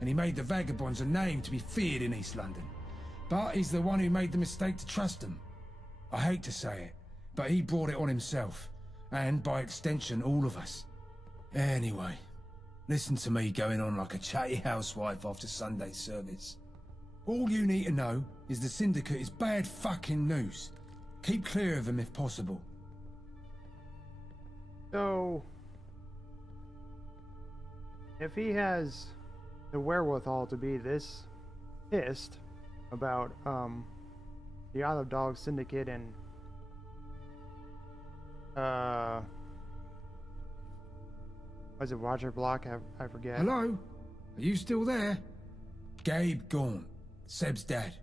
and he made the vagabonds a name to be feared in East London. But he's the one who made the mistake to trust them. I hate to say it, but he brought it on himself, and by extension all of us. Anyway, listen to me going on like a chatty housewife after Sunday service. All you need to know is the Syndicate is bad fucking news. Keep clear of them if possible. So, if he has the wherewithal to be this pissed about the Isle of Dogs Syndicate and was it Roger Block? I forget. Hello? Are you still there? Gabe Gaunt, Seb's dad.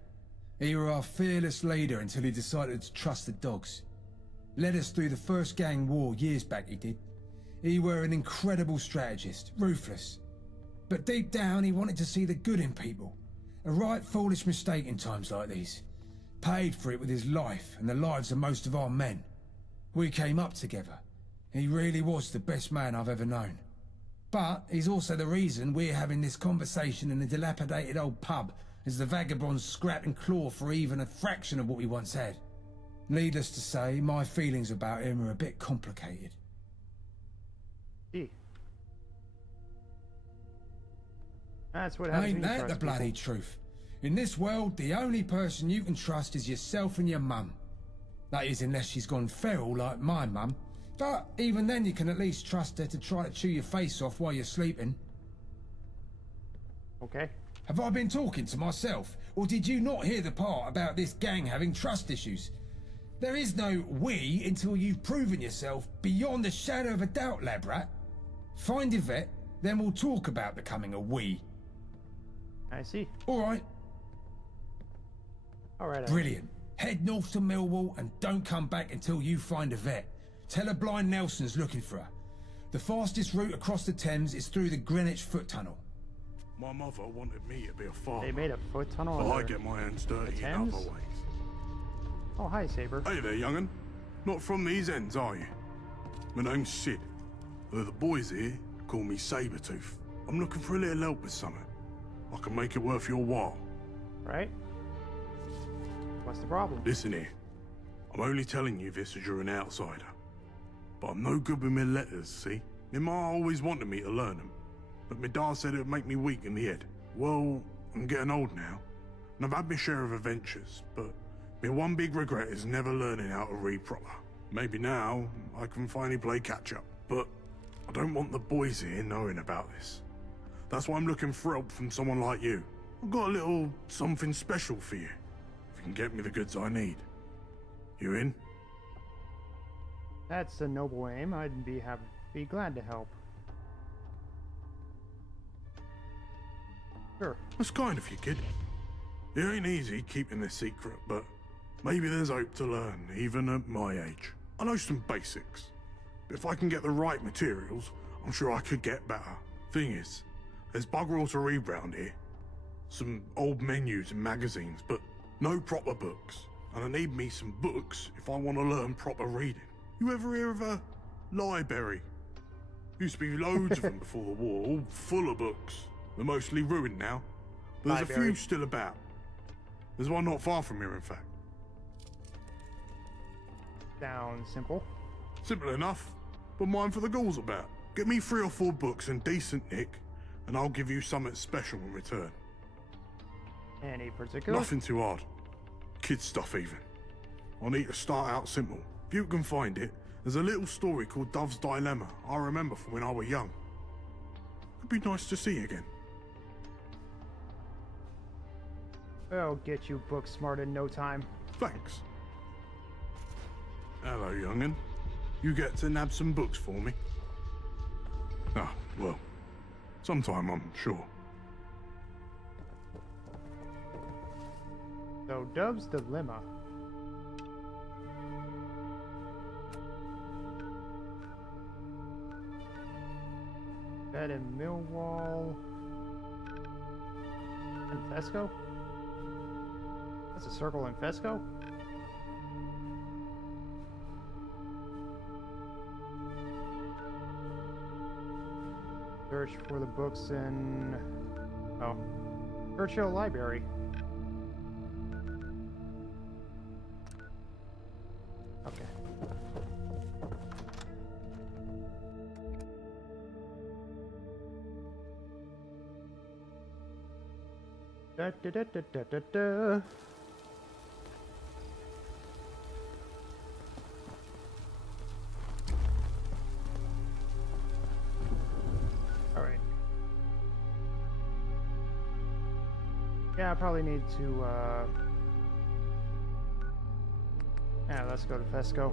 He were our fearless leader until he decided to trust the dogs. Led us through the first gang war years back, he did. He were an incredible strategist, ruthless. But deep down he wanted to see the good in people. A right foolish mistake in times like these. Paid for it with his life and the lives of most of our men. We came up together. He really was the best man I've ever known. But he's also the reason we're having this conversation in a dilapidated old pub as the vagabonds scrap and claw for even a fraction of what we once had. Needless to say, my feelings about him are a bit complicated. Gee. That's what happens. Ain't when you that the trust bloody people. truth? In this world, the only person you can trust is yourself and your mum. That is, unless she's gone feral like my mum. But even then, you can at least trust her to try to chew your face off while you're sleeping. Okay. Have I been talking to myself? Or did you not hear the part about this gang having trust issues? There is no we until you've proven yourself beyond the shadow of a doubt, lab rat. Find Yvette, then we'll talk about becoming a we. I see. Alright. Alright. Brilliant. Head north to Millwall and don't come back until you find Yvette. Tell her Blind Nelson's looking for her. The fastest route across the Thames is through the Greenwich Foot Tunnel. My mother wanted me to be a farmer. They made a foot tunnel. But I under get my hands dirty the in Thames? other ways. Oh, hi, Saber. Hey there, young'un. Not from these ends, are you? My name's Sid. Though the boys here call me Sabretooth. I'm looking for a little help with something. I can make it worth your while. Right? What's the problem? Listen here. I'm only telling you this as you're an outsider. But I'm no good with my letters, see? My ma always wanted me to learn them. But my dad said it would make me weak in the head. Well, I'm getting old now. And I've had my share of adventures, but my one big regret is never learning how to read proper. Maybe now I can finally play catch up. But I don't want the boys here knowing about this. That's why I'm looking for help from someone like you. I've got a little something special for you. If you can get me the goods I need. You in? That's a noble aim. I'd be glad to help. Sure. That's kind of you, kid. It ain't easy keeping this secret, but maybe there's hope to learn, even at my age. I know some basics, but if I can get the right materials, I'm sure I could get better. Thing is, there's bugger all to read round here. Some old menus and magazines, but no proper books. And I need me some books if I want to learn proper reading. You ever hear of a library? Used to be loads of them before the war, all full of books. They're mostly ruined now, but there's a few still about. There's one not far from here, in fact. Sounds simple. Simple enough, but mine for the ghouls about. Get me 3 or 4 books in decent nick, and I'll give you something special in return. Any particular? Nothing too hard. Kid stuff even. I need to start out simple. If you can find it, there's a little story called Dove's Dilemma I remember from when I was young. It'd be nice to see you again. I'll get you book smart in no time. Thanks. Hello, young'un. You get to nab some books for me? Ah, well, sometime I'm sure. So, Dove's Dilemma. That in Millwall. And Fesco? That's a circle in Fesco? Search for the books in... Oh. Churchill Library. Okay. Da da da da da da da. Alright. Yeah, I probably need to, yeah, let's go to Fesco.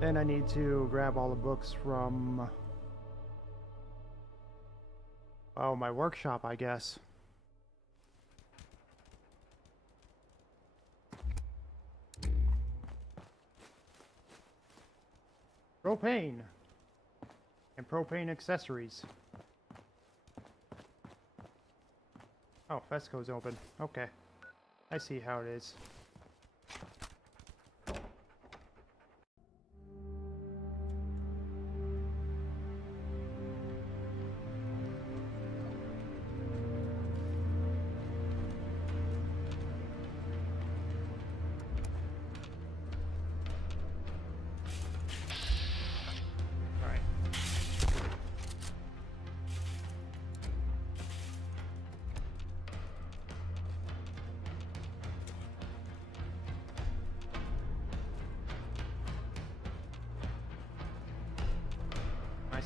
Then I need to grab all the books from... Oh, my workshop, I guess. Propane. And propane accessories. Oh, Fesco's open. Okay. I see how it is.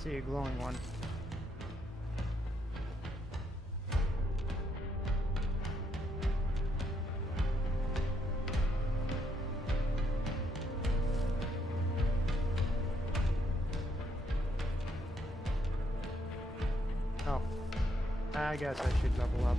see a glowing one. Oh, I guess I should level up.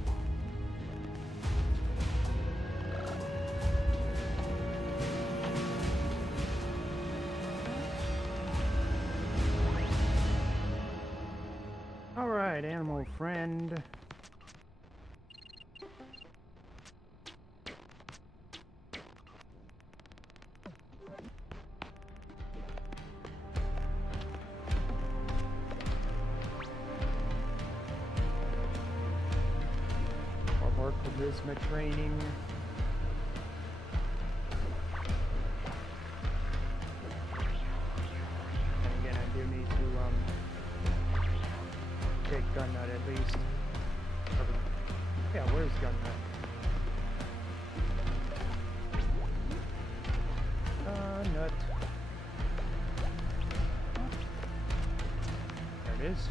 Alright, animal friend. Or more charisma training. And again, I do need to take Gun Nut at least. Yeah, where's Gun Nut? Nut. There it is.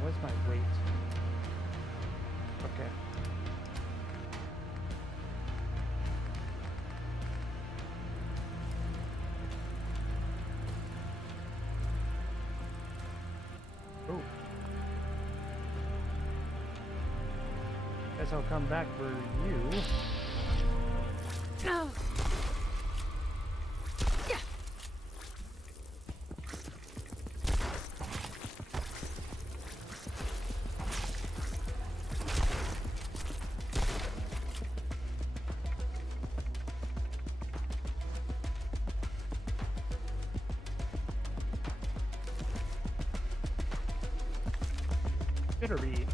What's my weight? Okay. Oh. Guess I'll come back for you. No. Bittery.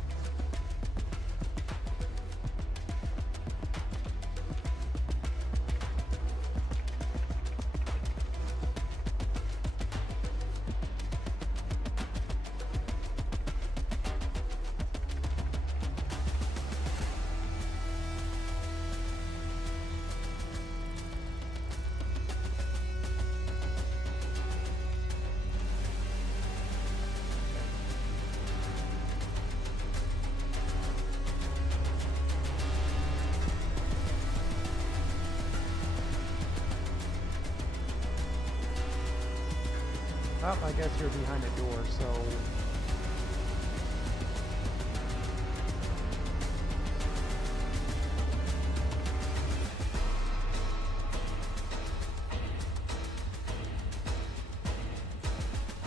Oh, I guess you're behind a door, so...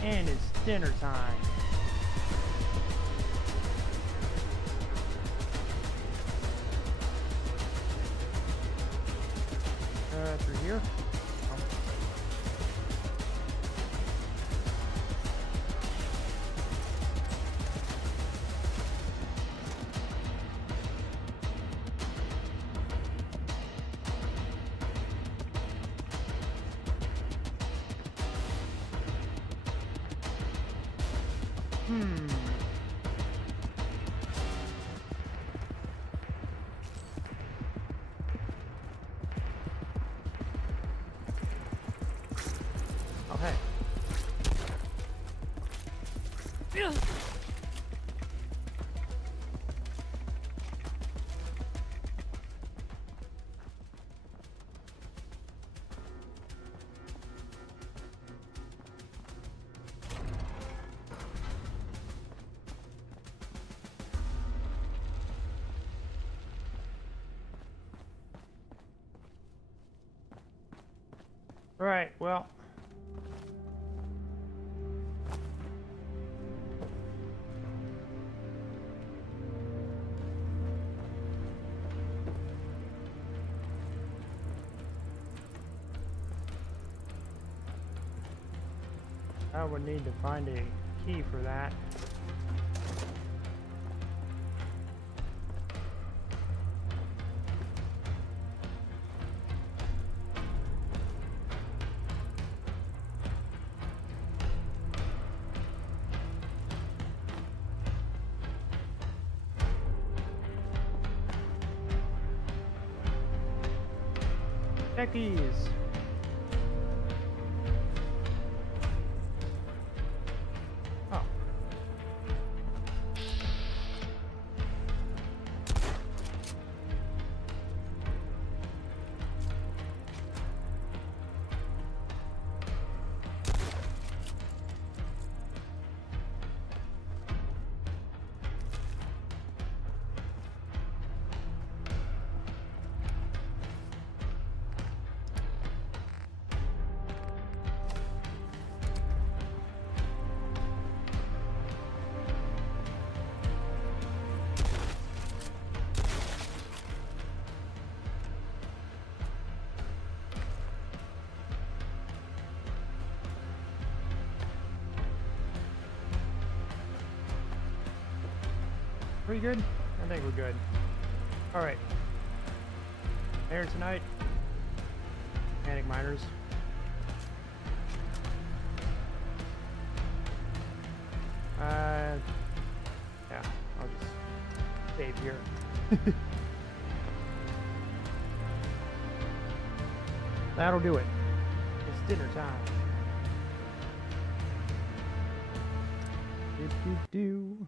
And it's dinner time. Through here? Okay. Right, well. I would need to find a key for that. Becky's. Oh. Pretty good? I think we're good. Alright. There tonight. Panic Miners. Yeah, I'll just save here. That'll do it. It's dinner time. Do.